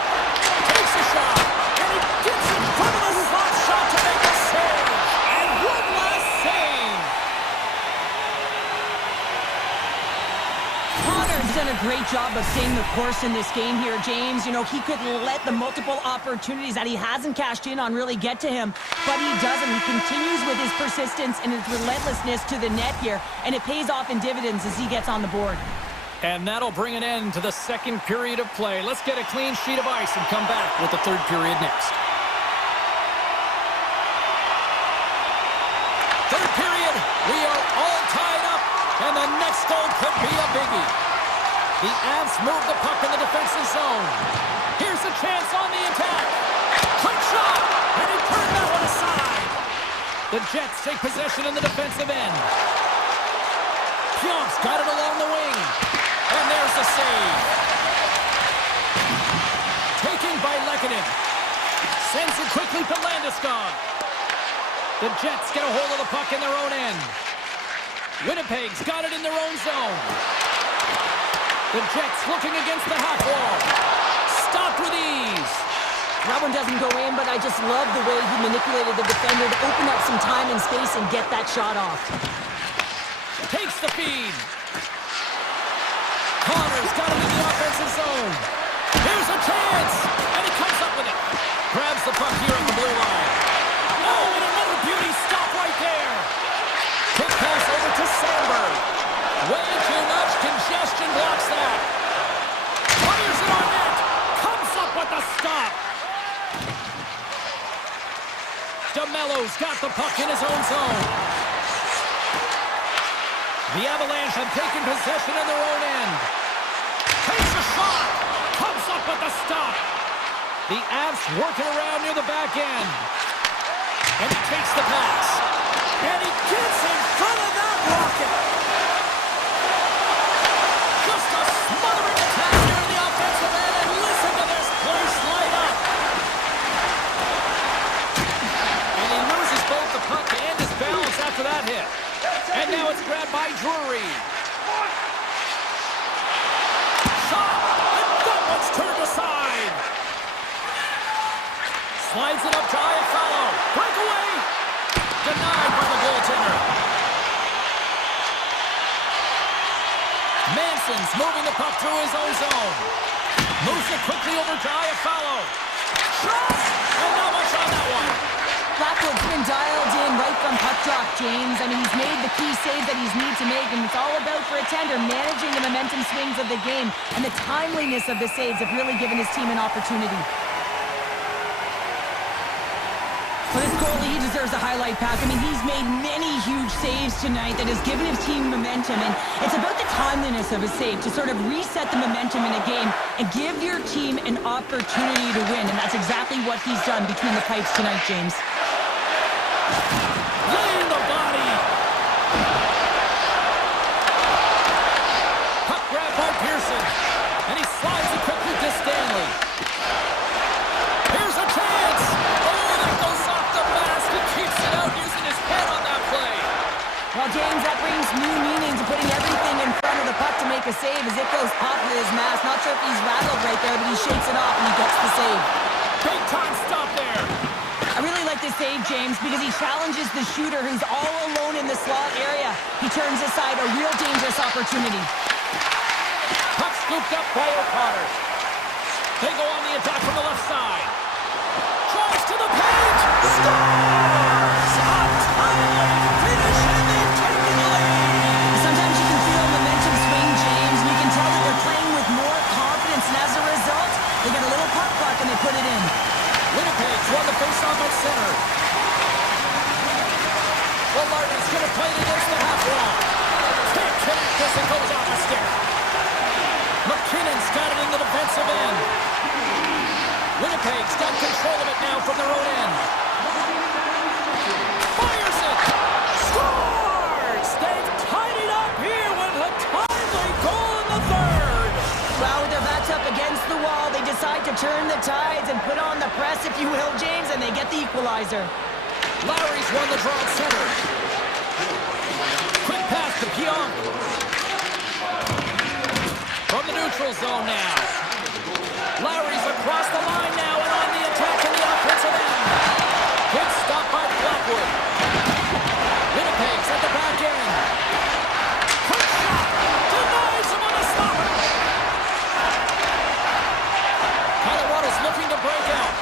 Takes a shot, and he gets in front of the slot shot to make a save. And one last save. Connor's done a great job of staying the course in this game here, James. You know, he could let the multiple opportunities that he hasn't cashed in on really get to him, but he doesn't. He continues with his persistence and his relentlessness to the net here, and it pays off in dividends as he gets on the board. And that'll bring an end to the second period of play. Let's get a clean sheet of ice and come back with the third period next. Third period, we are all tied up, and the next goal could be a biggie. The Avs move the puck in the defensive zone. Here's a chance on the attack. Quick shot, and he turned that one aside. The Jets take possession in the defensive end. Pionk's got it along the wing. And there's the save. Taken by Lehkonen. Sends it quickly to Landeskog. The Jets get a hold of the puck in their own end. Winnipeg's got it in their own zone. The Jets looking against the half wall. Stopped with ease. That one doesn't go in, but I just love the way he manipulated the defender to open up some time and space and get that shot off. Takes the feed. Connor's got him in the offensive zone. Here's a chance, and he comes up with it. Grabs the puck here at the blue line. Oh, and another beauty stop right there. Quick pass over to Sandberg. Way too much congestion blocks that. Fires it on net. Comes up with the stop. DeMello's got the puck in his own zone. The Avalanche have taken possession in their own end. Takes a shot. Comes up with the stop. The Avs working around near the back end. And he takes the pass. And he gets in front of that rocket. Just a smothering attack here in the offensive end. And listen to this place light up. And he loses both the puck and his balance after that hit. And now it's grabbed by Drury. Shot! And that one's turned aside. Slides it up to Iafallo. Breakaway! Denied by the goaltender. Manson's moving the puck through his own zone. Moves it quickly over to Iafallo. Shot! And not much on that one. Blackwood's been dialed in right from puck drop, James. I mean, he's made the key save that he's need to make, and it's all about for a tender managing the momentum swings of the game, and the timeliness of the saves have really given his team an opportunity. For this goalie, he deserves a highlight pack. I mean, he's made many huge saves tonight that has given his team momentum, and it's about the timeliness of a save to sort of reset the momentum in a game and give your team an opportunity to win, and that's exactly what he's done between the pipes tonight, James. Laying the body. Puck grab by Pearson. And he slides it quickly to Stanley. Here's a chance. Oh, that goes off the mask. He keeps it out using his head on that play. Well, James, that brings new meaning to putting everything in front of the puck to make a save as it goes off with his mask. Not sure if he's rattled right there, but he shakes it off and he gets the save. Big time stop there. I really like this save, James, because he challenges the shooter who's all alone in the slot area. He turns aside a real dangerous opportunity. Puck scooped up by O'Connor. They go on the attack from the left side. Drives to the paint. Scores! A timely finish, and they've taken the lead. Sometimes you can feel momentum swing, James, and you can tell that they're playing with more confidence, and as a result, they get a little puck luck and they put it in. Winnipeg's won the faceoff at center. Willard's going to play it against the half wall. Can't connect as it goes off the stick. McKinnon's got it in the defensive end. Winnipeg's got control of it now from their own end. Fires it! Scores! They've tied it up here with a timely goal in the third. Well, with their backs up against the wall, they decide to turn the tides and put on the press, if you will, James, and they get the equalizer. Lowry's won the draw at center. Quick pass to Pionk. From the neutral zone now. Lowry's across the line now and on the attack in the offensive end. Good stop by Blackwood. Winnipeg's at the back end. Quick shot. Denies him on the stop. Colorado's looking to break out.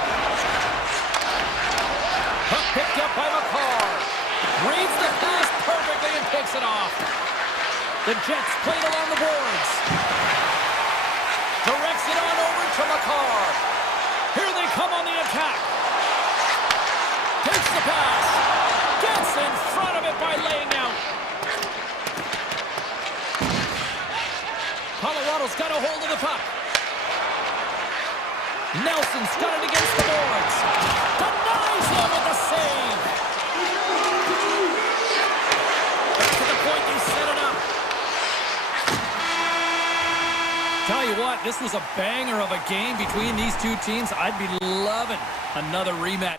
Puck picked up by McCarr. Reads the pass perfectly and picks it off. The Jets played along the boards. Directs it on over to McCarr. Here they come on the attack. Takes the pass. Gets in front of it by laying out. Colorado's got a hold of the puck. Nelson's got it against the boards. Denies him with the save. Back to the point, they set it up. Tell you what, this was a banger of a game between these two teams. I'd be loving another rematch.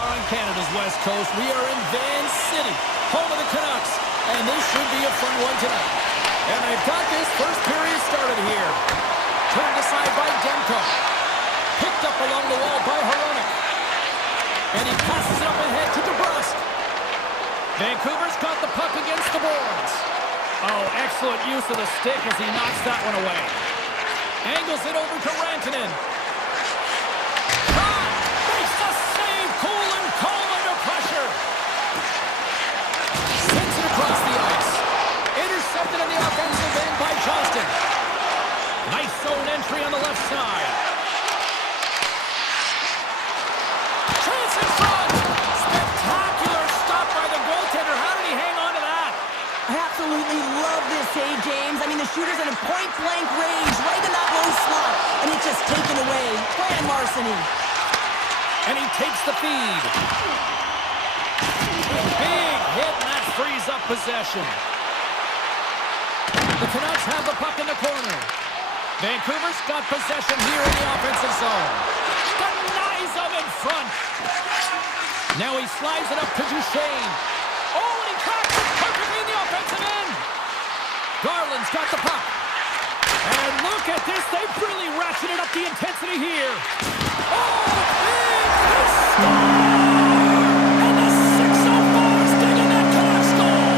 On Canada's west coast, we are in Van City, home of the Canucks, and this should be a fun one tonight. And they've got this first period started here. Turned aside by Demko. Picked up along the wall by Hronek. And he passes it up ahead to DeBrusque. Vancouver's got the puck against the boards. Oh, excellent use of the stick as he knocks that one away. Angles it over to Rantanen. Shot! Makes the save! Cool and calm under pressure. Sends it across the ice. Intercepted in the offensive end by Johnston. Nice zone entry on the left side. Chance in front! Spectacular stop by the goaltender. How did he hang on to that? I absolutely love this save, James. I mean, the shooter's in a point-blank range, right in that low slot, and it's just taken away. Grand larceny. And he takes the feed. Big hit, and that frees up possession. The Canucks have the puck in the corner. Vancouver's got possession here in the offensive zone. Denies him in front. Now he slides it up to Duchesne. Oh, and he cracks it perfectly in the offensive end. Garland's got the puck. And look at this. They've really ratcheted up the intensity here. Oh, big mistake. And the 604's digging that Canucks goal.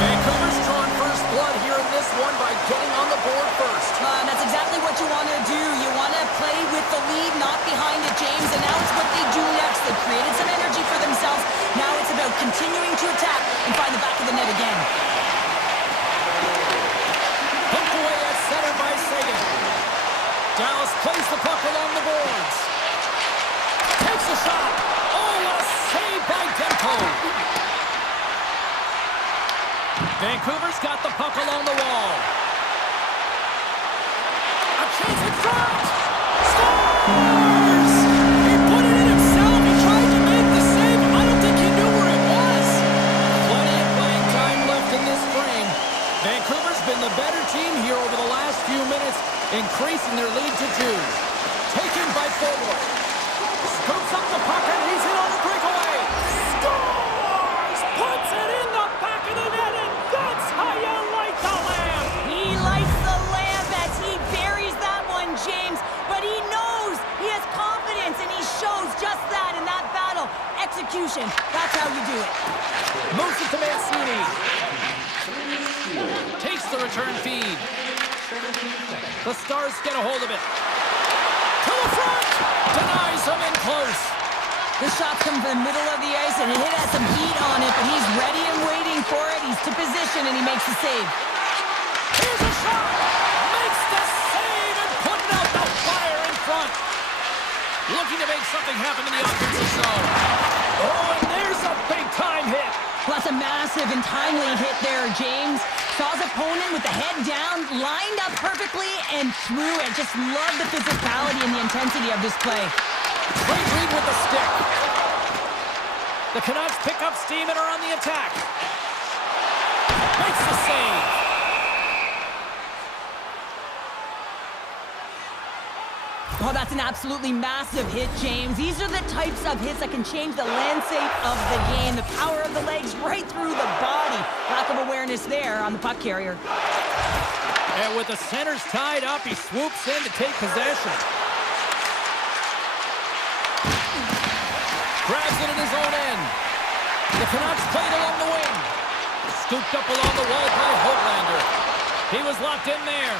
Vancouver's drawn first blood here in this one by getting on the board first. That's exactly what you want to do. You want to play with the lead, not behind it, James. And now it's what they do next. They've created some energy for themselves. Now it's about continuing to attack and find the back of the net again. Pumped away at center by Sagan. Dallas plays the puck along the boards. Takes a shot. Oh, what a save by Demko. Vancouver's got the puck along the wall. A chance in front. Scores! He put it in himself. He tried to make the save. I don't think he knew where it was. Plenty of playing time left in this frame. Vancouver's been the better team here over the last few minutes, increasing their lead to 2. Taken by forward. Scoops up the puck and he's in on the breakaway. Scores! Puts it in the back of the net, and that's how you light the lamp. He lights the lamp as he buries that one, James. But he knows he has confidence, and he shows just that in that battle. Execution, that's how you do it. Moves it to Mancini. Takes the return feed. The Stars get a hold of it. To the front! Denies him in close. The shot's come from the middle of the ice, and it has some heat on it, but he's ready and waiting for it. He's to position, and he makes the save. Here's a shot! Makes the save and putting out the fire in front. Looking to make something happen in the offensive zone. Oh, and there's a big-time hit. Well, that's a massive and timely hit there, James. Saw his opponent with the head down, lined up perfectly, and threw it. Just love the physicality and the intensity of this play. Great read with the stick. The Canucks pick up steam and are on the attack. Makes the save. Oh, that's an absolutely massive hit, James. These are the types of hits that can change the landscape of the game. The power of the legs right through the body. Lack of awareness there on the puck carrier. And with the centers tied up, he swoops in to take possession. Grabs it in his own end. The Canucks played along the wing. Scooped up along the wall by Hoglander. He was locked in there.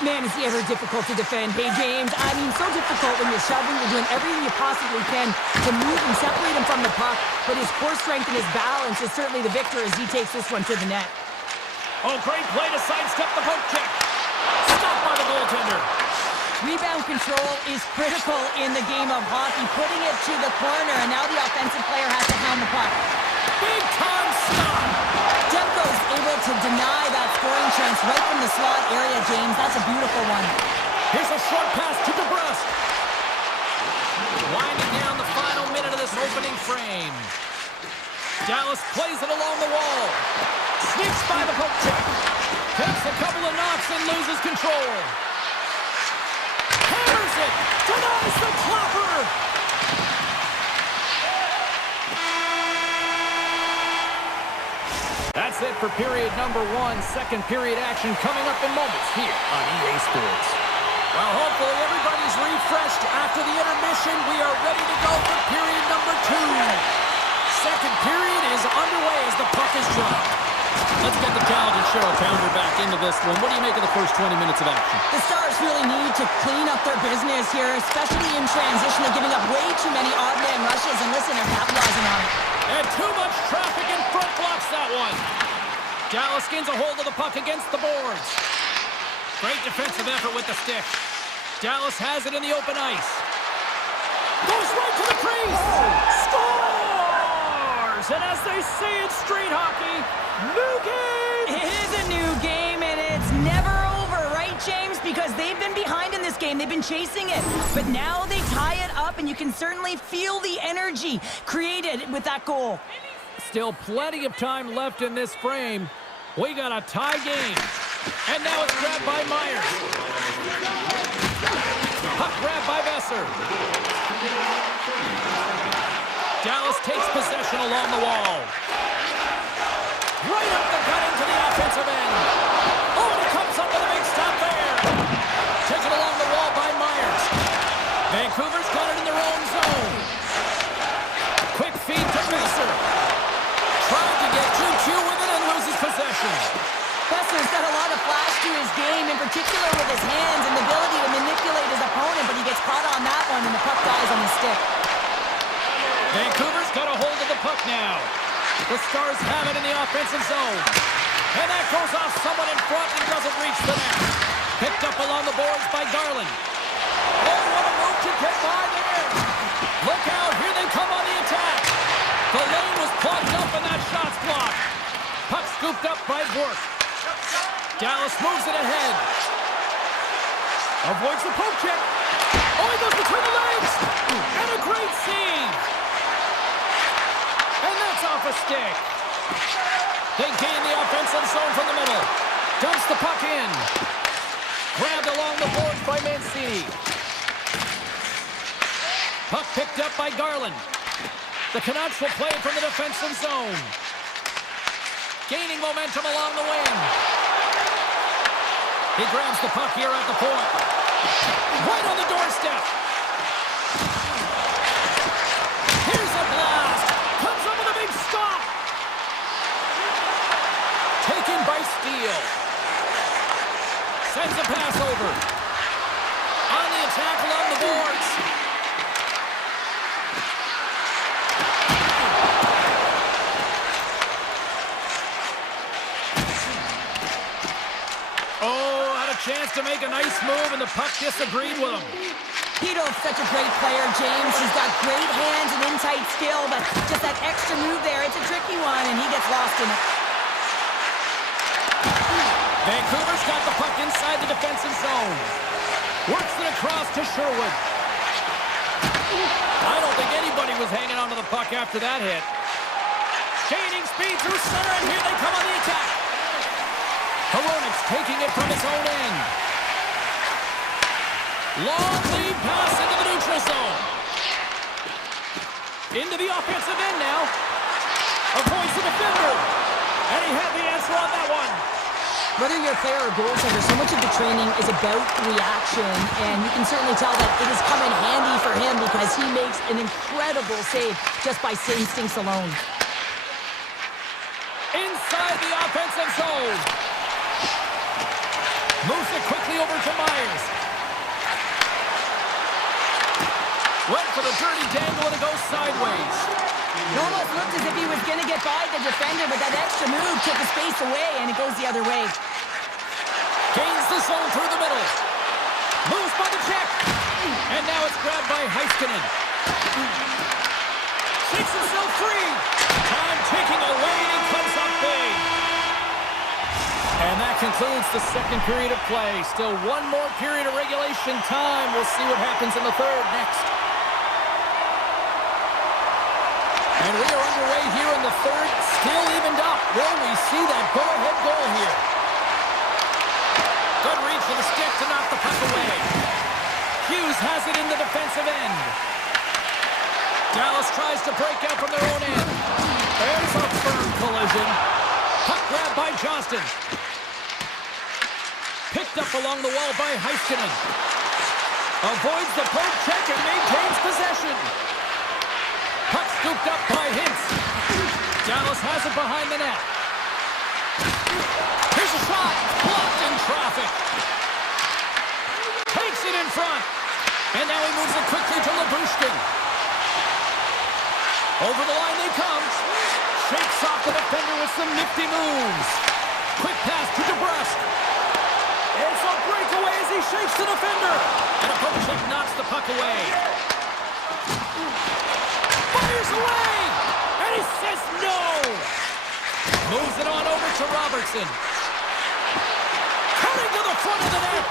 Man, is he ever difficult to defend. Hey, James, I mean, so difficult when you're shoving, you're doing everything you possibly can to move and separate him from the puck, but his core strength and his balance is certainly the victor as he takes this one to the net. Oh, great play to sidestep the poke check. Stopped by the goaltender. Rebound control is critical in the game of hockey, putting it to the corner, and now the offensive player has to hound the puck. Big time stop. Demko's able to deny that scoring chance right from the slot area, James. That's a beautiful one. Here's a short pass to DeBrusque. Winding down the final minute of this opening frame. Dallas plays it along the wall. Sneaks by the poke check. Takes a couple of knocks and loses control. Hammers it. Denies the clapper. that's it for period number 1. Second period action coming up in moments here on EA Sports. Well, hopefully everybody's refreshed after the intermission. We are ready to go for period number 2. Second period is underway as the puck is dropped. Let's get the talented Cheryl Pounder back into this one. What do you make of the first 20 minutes of action? The Stars really need to clean up their business here, especially in transition. They're giving up way too many odd man rushes, and listen, they're capitalizing on it. And too much traffic in front blocks that one. Dallas gains a hold of the puck against the boards. Great defensive effort with the stick. Dallas has it in the open ice. Goes right to the crease. Scores! And as they say in street hockey, new game! It is a new game, and it's never over, right, James? Because they've been behind in this game. They've been chasing it. But now they tie it up, and you can certainly feel the energy created with that goal. Still plenty of time left in this frame. We got a tie game. And now it's grabbed by Myers. Puck grabbed by Besser. Dallas takes possession along the wall. Right up the gut into the offensive end. Oh, and he comes up with a big stop there. Taken along the wall by Myers. Vancouver's got it in their own zone. Quick feed to Besser. Trying to get 2-2 with it and loses possession. Besser's got a lot of flash to his game, in particular with his hands and the ability to manipulate his opponent, but he gets caught on that one and the puck dies on the stick. Vancouver's got a hold of the puck now. The Stars have it in the offensive zone. And that goes off someone in front and doesn't reach the net. Picked up along the boards by Garland. Oh, what a move to get by there. Look out, here they come on the attack. The lane was plugged up and that shot's blocked. Puck scooped up by Bork. Dallas moves it ahead. Avoids the poke check. Oh, he goes between the legs. And a great save. And that's off a stick. They gain the offensive zone from the middle. Dumps the puck in. Grabbed along the boards by Mancini. Puck picked up by Garland. The Canucks will play from the defensive zone. Gaining momentum along the wing. He grabs the puck here at the point. Right on the doorstep. Here's a blast. Comes up with a big stop. Taken by Steele. Sends a pass over. On the attack along the boards. Chance to make a nice move, and the puck disagreed with him. Tito's such a great player, James. He's got great hands and in-tight skill, but just that extra move there, it's a tricky one, and he gets lost in it. Vancouver's got the puck inside the defensive zone. Works it across to Sherwood. I don't think anybody was hanging onto the puck after that hit. Gaining speed through center, and here they come on the attack. Hronek's taking it from his own end. Long lead pass into the neutral zone. Into the offensive end now. Avoids the defender. And he had the answer on that one. Whether you're a player or goaltender, so much of the training is about reaction, and you can certainly tell that it has come in handy for him because he makes an incredible save just by instincts alone. Inside the offensive zone. Moves it quickly over to Myers. Went for the dirty dangle and it goes sideways. It almost looked as if he was going to get by the defender, but that extra move took the space away and it goes the other way. Gains the zone through the middle. Moves by the check. And now it's grabbed by Heiskanen. Shakes himself free. Time ticking away and he comes up big. And that concludes the second period of play. Still one more period of regulation time. We'll see what happens in the third next. And we are underway here in the third. Still evened up. Will we see that go-ahead goal here? Good reach for the stick to knock the puck away. Hughes has it in the defensive end. Dallas tries to break out from their own end. There's a firm collision. Puck grab by Johnston. Picked up along the wall by Heiskanen. Avoids the poke check and maintains possession. Puck scooped up by Hintz. Dallas has it behind the net. Here's a shot. Blocked in traffic. Takes it in front. And now he moves it quickly to Labushkin. Over the line they come. Shakes off the defender with some nifty moves. Quick pass to DeBrusque. It's a breakaway as he shakes the defender. And a poke check knocks the puck away. Fires away. And he says no. Moves it on over to Robertson. Cutting to the front of the net.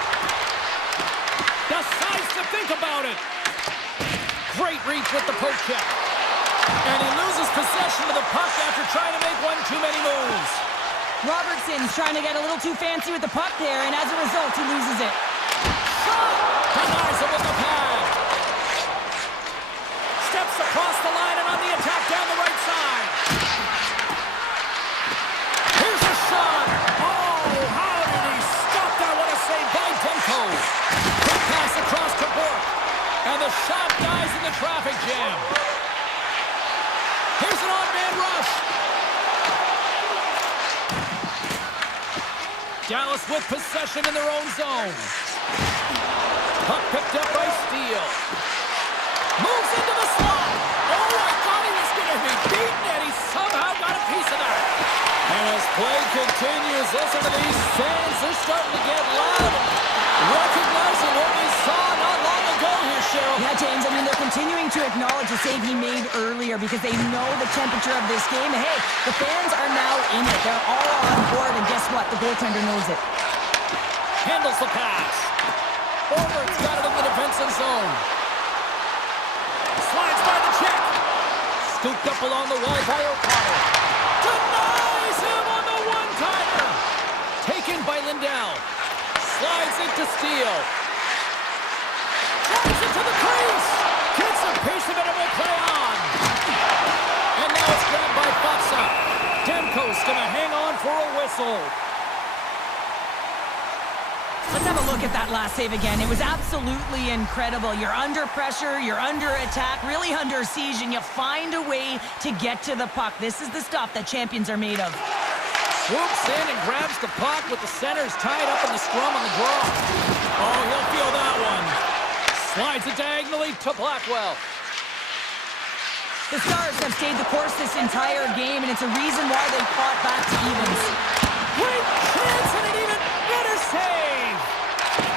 Decides to think about it. Great reach with the poke check. And he loses possession of the puck after trying to make one too many moves. Robertson's trying to get a little too fancy with the puck there, and as a result, he loses it. Shot! Denies him with the pad. Steps across the line and on the attack down the right side. Here's a shot. Oh, how did he stop that? What a save by Demko. Quick pass across to Bork. And the shot dies in the traffic jam. Here's an on-man rush. Dallas with possession in their own zone. Puck picked up by Steele. Moves into the slot. Oh, I thought he was going to be beaten, and he somehow got a piece of that. And as play continues, listen to these fans. They're starting to get loud, recognizing what we saw not long ago here, Cheryl. Yeah, James, I mean, they're continuing to acknowledge the save he made earlier because they know the temperature of this game. Hey, the fans are now in it. They're all on board, and guess what? The goaltender knows it. Handles the pass. Overt's got it in the defensive zone. Slides by the check. Scooped up along the wall by O'Connor. Denies him on the one-timer. Taken by Lindell. Slides it to Steele. Drives it to the crease. Gets a piece of it and will play on. And now it's grabbed by Foxa. Demko's going to hang on for a whistle. Let's have a look at that last save again. It was absolutely incredible. You're under pressure, you're under attack, really under siege, and you find a way to get to the puck. This is the stuff that champions are made of. Swoops in and grabs the puck with the centers tied up in the scrum on the draw. Oh, he'll feel that one. Slides it diagonally to Blackwell. The Stars have stayed the course this entire game, and it's a reason why they fought back to evens. Great chance and an even better save.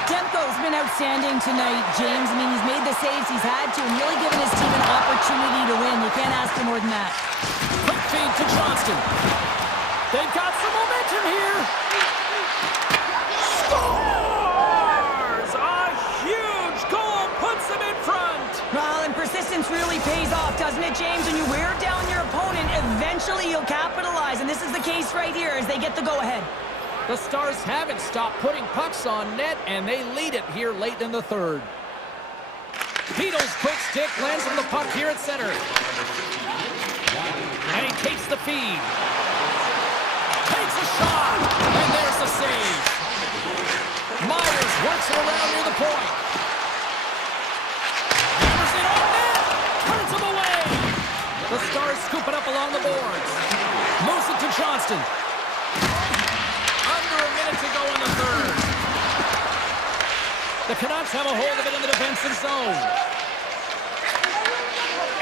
Demko's been outstanding tonight, James. I mean, he's made the saves he's had to and really given his team an opportunity to win. You can't ask for more than that. Quick feed to Johnston. They've got some momentum here. Scores! A huge goal puts them in front. Well, and persistence really pays off, doesn't it, James? When you wear down your opponent, eventually you'll capitalize. And this is the case right here as they get the go-ahead. The Stars haven't stopped putting pucks on net, and they lead it here late in the third. Peto's quick stick lands on the puck here at center. And he takes the feed. Takes a shot, and there's the save. Myers works it around near the point. Hammers it on net, turns him away. The Stars scoop it up along the boards. Moves it to Johnston. Under a minute to go in the third. The Canucks have a hold of it in the defensive zone.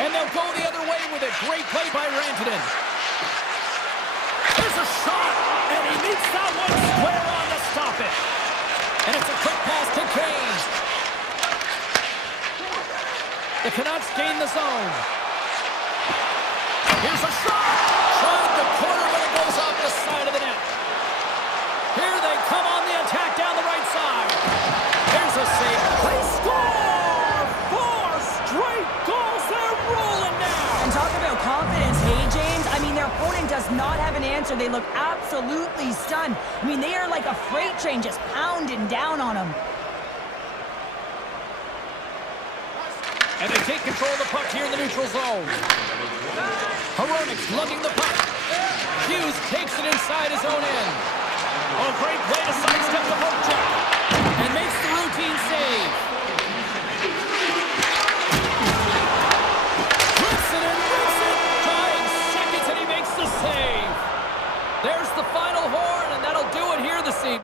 And they'll go the other way with it. Great play by Rantanen. There's a shot, and he meets that one square on to stop it. And it's a quick pass to Kane. The Canucks gain the zone. Here's a shot. Tried the corner, but it goes off the side of the net. Here they come on the attack down the right side. Here's a save. They score! 4 straight goals. They're rolling now. And talk about confidence, hey, James? I mean, their opponent does not have an answer. They look absolutely stunned. I mean, they are like a freight train just pounding down on them. And they take control of the puck here in the neutral zone. Hronik's lugging the puck. Hughes takes it inside his own end. Oh, great way to sidestep the poke check. And makes the routine save. Rips it and rips it. 5 seconds and he makes the save. There's the final horn, and that'll do it here this evening.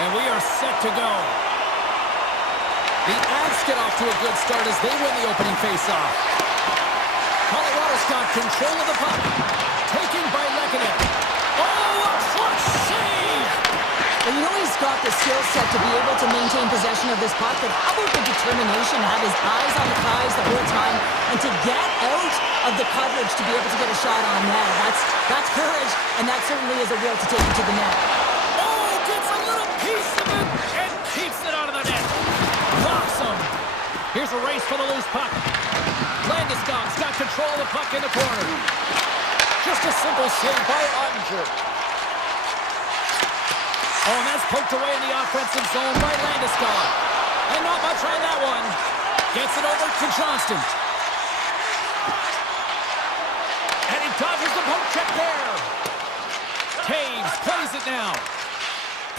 And we are set to go. The Avs get off to a good start as they win the opening faceoff. Colorado's got control of the puck. Taken by Lehkonen. Oh, a clutch save! And you know he's got the skill set to be able to maintain possession of this puck, but how about the determination to have his eyes on the prize the whole time and to get out of the coverage to be able to get a shot on net? That's courage, and that certainly is a will to take it to the net. Oh, gets a little piece of it and keeps it out of the net. Awesome. Here's a race for the loose puck. Landeskog's got control of the puck in the corner. Just a simple save by Ottinger. Oh, and that's poked away in the offensive zone by Landeskog. And not much on that one. Gets it over to Johnston. And he dodges the poke check there. Taves plays it now.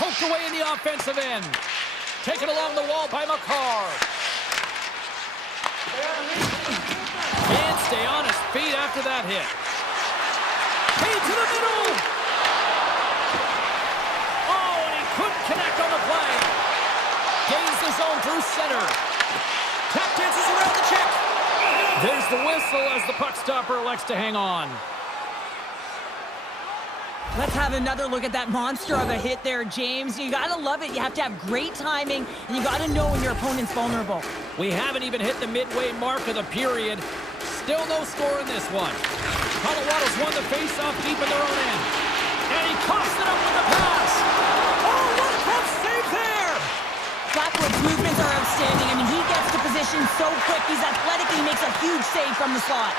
Poked away in the offensive end. Taken along the wall by McCarr. Can't stay on his feet after that hit. Feed to the middle. Oh, and he couldn't connect on the play. Gains the zone through center. Tap dances around the check. There's the whistle as the puck stopper elects to hang on. Let's have another look at that monster of a hit there, James. You gotta love it. You have to have great timing, and you gotta know when your opponent's vulnerable. We haven't even hit the midway mark of the period. Still no score in this one. Colorado's won the faceoff deep in their own end. And he coughs it up with the pass. Oh, what a tough save there! Blackwood's movements are outstanding. I mean, he gets to position so quick. He's athletic. He makes a huge save from the slot.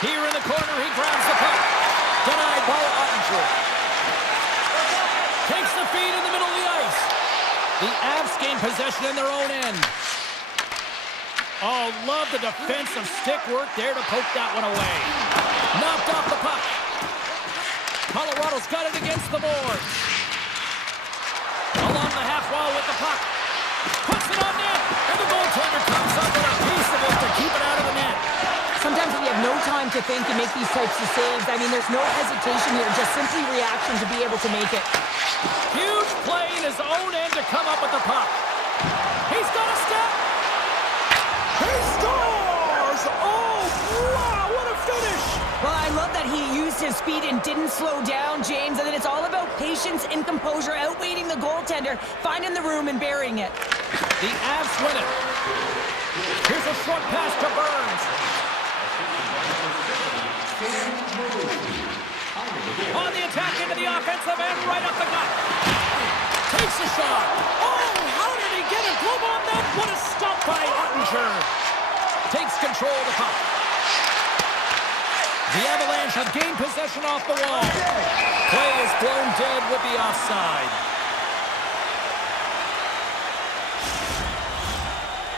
Here in the corner, he grabs the puck. Denied by Ottinger. Takes the feed in the middle of the ice. The Avs gain possession in their own end. Oh, love the defensive stick work there to poke that one away. Knocked off the puck. Colorado's got it against the boards. Along the half wall with the puck. Puts it on net. And the goaltender comes up with a piece of it to keep it out of the net. Sometimes when you have no time to think and make these types of saves, I mean, there's no hesitation here, just simply reaction to be able to make it. Huge play in his own end to come up with the puck. He's got a step. He scores! Oh, wow, what a finish! Well, I love that he used his speed and didn't slow down, James, and then it's all about patience and composure, outweighing the goaltender, finding the room and burying it. The Avs win it. Here's a short pass to Burns. On the attack into the offensive end, right up the gut. Takes a shot. Oh, how did he get a glove on that? What a stop by Ottinger. Takes control of the puck. The Avalanche have gained possession off the wall. Play is blown dead with the offside.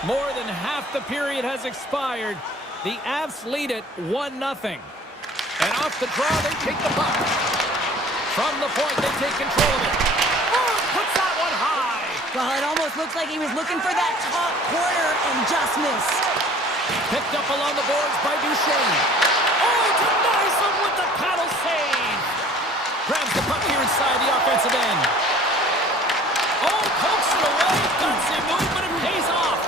More than half the period has expired. The Avs lead it 1-0. And off the draw, they take the puck. From the point, they take control of it. Oh, puts that one high. Well, it almost looks like he was looking for that top corner and just missed. Picked up along the boards by Duchesne. Oh, denies him with the paddle save. Grabs the puck here inside the offensive end. Oh, pokes it away. Gutsy move, but it pays off.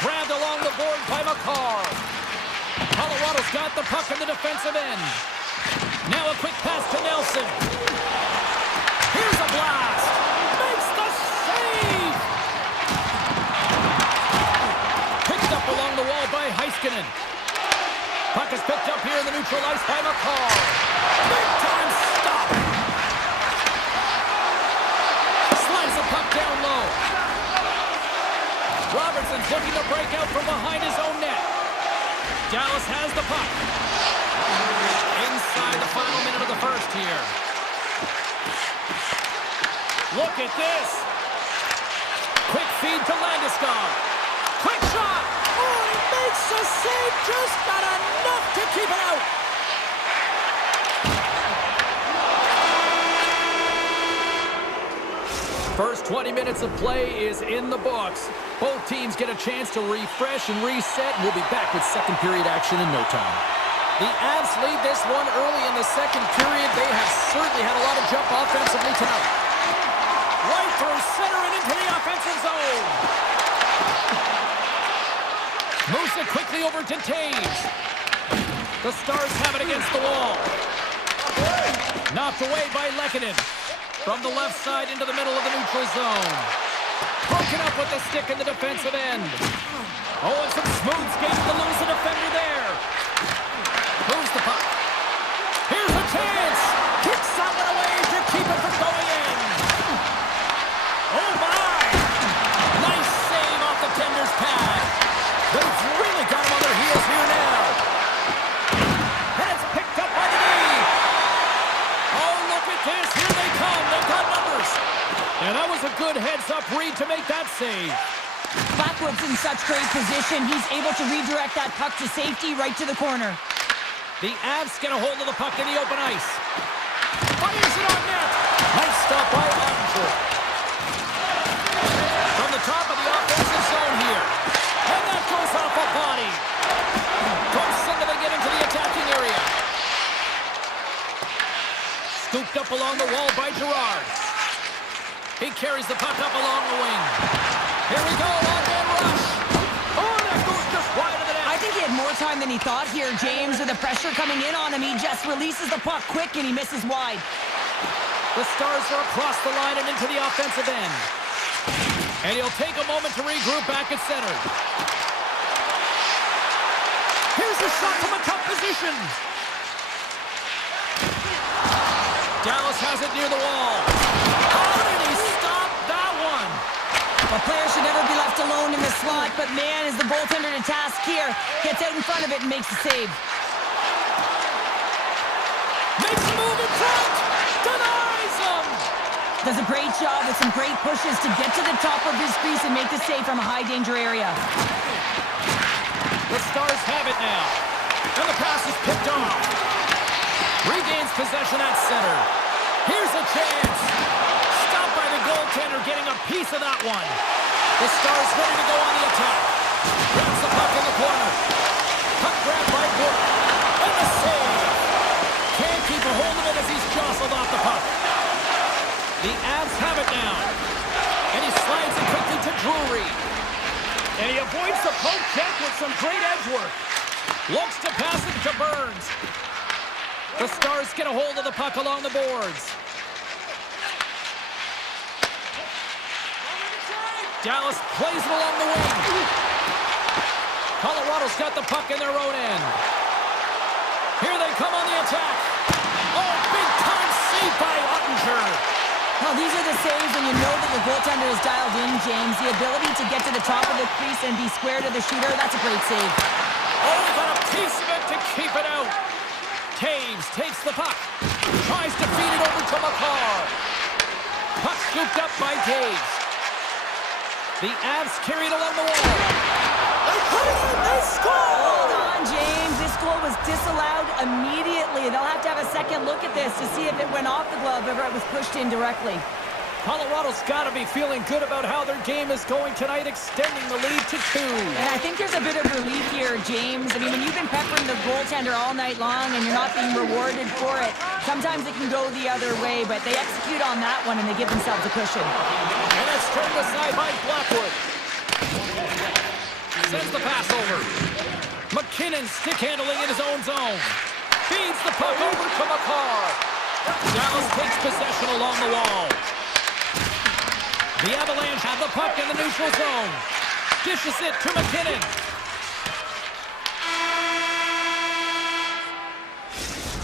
Grabbed along the board by McCarr. Colorado's got the puck in the defensive end. Now a quick pass to Nelson. Here's a blast. Makes the save. Picked up along the wall by Heiskanen. Puck is picked up here in the neutral ice by McCarr. Big time stop. Slides the puck down low. Robertson's looking to break out from behind his own net. Dallas has the puck. Inside the final minute of the first here. Look at this. Quick feed to Landeskog. Quick shot. Oh, he makes the save. Just got enough to keep it out. First 20 minutes of play is in the books. Both teams get a chance to refresh and reset. We'll be back with second period action in no time. The Avs lead this one early in the second period. They have certainly had a lot of jump offensively tonight. center and into the offensive zone. Moves it quickly over to Taves. The Stars have it against the wall. Knocked away by Lehkonen. From the left side into the middle of the neutral zone. Broken up with the stick in the defensive end. Oh, and some smooth skating to lose the defender there. Moves the puck. Here's a chance. Kicks that one away to keep it from going in. Oh, my. Nice save off the tender's pad. They've really got him on their heels here now. And it's picked up by the knee. Oh, look at this. Here they come. They've got numbers. And that was a good heads-up read to make that save. Backwards in such great position. He's able to redirect that puck to safety right to the corner. The Avs get a hold of the puck in the open ice. Fires it on net. Nice stop by Ottinger. From the top of the offensive zone here. And that goes off a body. Close until they get into the attacking area. Scooped up along the wall by Girard. He carries the puck up along the wing. Here we go, one-man rush. Oh, that goes just wide of the net. I think he had more time than he thought here, James. With the pressure coming in on him, he just releases the puck quick and he misses wide. The Stars are across the line and into the offensive end. And he'll take a moment to regroup back at center. Here's a shot from a tough position. Dallas has it near the wall. How did he stop that one? A player should never be left alone in the slot, but man, is the goaltender to task here. Gets out in front of it and makes the save. Makes a move in front. Denies him. Does a great job with some great pushes to get to the top of his crease and make the save from a high-danger area. The Stars have it now. And the pass is picked off. Regains possession at center. Here's a chance. Stopped by the goaltender, getting a piece of that one. The Stars ready to go on the attack. Grabs the puck in the corner. Puck grab by Wood. And the save. Can't keep a hold of it as he's jostled off the puck. The Avs have it now. And he slides it quickly to Drury. And he avoids the poke check with some great edge work. Looks to pass it to Burns. The Stars get a hold of the puck along the boards. Dallas plays it along the wing. Colorado's got the puck in their own end. Here they come on the attack. Oh, big-time save by Ottinger. Well, these are the saves when you know that your goaltender is dialed in, James. The ability to get to the top of the crease and be square to the shooter, that's a great save. Oh, he got a piece of it to keep it out. Taves takes the puck. Tries to feed it over to McCarr. Puck scooped up by Taves. The Avs carry it along the wall. They put it in, they score! Hold on, James. This goal was disallowed immediately. They'll have to have a second look at this to see if it went off the glove or it was pushed in directly. Colorado's got to be feeling good about how their game is going tonight, extending the lead to 2. And I think there's a bit of relief here, James. I mean, when you've been peppering the goaltender all night long and you're not being rewarded for it, sometimes it can go the other way, but they execute on that one and they give themselves a cushion. And it's turned aside by Blackwood. Sends the pass over. McKinnon stick handling in his own zone. Feeds the puck over to McCarr. Dallas takes possession along the wall. The Avalanche have the puck in the neutral zone. Dishes it to McKinnon.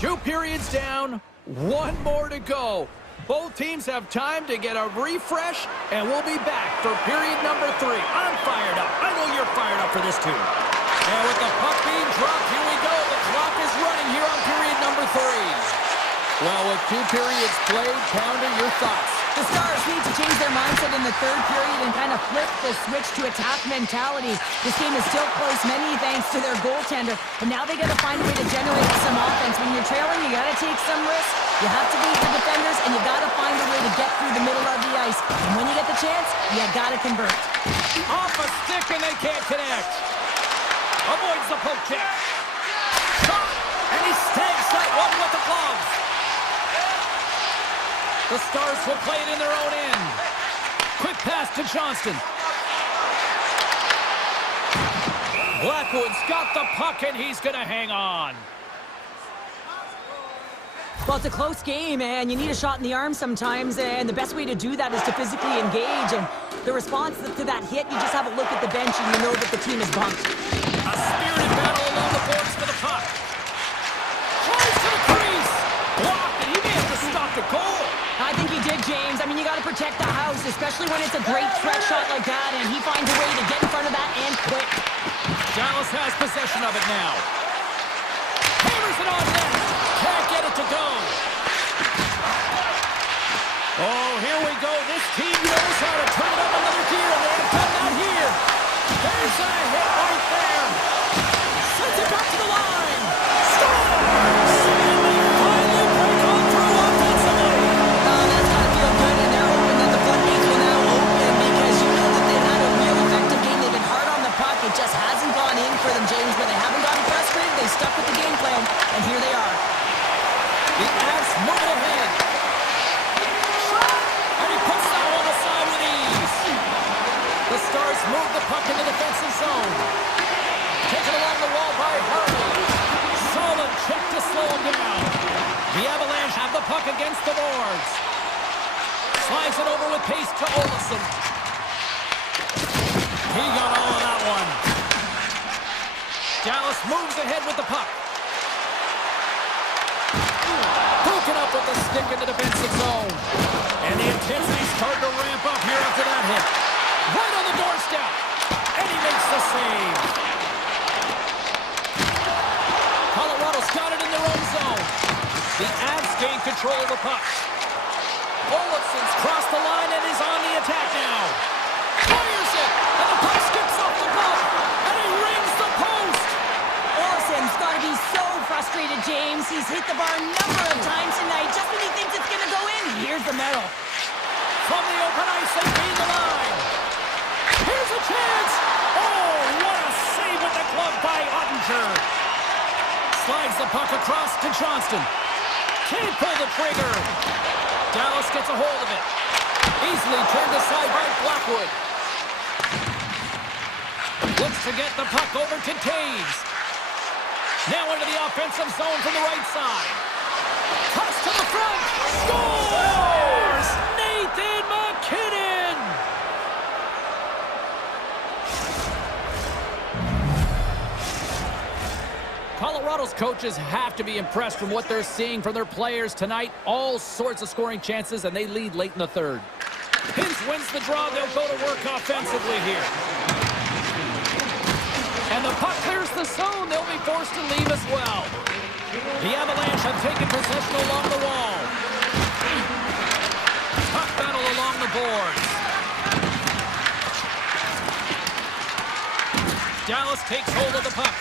2 periods down, 1 more to go. Both teams have time to get a refresh, and we'll be back for period number 3. I'm fired up. I know you're fired up for this too. And with the puck being dropped, here we go. The clock is running here on period number 3. Well, with 2 periods played, Pounder, your thoughts? The Stars need to change their mindset in the third period and kind of flip the switch to attack mentality. This game is still close, many thanks to their goaltender. But now they got to find a way to generate some offense. When you're trailing, you got to take some risks. You have to beat the defenders, and you got to find a way to get through the middle of the ice. And when you get the chance, you got to convert. Off a stick, and they can't connect. Avoids the poke check. Shot, and he snags that one with the glove. The Stars will play it in their own end. Quick pass to Johnston. Blackwood's got the puck, and he's going to hang on. Well, it's a close game, and you need a shot in the arm sometimes, and the best way to do that is to physically engage. And the response to that hit, you just have a look at the bench, and you know that the team is bumped. A spirited battle along the boards for the puck. Tries to the crease. Blocked, and he may have to stop the goal. I think he did, James. I mean, you got to protect the house, especially when it's a great threat shot like that, and he finds a way to get in front of that and quick. Dallas has possession of it now. Hammers it on net. Can't get it to go. Oh, here we go. This team knows how to turn it up another gear, and they have done that here. There's a hit right there. Sends it back to the line. Scores! And they finally break on through offensively. That's got to feel good, and they're hoping that the floodgates will now open because you know that they've had a real effective game. They've been hard on the puck. It just hasn't gone in for them, James, but they haven't gotten frustrated. They stuck with the game plan, and here they are. The Avs move it ahead. Shot! And he puts that one aside with ease. The Stars move the puck in the defensive zone. Taken along the wall by Harley. Solid check to slow him down. The Avalanche have the puck against the boards. Slides it over with pace to Olsen. He got all of that one. Dallas moves ahead with the puck. Broken up with the stick in the defensive zone. And the intensity's starting to ramp up here after that hit. Right on the doorstep. And he makes the save. Colorado's got it in their own zone. The Avs gain control of the puck. Olafson's crossed the line and is on the attack now. Fires it. And the puck skips off the glove. And he rings the post. Olsen's got to be so frustrated, James. He's hit the bar a number of times tonight. Just when he thinks it's going to go in, here's the medal. From the open ice, they gain the line. Here's a chance. Oh, what a save with the glove by Ottinger. Slides the puck across to Johnston. Can't pull the trigger. Dallas gets a hold of it. Easily turned aside by Blackwood. Looks to get the puck over to Taves. Now into the offensive zone from the right side. Cuts to the front. Scores! Nathan McKinnon! Colorado's coaches have to be impressed from what they're seeing from their players tonight. All sorts of scoring chances, and they lead late in the third. Hintz wins the draw. They'll go to work offensively here. And the puck clears the zone. They'll be forced to leave as well. The Avalanche have taken possession along the wall. Puck battle along the boards. Dallas takes hold of the puck.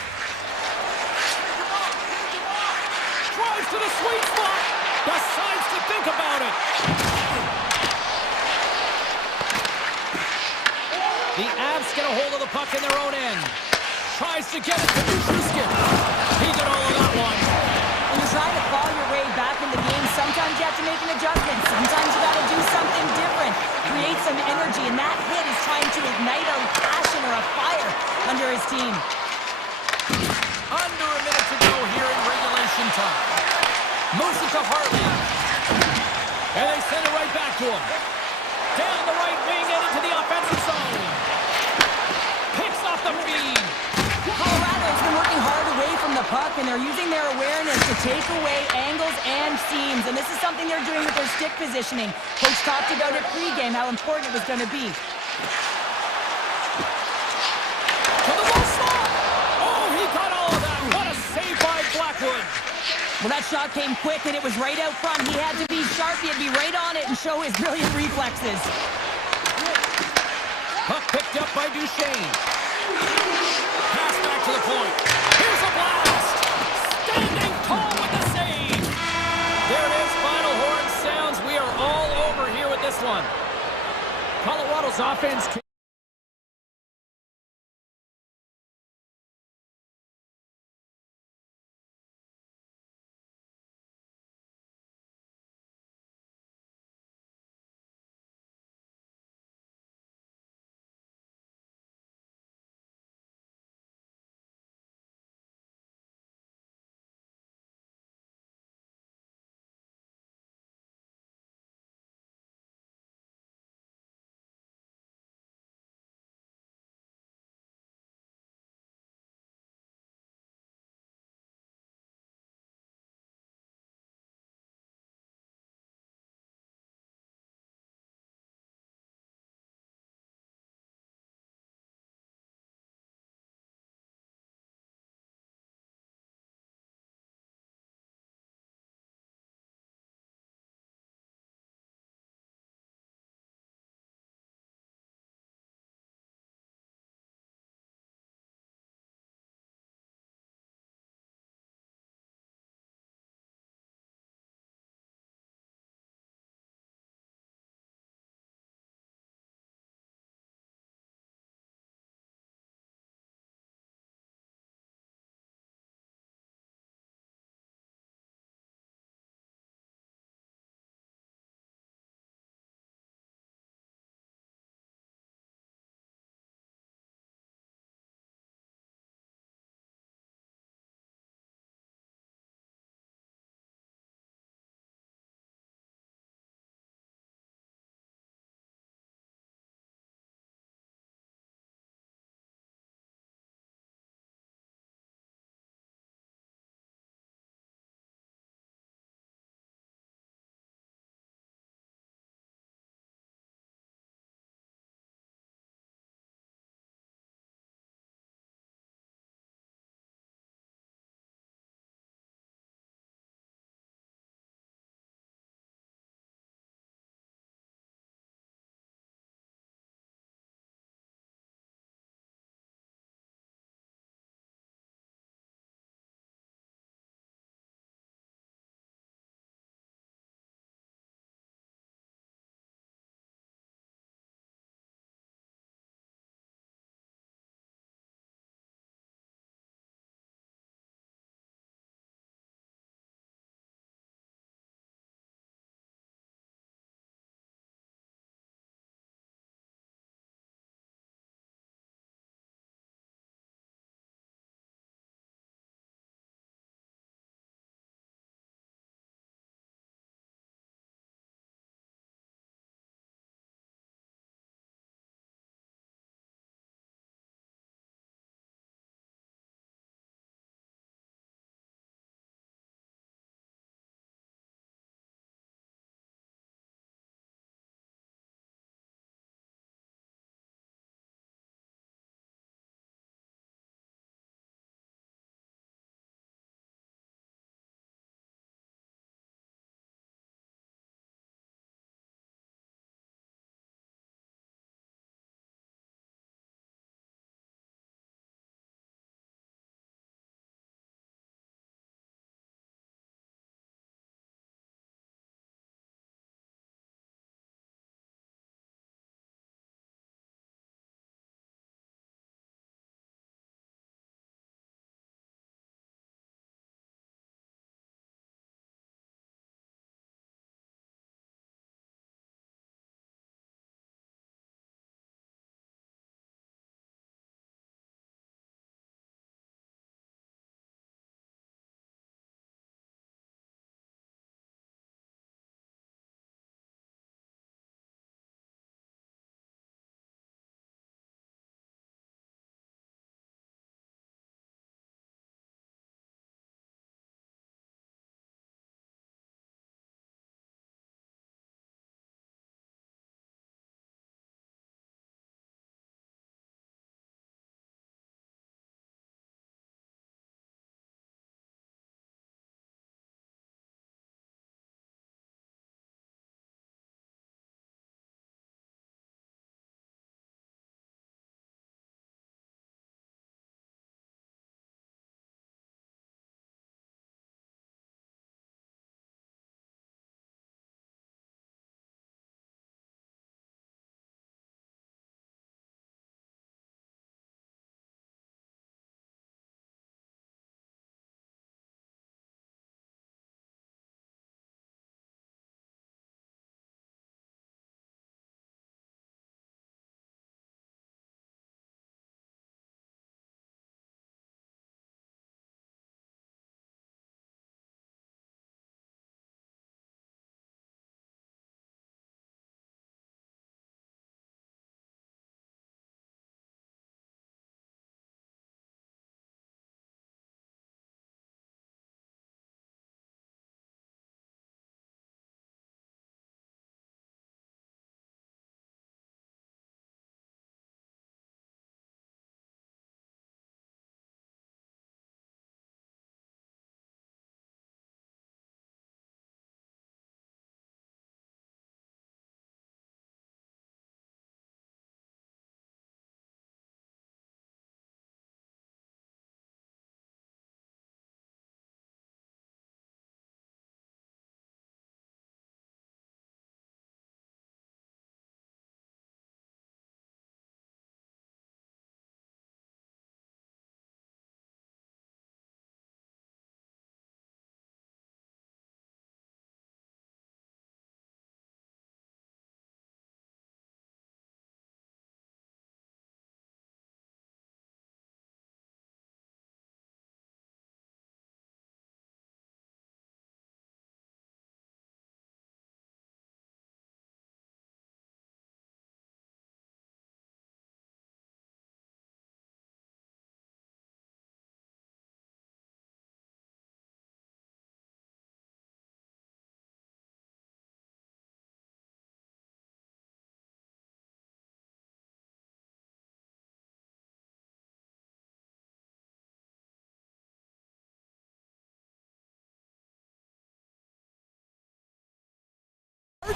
Drives to the sweet spot. Decides to think about it. The Avs get a hold of the puck in their own end. Tries to get it to Dushuskin. He got all of that one. When you try to claw your way back in the game, sometimes you have to make an adjustment. Sometimes you got to do something different. Create some energy, and that hit is trying to ignite a passion or a fire under his team. Under a minute to go here in regulation time. Moves it to Harley. And they send it right back to him. Down the right wing and into the offensive zone. Picks off the feed. Colorado's been working hard away from the puck, and they're using their awareness to take away angles and seams. And this is something they're doing with their stick positioning. Coach talked about it pregame, how important it was going to be. To the low slot. Oh, he got all of that. What a save by Blackwood. Well, that shot came quick, and it was right out front. He had to be sharp. He had to be right on it and show his brilliant reflexes. Puck picked up by Duchesne. Pass back to the point. Here's a blast. Standing tall with the save. There it is. Final horn sounds. We are all over here with this one. Colorado's offense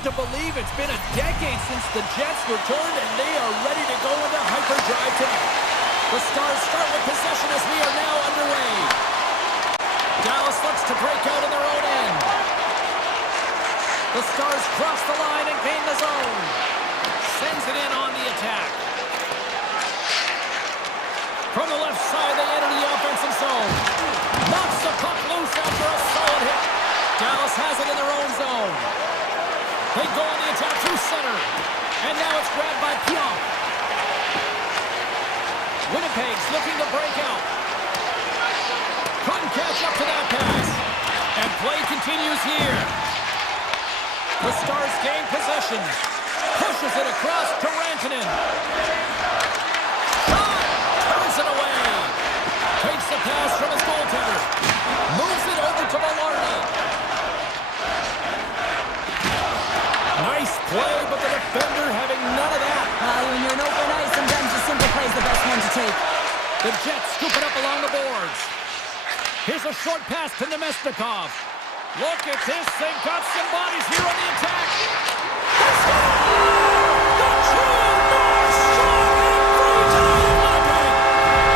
hard to believe it's been a decade since the Jets returned, and they are ready to go into hyperdrive tonight. The Stars start with possession as we are now underway. Dallas looks to break out in their own end. The Stars cross the line and gain the zone. Sends it in on the attack. From the left side, they enter the offensive zone. Knocks the puck loose after a solid hit. Dallas has it in their own zone. They go on the attack through center. And now it's grabbed by Pion. Winnipeg's looking to break out. Couldn't catch up to that pass. And play continues here. The Stars gain possession. Pushes it across to Rantanen. Shot! Turns it away. Takes the pass from his goaltender. Moves it over to Maloney. Nice play, but the defender having none of that. When you're in open ice, sometimes the simple play is the best one to take. The Jets scoop it up along the boards. Here's a short pass to Nemestikov. Look at this. They've got some bodies here on the attack. They score! The true North Shore in free time, Winnipeg!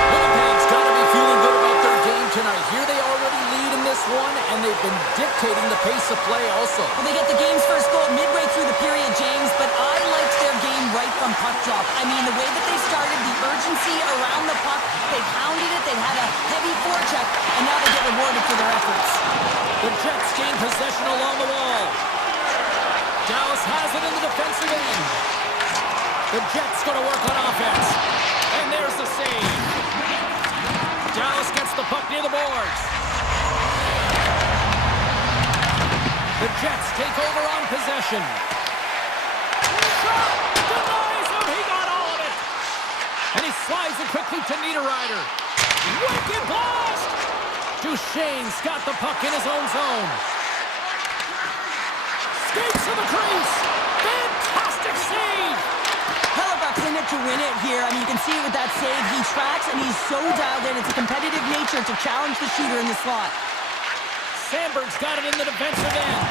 Winnipeg's got to be feeling good about their game tonight. Here they already lead in this one, and they've been dictating the pace of play also. Well, they get the game's first goal midway through the period, James, but I liked their game right from puck drop. I mean, the way that they started, the urgency around the puck, they pounded it, they had a heavy forecheck, and now they get rewarded for their efforts. The Jets gain possession along the wall. Dallas has it in the defensive end. The Jets going to work on offense. And there's the save. Dallas gets the puck near the boards. The Jets take over on possession. Shot! Denies him! He got all of it! And he slides it quickly to Niederreiter. Wicked blast! Duchesne's got the puck in his own zone. Skates to the crease. Fantastic save. Hellebuck's in it to win it here. I mean, you can see it with that save. He tracks, and he's so dialed in. It's a competitive nature to challenge the shooter in the slot. Sandberg's got it in the defensive end.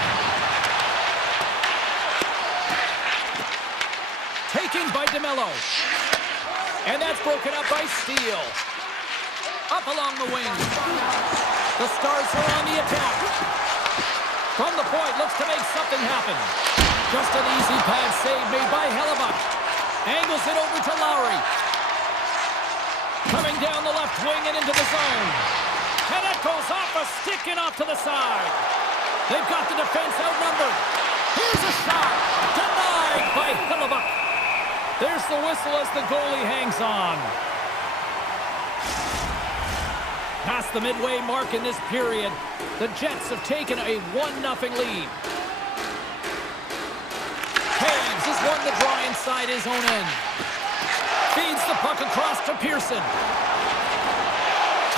Taken by DeMello. And that's broken up by Steele. Up along the wing. The Stars are on the attack. From the point, looks to make something happen. Just an easy pad save made by Hellebuck. Angles it over to Lowry. Coming down the left wing and into the zone. And that goes off a stick and off to the side. They've got the defense outnumbered. Here's a shot. Denied by Hellebuck. There's the whistle as the goalie hangs on. Past the midway mark in this period, the Jets have taken a 1-0 lead. Hayes has won the draw inside his own end. Feeds the puck across to Pearson.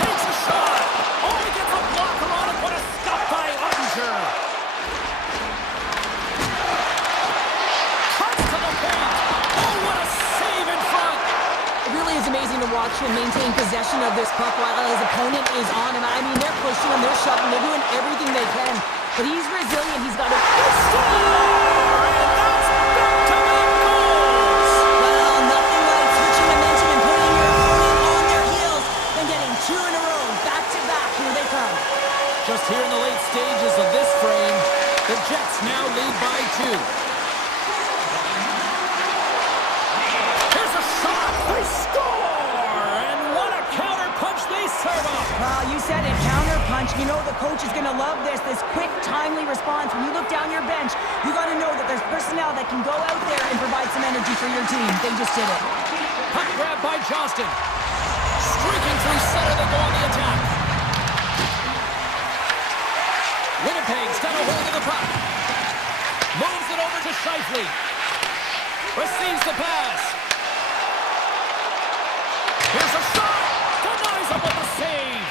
Takes a shot. Oh, he gets a blocker on it. What a stop by Ottinger. Cuts to the paint. Oh, what a save in front. It really is amazing to watch him maintain possession of this puck while his opponent is on him. I mean, they're pushing him, they're shoving, they're doing everything they can. But he's resilient. He's got a score! And that's back-to-back goals! Well, nothing like switching momentum and putting your opponent on their heels than getting two in a row, back-to-back. Here they come. Just here in the late stages of this frame, the Jets now lead by 2. Here's a shot! They score! And what a counter punch they serve up! Well, you said it, counter punch. You know the coach is going to love this quick, timely response. When you look down your bench, you got to know that there's personnel that can go out there and provide some energy for your team. They just did it. Puck grab by Johnston. Streaking through center, they go on the attack. Winnipeg's got a hold of the puck. Moves it over to Scheifele. Receives the pass. Here's a shot. Denies him with a save.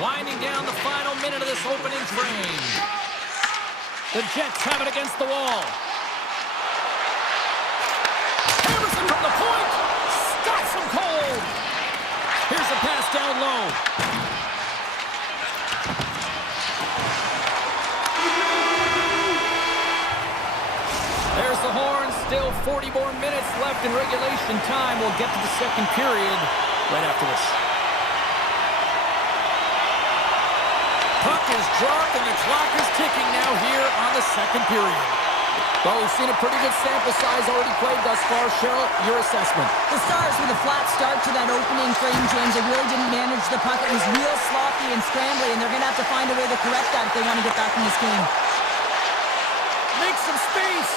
Winding down the final minute of this opening frame. The Jets have it against the wall. Harrison from the point. Stops him cold. Here's a pass down low. minutes left in regulation time. We'll get to the second period right after this. Puck is dropped and the clock is ticking now here on the second period. Well, we've seen a pretty good sample size already played thus far. Cheryl, your assessment. The Stars with a flat start to that opening frame, James. They really didn't manage the puck. It was real sloppy and scrambly, and they're going to have to find a way to correct that if they want to get back in this game. Make some space.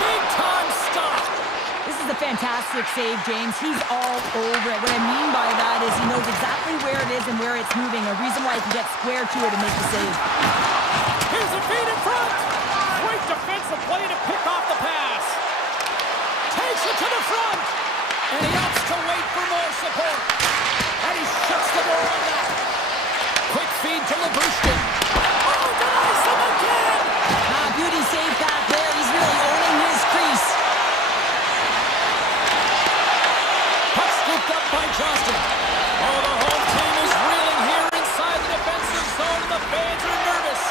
Big time stop. This is a fantastic save, James. He's all over it. What I mean by that is he knows exactly where it is and where it's moving. A reason why he can get square to it and make the save. Here's a feed in front. Great defensive play to pick off the pass. Takes it to the front. And he opts to wait for more support. And he shuts the door on that. Quick feed to Labushkin. Oh, denies him again. Beauty save back there. He's really owning his crease. Puck scooped up by Johnston. Oh, the home team is reeling here inside the defensive zone. The fans are nervous.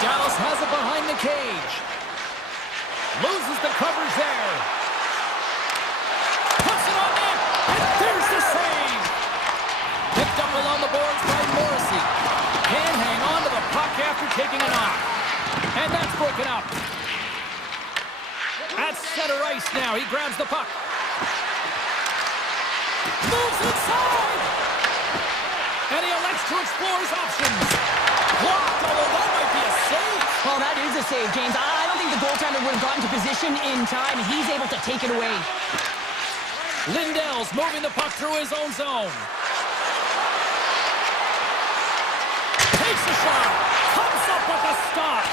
Dallas has it behind the cage. Loses the coverage there. Puts it on net. And there's the save. Picked up along the boards by Morrissey. Can't hang on to the puck after taking a knock. And that's broken up. At center ice now. He grabs the puck. Moves inside. And he elects to explore his options. Blocked, although that might be a save. Well, that is a save, James. I don't think the goaltender would have gotten to position in time. He's able to take it away. Lindell's moving the puck through his own zone. Takes a shot. Comes up with a stop.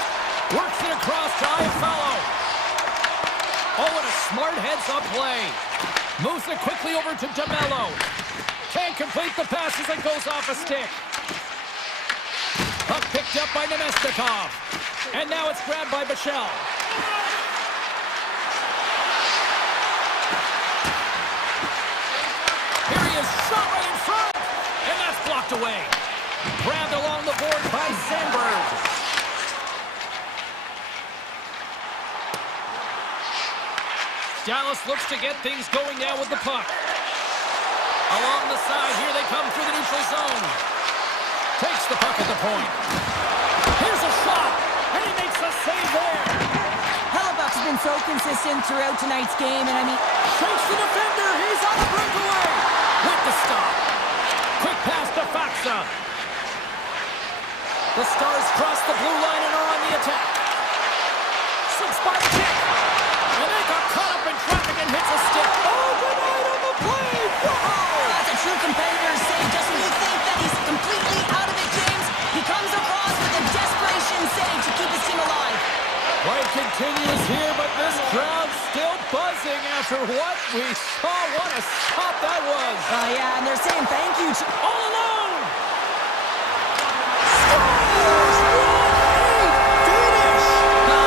Works it across to Iafallo. Oh, what a smart heads-up play. Moves it quickly over to DeMello. Can't complete the pass as it goes off a stick. Puck picked up by Nemestikov. And now it's grabbed by Bichelle. Here he is, shot right in front. And that's blocked away. Grabbed along the board by Sandberg. Dallas looks to get things going now with the puck. Along the side, here they come through the neutral zone. Takes the puck at the point. Here's a shot, and he makes a save there. Hellebuck's been so consistent throughout tonight's game, and I mean... Shakes the defender, he's on the breakaway. With the stop. Quick pass to Faxa. The Stars cross the blue line and are on the attack. 6-by kick. And they got caught up in traffic and hits a stick. Oh, good night on the play. Whoa! That's a true competitor's save. Just when you think that he's completely out of it, James, he comes across with a desperation save to keep his team alive. Play continues here, but this crowd's still buzzing after what we saw. What a stop that was. Yeah, and they're saying thank you to... All alone!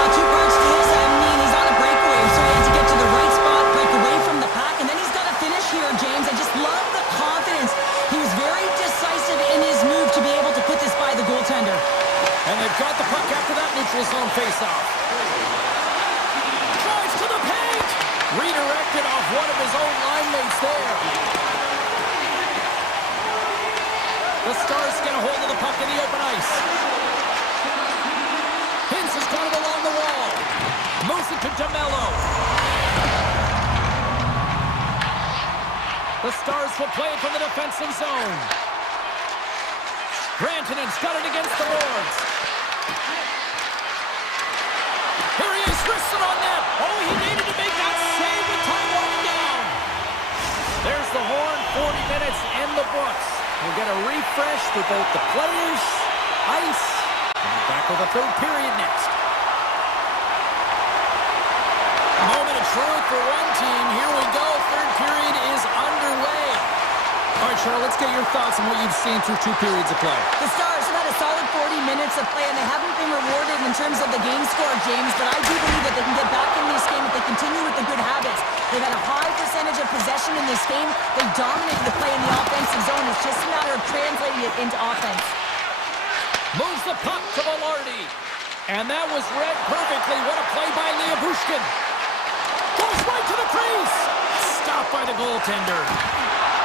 Two parts to this. I mean, he's on a breakaway, so he had to get to the right spot, break away from the pack, and then he's got to finish here, James. I just love the confidence. He was very decisive in his move to be able to put this by the goaltender. And they've got the puck after that neutral zone faceoff. Drives to the paint! Redirected off one of his own line mates there. The Stars get a hold of the puck in the open ice. Hintz has got it along the wall. Moves it to DeMello. The Stars will play it from the defensive zone. Grantonen's got it against the boards. Here he is, wrists it on net. Oh, he needed to make that save with time winding down. There's the horn, 40 minutes in the books. We'll get a refresh for both the players, ice, and we're back with the third period next. Moment of truth for one team. Here we go. Third period is underway. All right, Cheryl, let's get your thoughts on what you've seen through 2 periods of play. The Stars have had a solid 40 minutes of play, and they haven't been rewarded in terms of the game score, James, but I do believe that they can get back in this game if they continue with the good habits. They've had a high percentage of possession in this game. They dominated the play in the offensive zone. It's just a matter of translating it into offense. Moves the puck to Velarde. And that was read perfectly. What a play by Bushkin. Goes right to the crease. Stopped by the goaltender.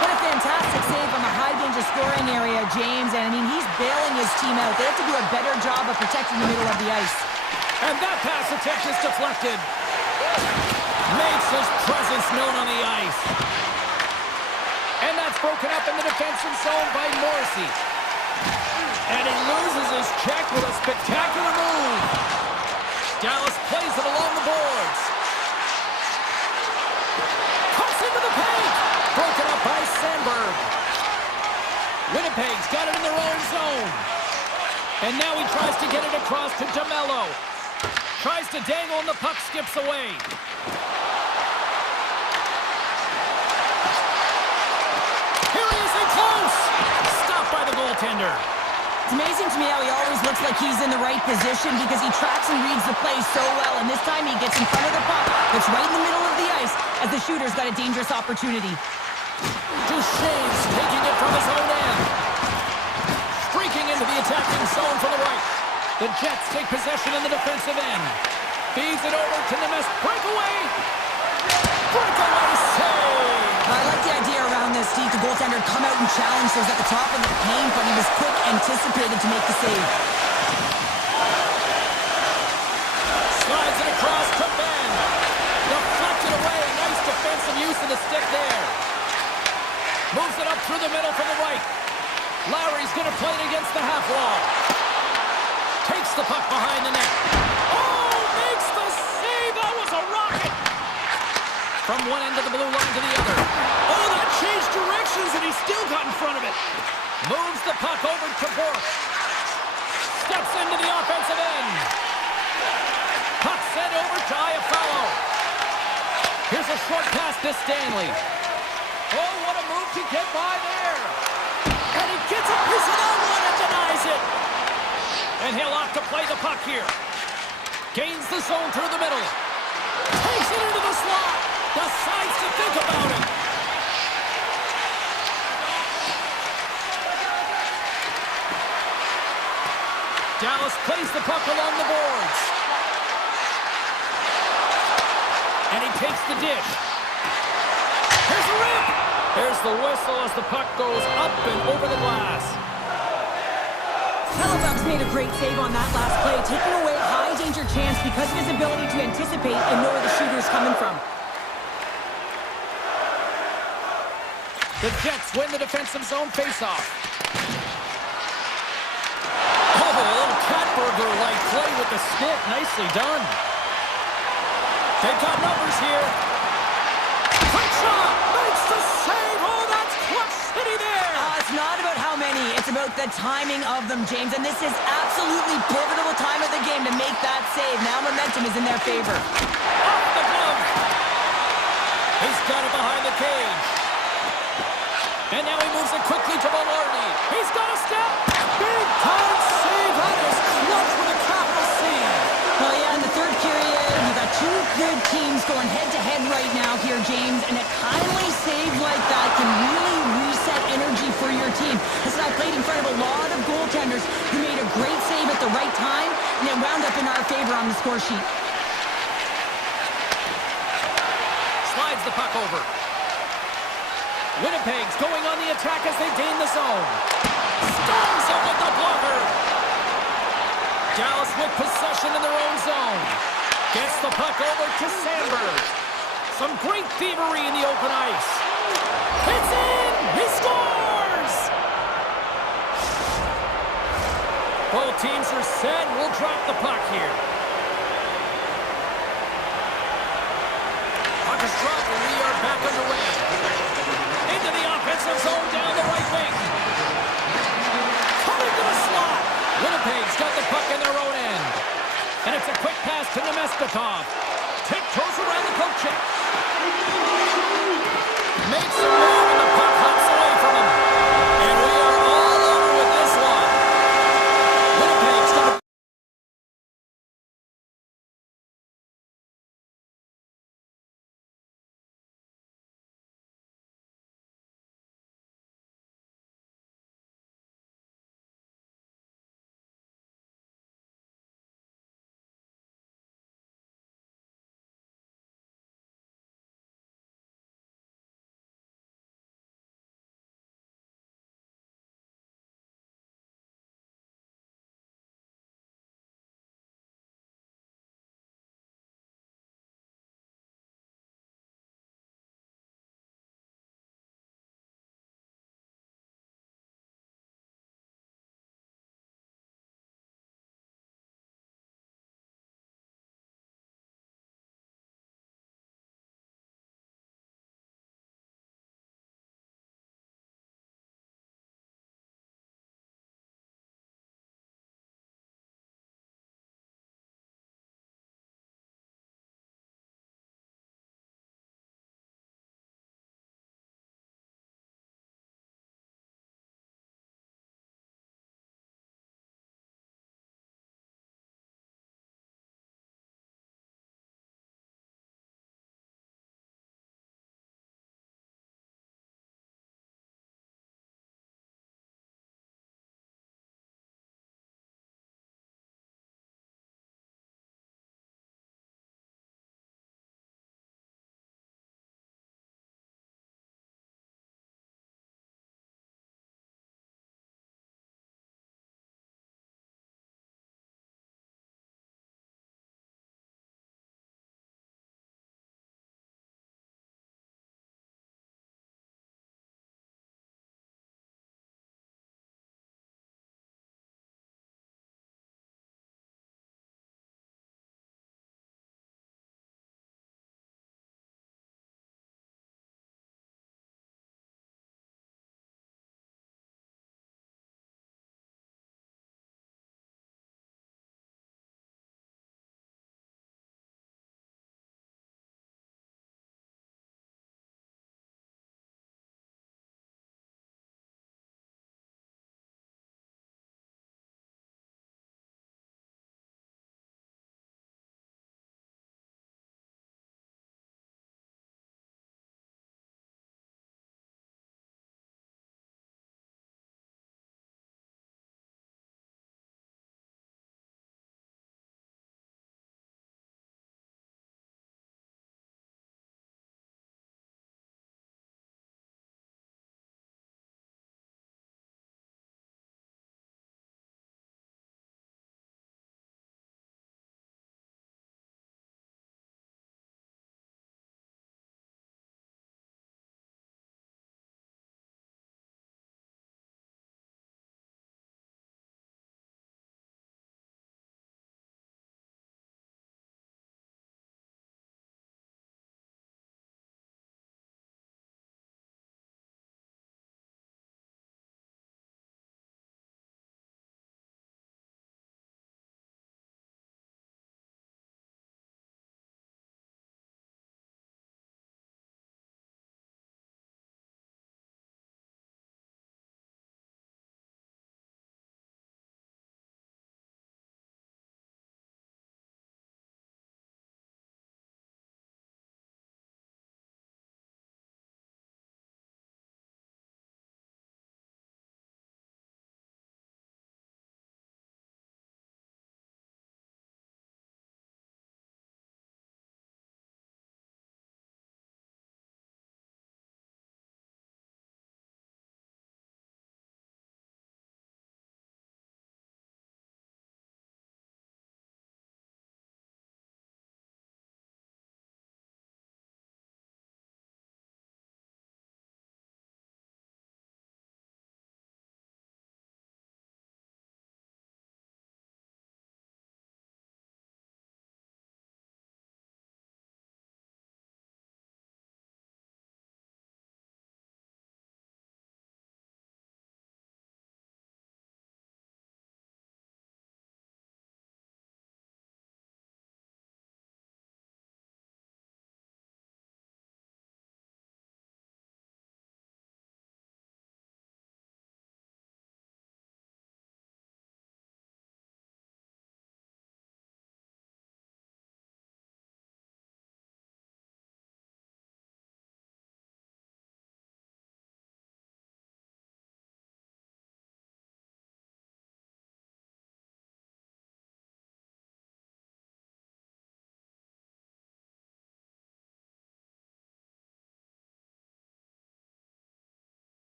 What a fantastic save from a high-danger scoring area, James. And, I mean, he's bailing his team out. They have to do a better job of protecting the middle of the ice. And that pass attempt is deflected. Makes his presence known on the ice. And that's broken up in the defensive zone by Morrissey. And he loses his check with a spectacular move. Dallas plays it along the boards. Cuts into the paint. Broken up by Sandberg. Winnipeg's got it in their own zone. And now he tries to get it across to DeMello. Tries to dangle and the puck skips away. Here he is in close. Stopped by the goaltender. It's amazing to me how he always looks like he's in the right position because he tracks and reads the play so well. And this time he gets in front of the puck. It's right in the middle of the ice as the shooter's got a dangerous opportunity. Duchesne's taking it from his own end. Streaking into the attacking zone for the right. The Jets take possession in the defensive end. Feeds it over to Nemeth. Breakaway! Breakaway save! I like the idea around this, Steve. The goaltender come out and challenge those at the top of the paint, but he was quick, anticipated to make the save. Slides it across to Ben. Deflected away. Nice defensive use of the stick there. Moves it up through the middle for the right. Lowry's going to play it against the half wall. Takes the puck behind the net. Oh, makes the save. That was a rocket. From one end of the blue line to the other. Oh, that changed directions, and he still got in front of it. Moves the puck over to Bork. Steps into the offensive end. Puck sent over to Iafallo. Here's a short pass to Stanley. Oh, what a move to get by there. And he gets a piece of that one and denies it. And he'll opt to play the puck here. Gains the zone through the middle. Takes it into the slot. Decides to think about it. Dallas plays the puck along the boards. And he takes the dish. Here's the rip. Here's the whistle as the puck goes up and over the glass. Halifax made a great save on that last play, taking away a high-danger chance because of his ability to anticipate and know where the shooter is coming from. The Jets win the defensive zone faceoff. Oh, a little Katberger-like play with the stick. Nicely done. They've got numbers here. Crenshaw makes the save. Oh, that's clutch city there. It's not about how many. It's about the timing of them, James. And this is absolutely pivotal time of the game to make that save. Now momentum is in their favor. Off the glove. He's got it behind the cage. And now he moves it quickly to Velarde. He's got a step. Big time save. That is clutch with a capital C. Well, yeah, in the third period, you got two good teams going head-to-head right now here, James. And a timely save like that can really reset energy for your team. Listen, I played in front of a lot of goaltenders who made a great save at the right time, and it wound up in our favor on the score sheet. Slides the puck over. Winnipeg's going on the attack as they gain the zone. Storms him with the blocker. Dallas with possession in their own zone. Gets the puck over to Sandberg. Some great thievery in the open ice. It's in! He scores! Both teams are set. We'll drop the puck here. Puck is dropped and we are back underway. Into the offensive zone down the right wing. Coming to the slot. Winnipeg's got the puck in their own end. And it's a quick pass to Nemestikov. Tiptoes around the poke check. Makes a move and the puck hops away from him. And we are all over with this one. Winnipeg's got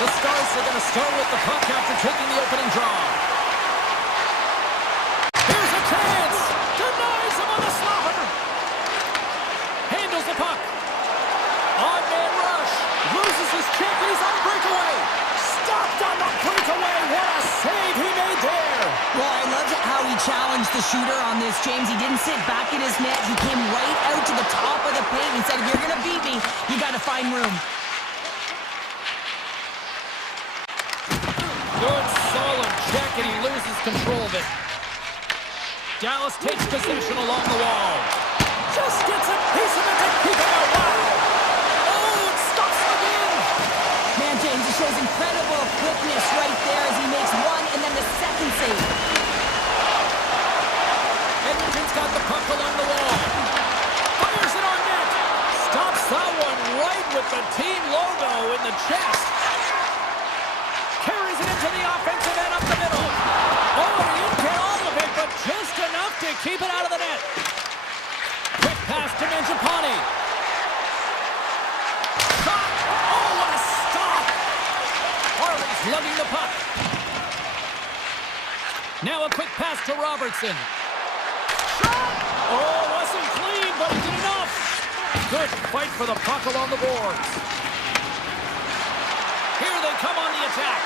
The Stars are going to start with the puck after taking the opening draw. Here's a chance! Denies him on the slobber! Handles the puck. On-man rush. Loses his check and he's on a breakaway. Stopped on the breakaway. What a save he made there! Well, I loved how he challenged the shooter on this, James. He didn't sit back in his net. He came right out to the top of the paint and said, if you're going to beat me, you got to find room. Good, solid check, and he loses control of it. Dallas takes possession along the wall. Just gets a piece of it to keep it out. Wow! Oh, it stops again! Man, James, he shows incredible quickness right there as he makes one and then the second save. Edmonton's got the puck along the wall. Fires it on net. Stops that one right with the team logo in the chest. Carries it into the offensive end up the middle. Oh, he didn't get all of it, but just enough to keep it out of the net. Quick pass to Mangiapane. Shot. Oh, what a stop. Harley's lugging the puck. Now a quick pass to Robertson. Shot. Oh, wasn't clean, but he did enough. Good fight for the puck along the boards. Here they come on the attack.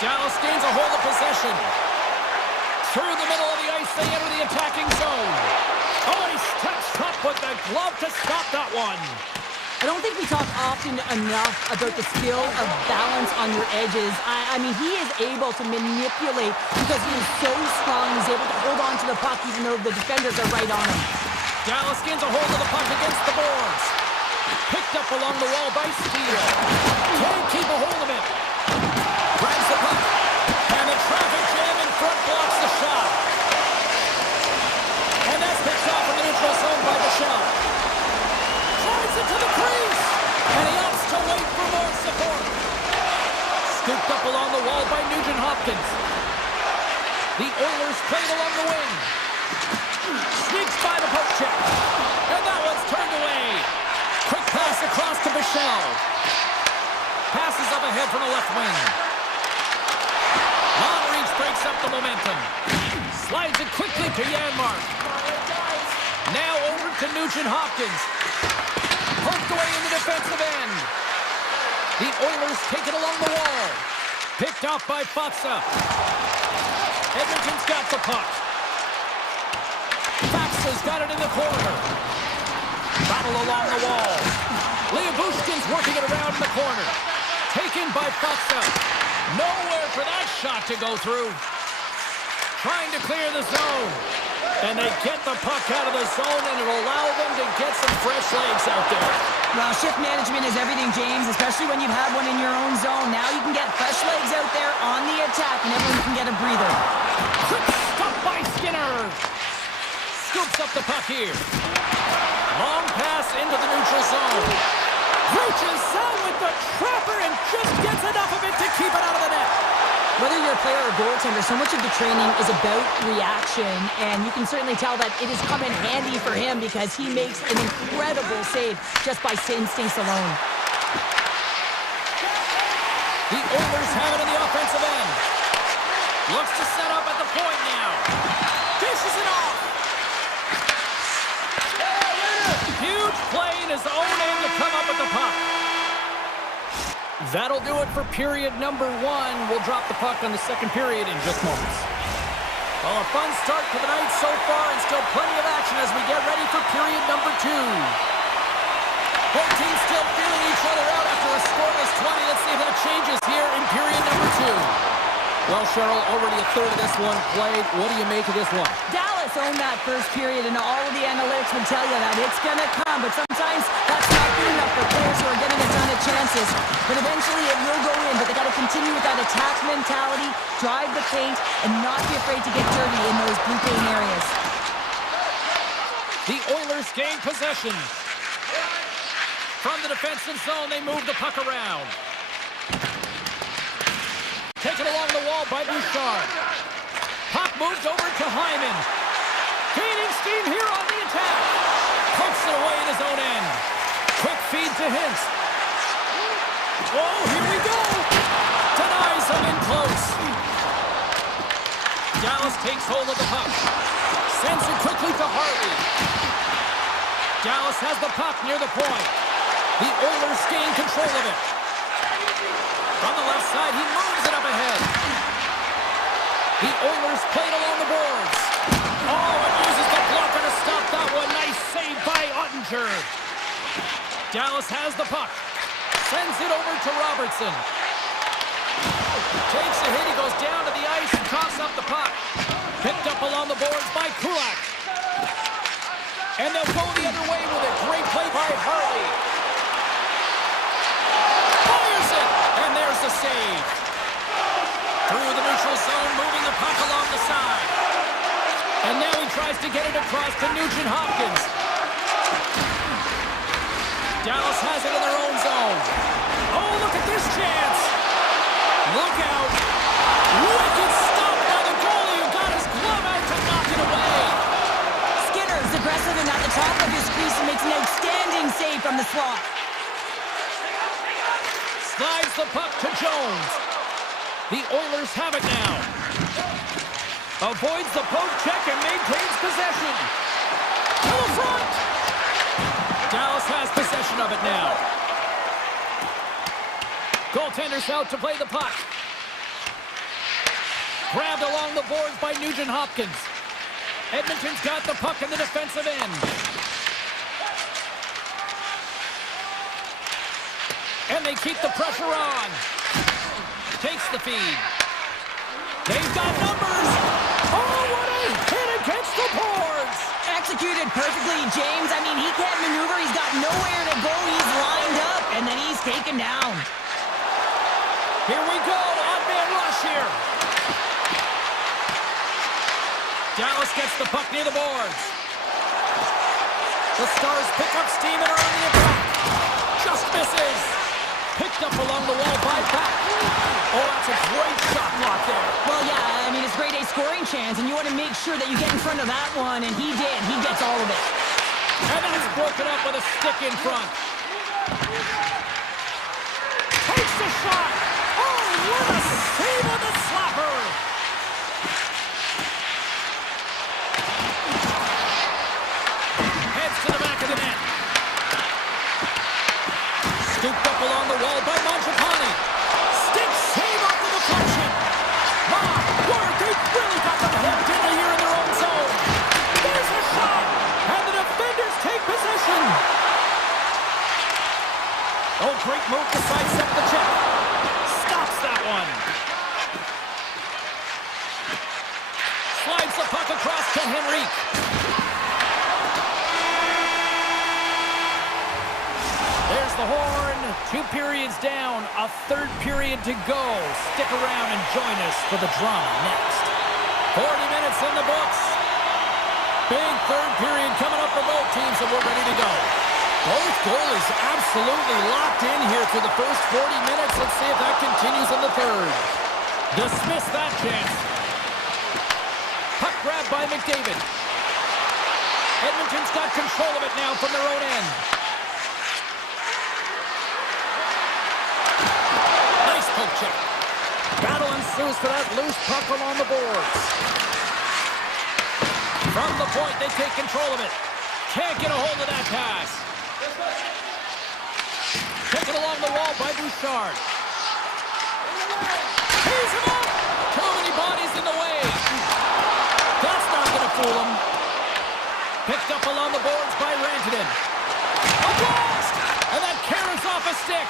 Dallas gains a hold of possession. Through the middle of the ice, they enter the attacking zone. Oh, he steps up with the glove to stop that one. I don't think we talk often enough about the skill of balance on your edges. I mean, he is able to manipulate because he is so strong. He's able to hold on to the puck even though the defenders are right on him. Dallas gains a hold of the puck against the boards. Picked up along the wall by Steele. Can't keep a hold of it. Grabs the puck. And the traffic jam in front blocks the shot. And that's picked off in the neutral zone by Michelle. Drives it to the crease. And he opts to wait for more support. Scooped up along the wall by Nugent Hopkins. The Oilers played along the wing. Sneaks by the poke check. And that one's turned away. Quick pass across to Michelle. Passes up ahead from the left wing. Long reach breaks up the momentum. Slides it quickly to Janmark. Now over to Nugent Hopkins. Poked away in the defensive end. The Oilers take it along the wall. Picked off by Fatsa. Edmonton's got the puck. Fatsa's got it in the corner. Battle along the wall. Leobushkin's working it around in the corner. Taken by Fatsa. Nowhere for that shot to go through. Trying to clear the zone. And they get the puck out of the zone, and it'll allow them to get some fresh legs out there. Well, shift management is everything, James, especially when you've had one in your own zone. Now you can get fresh legs out there on the attack, and everyone can get a breather. Quick stop by Skinner. Scoops up the puck here. Long pass into the neutral zone. Reaches out with the trapper and just gets enough of it to keep it out of the net. Whether you're a player or goaltender, so much of the training is about reaction, and you can certainly tell that it has come in handy for him because he makes an incredible save just by instincts alone. The Oilers have it in the offensive end. Looks to set up at the point now. Dishes it off. Huge play in his own end to come up with the puck. That'll do it for period number 1. We'll drop the puck on the second period in just moments. Well, a fun start to the night so far and still plenty of action as we get ready for period number 2. Both teams still feeling each other out after a scoreless 20. Let's see if that changes here in period number 2. Well, Cheryl, already a third of this one played. What do you make of this one? Dallas owned that first period, and all of the analytics would tell you that it's going to come, but sometimes that's not good enough for players who are getting a ton of chances. But eventually it will go in, but they got to continue with that attack mentality, drive the paint, and not be afraid to get dirty in those blue paint areas. The Oilers gain possession. From the defensive zone, they move the puck around. Taken along the wall by Bouchard. Puck moves over to Hyman. Gaining steam here on the attack. Pokes it away in his own end. Quick feed to Hintz. Oh, here we go. Denies him in close. Dallas takes hold of the puck. Sends it quickly to Harley. Dallas has the puck near the point. The Oilers gain control of it. From the left side, he moves it up ahead. The Oilers play it along the boards. Oh, and uses the blocker to stop that one. Nice save by Ottinger. Dallas has the puck. Sends it over to Robertson. Takes a hit. He goes down to the ice and coughs up the puck. Picked up along the boards by Kulak. And they'll go the other way with a great play by Harley. Fires it. And there's the save. Through the neutral zone, moving the puck along the side. And now he tries to get it across to Nugent Hopkins. Dallas has it in their own zone. Oh, look at this chance. Look out. Wicked stop by the goalie who got his glove out to knock it away. Skinner is aggressive and at the top of his crease and makes an outstanding save from the slot. Slides the puck to Jones. The Oilers have it now. Avoids the poke check and maintains possession. To the front. Dallas has possession of it now. Goaltender's out to play the puck. Grabbed along the boards by Nugent Hopkins. Edmonton's got the puck in the defensive end. And they keep the pressure on. Takes the feed. They've got numbers. Oh, what a hit against the boards. Executed perfectly, James. I mean, he can't maneuver. He's got nowhere to go. He's lined up, and then he's taken down. Here we go. Odd-man rush here. Dallas gets the puck near the boards. The Stars pick up steam and are on the attack. Just misses. Picked up along the wall by Back. Oh, that's a great shot block there. Well, yeah, I mean, it's grade A scoring chance, and you want to make sure that you get in front of that one, and he did. He gets all of it. And then it's broken up with a stick in front. Takes the shot. Oh, what a save on the slapper. Heads to the back of the net. Scooped up along the wall by Mangiapane. Stick save off the deflection. My word, they've really got them hemmed in here in their own zone. There's a shot, and the defenders take possession. Oh, great move to sidestep the check. Stops that one. Slides the puck across to Henrique. There's the horn. 2 periods down, a third period to go. Stick around and join us for the drama next. 40 minutes in the books. Big third period coming up for both teams, and we're ready to go. Both goalies absolutely locked in here through the first 40 minutes. Let's see if that continues in the third. Dismiss that chance. Puck grab by McDavid. Edmonton's got control of it now from their own end. Nice poke check. Battle ensues for that loose puck along the boards. From the point, they take control of it. Can't get a hold of that pass. Taken along the wall by Bouchard. Tees him up. Too many bodies in the way. That's not going to fool him. Picked up along the boards by Rantanen. A blast! And that carries off a stick.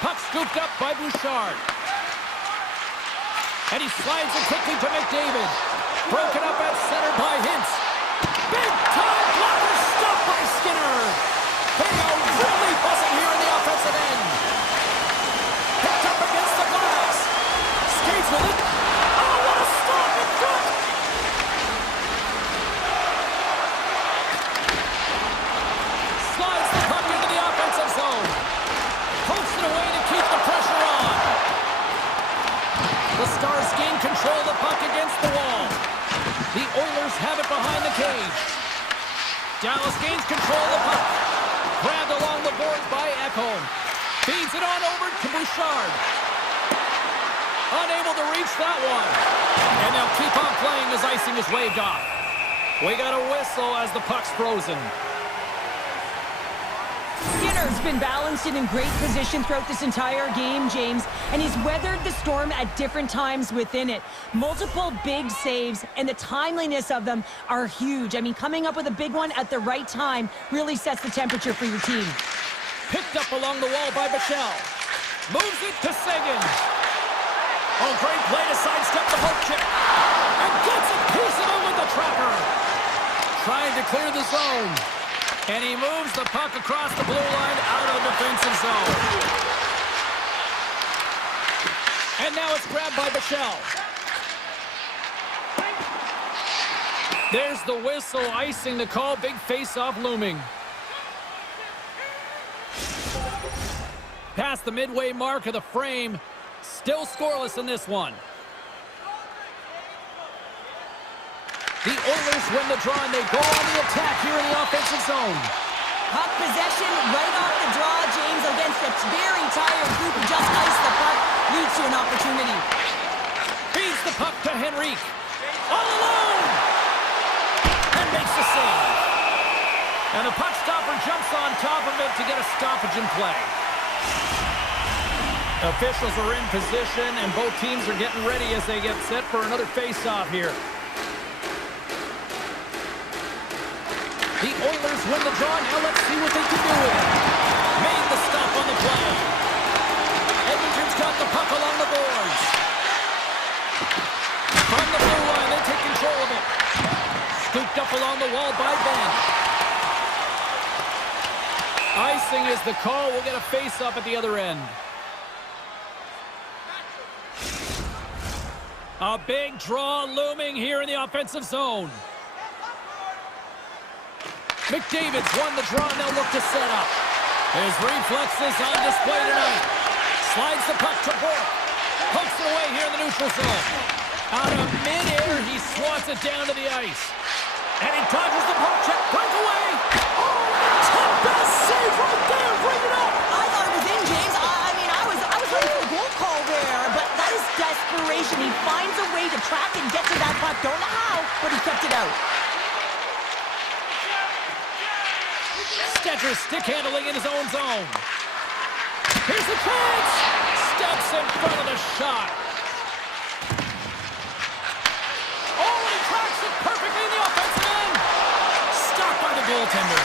Puck scooped up by Bouchard. And he slides it quickly to McDavid. Broken up at center by Hintz. Big time blocker stopped by Skinner. They are really buzzing here in the offensive end. Picked up against the glass. Skates with it. Oh, what a stop in front. Slides the puck into the offensive zone. Pokes it away to keep the pressure on. The Stars gain control of the puck against the wall. The Oilers have it behind the cage. Dallas gains control of the puck. Grabbed along the boards by Ekholm. to Bouchard. Unable to reach that one. And they'll keep on playing as icing is waved off. We got a whistle as the puck's frozen. Skinner's been balanced and in great position throughout this entire game, James, and he's weathered the storm at different times within it. Multiple big saves, and the timeliness of them are huge. I mean, coming up with a big one at the right time really sets the temperature for your team. Picked up along the wall by Bichelle. Moves it to Seguin. Oh, great play to sidestep the hook check. And gets a piece of it with the trapper. Trying to clear the zone. And he moves the puck across the blue line out of the defensive zone. And now it's grabbed by Bichelle. There's the whistle, icing the call. Big face-off looming. Past the midway mark of the frame. Still scoreless in this one. The Oilers win the draw, and they go on the attack here in the offensive zone. Puck possession right off the draw, James, against a very tired group who just iced the puck, leads to an opportunity. Feeds the puck to Henrique. All alone! And makes the save. And the puck stopper jumps on top of it to get a stoppage in play. Officials are in position, and both teams are getting ready as they get set for another face-off here. The Oilers win the draw. Now let's see what they can do with it. Made the stop on the play. Edmonton's got the puck along the boards. From the blue line, they take control of it. Scooped up along the wall by Ben. Icing is the call. We'll get a face-up at the other end. A big draw looming here in the offensive zone. McDavid's won the draw, and they'll look to set up. His reflexes on display tonight. Slides the puck to Bourque. Pokes it away here in the neutral zone. Out of midair, he swats it down to the ice. And he dodges the poke check. Breakaway! Oh, that's the best save right there! Bring it up! I thought it was in, James. I was ready for the goal call there, but that is desperation. He finds a way to track and get to that puck. Don't know how, but he kept it out. Stetcher stick handling in his own zone. Here's the chance! Steps in front of the shot. Oh, and he tracks it perfectly in the offensive end. Stopped by the goaltender.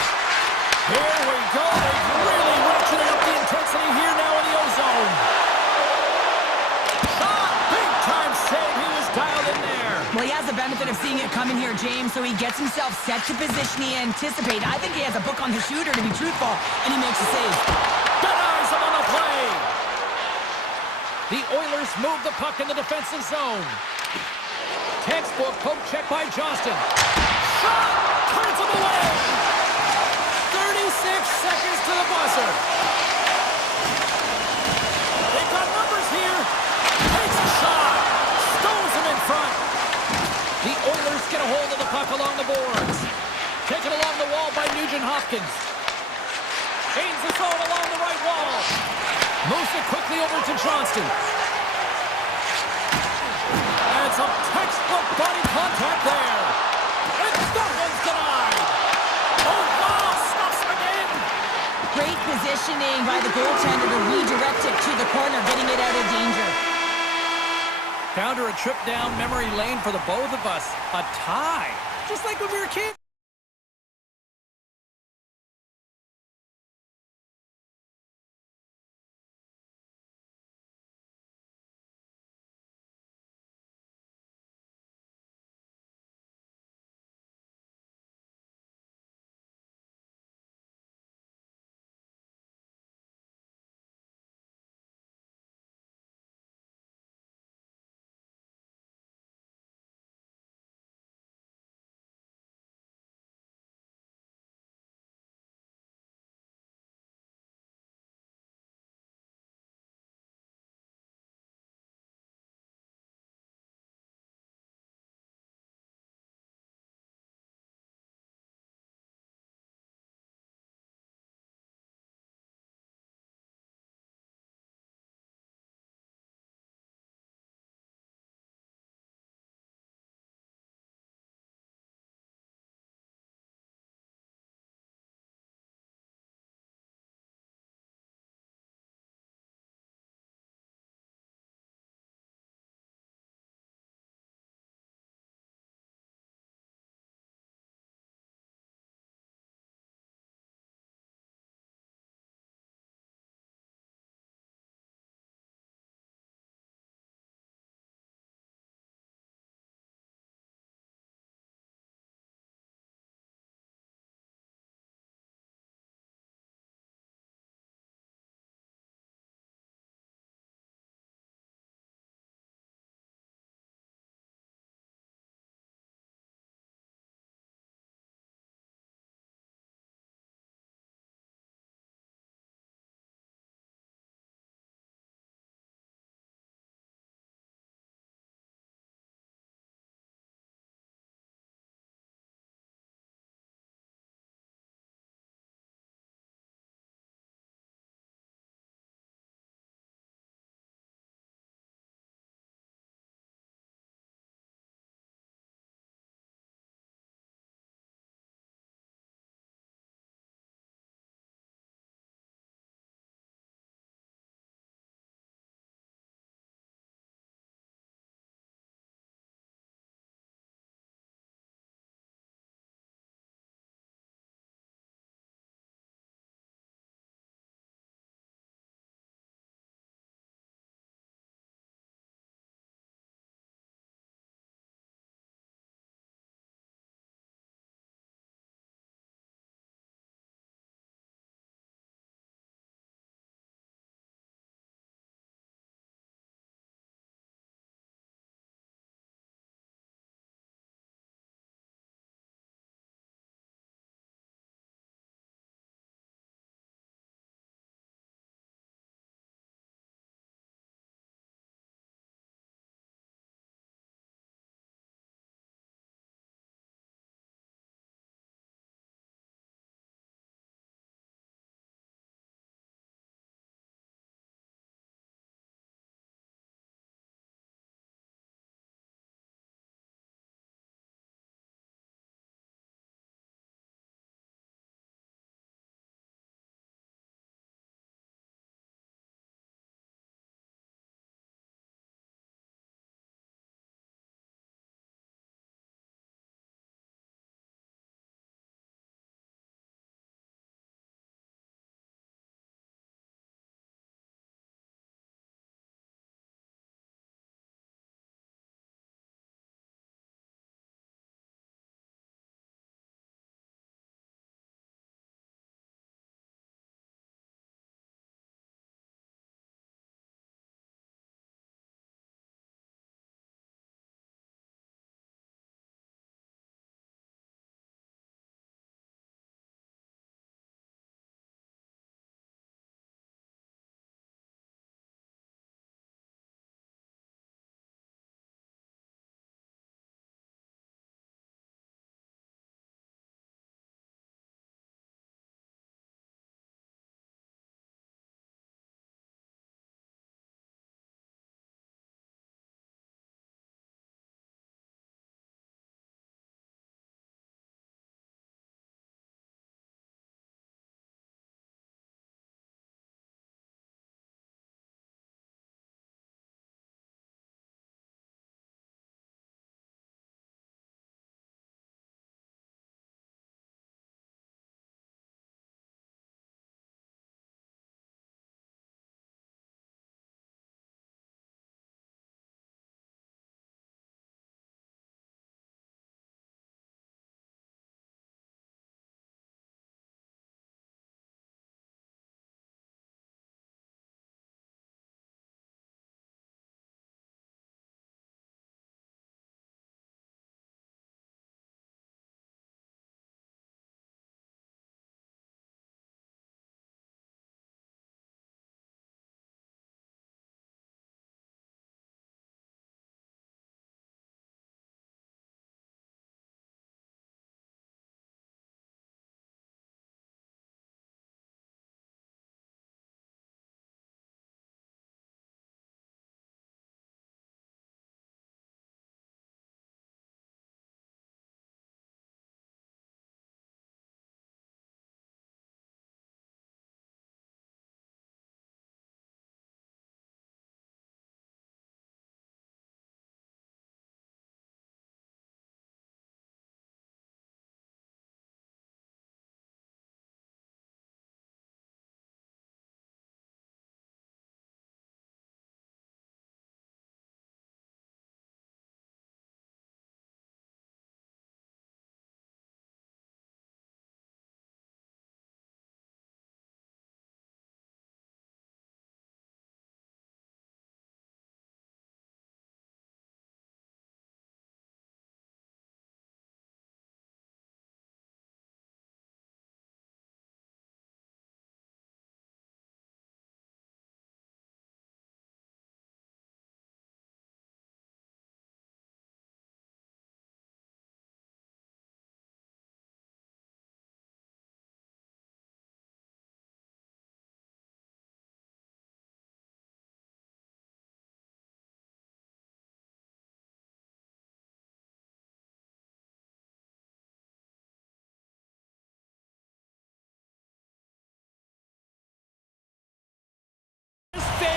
Here we go. They've really ratcheted up the intensity here now in the O-zone. Shot! Big time save. He was dialed in there. Well, he has the benefit of seeing it coming here, James, so he gets himself set to position he anticipated. I think he has a book on the shooter, to be truthful, and he makes a save. Denies him on the play. The Oilers move the puck in the defensive zone. Textbook poke check by Johnston. Shot! Turns him away. 36 seconds to the buzzer. They've got numbers here. Takes a shot. Stones him in front. The Oilers get a hold of the puck along the boards. Taken along the wall by Nugent-Hopkins. Gains the zone along the right wall. Moves it quickly over to Johnston. And some textbook body contact there. And that one's denied. Oh, wow, stops him again. Great positioning by the goaltender to redirect it to the corner, getting it out of danger. Found her a trip down memory lane for the both of us. A tie. Just like when we were kids.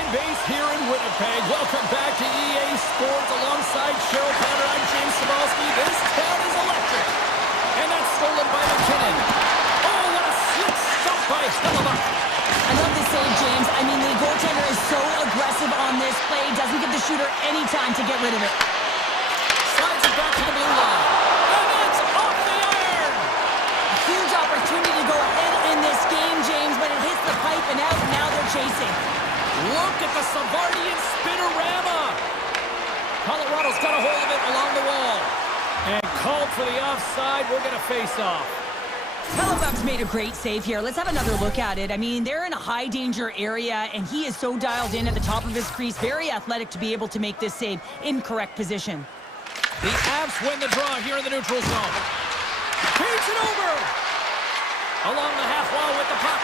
base here in Winnipeg. Welcome back to EA Sports alongside Cheryl Potter. I'm James Cybulski. This town is electric. And that's stolen by McKinnon. Oh, what a slick stop by Hellebuck. I love this save, James. I mean, the goaltender is so aggressive on this play. Doesn't give the shooter any time to get rid of it. Slides it back to the blue line. And it's off the iron. A huge opportunity to go ahead in this game, James, but it hits the pipe and out. Now they're chasing. Look at the Savardian spinorama. Colorado's got a hold of it along the wall. And called for the offside. We're going to face off. Hellebuck's made a great save here. Let's have another look at it. I mean, they're in a high-danger area, and he is so dialed in at the top of his crease. Very athletic to be able to make this save in correct position. The Avs win the draw here in the neutral zone. Feeds it over. Along the half wall with the puck.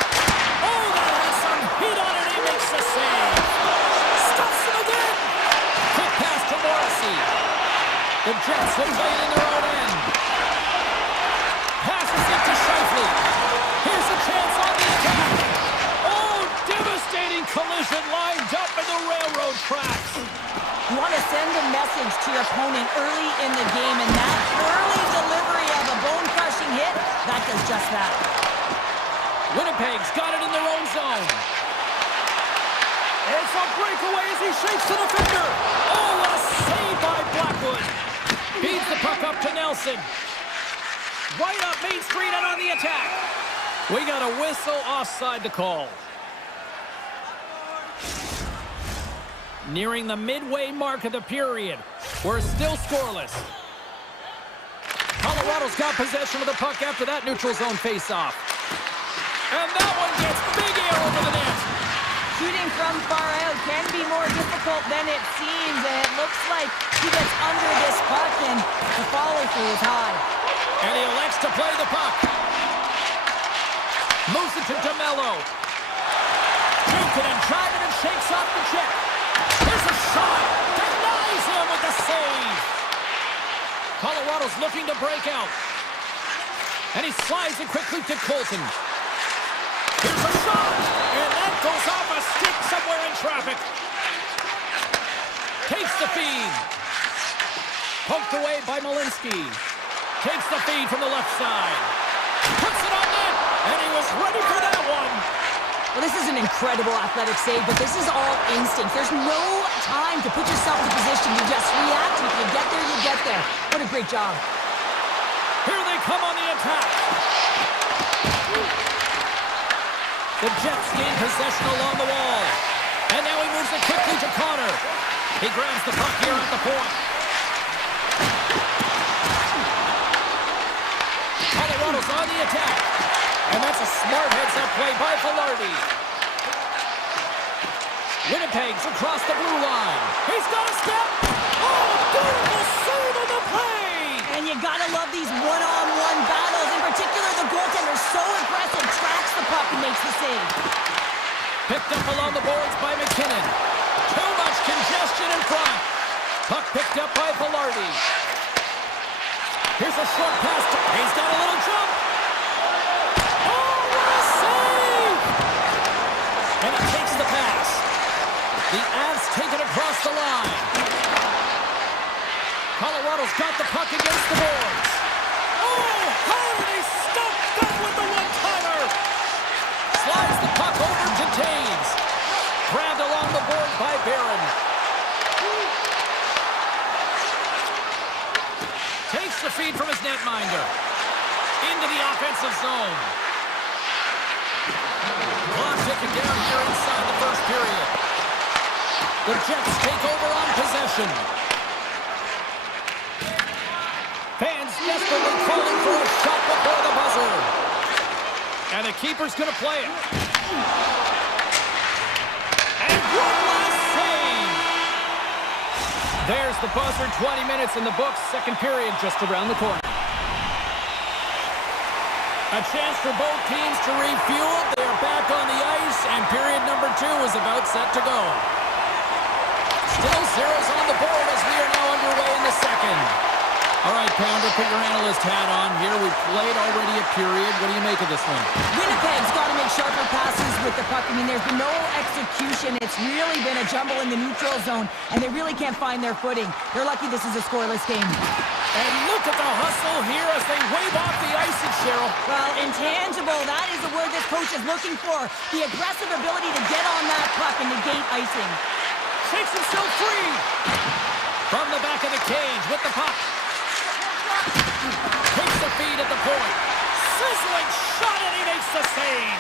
Oh, that has some heat on it. He makes the save. Stuffs it again. Quick pass to Morrissey. The Jets invade in their own end. Passes it to Scheifele. Here's a chance on the attack. Oh, devastating collision lined up in the railroad tracks. You want to send a message to your opponent early in the game, and that early delivery of a bone-crushing hit, that does just that. Winnipeg's got it in their own zone. It's a breakaway as he shakes the defender. Oh, what a save by Blackwood. Feeds the puck up to Nelson. Right up Main Street and on the attack. We got a whistle offside to call. Nearing the midway mark of the period. We're still scoreless. Colorado's got possession of the puck after that neutral zone face-off. And that one gets big air over the net. Shooting from far out can be more difficult than it seems, and it looks like he gets under this puck, and the follow-through is high. And he elects to play the puck. Moves it to DeMello. Buchanan driving and shakes off the check. Here's a shot. Denies him with the save. Colorado's looking to break out. And he slides it quickly to Colton. Here's a shot. And that goes off a stick somewhere in traffic. Takes the feed. Poked away by Malinsky. Takes the feed from the left side. Puts it on net. And he was ready for that one. Well, this is an incredible athletic save, but this is all instinct. There's no time to put yourself in a position to just react. If you get there, you get there. What a great job. Here they come on the attack. The Jets gain possession along the wall. And now he moves it quickly to Connor. He grabs the puck here at the point. Colorado's on the attack. And that's a smart heads-up play by Velarde. Winnipeg's across the blue line. He's got a step. Oh, beautiful save on the play. And you gotta love these one-on-one battles. In particular, the goaltender so aggressive, tracks the puck and makes the save. Picked up along the boards by McKinnon. Too much congestion in front. Puck picked up by Velarde. Here's a short pass. He's got a little jump. Oh, what a save! And he takes the pass. The Avs take it across the line. Colorado's got the puck against the boards. Oh, how did he stop that with the one-timer? Slides the puck over to Taves. Grabbed along the board by Barron. Takes the feed from his netminder. Into the offensive zone. Clock ticking down here inside the first period. The Jets take over on possession. Fans desperately calling for a shot before the buzzer. And the keeper's going to play it. And one last save. There's the buzzer. 20 minutes in the books. Second period just around the corner. A chance for both teams to refuel. They are back on the ice, and period number 2 is about set to go. Still zeros on the board as we are now underway in the second. All right, Pounder, put your analyst hat on here. We've played already a period. What do you make of this one? Winnipeg's got to make sharper passes with the puck. I mean, there's been no execution. It's really been a jumble in the neutral zone, and they really can't find their footing. They're lucky this is a scoreless game. And look at the hustle here as they wave off the icing, Cheryl. Well, intangible, that is the word this coach is looking for. The aggressive ability to get on that puck and negate icing. Shakes himself free. From the back of the cage with the puck. Takes the feed at the point. Sizzling shot, and he makes the save.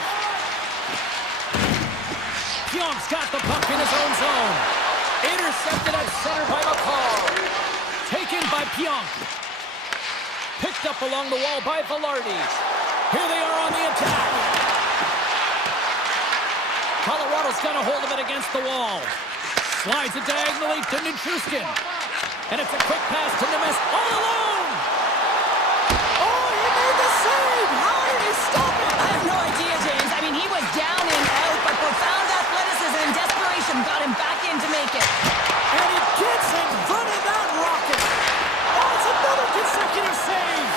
Pyonk's got the puck in his own zone. Intercepted at center by McCall. Taken by Pionk. Picked up along the wall by Velarde. Here they are on the attack. Colorado's got a hold of it against the wall. Slides it diagonally to Nichushkin. And it's a quick pass to Nemes all alone. Oh, he made the save! How did he stop it? I have no idea, James. I mean, he was down and out, but profound athleticism and desperation got him back in to make it. And he gets in front of that rocket. Oh, it's another consecutive save.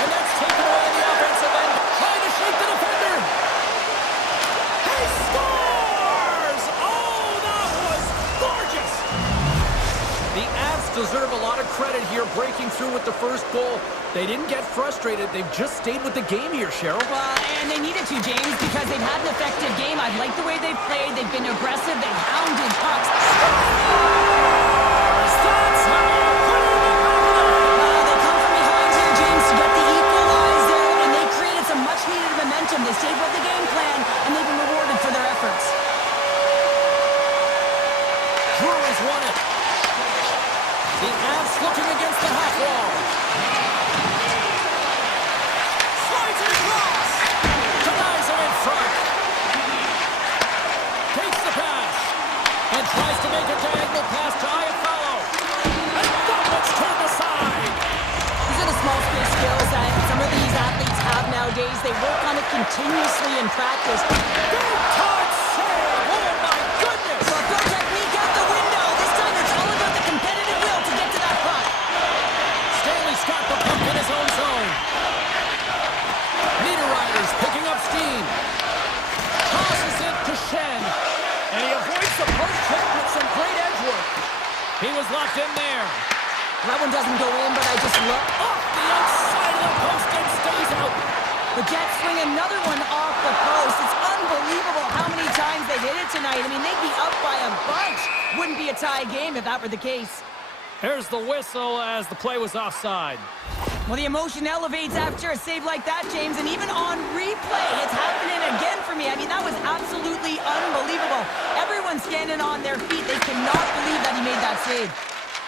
And that's taken away in the offensive end. Trying to shake the defender. He scores! Oh, that was gorgeous. The Avs deserve a lot of credit here breaking through with the first goal. They didn't get frustrated. They've just stayed with the game here, Cheryl. Well, and they needed to, James, because they've had an effective game. I like the way they've played. They've been aggressive. They've hounded pucks. That's how you put it in the They come from behind here, James, to get the equalizer, and they created some much-needed momentum. They stayed with the game plan, and they've been rewarded for their efforts. Brewers won it. The Avs looking against the half wall. Slides it across. Denies him in front. Takes the pass. And tries to make a diagonal pass to Iafallo. And that one's turned aside. These are the small space skills that some of these athletes have nowadays. They work on it continuously in practice. Big time save. Oh my goodness. Well, throw technique out the window. This time it's all about the competitive will to get to that puck. Stanley's got the puck in his own zone. Niederreiter's picking up steam. Tosses it to Shen. And he avoids the post check with some great edge work. He was locked in there. That one doesn't go in, but I just look. Off the outside of the post and stays out. The Jets swing another one off the post. It's unbelievable how many times they hit it tonight. I mean, they'd be up by a bunch. Wouldn't be a tie game if that were the case. Here's the whistle as the play was offside. Well, the emotion elevates after a save like that, James, and even on replay, it's happening again for me. I mean, that was absolutely unbelievable. Everyone's standing on their feet. They cannot believe that he made that save.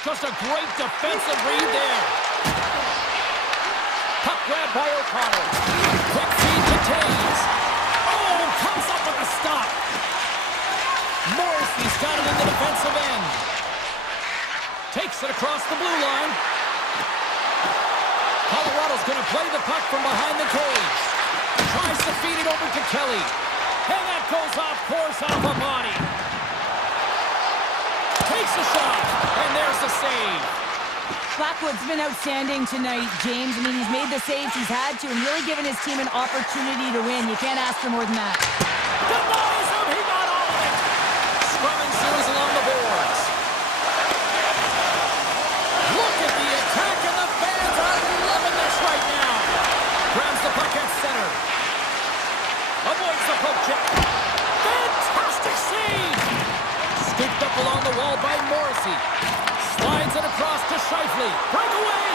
Just a great defensive read there. Puck grab by O'Connor. Quick feed to Taves. Oh, comes up with a stop. Morrissey's got it in the defensive end. Takes it across the blue line. Colorado's going to play the puck from behind the cage. Tries to feed it over to Kelly. And that goes off course off a body. Takes a shot. And there's the save. Blackwood's been outstanding tonight, James. I mean, he's made the saves he's had to and really given his team an opportunity to win. You can't ask for more than that. Denies him. He got all of it. Scrum ensues along the boards. Look at the attack, and the fans are loving this right now. Grabs the puck at center. Avoids the poke check. Fantastic save. Scooped up along the wall by Morrissey. Slides it across to Scheifele. Breakaway.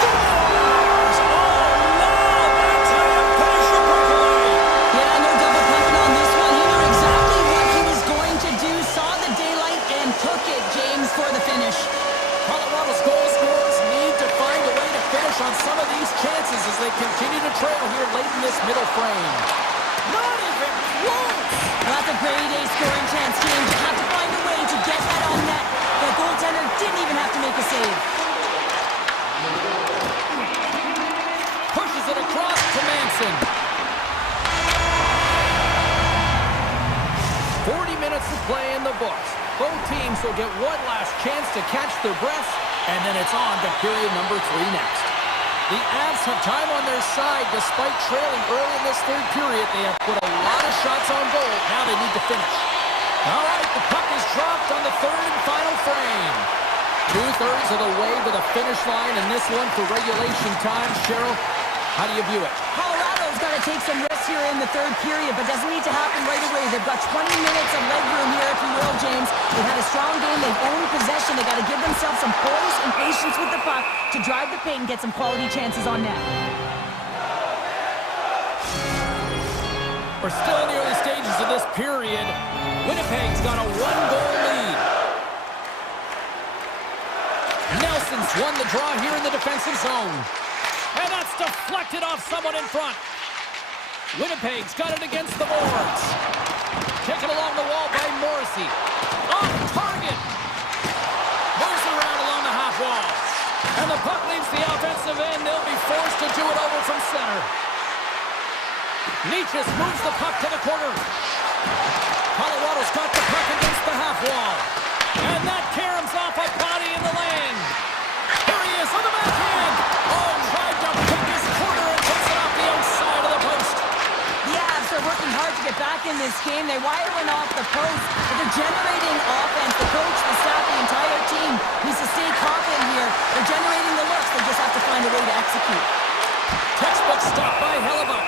Scores! Oh, no! That's how you finish a breakaway. Yeah, no double pumping on this one. He knew exactly what he was going to do, saw the daylight, and took it, James, for the finish. Colorado's goal scorers need to find a way to finish on some of these chances as they continue to trail here late in this middle frame. Not even close! Well, that's a grade A scoring chance, James. You have to find a way to get that on net. The goaltender didn't even have to make a save. Pushes it across to Manson. 40 minutes to play in the books. Both teams will get one last chance to catch their breaths And then it's on to period number 3 next. The Avs have time on their side. Despite trailing early in this third period, they have put a lot of shots on goal. Now they need to finish. All right, the puck is dropped on the third and final frame. 2/3 of the way to the finish line in this one for regulation time. Cheryl, how do you view it? Colorado's got to take some risks here in the third period, but doesn't need to happen right away. They've got 20 minutes of leg room here, if you will, James. They've had a strong game. They've owned possession. They've got to give themselves some poise and patience with the puck to drive the paint and get some quality chances on net. We're still in the early stages of this period. Winnipeg's got a 1-goal lead. Nelson's won the draw here in the defensive zone. And that's deflected off someone in front. Winnipeg's got it against the boards. Taken along the wall by Morrissey. Off target. Moves it around along the half wall. And the puck leaves the offensive end. They'll be forced to do it over from center. Nietzsche moves the puck to the corner. Colorado's got the puck against the half wall. And that caroms off a body in the lane. Here he is on the backhand. Oh, tried to pick his corner and puts it off the outside of the post. The Avs are working hard to get back in this game. They wire one off the post, but they're generating offense. The coach, the staff, the entire team needs to stay confident here. They're generating the looks. They just have to find a way to execute. Textbook stop by Hellebuck.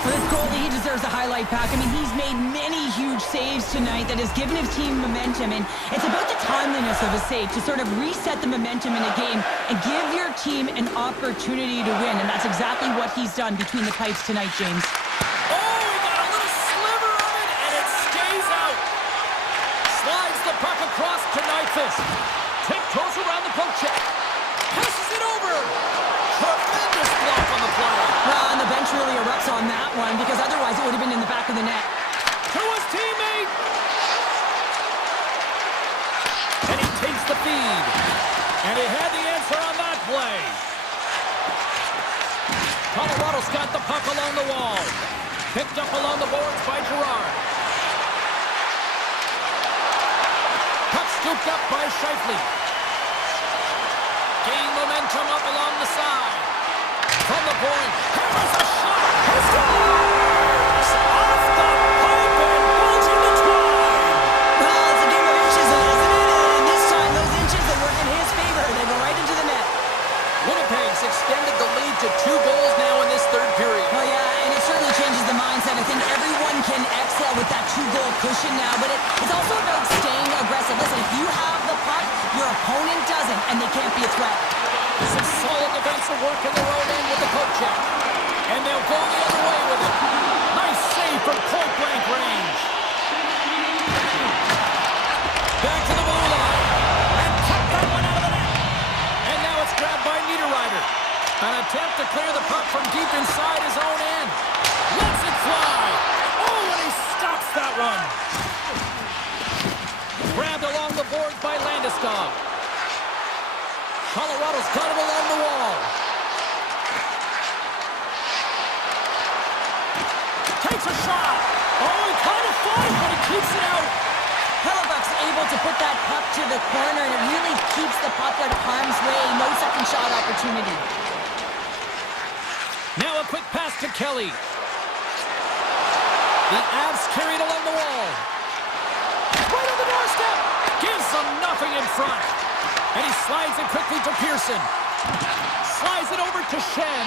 For this goalie, he deserves a highlight pack. I mean, he's made many huge saves tonight that has given his team momentum, and it's about the timeliness of a save to sort of reset the momentum in a game and give your team an opportunity to win, and that's exactly what he's done between the pipes tonight, James. Oh, he got a little sliver of it, and it stays out. Slides the puck across to Nyquist. Tiptoes around the poke check. Passes it over. Tremendous block on the play. Well, and the bench really erupts on that one, because otherwise it would have been in the back of the net. To his teammate. And he takes the feed. And he had the answer on that play. Colorado's got the puck along the wall. Picked up along the boards by Gerard. Puck scooped up by Scheifele. Gain momentum up along the side. From the point. Here's a shot. He scores! Off the pipe and bulging the twine. Well, it's a game of inches, isn't it? And this time, those inches that work in his favor. They go right into the net. Winnipeg's extended the lead to 2 goals now in this third period. Oh, yeah, and it certainly changes the mindset. I think everyone can exhale with that 2-goal cushion now, but it's also about staying aggressive. Listen, if you have the puck, your opponent doesn't, and they can't be a threat. Some solid defensive work in their own end with the poke check. And they'll go the other way with it. Nice save from point-blank range. Back to the blue line. And cut that one out of the net. And now it's grabbed by Niederreiter. An attempt to clear the puck from deep inside his own end. Lets it fly. Oh, and he stops that one. Grabbed along the boards by Landeskog. Colorado's got him along the wall. Takes a shot. Oh, he kind of fought it, but he keeps it out. Hellebuck's able to put that puck to the corner, and it really keeps the puck out of harm's way. No second shot opportunity. Now a quick pass to Kelly. The Avs carried along the wall. Right on the doorstep. Gives them nothing in front. And he slides it quickly to Pearson. Slides it over to Shen.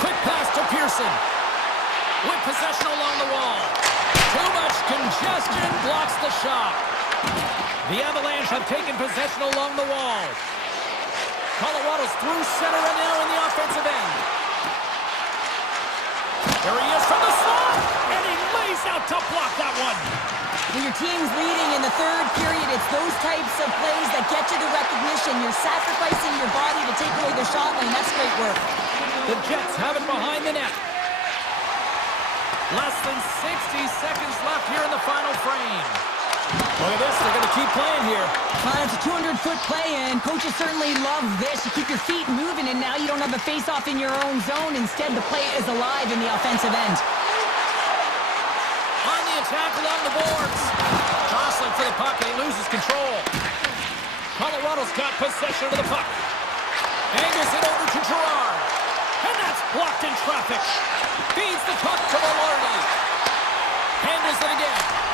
Quick pass to Pearson. With possession along the wall. Too much congestion blocks the shot. The Avalanche have taken possession along the wall. Colorado's through center and now in the offensive end. There he is from the slot. And he lays out to block that one. When your team's leading in the third period, it's those types of plays that get you the recognition. You're sacrificing your body to take away the shot lane. That's great work. The Jets have it behind the net. Less than 60 seconds left here in the final frame. Look at this. They're going to keep playing here. It's a 200-foot play, and coaches certainly love this. You keep your feet moving, and now you don't have a face-off in your own zone. Instead, the play is alive in the offensive end. On the attack along the boards. Toss wrestling for the puck, and he loses control. Colorado's got possession of the puck. Angles it over to Gerard. And that's blocked in traffic. Feeds the puck to Velarde. Handles it again.